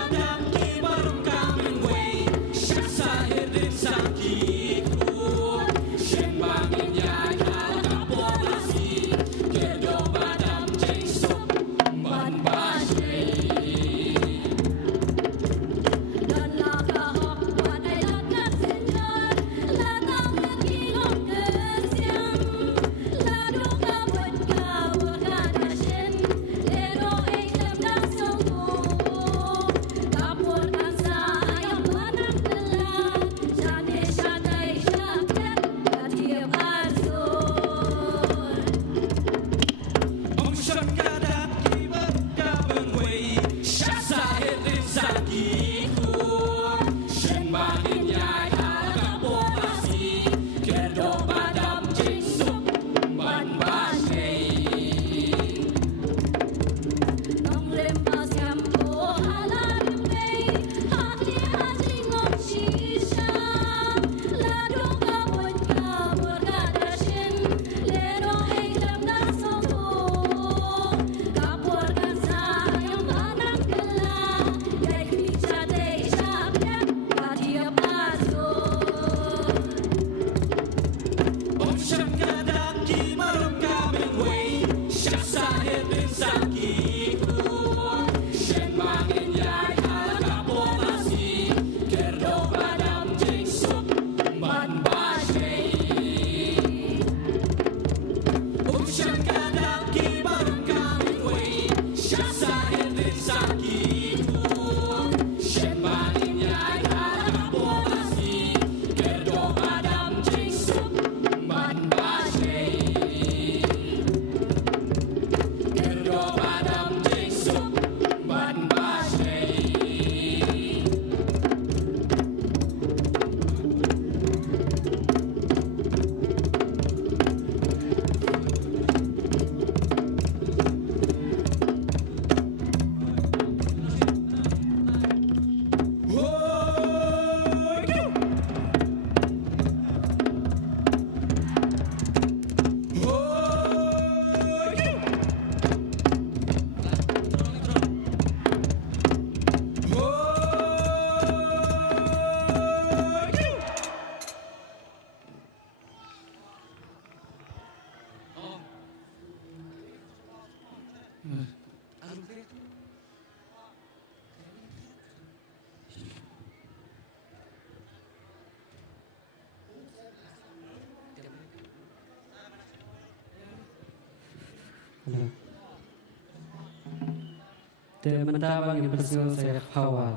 Te mentabang yang bersih saya kawal.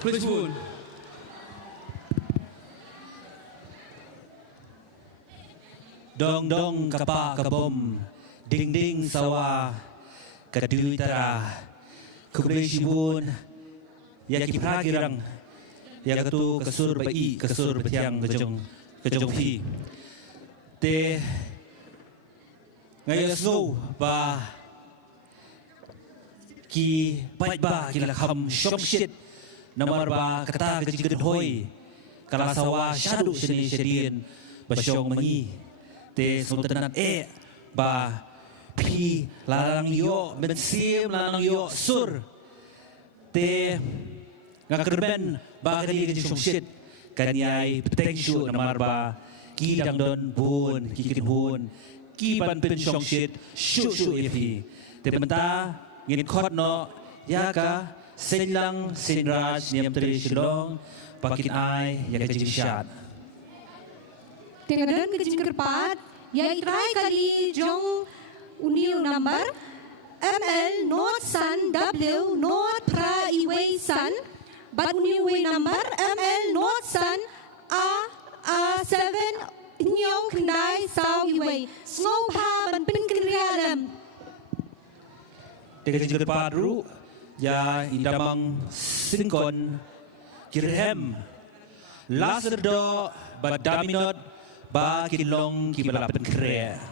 Please would. Dong dong kapa kabom, ding ding sawa, kadui tara, kubrei shibun, yaki pragirang, yakatu kasur bai kasur betiang kejong pi. Te ngayaso ba ki bait ba ki lakham shop shit. Namar ba kata kejiged hoi kala sawa shadu seni shedien basyong mangi te sultanat ba pi larang yo bensim larang yo sur te ngakerben ba kadi kejong shit kanyai potential namar ba ki dang don bun ki kin bun ki ban pen shong shit shu epi te benta ngin khot no yaka Sen lang, sen raj, niam teri shilong, pakin ai, ya kejing syat. Tengadan kejing kerpat, ya itrai kali jong uniu number, ML North Sun W North Pra Iway Sun, but uniu way number, ML North Sun A7 Nyong kendai sau iway Ngau pa ban pin krialam Dengan juga paru ya indamang singkon kirhem laserdo badaminot ba kilong kibalapan kre.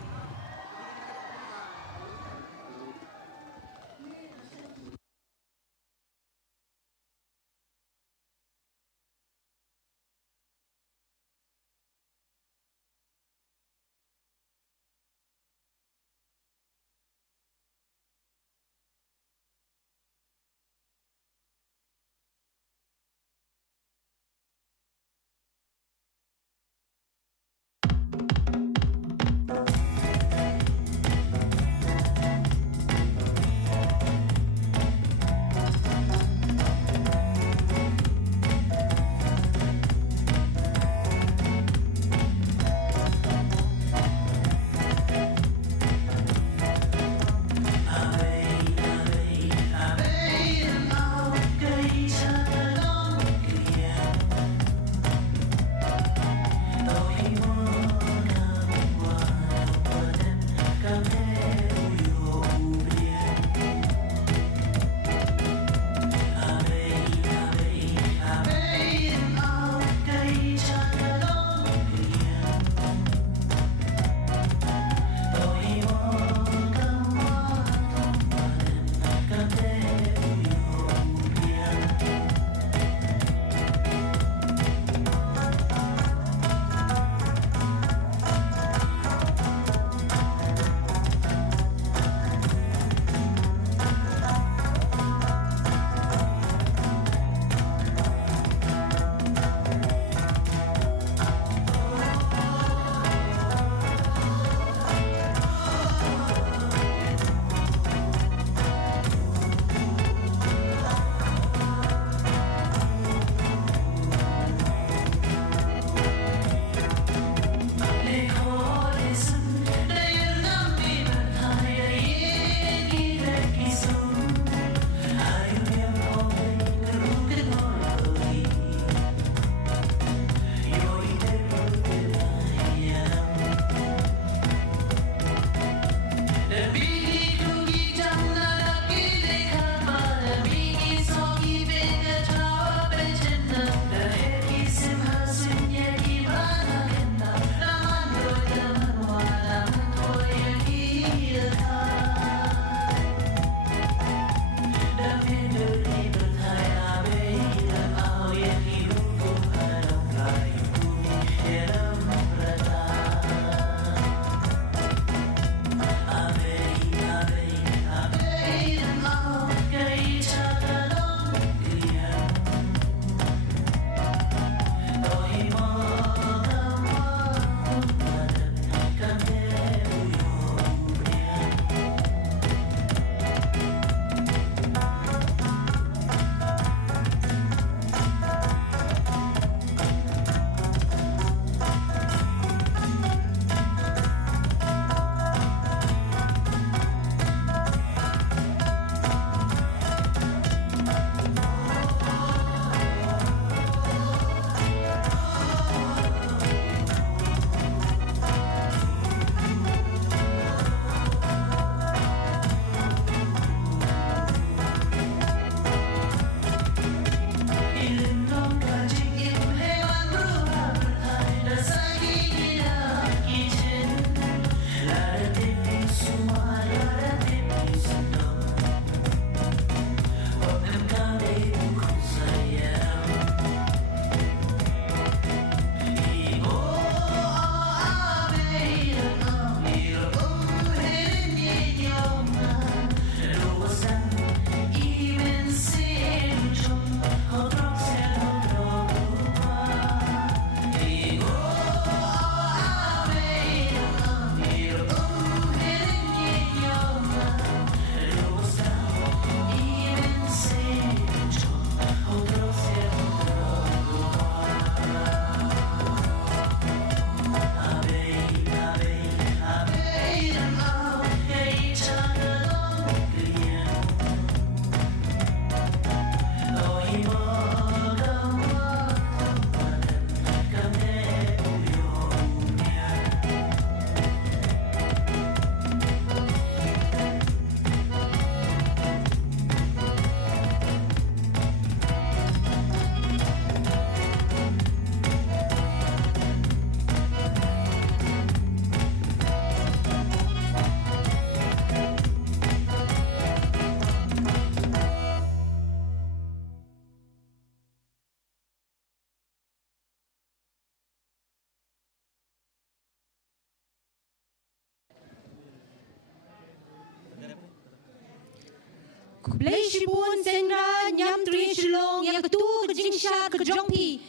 Blay Shibun Senra Nyam Tri Shilong yang ketu ke Jingshat ke Jongpi.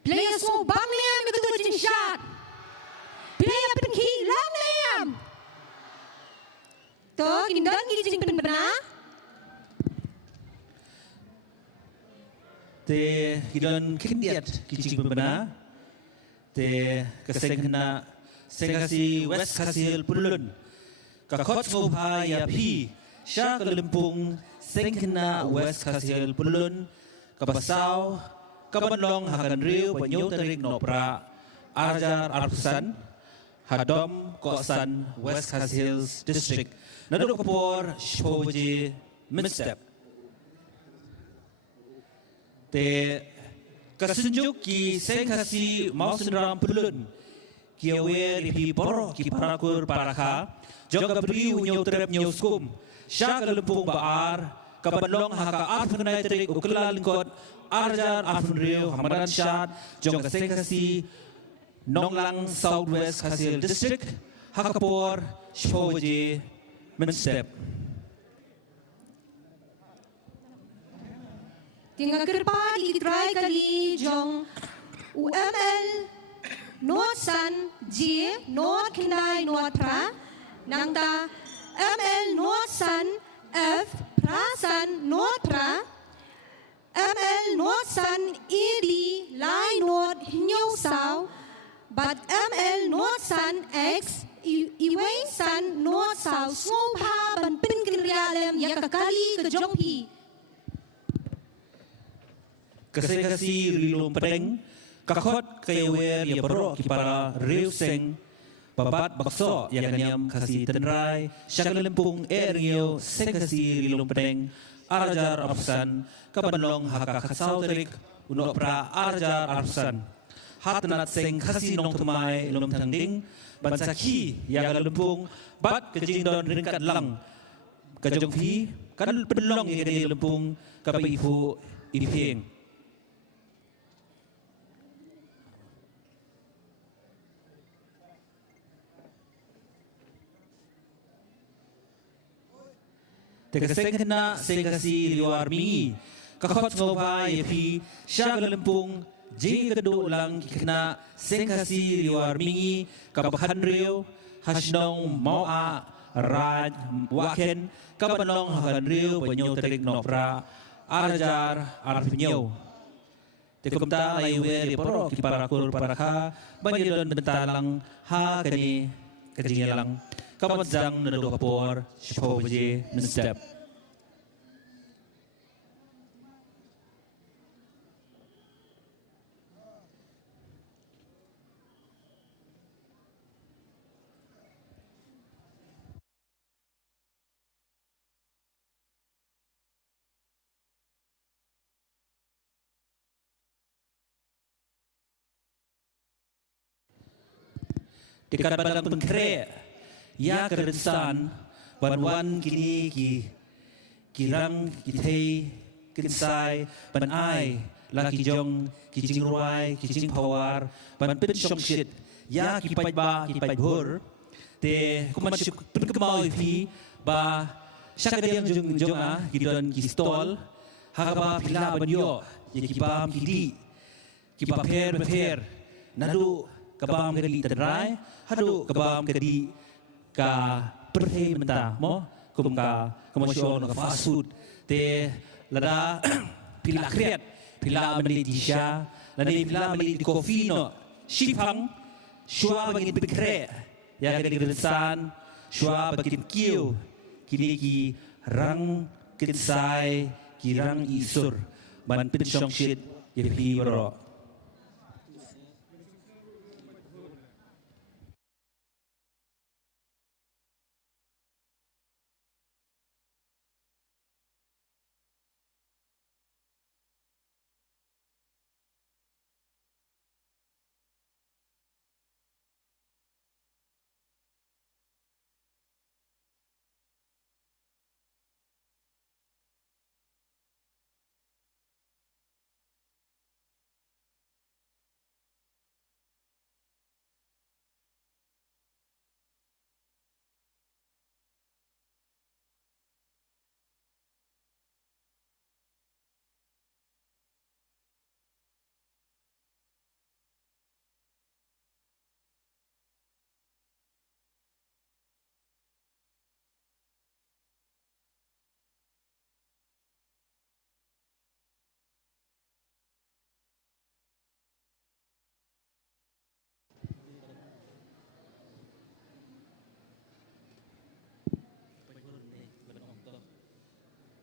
Play a small bang liam yang ketu ke Jingshat. Play a penki lang liam. To kindan ki jing penbena. Te hidan kindiat kijing berbena. Te kesengkena sengkasi West Kasil Pulun. Kakot ngobha ya pi sya kelempung sengkena West Kasil Pulun. Kapasau kabanlong hakan riu panyo tarik nopra arjar arpusan hadom kosan West Kasil District. Naduk kapor Shpoji Midstep. Te kasunjuk ki sengkasi mausenram Pulun. Kiawe ripi boro ki parakur parakha joga beri unyo terep nyo skum sya kalempung baar kabanlong haka arfunai terik ukela lingkot arjar arfun riu hamadan syat joga sengkasi Nonglang Southwest Kasil District Hakapor Shpoji Midstep. Tinggal kerpa ikitrai kali jong UML North Sun J North Kendai North Pra Nangta ML North Sun F Prasan North Pra ML North Sun ED Lai North New South But ML North Sun X Iway Sun North South Ngopha ban pinggirialem yakakali ke Jongpi. Kesengkasi rilum pedeng kakot kayawer ya berok kipara riu seng babat bakso yang nyam kasi tenrai syakal lempung rio sengkasi rilum pedeng arjar arsan kabanlong haka kasau terik unok pra arjar arsan hatnat seng kasi nong tumai lum tangding bansaki yang lempung bat kejing don ringkat lang kajong fi kan penlong yang lempung kapai ibu iping. Tekasengkena sengkasi liwar mingi kakot ngobha yapi sya galempung jing kedu lang kena sengkasi liwar mingi kabahan riu hasnong moa raj waken kabanong hakan riu banyo terik nopra arjar arfinyo tekumta laiwe riporo kiparakur parakha banjidon bentalang ha kani kejinyalang Kapadzang nado kapor Shpoji Midstep. Dekat padang pengkre ya kerensan banwan kini kirang kitei kinsai ban ai laki jong kijing ruai kijing pawar ban pin shong shit ya kipai ba kipai hur te kuman pin kemau fi ba syakadiang jong a kidon kistol haba pila ban yo ya kibam kidi kibam per nadu kabam kedi tedrai hadu kabam kedi ka perhe menta mo kum ka komosyon ka fasud te lada pila kriat pila mali di sya lada pila mali di kofi no shipang shwa bagi bikre ya gadi resan shwa bagi kiu kini ki rang kinsai kirang isur ban pin shong shit ye pi bro.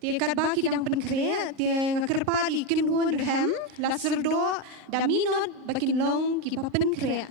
Dia kadba kidang penkre, dia kerpali kinun rem, laserdo, daminot bakinlong kipa penkre.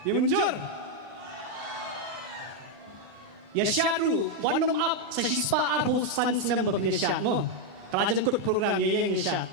Dia muncul. Ya syadu, warnum up sa sispa arho san sinem berpindah syad mo. Kelajan ikut program yang syad.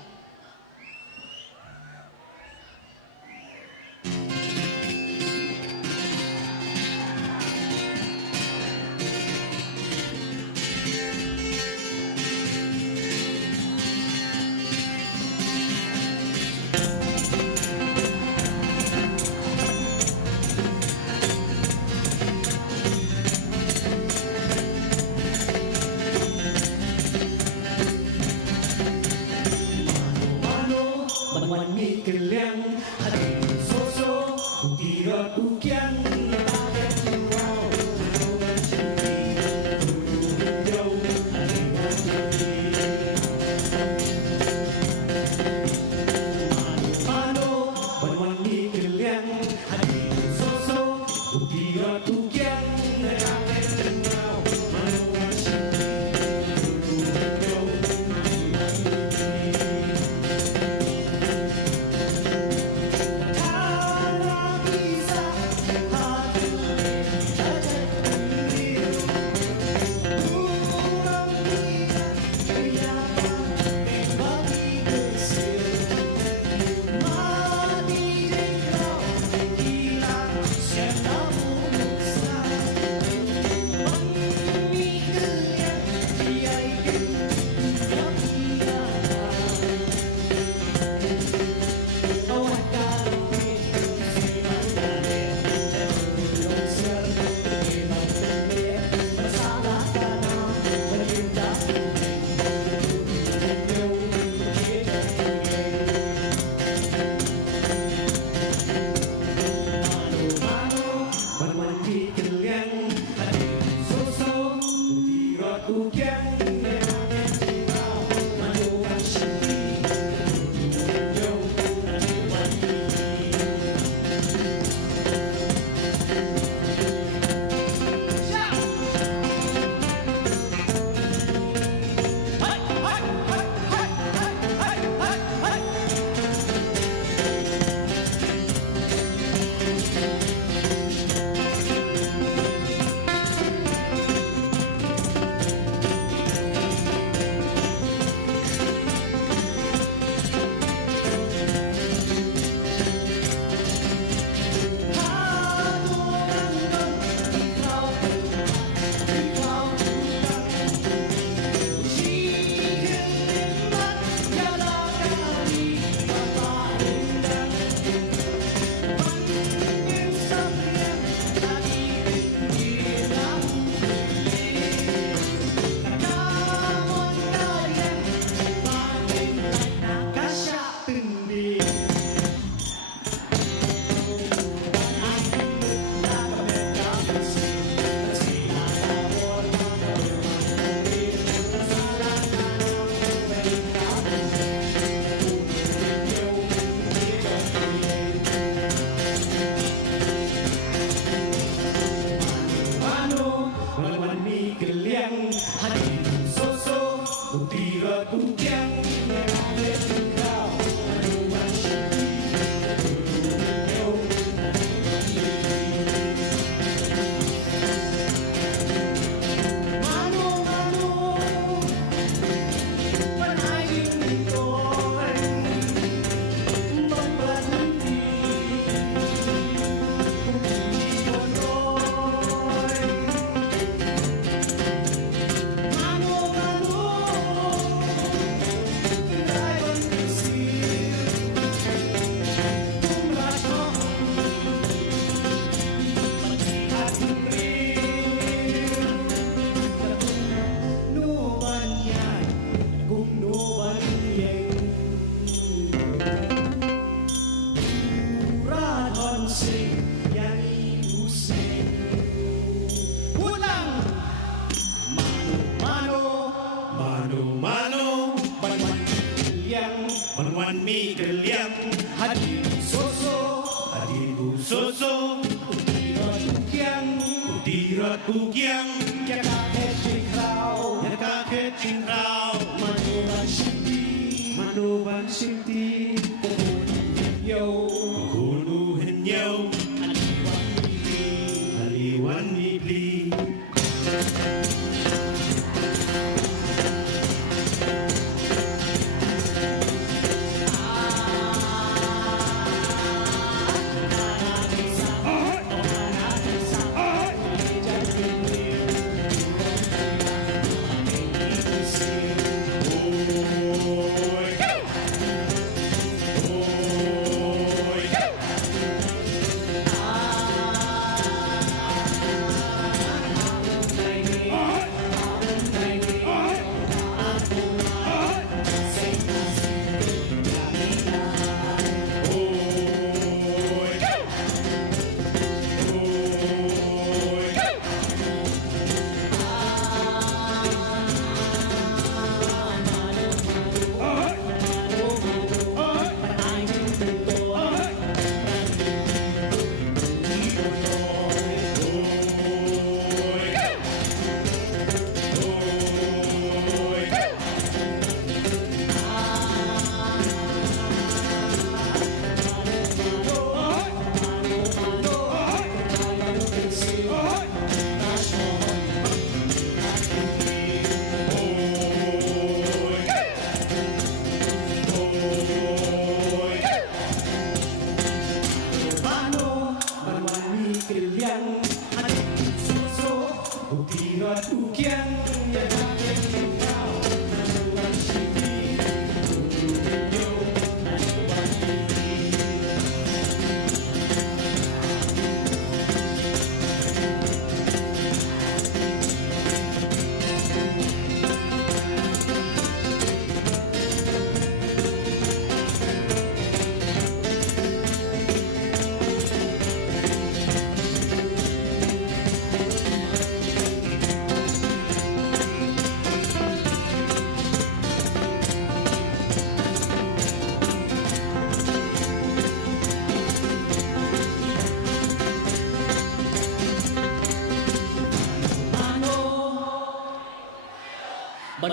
Keliang hati sosok ukira ukian mano banwani keliang hati sosok ukira ukian mi keliang hadir soso utirat kukiang ya kakek cingrau manuban sinti kunu henyau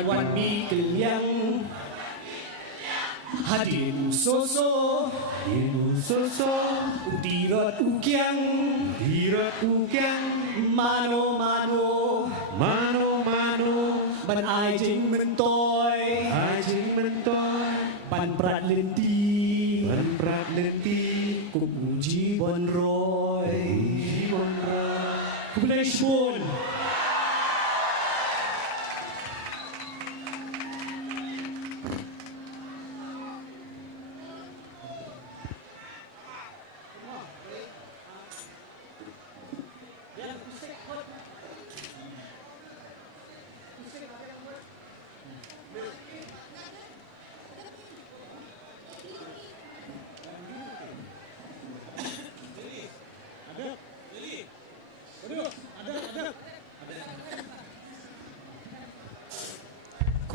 วันมีกลิ่นยังhadir soso udirat ukyang mano ban ai jing men toi ban prat lenti kum ji bon roy kubleshbon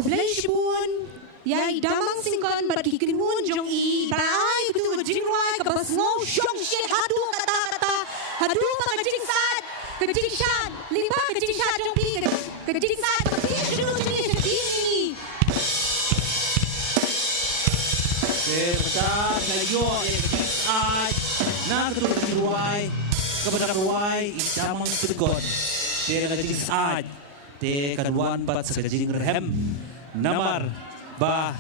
Kubleshbun, yai damang singkon bagi kinmun jong i, barai betul jingwai ke basngau syong shit hadu kata hadu pagajing sad, kajing shad, limba kajing shad jong pi, kajing sad pagajing shadu jenis ini. Pertama ngayo ay nagtulog ni Ruay kepada Ruay damang pingon. Dia kajing sad. Te kaduan pat sa kajing rehem namar ba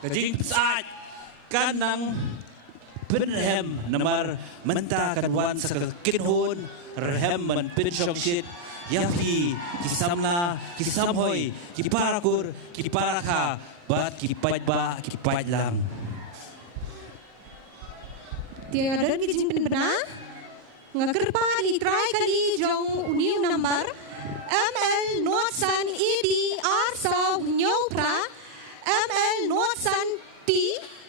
kajing saat kanang penrehem namar menta kaduan sa kinhun rehem man pinsyong shit yafi kisamna kisamhoy kiparakur kiparaka bat kipait ba kipait lang Tiada kajing penbena ngakerpan itrai kali jong uniu nambar ML Nuatsan ED Arsa Nyopra ML Nuatsan T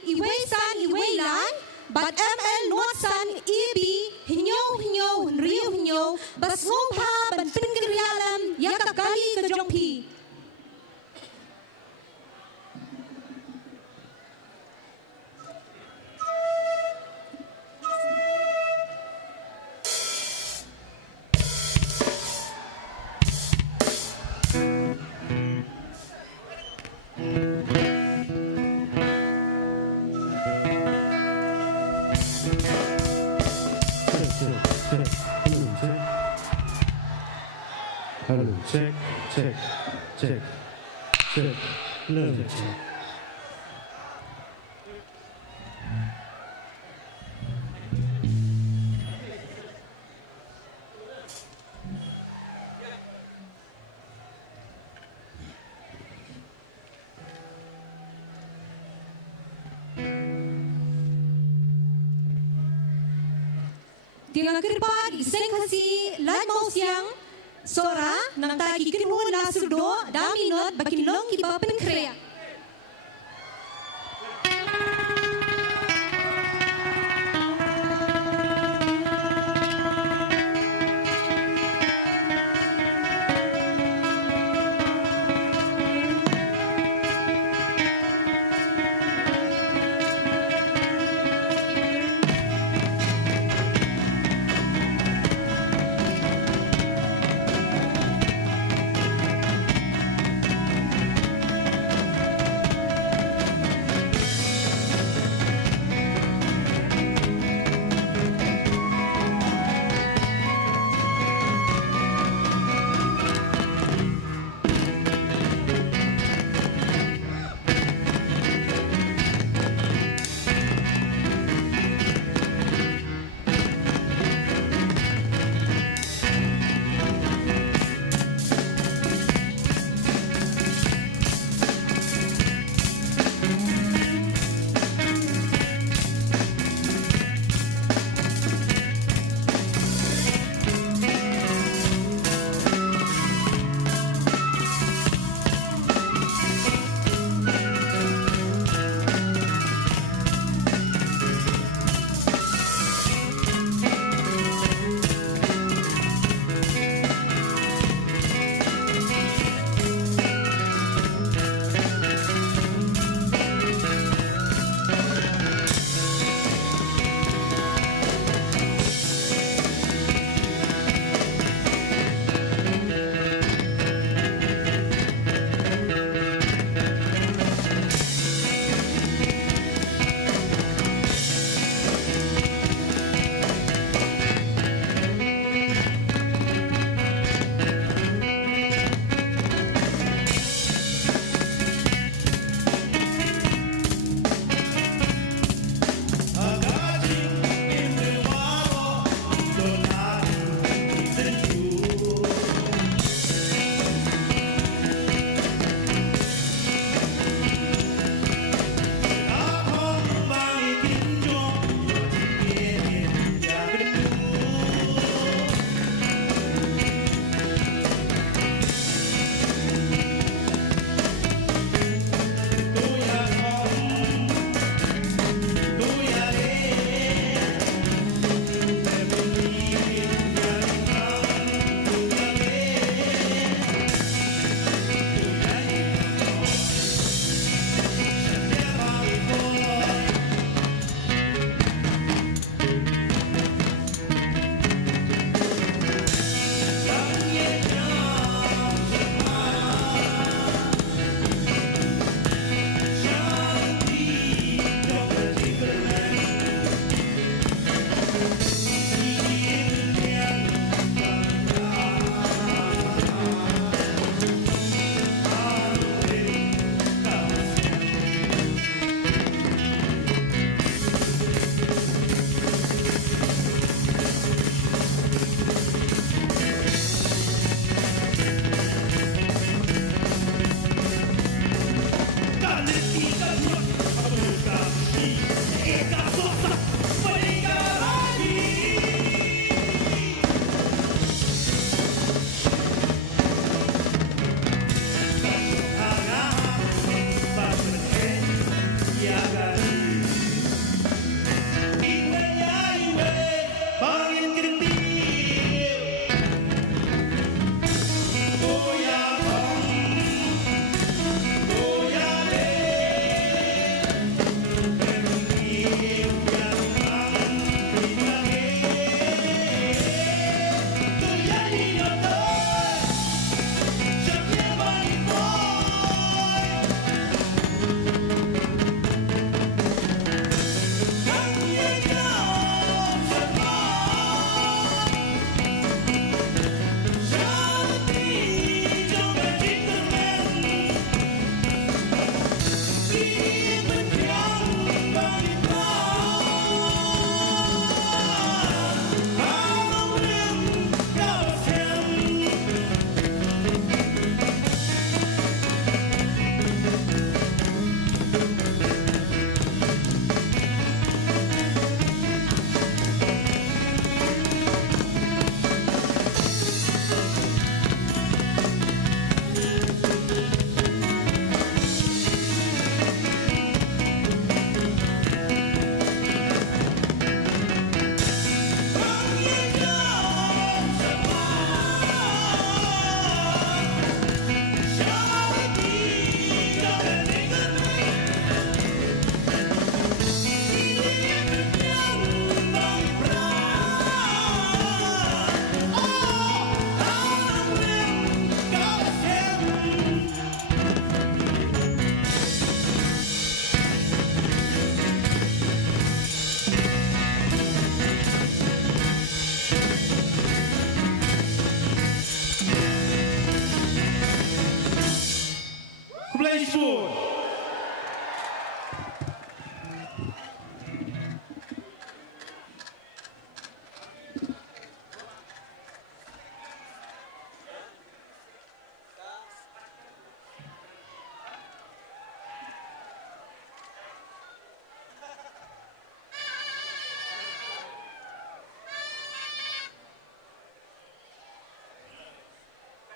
Iwesan Iwelan But ML Nuatsan EB Hinyo Riu Basngopha Ban Pinggirialam Yakakali Kajongpi Hello, check. Hello, check. Tiang kirpan iseng kasi lan mau siang Sora nang tagi kinun la surdo daminot bakin long kiba penkrea.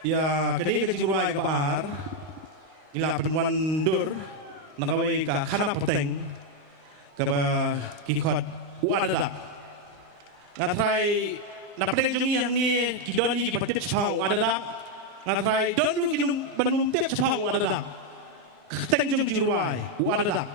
ya kedai kejuruai kapar ila pertemuan dur nakawai ka khana poteng ka kikot uadadak ngatrai napeteng jungi yang ni kidoni kipatit chau adadak ngatrai donu kinum banum tep chau adadak teng jungi juruai uadadak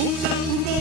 Utang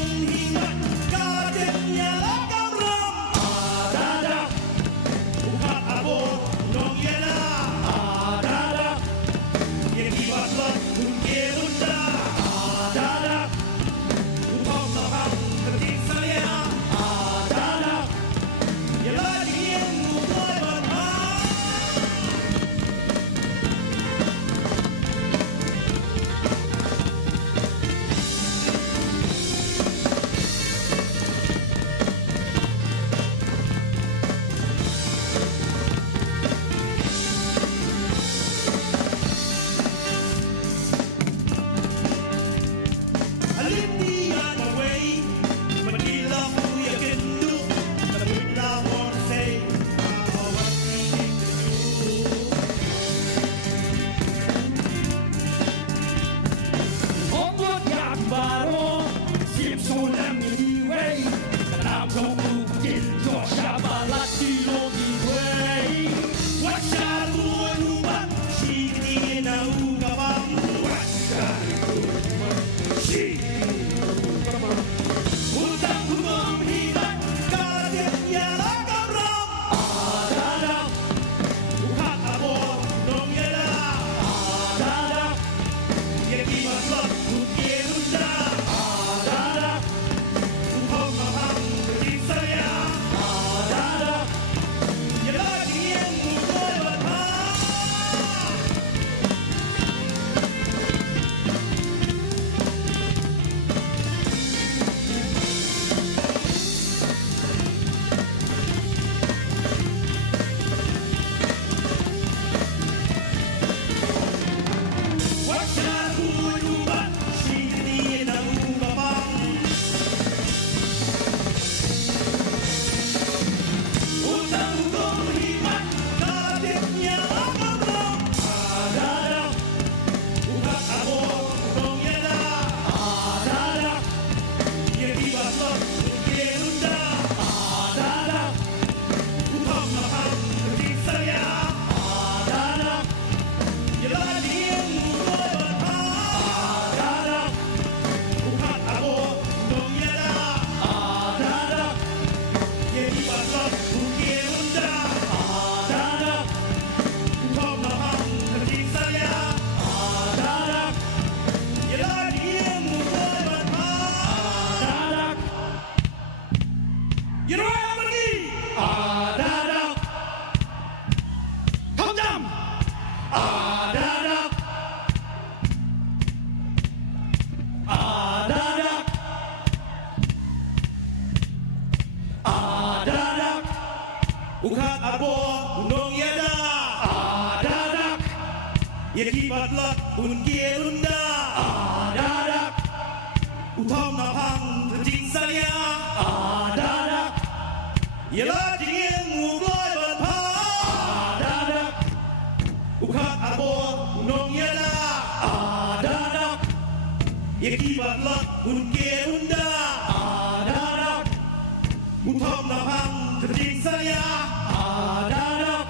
Adadak. Adadak. Adadak. Ukat abo unong yada. Adadak. Yekibat lak unkirunda. Adadak. Utam napang terjing saya. Adadak. Yelah dingin mugloi berpa. Adadak. Ukat abo unong yada. Adadak. Yekibat lak unkirunda. Adadak. Utam napang terjing saya. Adadak.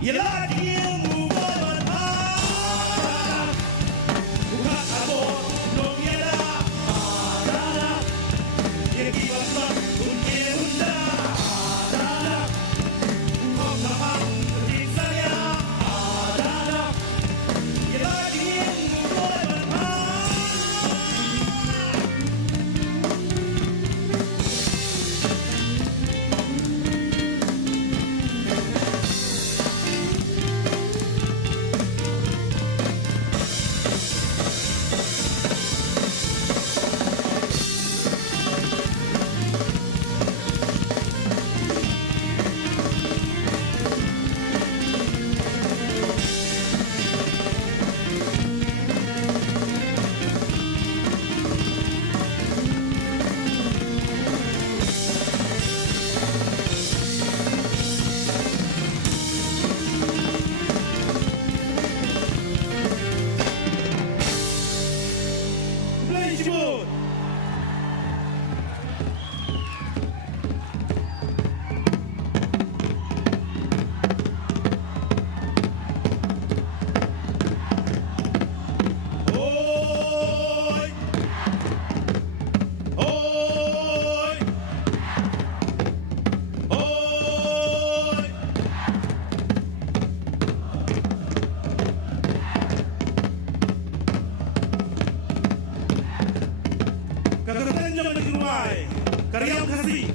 Yelah dingin mugloi berpa. Adadak. Ukat abo unong yada. Adadak. Yekibat lak unkirunda. Adadak. Utam napang terjing saya. Adadak. Yelah dingin mugloi berpa. Play Jibut. Oi. Oi. Oi. Kagatan jaman diruai, karyam kasih.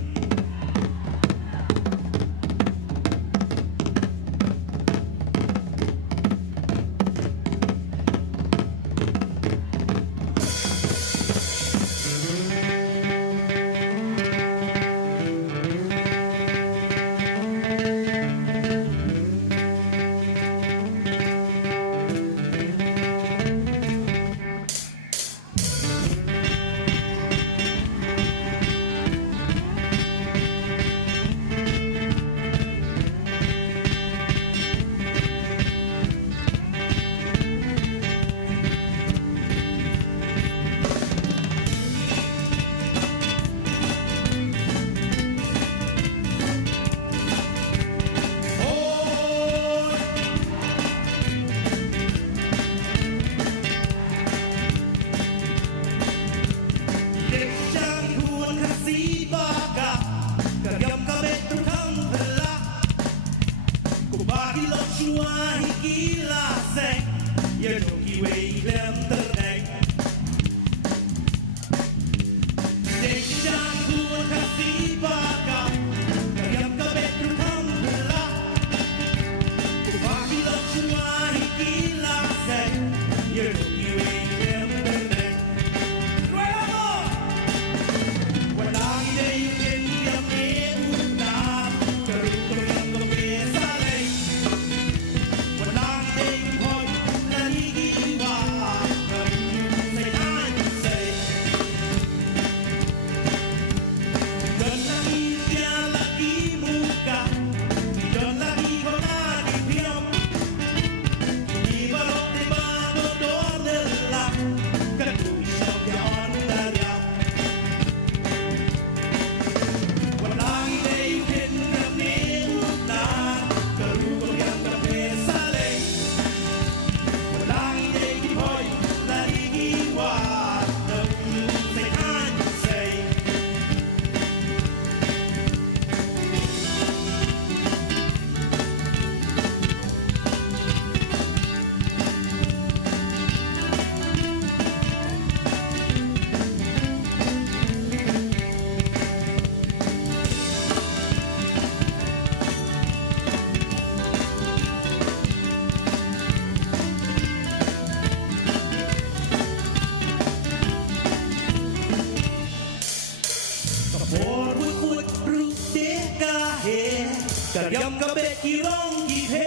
Kariam kabeh kirong gihe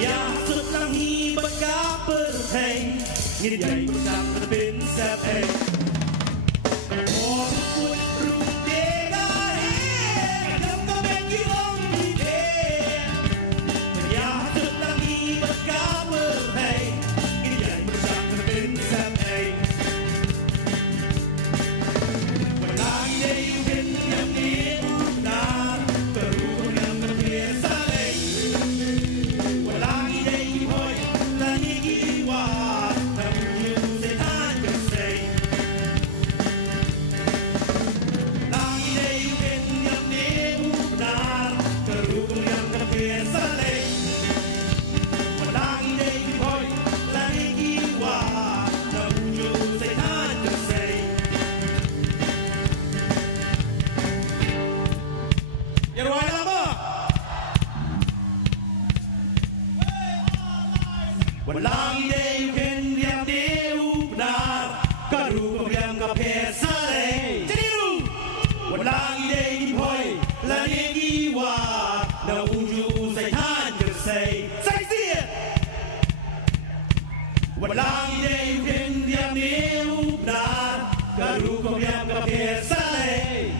Yang setangi baka perheng Ngidai bersam terbin sepeng Oh pun rute gahe Kariam kabeh kirong gihe Yang setangi baka perheng Ngidai bersam terbin sepeng Walang day bin yang diunar Terukun yang terbiasa Walang day boy Lani giwa Namun setan bersay Walang day bin yang diunar Terukun yang terbiasa Walang day boy Lani giwa Namun setan bersay Ya ruang apa? Walang day ken yang deu benar Karu yang kapesare Jadiru Walang day boy Lani giwa Na uju usai tan gersay Saksi Walang day ken yang deu benar Karu yang kapesare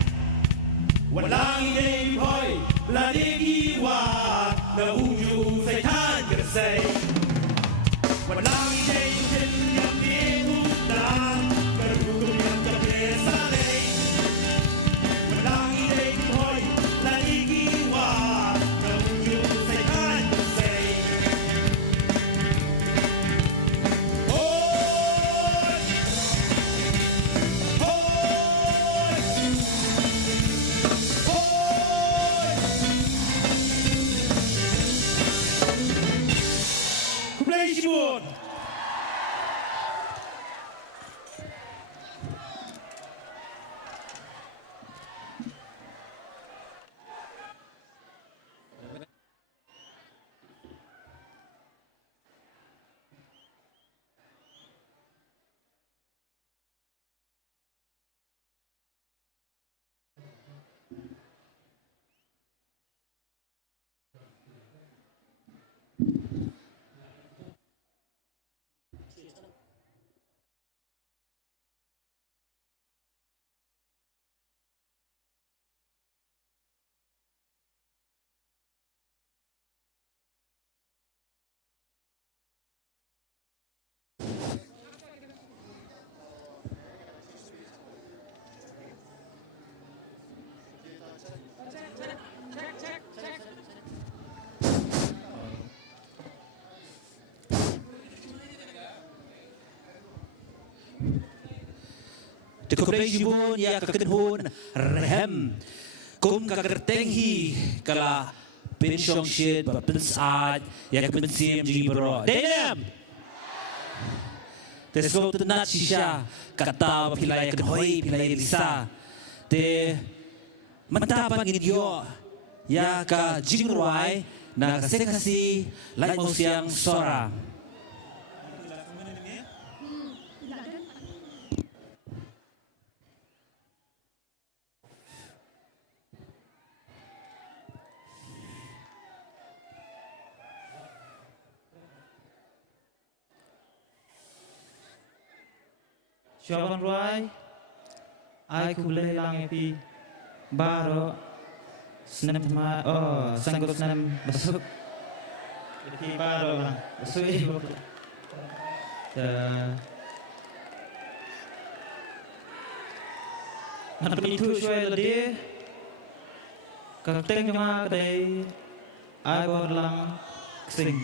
Walang day boy Lani giwa Na uju usai tan gersay Walang day ken yang diudan Berhukum yang kebiasaan Walang day boy Lani giwa Na uju usai tan gersay Hoy Kublai Shibun Kublai Shibun ya kekenhun rehem Kum kakertenghi Kala Pinsyong shit Bapinsad Ya kebensim Jigi bero Denem Tesko tenat sisya Kata pilai kenhoi Pilai lisa Te Mentapan ngidyo Ya ka jingruai Na kasekasi Lai mausiang sora Siapan ruai, ai kublai lang epi, baro, senam ma, sanggup senam besuk, epi baro lang, besuk ibu. Nanti itu suai lede, kerteng cuma kedai, ai bawa lang sing,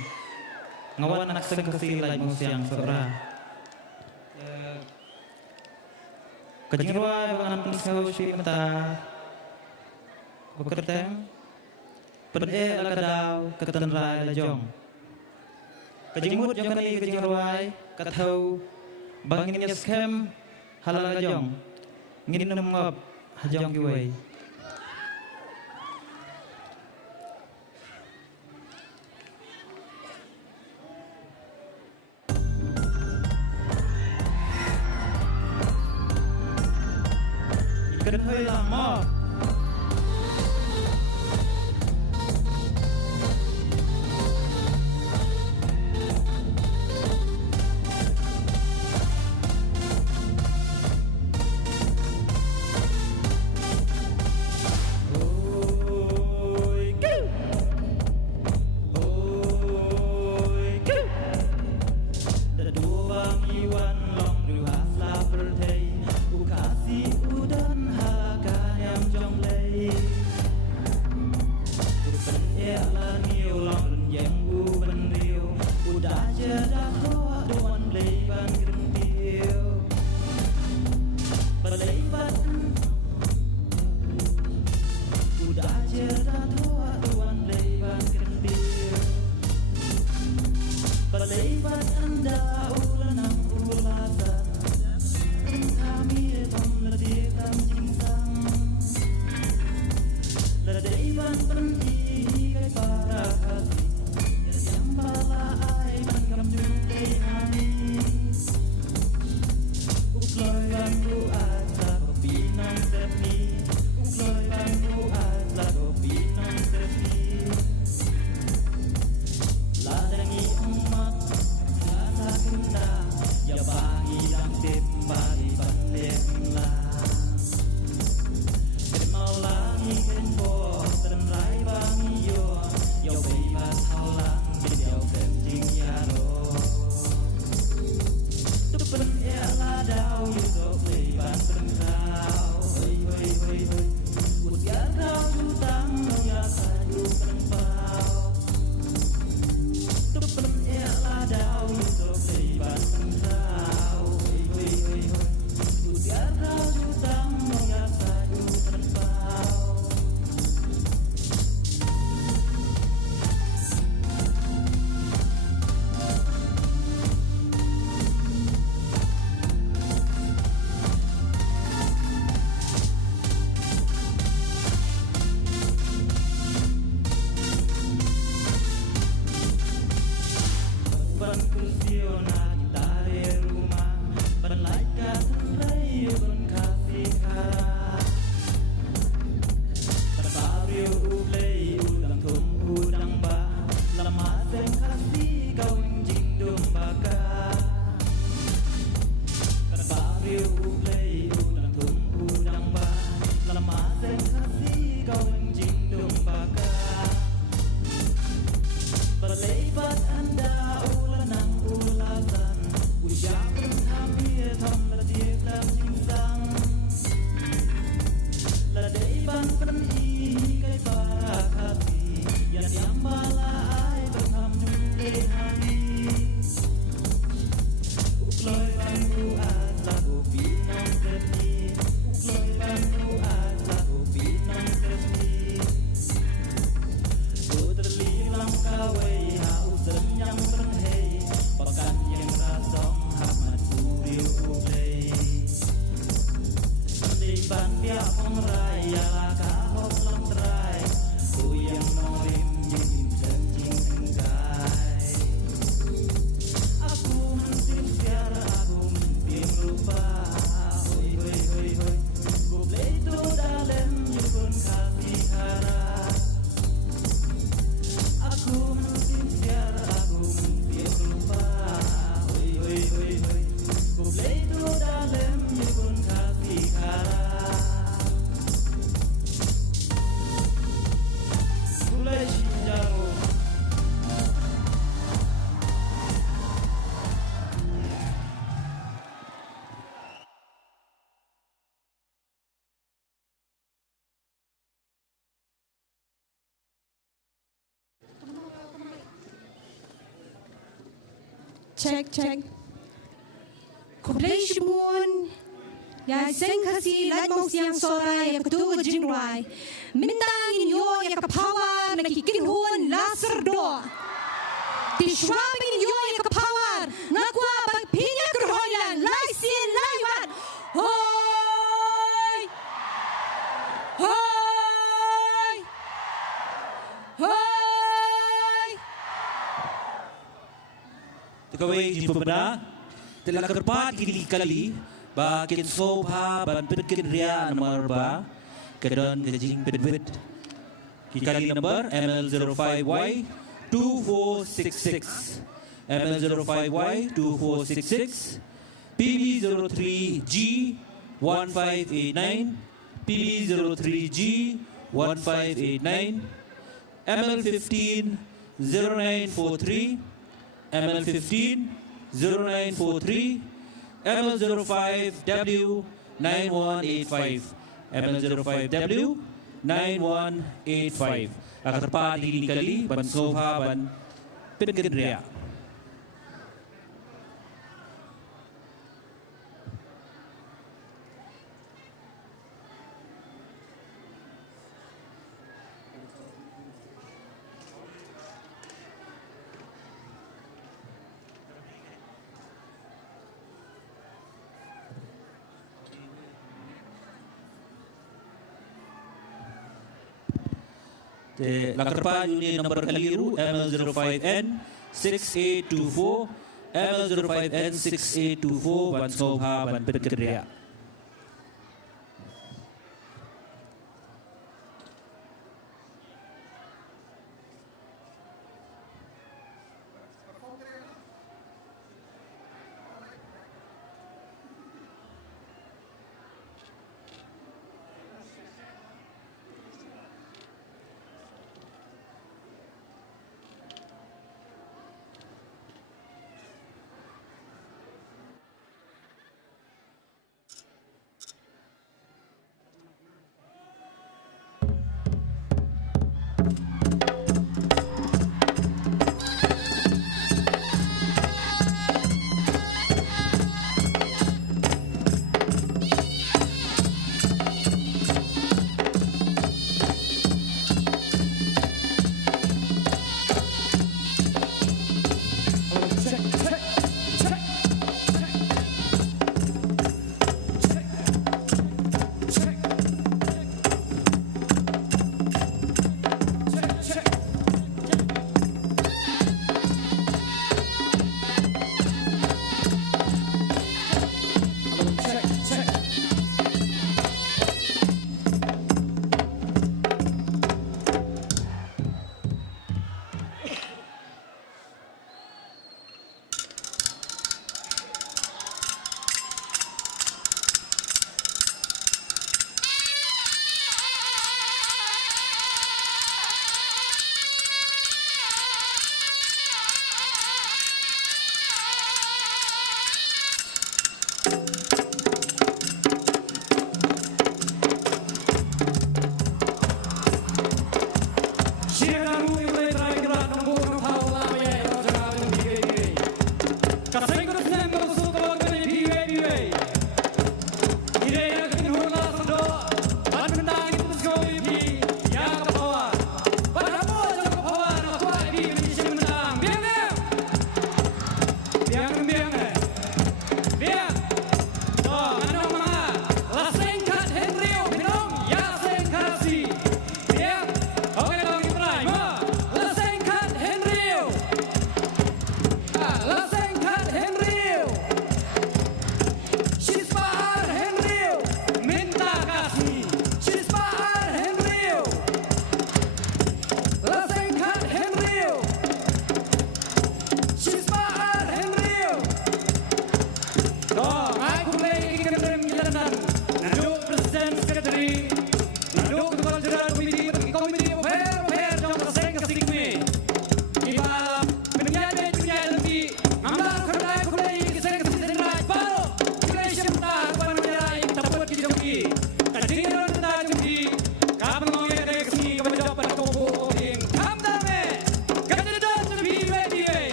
ngawan anak sing kasih lagi musiang seorang. Kajing ruai banganan penisau si mata Bekerteng Pede alakadaw Ketan rai lajong Kajing mut jong kani kajing ruai Katau Bangin niya skem Halal lajong Ngin namngop Hajong kiway Cần hơi làm mò Berlebat anda ulanang ulatan kami tom ladih tam jingsang ladih ban pendi kai para hati yang bala ai ban kam jumpai hari ukloi bantu asa kopi non sepi ukloi bantu asa kopi non sepi ladangi umat lasa kunda ya bangi dang tembali bandemla mau langi kenpo terai bangi yo bebas haulang video kencing yaro tupen ya ladau yo bebas berengkau hoi usia kau jutang ya saju berengkau tupen ya ladau yo bebas berengkau hoi usia kau jutang ya saju berengkau ban kursiona kita di rumah berlaikat rayu ban kasih kara terbaru ulei udang tum udang ba lama sen kasih kau jing domba ka terbaru ulei udang tum udang ba lama sen kasih kau jing domba ka berlebat anda ulanang ulatan ucapkan hampir tom ladih dalam jingsang ladai ban pendi kai para hati yang bala ai berham jumpai hari ukloi bantu asa kopi non sepi ukloi bantu asa kopi non sepi terlilang kawai hausan yang berhei bahkan yang rasong hamat kuriu kulei liban pihak pengraya laka hoplang terai kuyang noim jing kencing engkai aku mentim siara aku mentim rupa hoi kublei tu dalem yukun kasih harap aku mungkin siara aku mungkin lupa hoi kublai tu dalem yukun kasih harap kublai shinjaro check kublai shmun ya seng kasi lat mo siyang sorai ya kutu jingwai mintangin yo ya kapawar nakikin huan laser do tishwapin yo ya kapawar nakwa pagpinya kurholan laisin laiwan hoi Kawai di pembenar telah kerpat kali bakin sobha ban perkin ria nomor ba kedon kejing pedwit kali number ML05Y 2466 ML05Y 2466 PB03G 1589 PB03G 1589 ML15 0943 ML15 0943 ML05W 9185 ML05W 9185 akan terpahat kali ban sofa ban pengendria. Te lakarpa unit number kaliru ML05N 6824 ML05N 6824 ban Sobha ban Petkeria.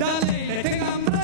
Dale, le tengan hambre.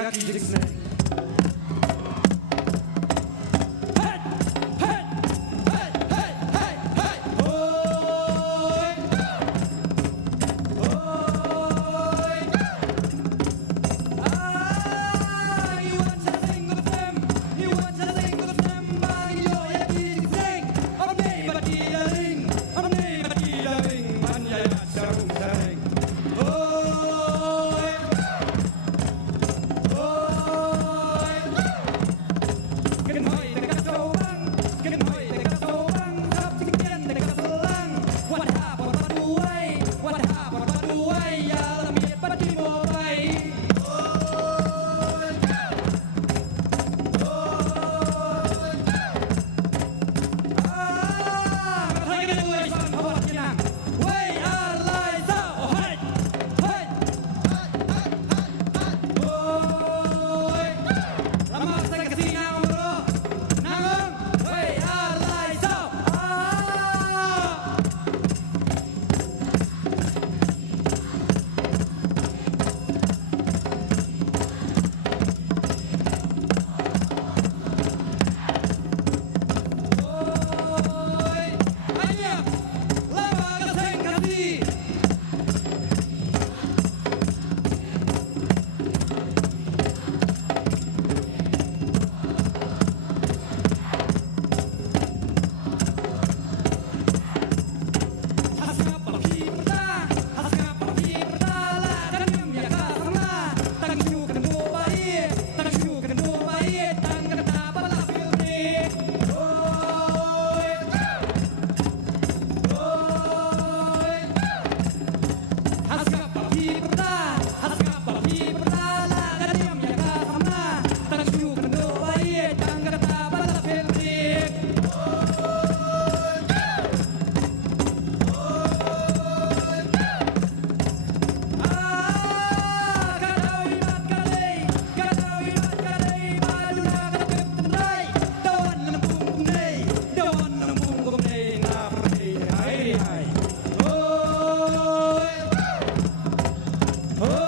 Yaki Jigsne. Oh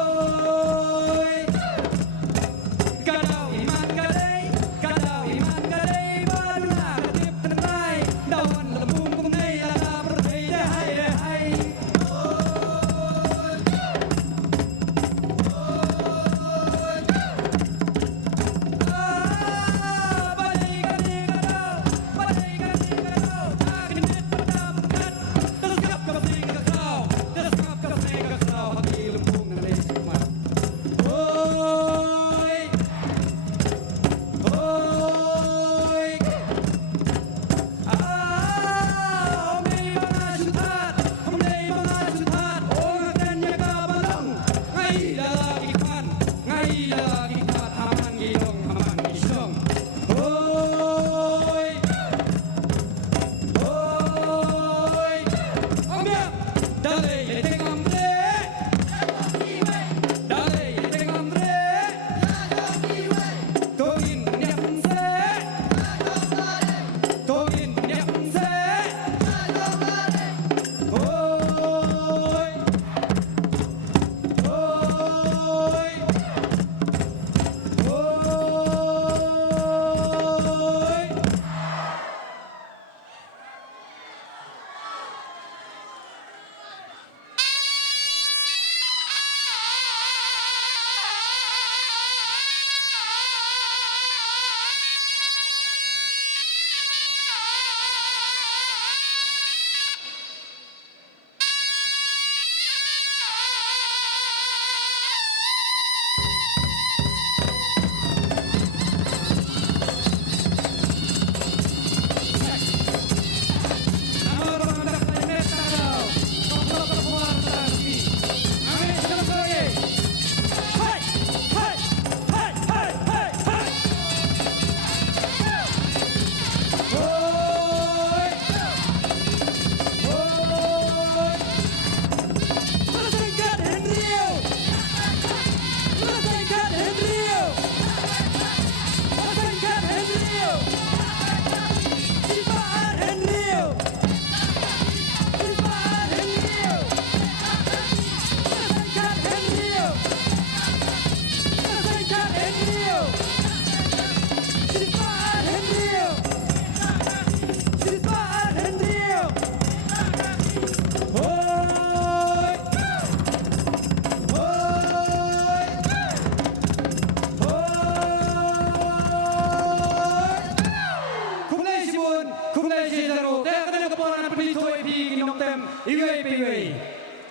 iwe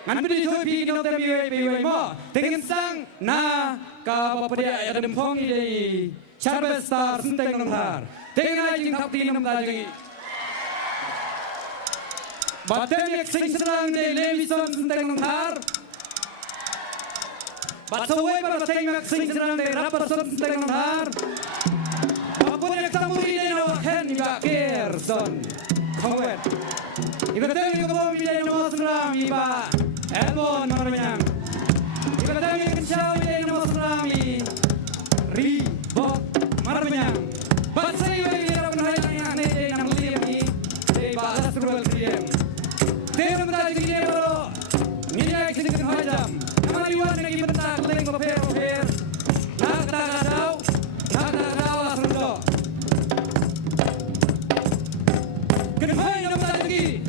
ngan bidi thoi pi kinong tem iwe mo dengan sang na ka bapadia ya dem phong ide charbe star senteng nom har dengan jing thak ti nom da jing batem ek sing serang de levison senteng nom har bat sowe batem ek sing serang de rapper senteng nom har apun ek tamuri de no hen ba kerson kawet Ibaratnya yung kamu bilay ng mga tsunami ba? Elmon, maraming. Ibaratnya yung kansyaw bilay ng mga tsunami. Reebok, maraming. Ba't sa iyo ay hirap na hayang ang nete ng liyam ni? Di ba alas rural kriyem? Tero mo tayo sige bro. Nilay kasi ng hajam. Naman iwan ng ibanta kuling paper. Nakakadaw asrulo. Kenapa yang dapat lagi?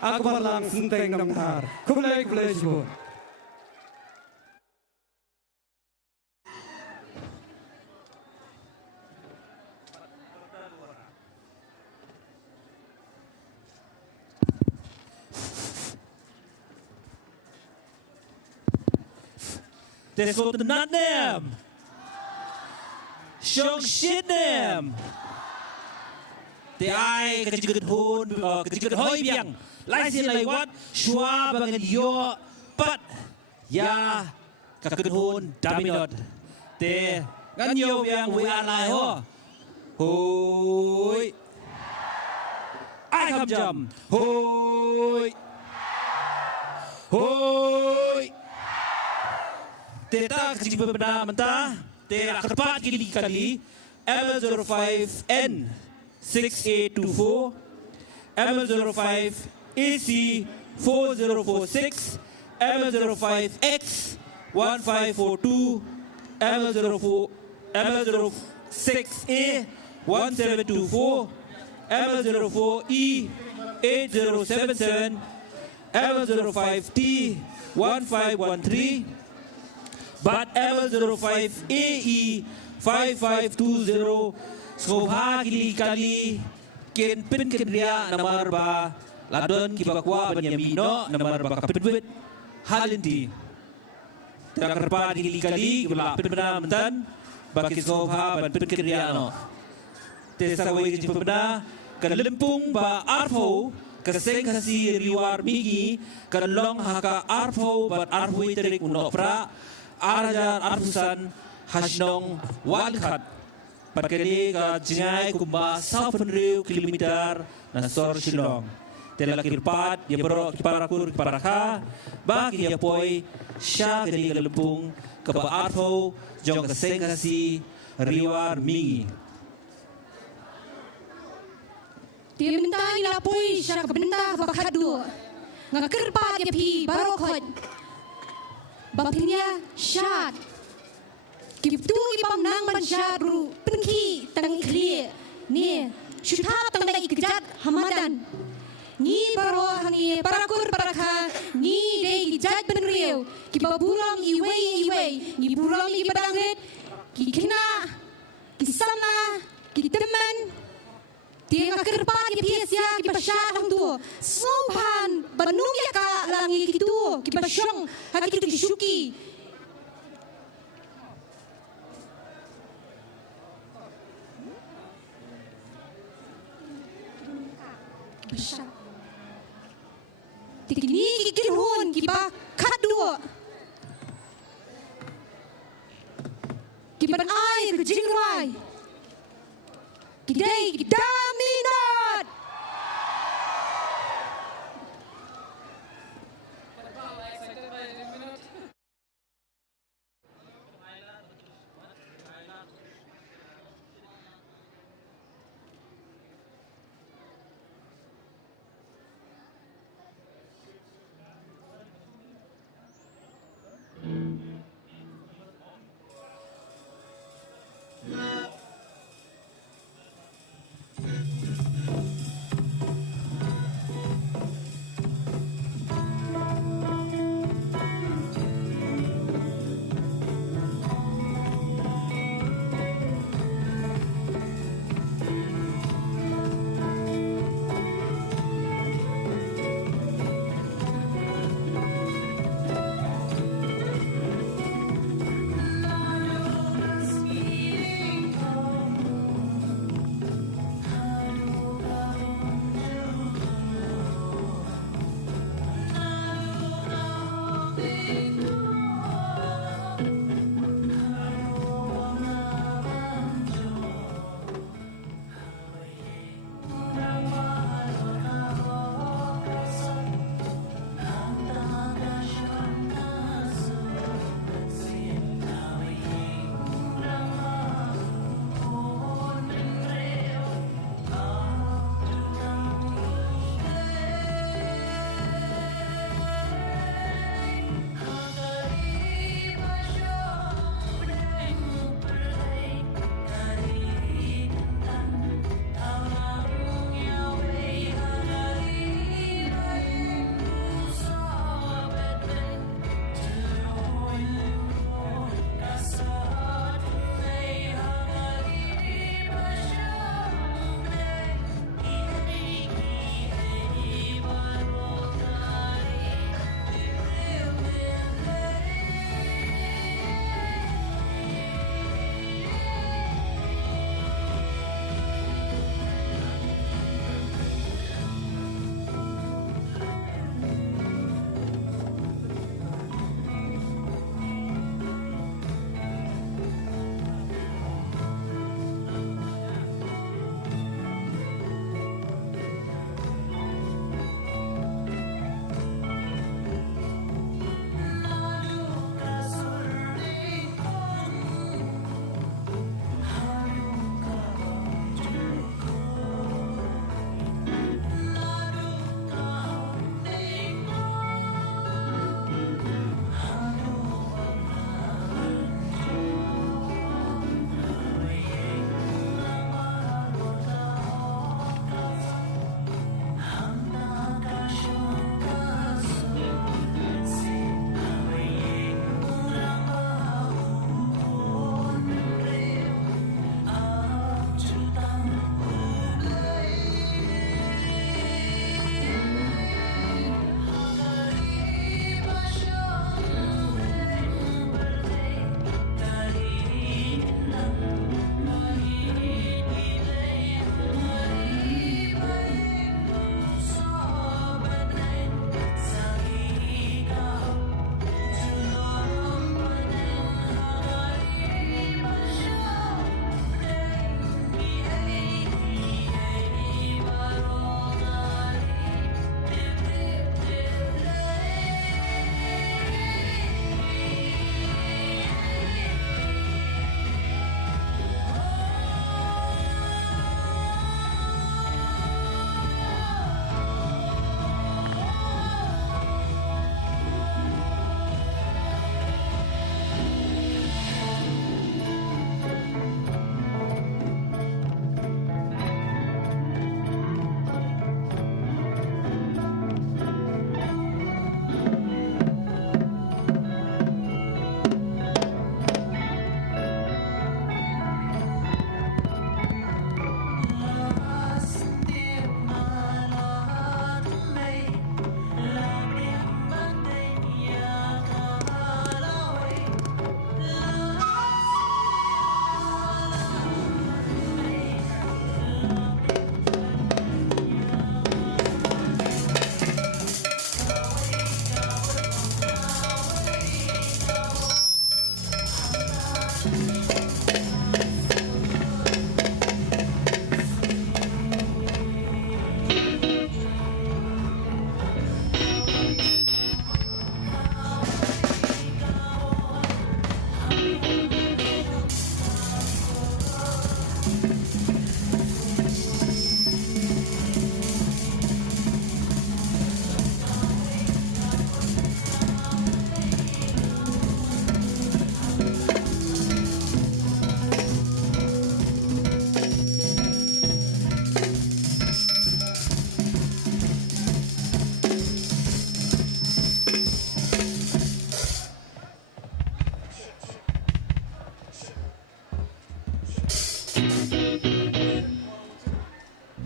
Aku malang senteng ng har. Kumulay siguro. Det är så not them. Shong shit them. Det ai cái chuyện hôn cái chuyện hơi biang. Lai xin lại what shua bằng yo pat ya cái chuyện hôn daminot. Te gan yo biang we are lai ho. Hoi. Ai không jam. Hoi. Hoi. Te ta cái chuyện benda mentah. Te kerpat kali M05N 6824 M05 AC 4046 M05X 1542 M06A 1724 M04E 8077 M05T 1513 Bat M05AE 5520 Skobha kali ken pin kedria namar ba ladon kibakwa banyamino namar ba kapedwet halinti terkerpa kali gula pin mentan baki skobha ban pin kedria no tesawai jipna kan lempung ba arfo kaseng kasi riwar migi kan long haka arfo bat arfo terik unopra arajar arfusan hasnong walkhat Pakali ka jingai kumba 7,000 kilometer na sor Shillong. Tela kirpat dia bro kiparakur kiparaka bagi dia poi sya kali galempung ke Arfo jong kaseng kasi riwar mingi. Dia minta ila poi sya kabenda bakadu. Ngakirpat dia pi barokot. Bapinya syat Kiptu ipam nang bansyadru penki tang ikhli ni syuthap tang dai ikjat hamadan Ni baro hangi parakur parakha ni dei jat benriu ki baburong iwei ni burong i badangret ki kina ki sama ki teman dia kerpa ki biasa ki pasya lang tu sopan banung ya ka langi ki tu ki pasyong haki tu ki syuki pasya Tikini kikirhun kiba kadua kiban air kejingrai kidai kidaminat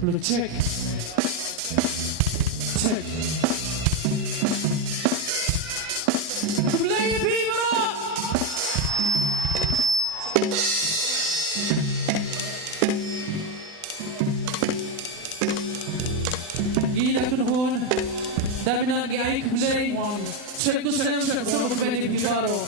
Belum cek. Cek. Mulai Bima. Gila tunhun. Dami na nag-iay kulay. Cek ko sa naman sa mga pwede Bibaro.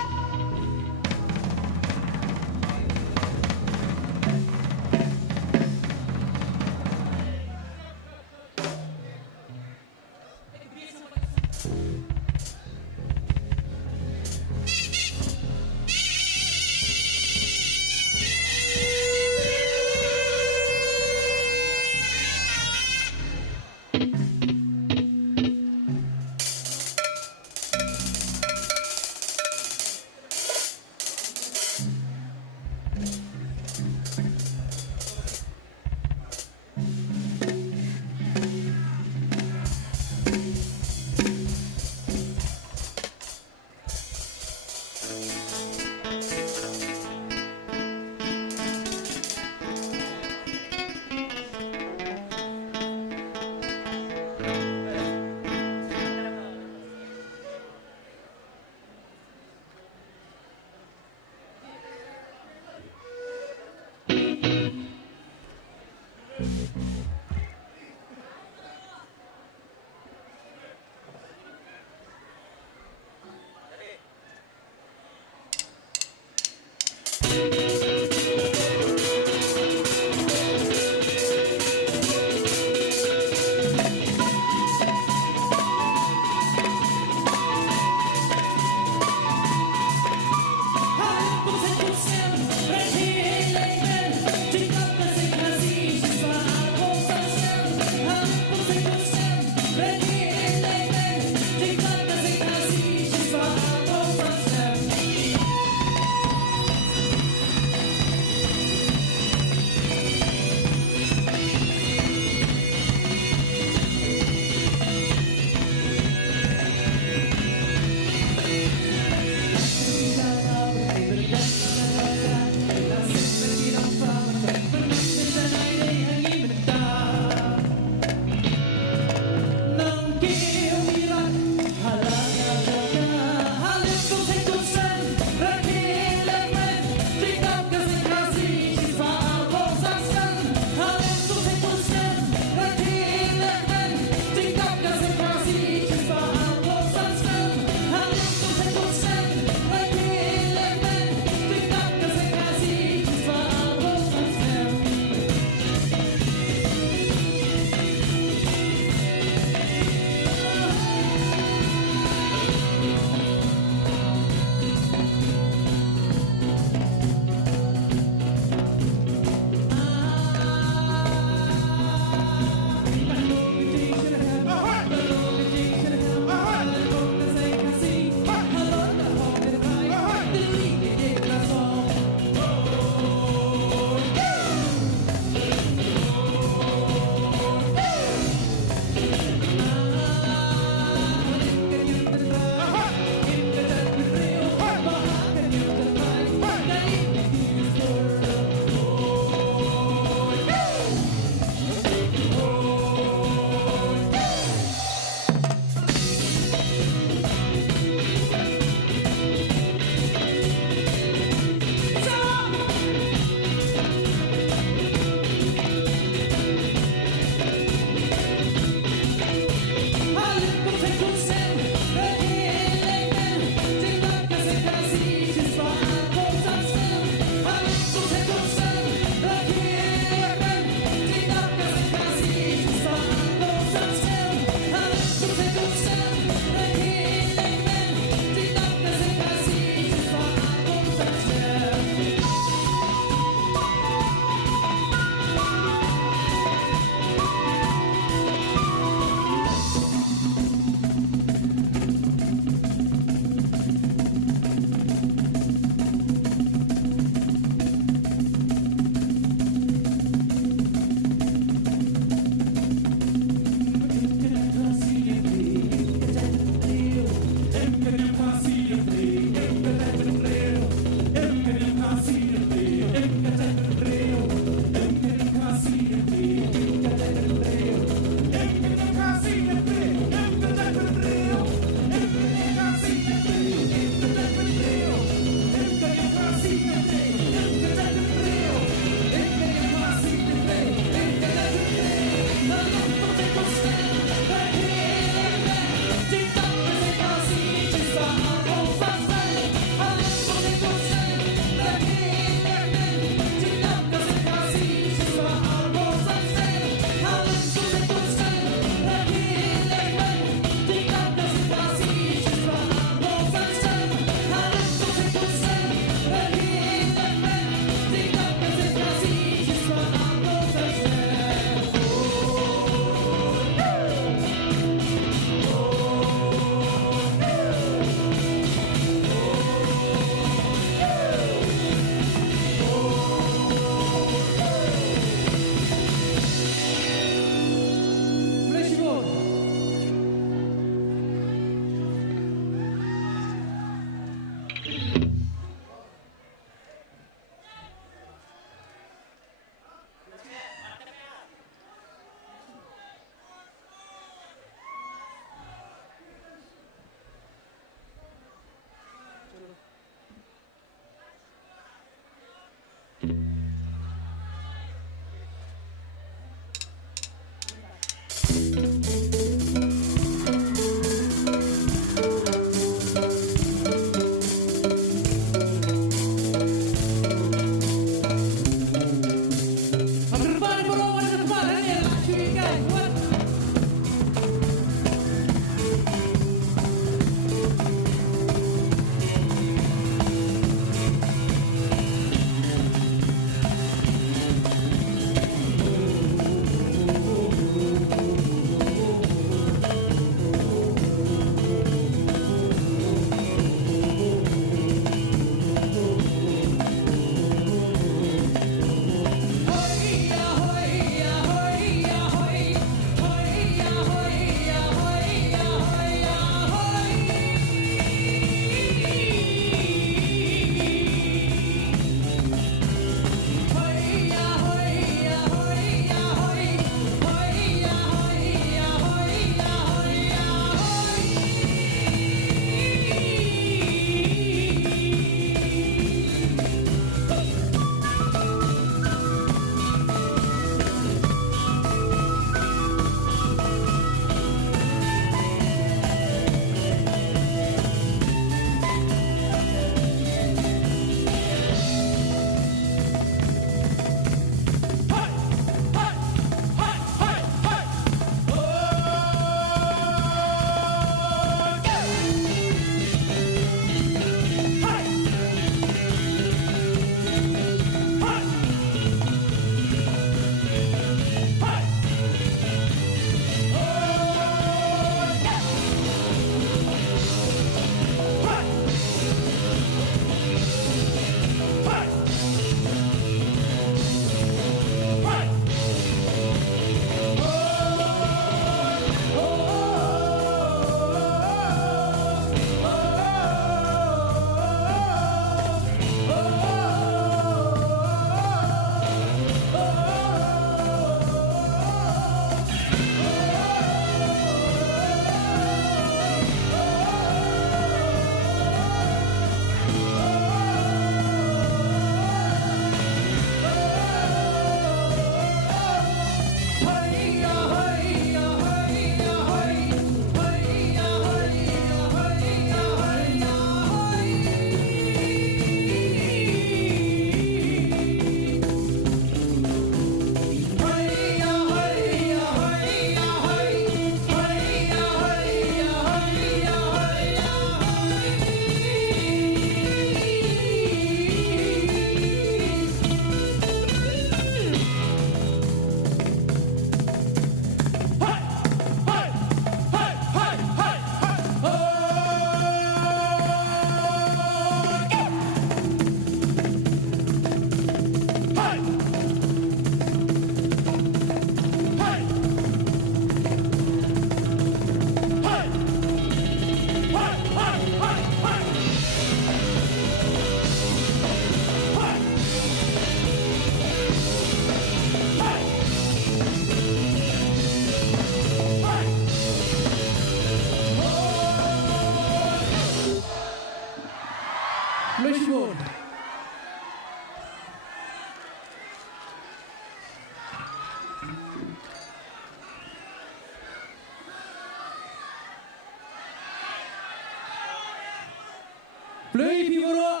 Play piboro.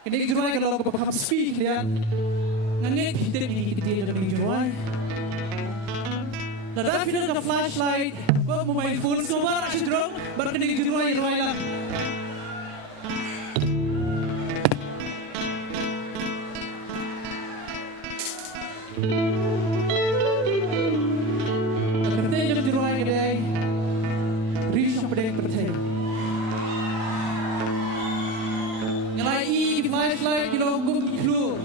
Kini juruai kalau kau paham speak lihat. Ngangit hitam ini kita dalam juruai. Nada final ka flashlight. Bawa mobile phone sobar asyik drum. Baru kini juruai lah. Terkena juruai kedai. Rish apa yang terkena? Nyalai flashlight di logo clue.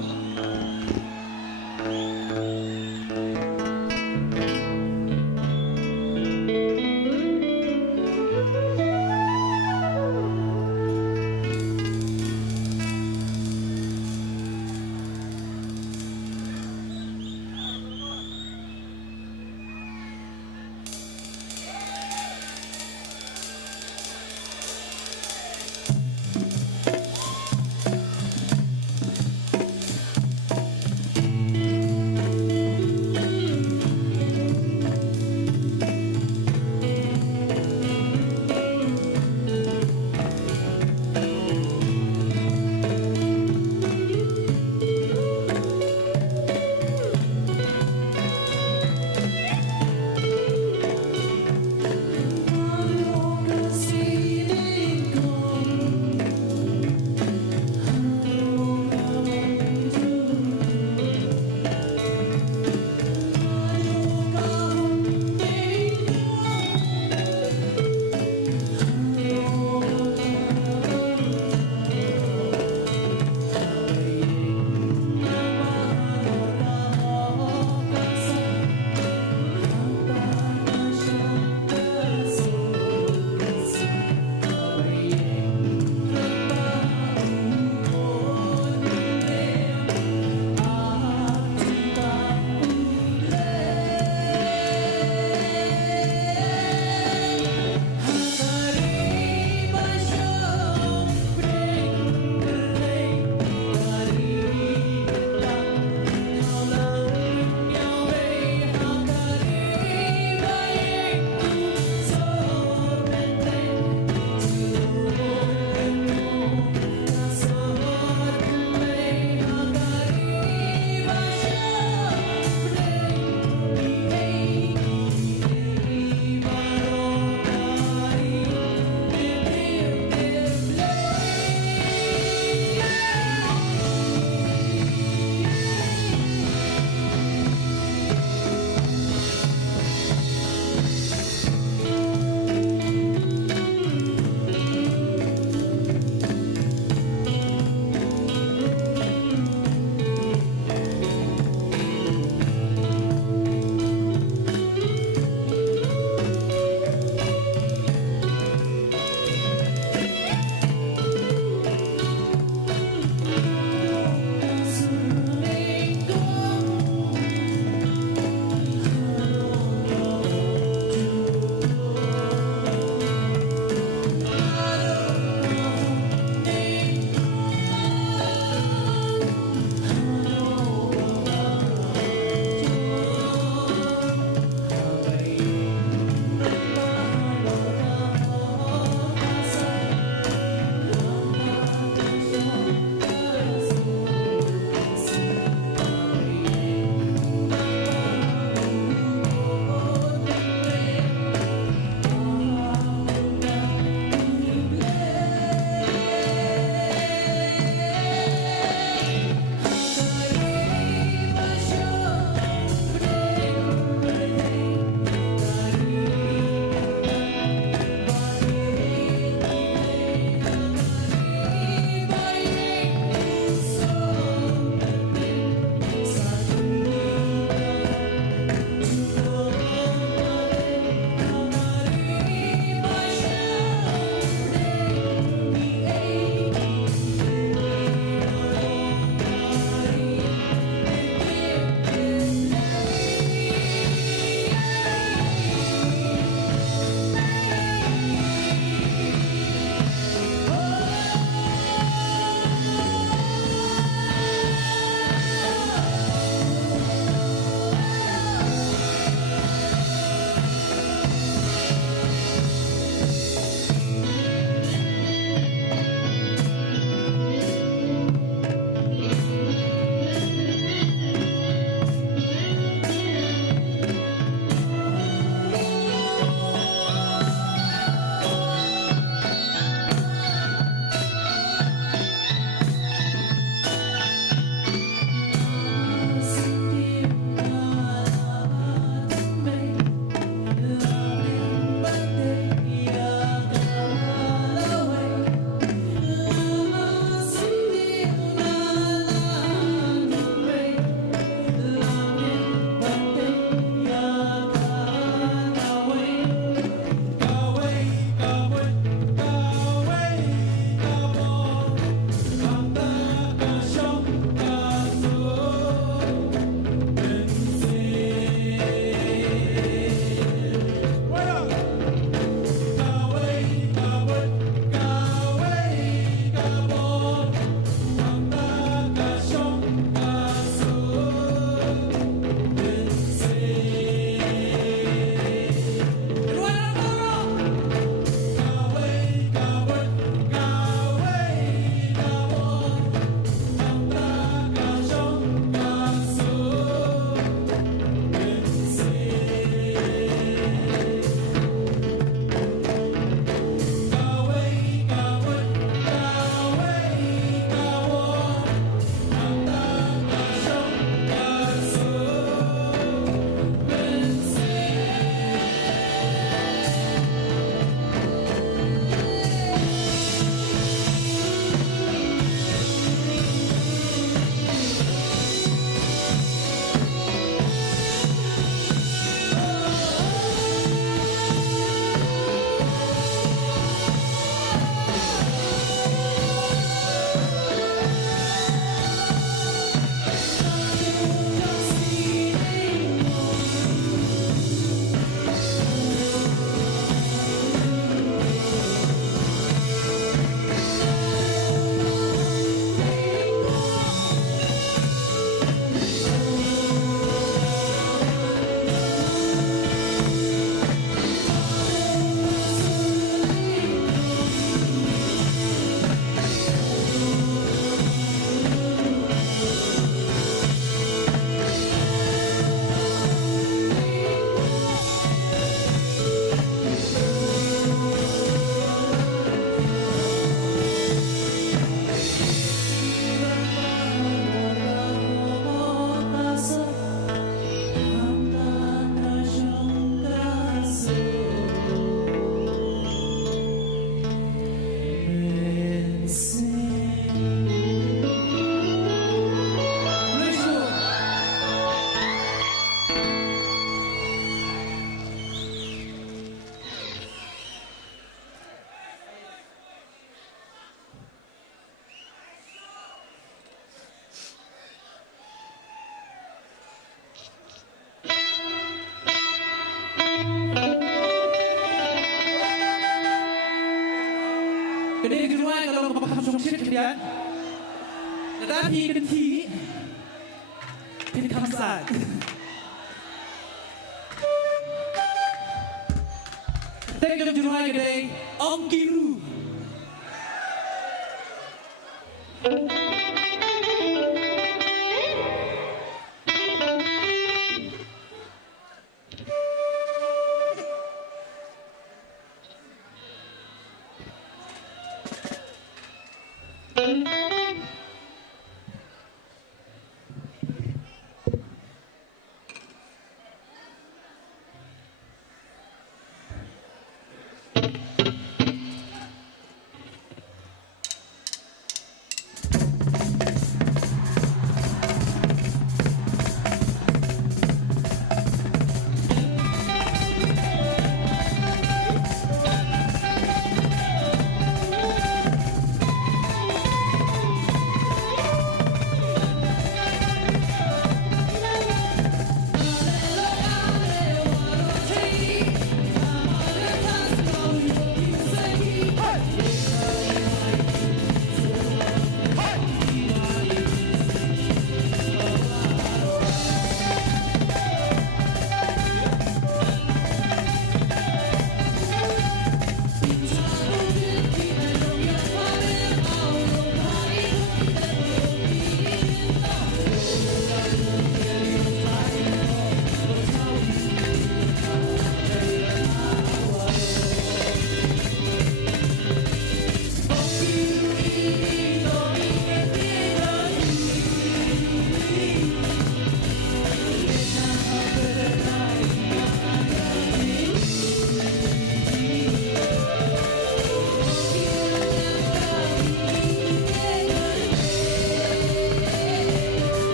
kedai kejuruai kalau bapak song shit kalian. Tetapi kedenti pilih kamsat. Kedai kejuruai kedai Om Kiru.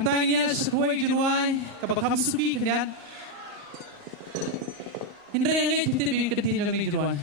Mentangnya sesuai jenuai kapal suki kemudian Hindari ini tidak ketinggalan ini jenuai.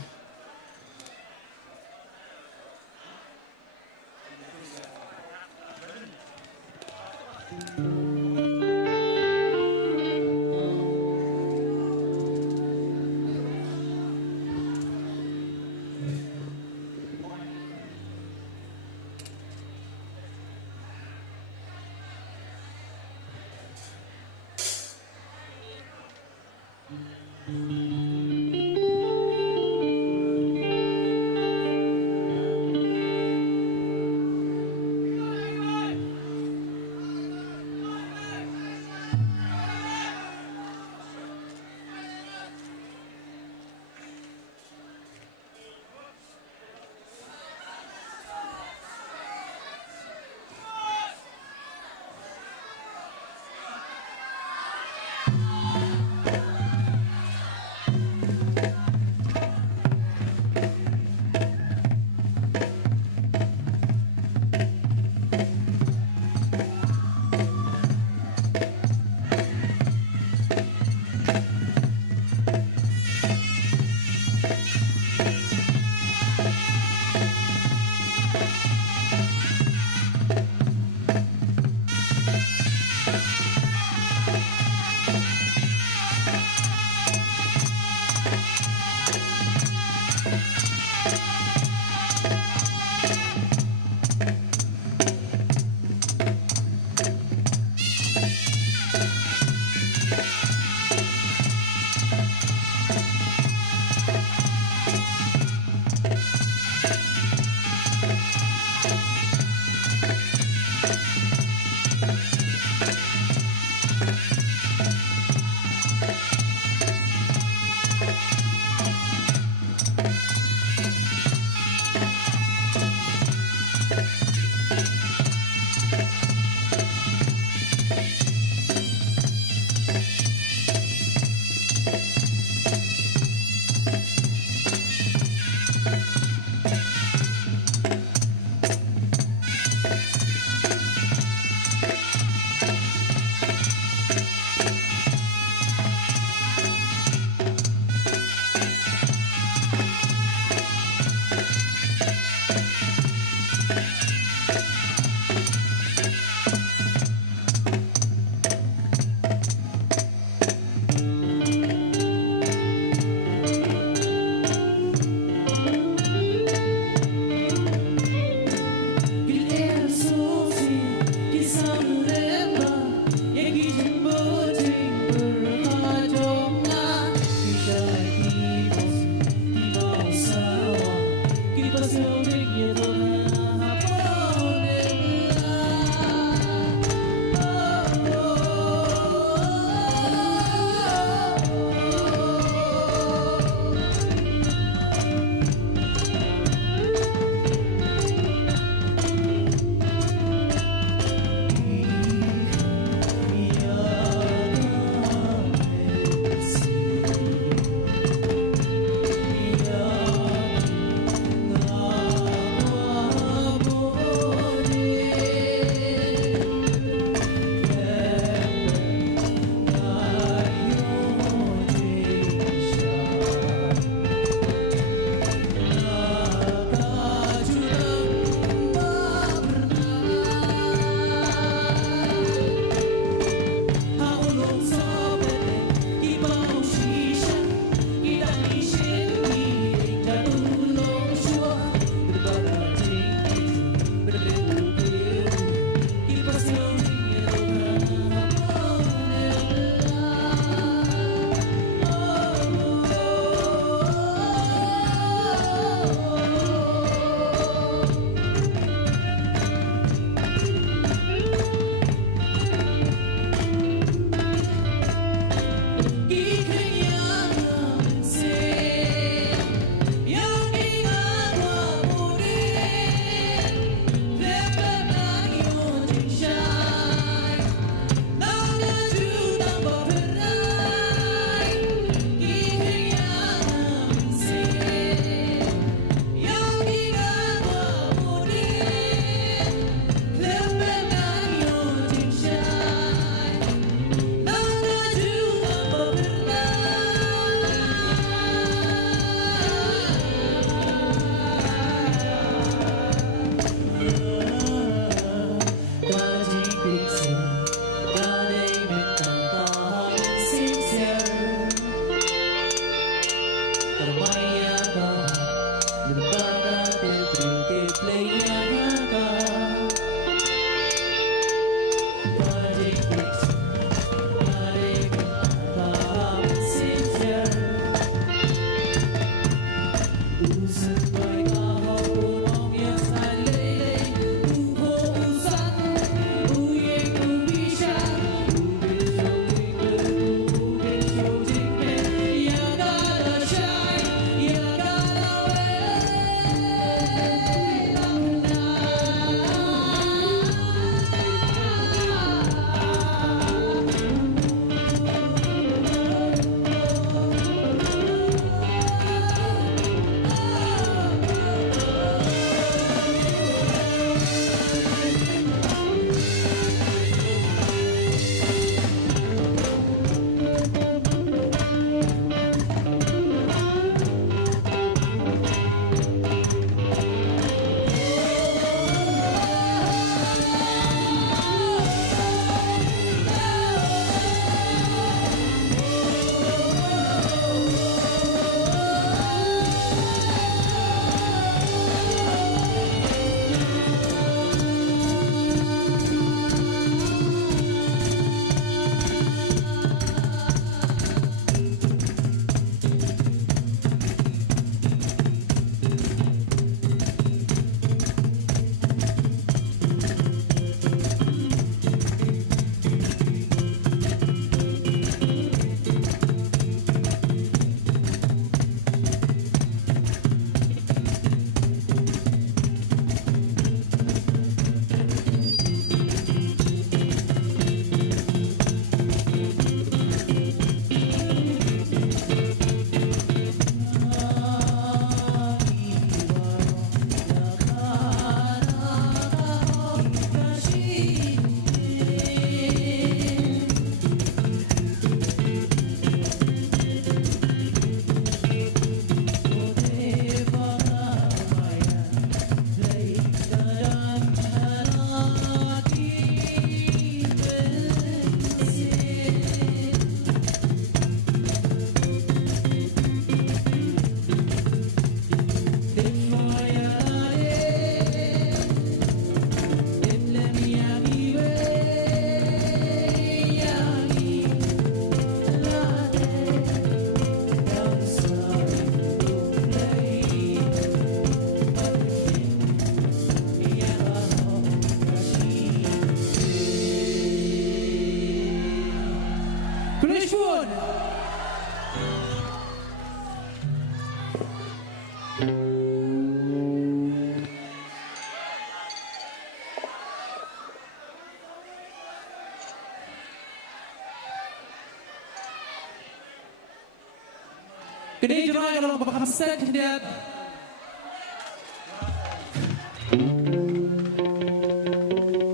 Kini jurnal kalau Bapak Kamsek dia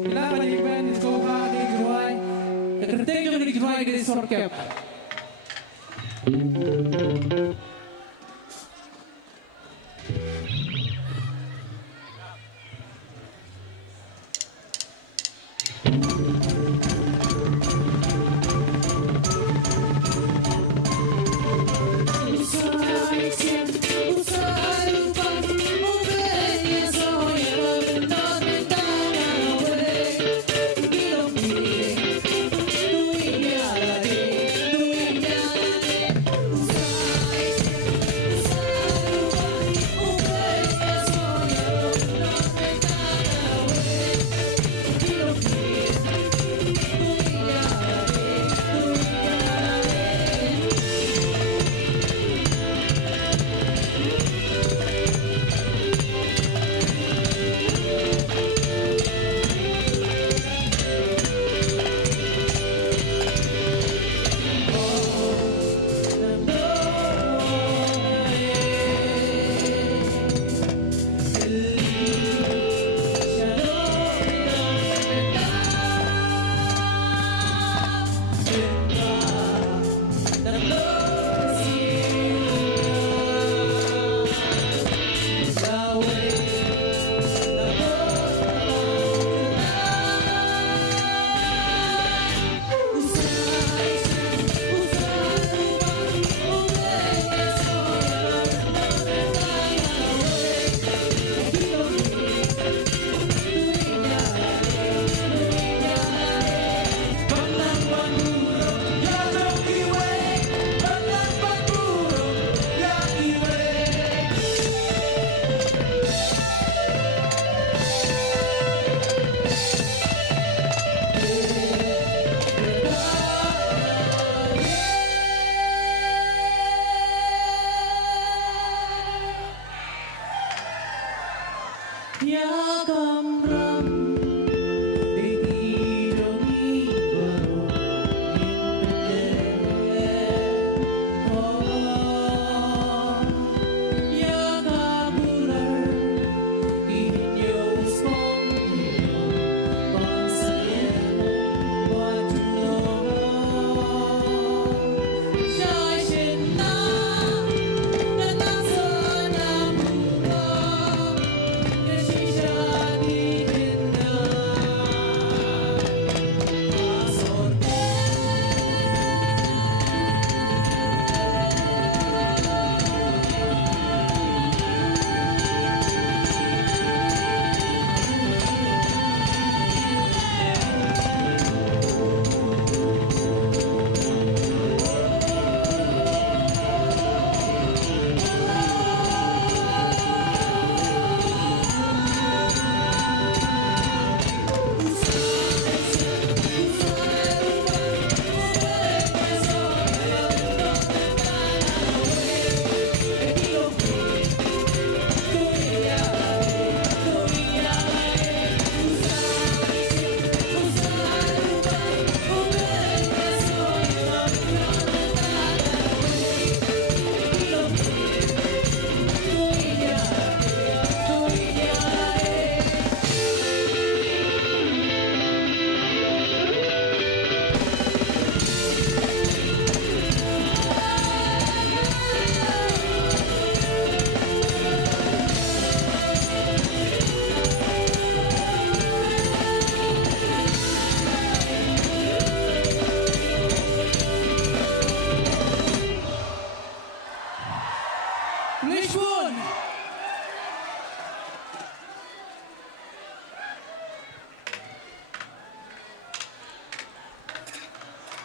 Kenapa jadi band di Soha di Juruai Kekerting juga di Juruai di Sorkep Usai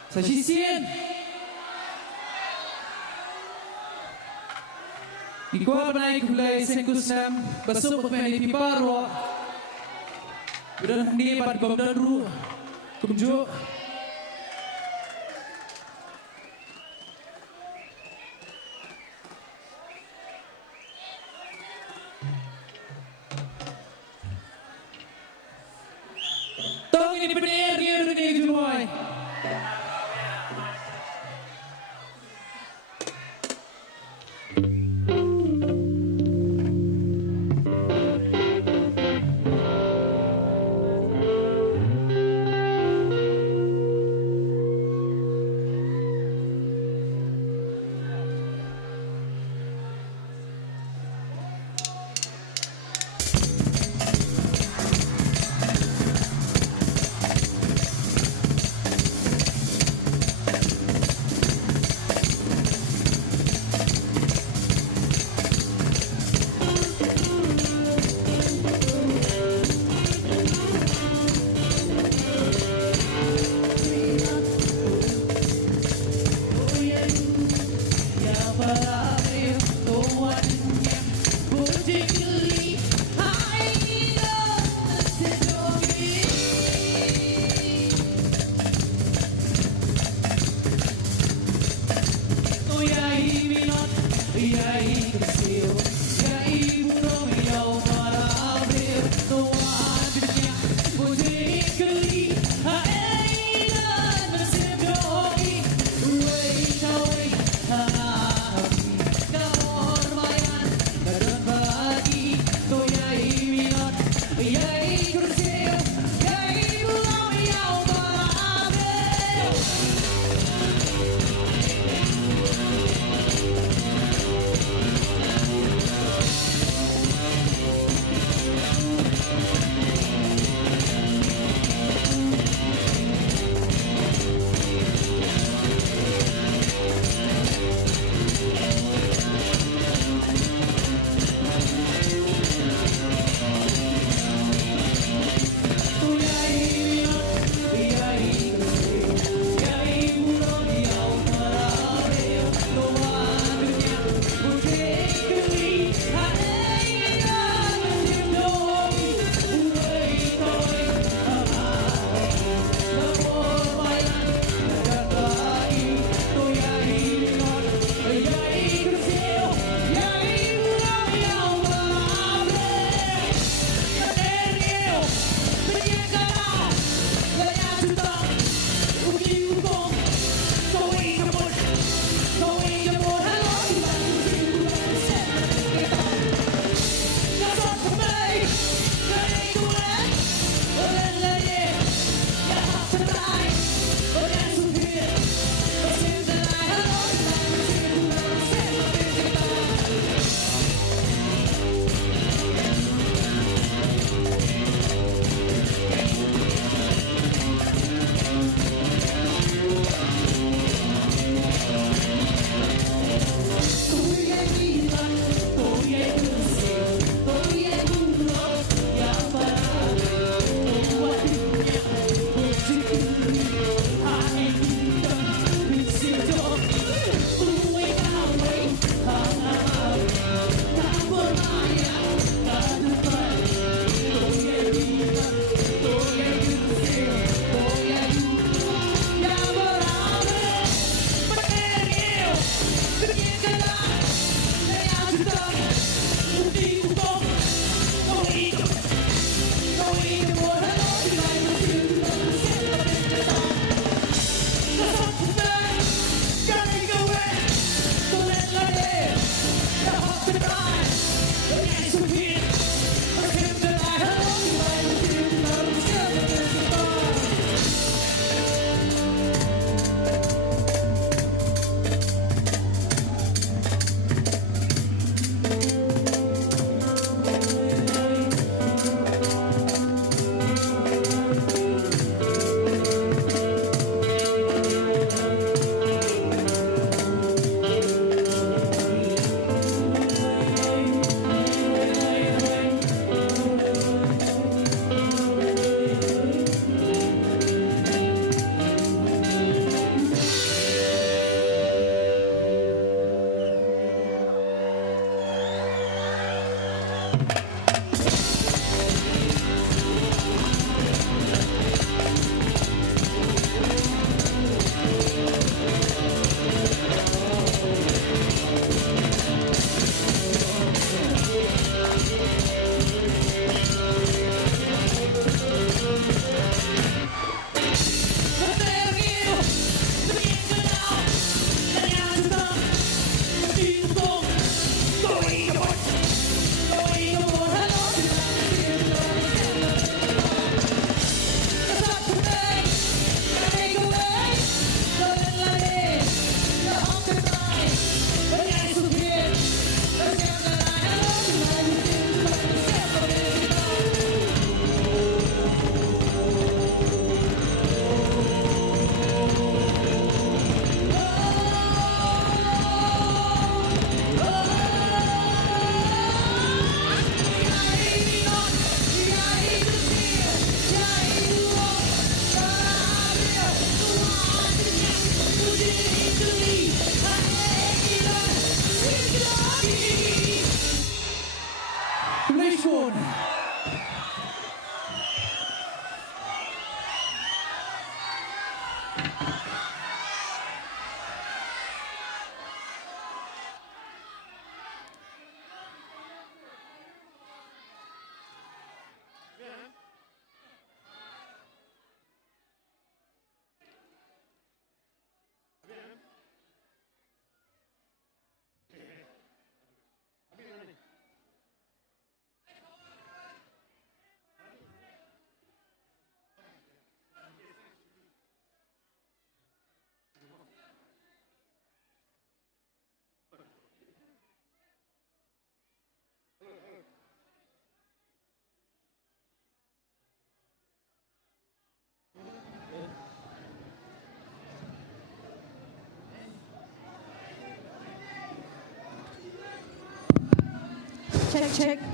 Sa sisien. Ikuha pa na ikulay sa kusnam. Basok pa may piparo. Udah hindi pat gomdadru. Kumjo. Tong ini peneer dia udah kayak jumoy.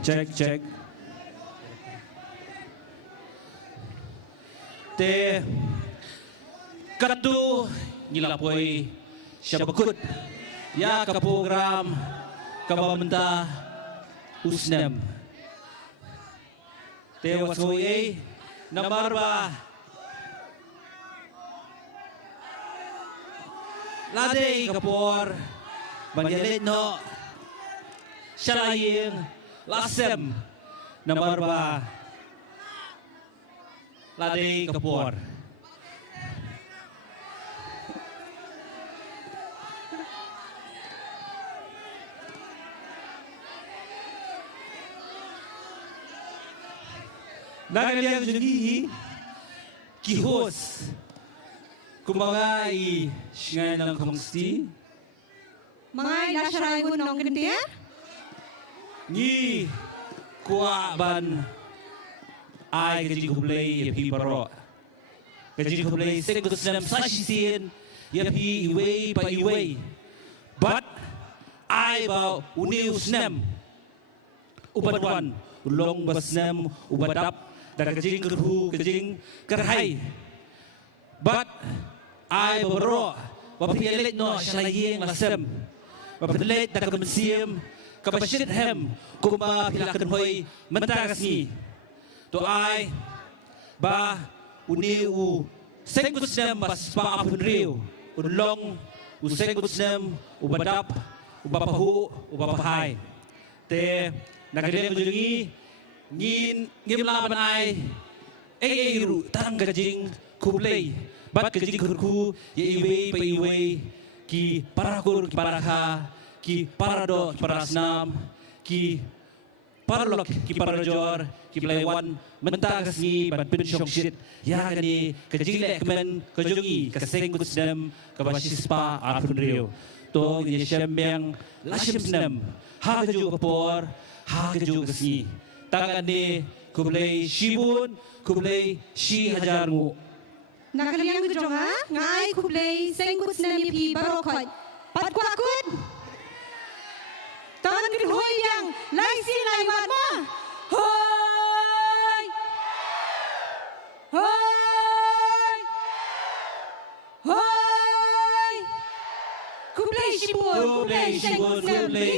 Check. Te katu nilapoi syabakut ya ke program kabamenta usnem. Te wasoi nomor ba ladei kapor banyalet no Shalaying lasem nomor ba ladei kapor. Nagaliang jungi kihos kumangai shingai ng kongsti Mga nasyaray mo nung gantiya? Ni kuwa ban ay kaji kublay yapi paro kaji kublay sekus nam sashisin yapi iway pa iway but ay ba uniu snem ubadwan ulong basnem ubadap dan kajing kerhu kajing kerhai but ay baro wapi elit no shalayeng lasem wapi dan kemensiam kapasit hem kuma pilakan hoy mentarasi to ai ba uniu sengkutsnem bas pa apunriu unlong usengkutsnem ubadap ubapahu ubapahai te nagdem jungi ngin ngimlaban ai eiru tang gajing kublay bat gajing kurku ye pa iwe ki parakur ki parakha ki parado ki parasnam ki parlok ki parajor ki playwan mentang kasni ban pin syong shit ya gani ke jingle kemen ke jongi ke seng kusdam ke basispa arfun rio to ni syembang lashim snam ha keju kapor ha keju kasni tangan ni ku play shibun ku play shi hajarmu Nakaliang gejong ha? Ngai kuplay sengkut senami pi barokot. Pat kuakut. Tangan kedua hoi yang lai si lai wat ma. Hoi. Hoi. Hoi. Kuplay shibun, kuplay sengkut senami.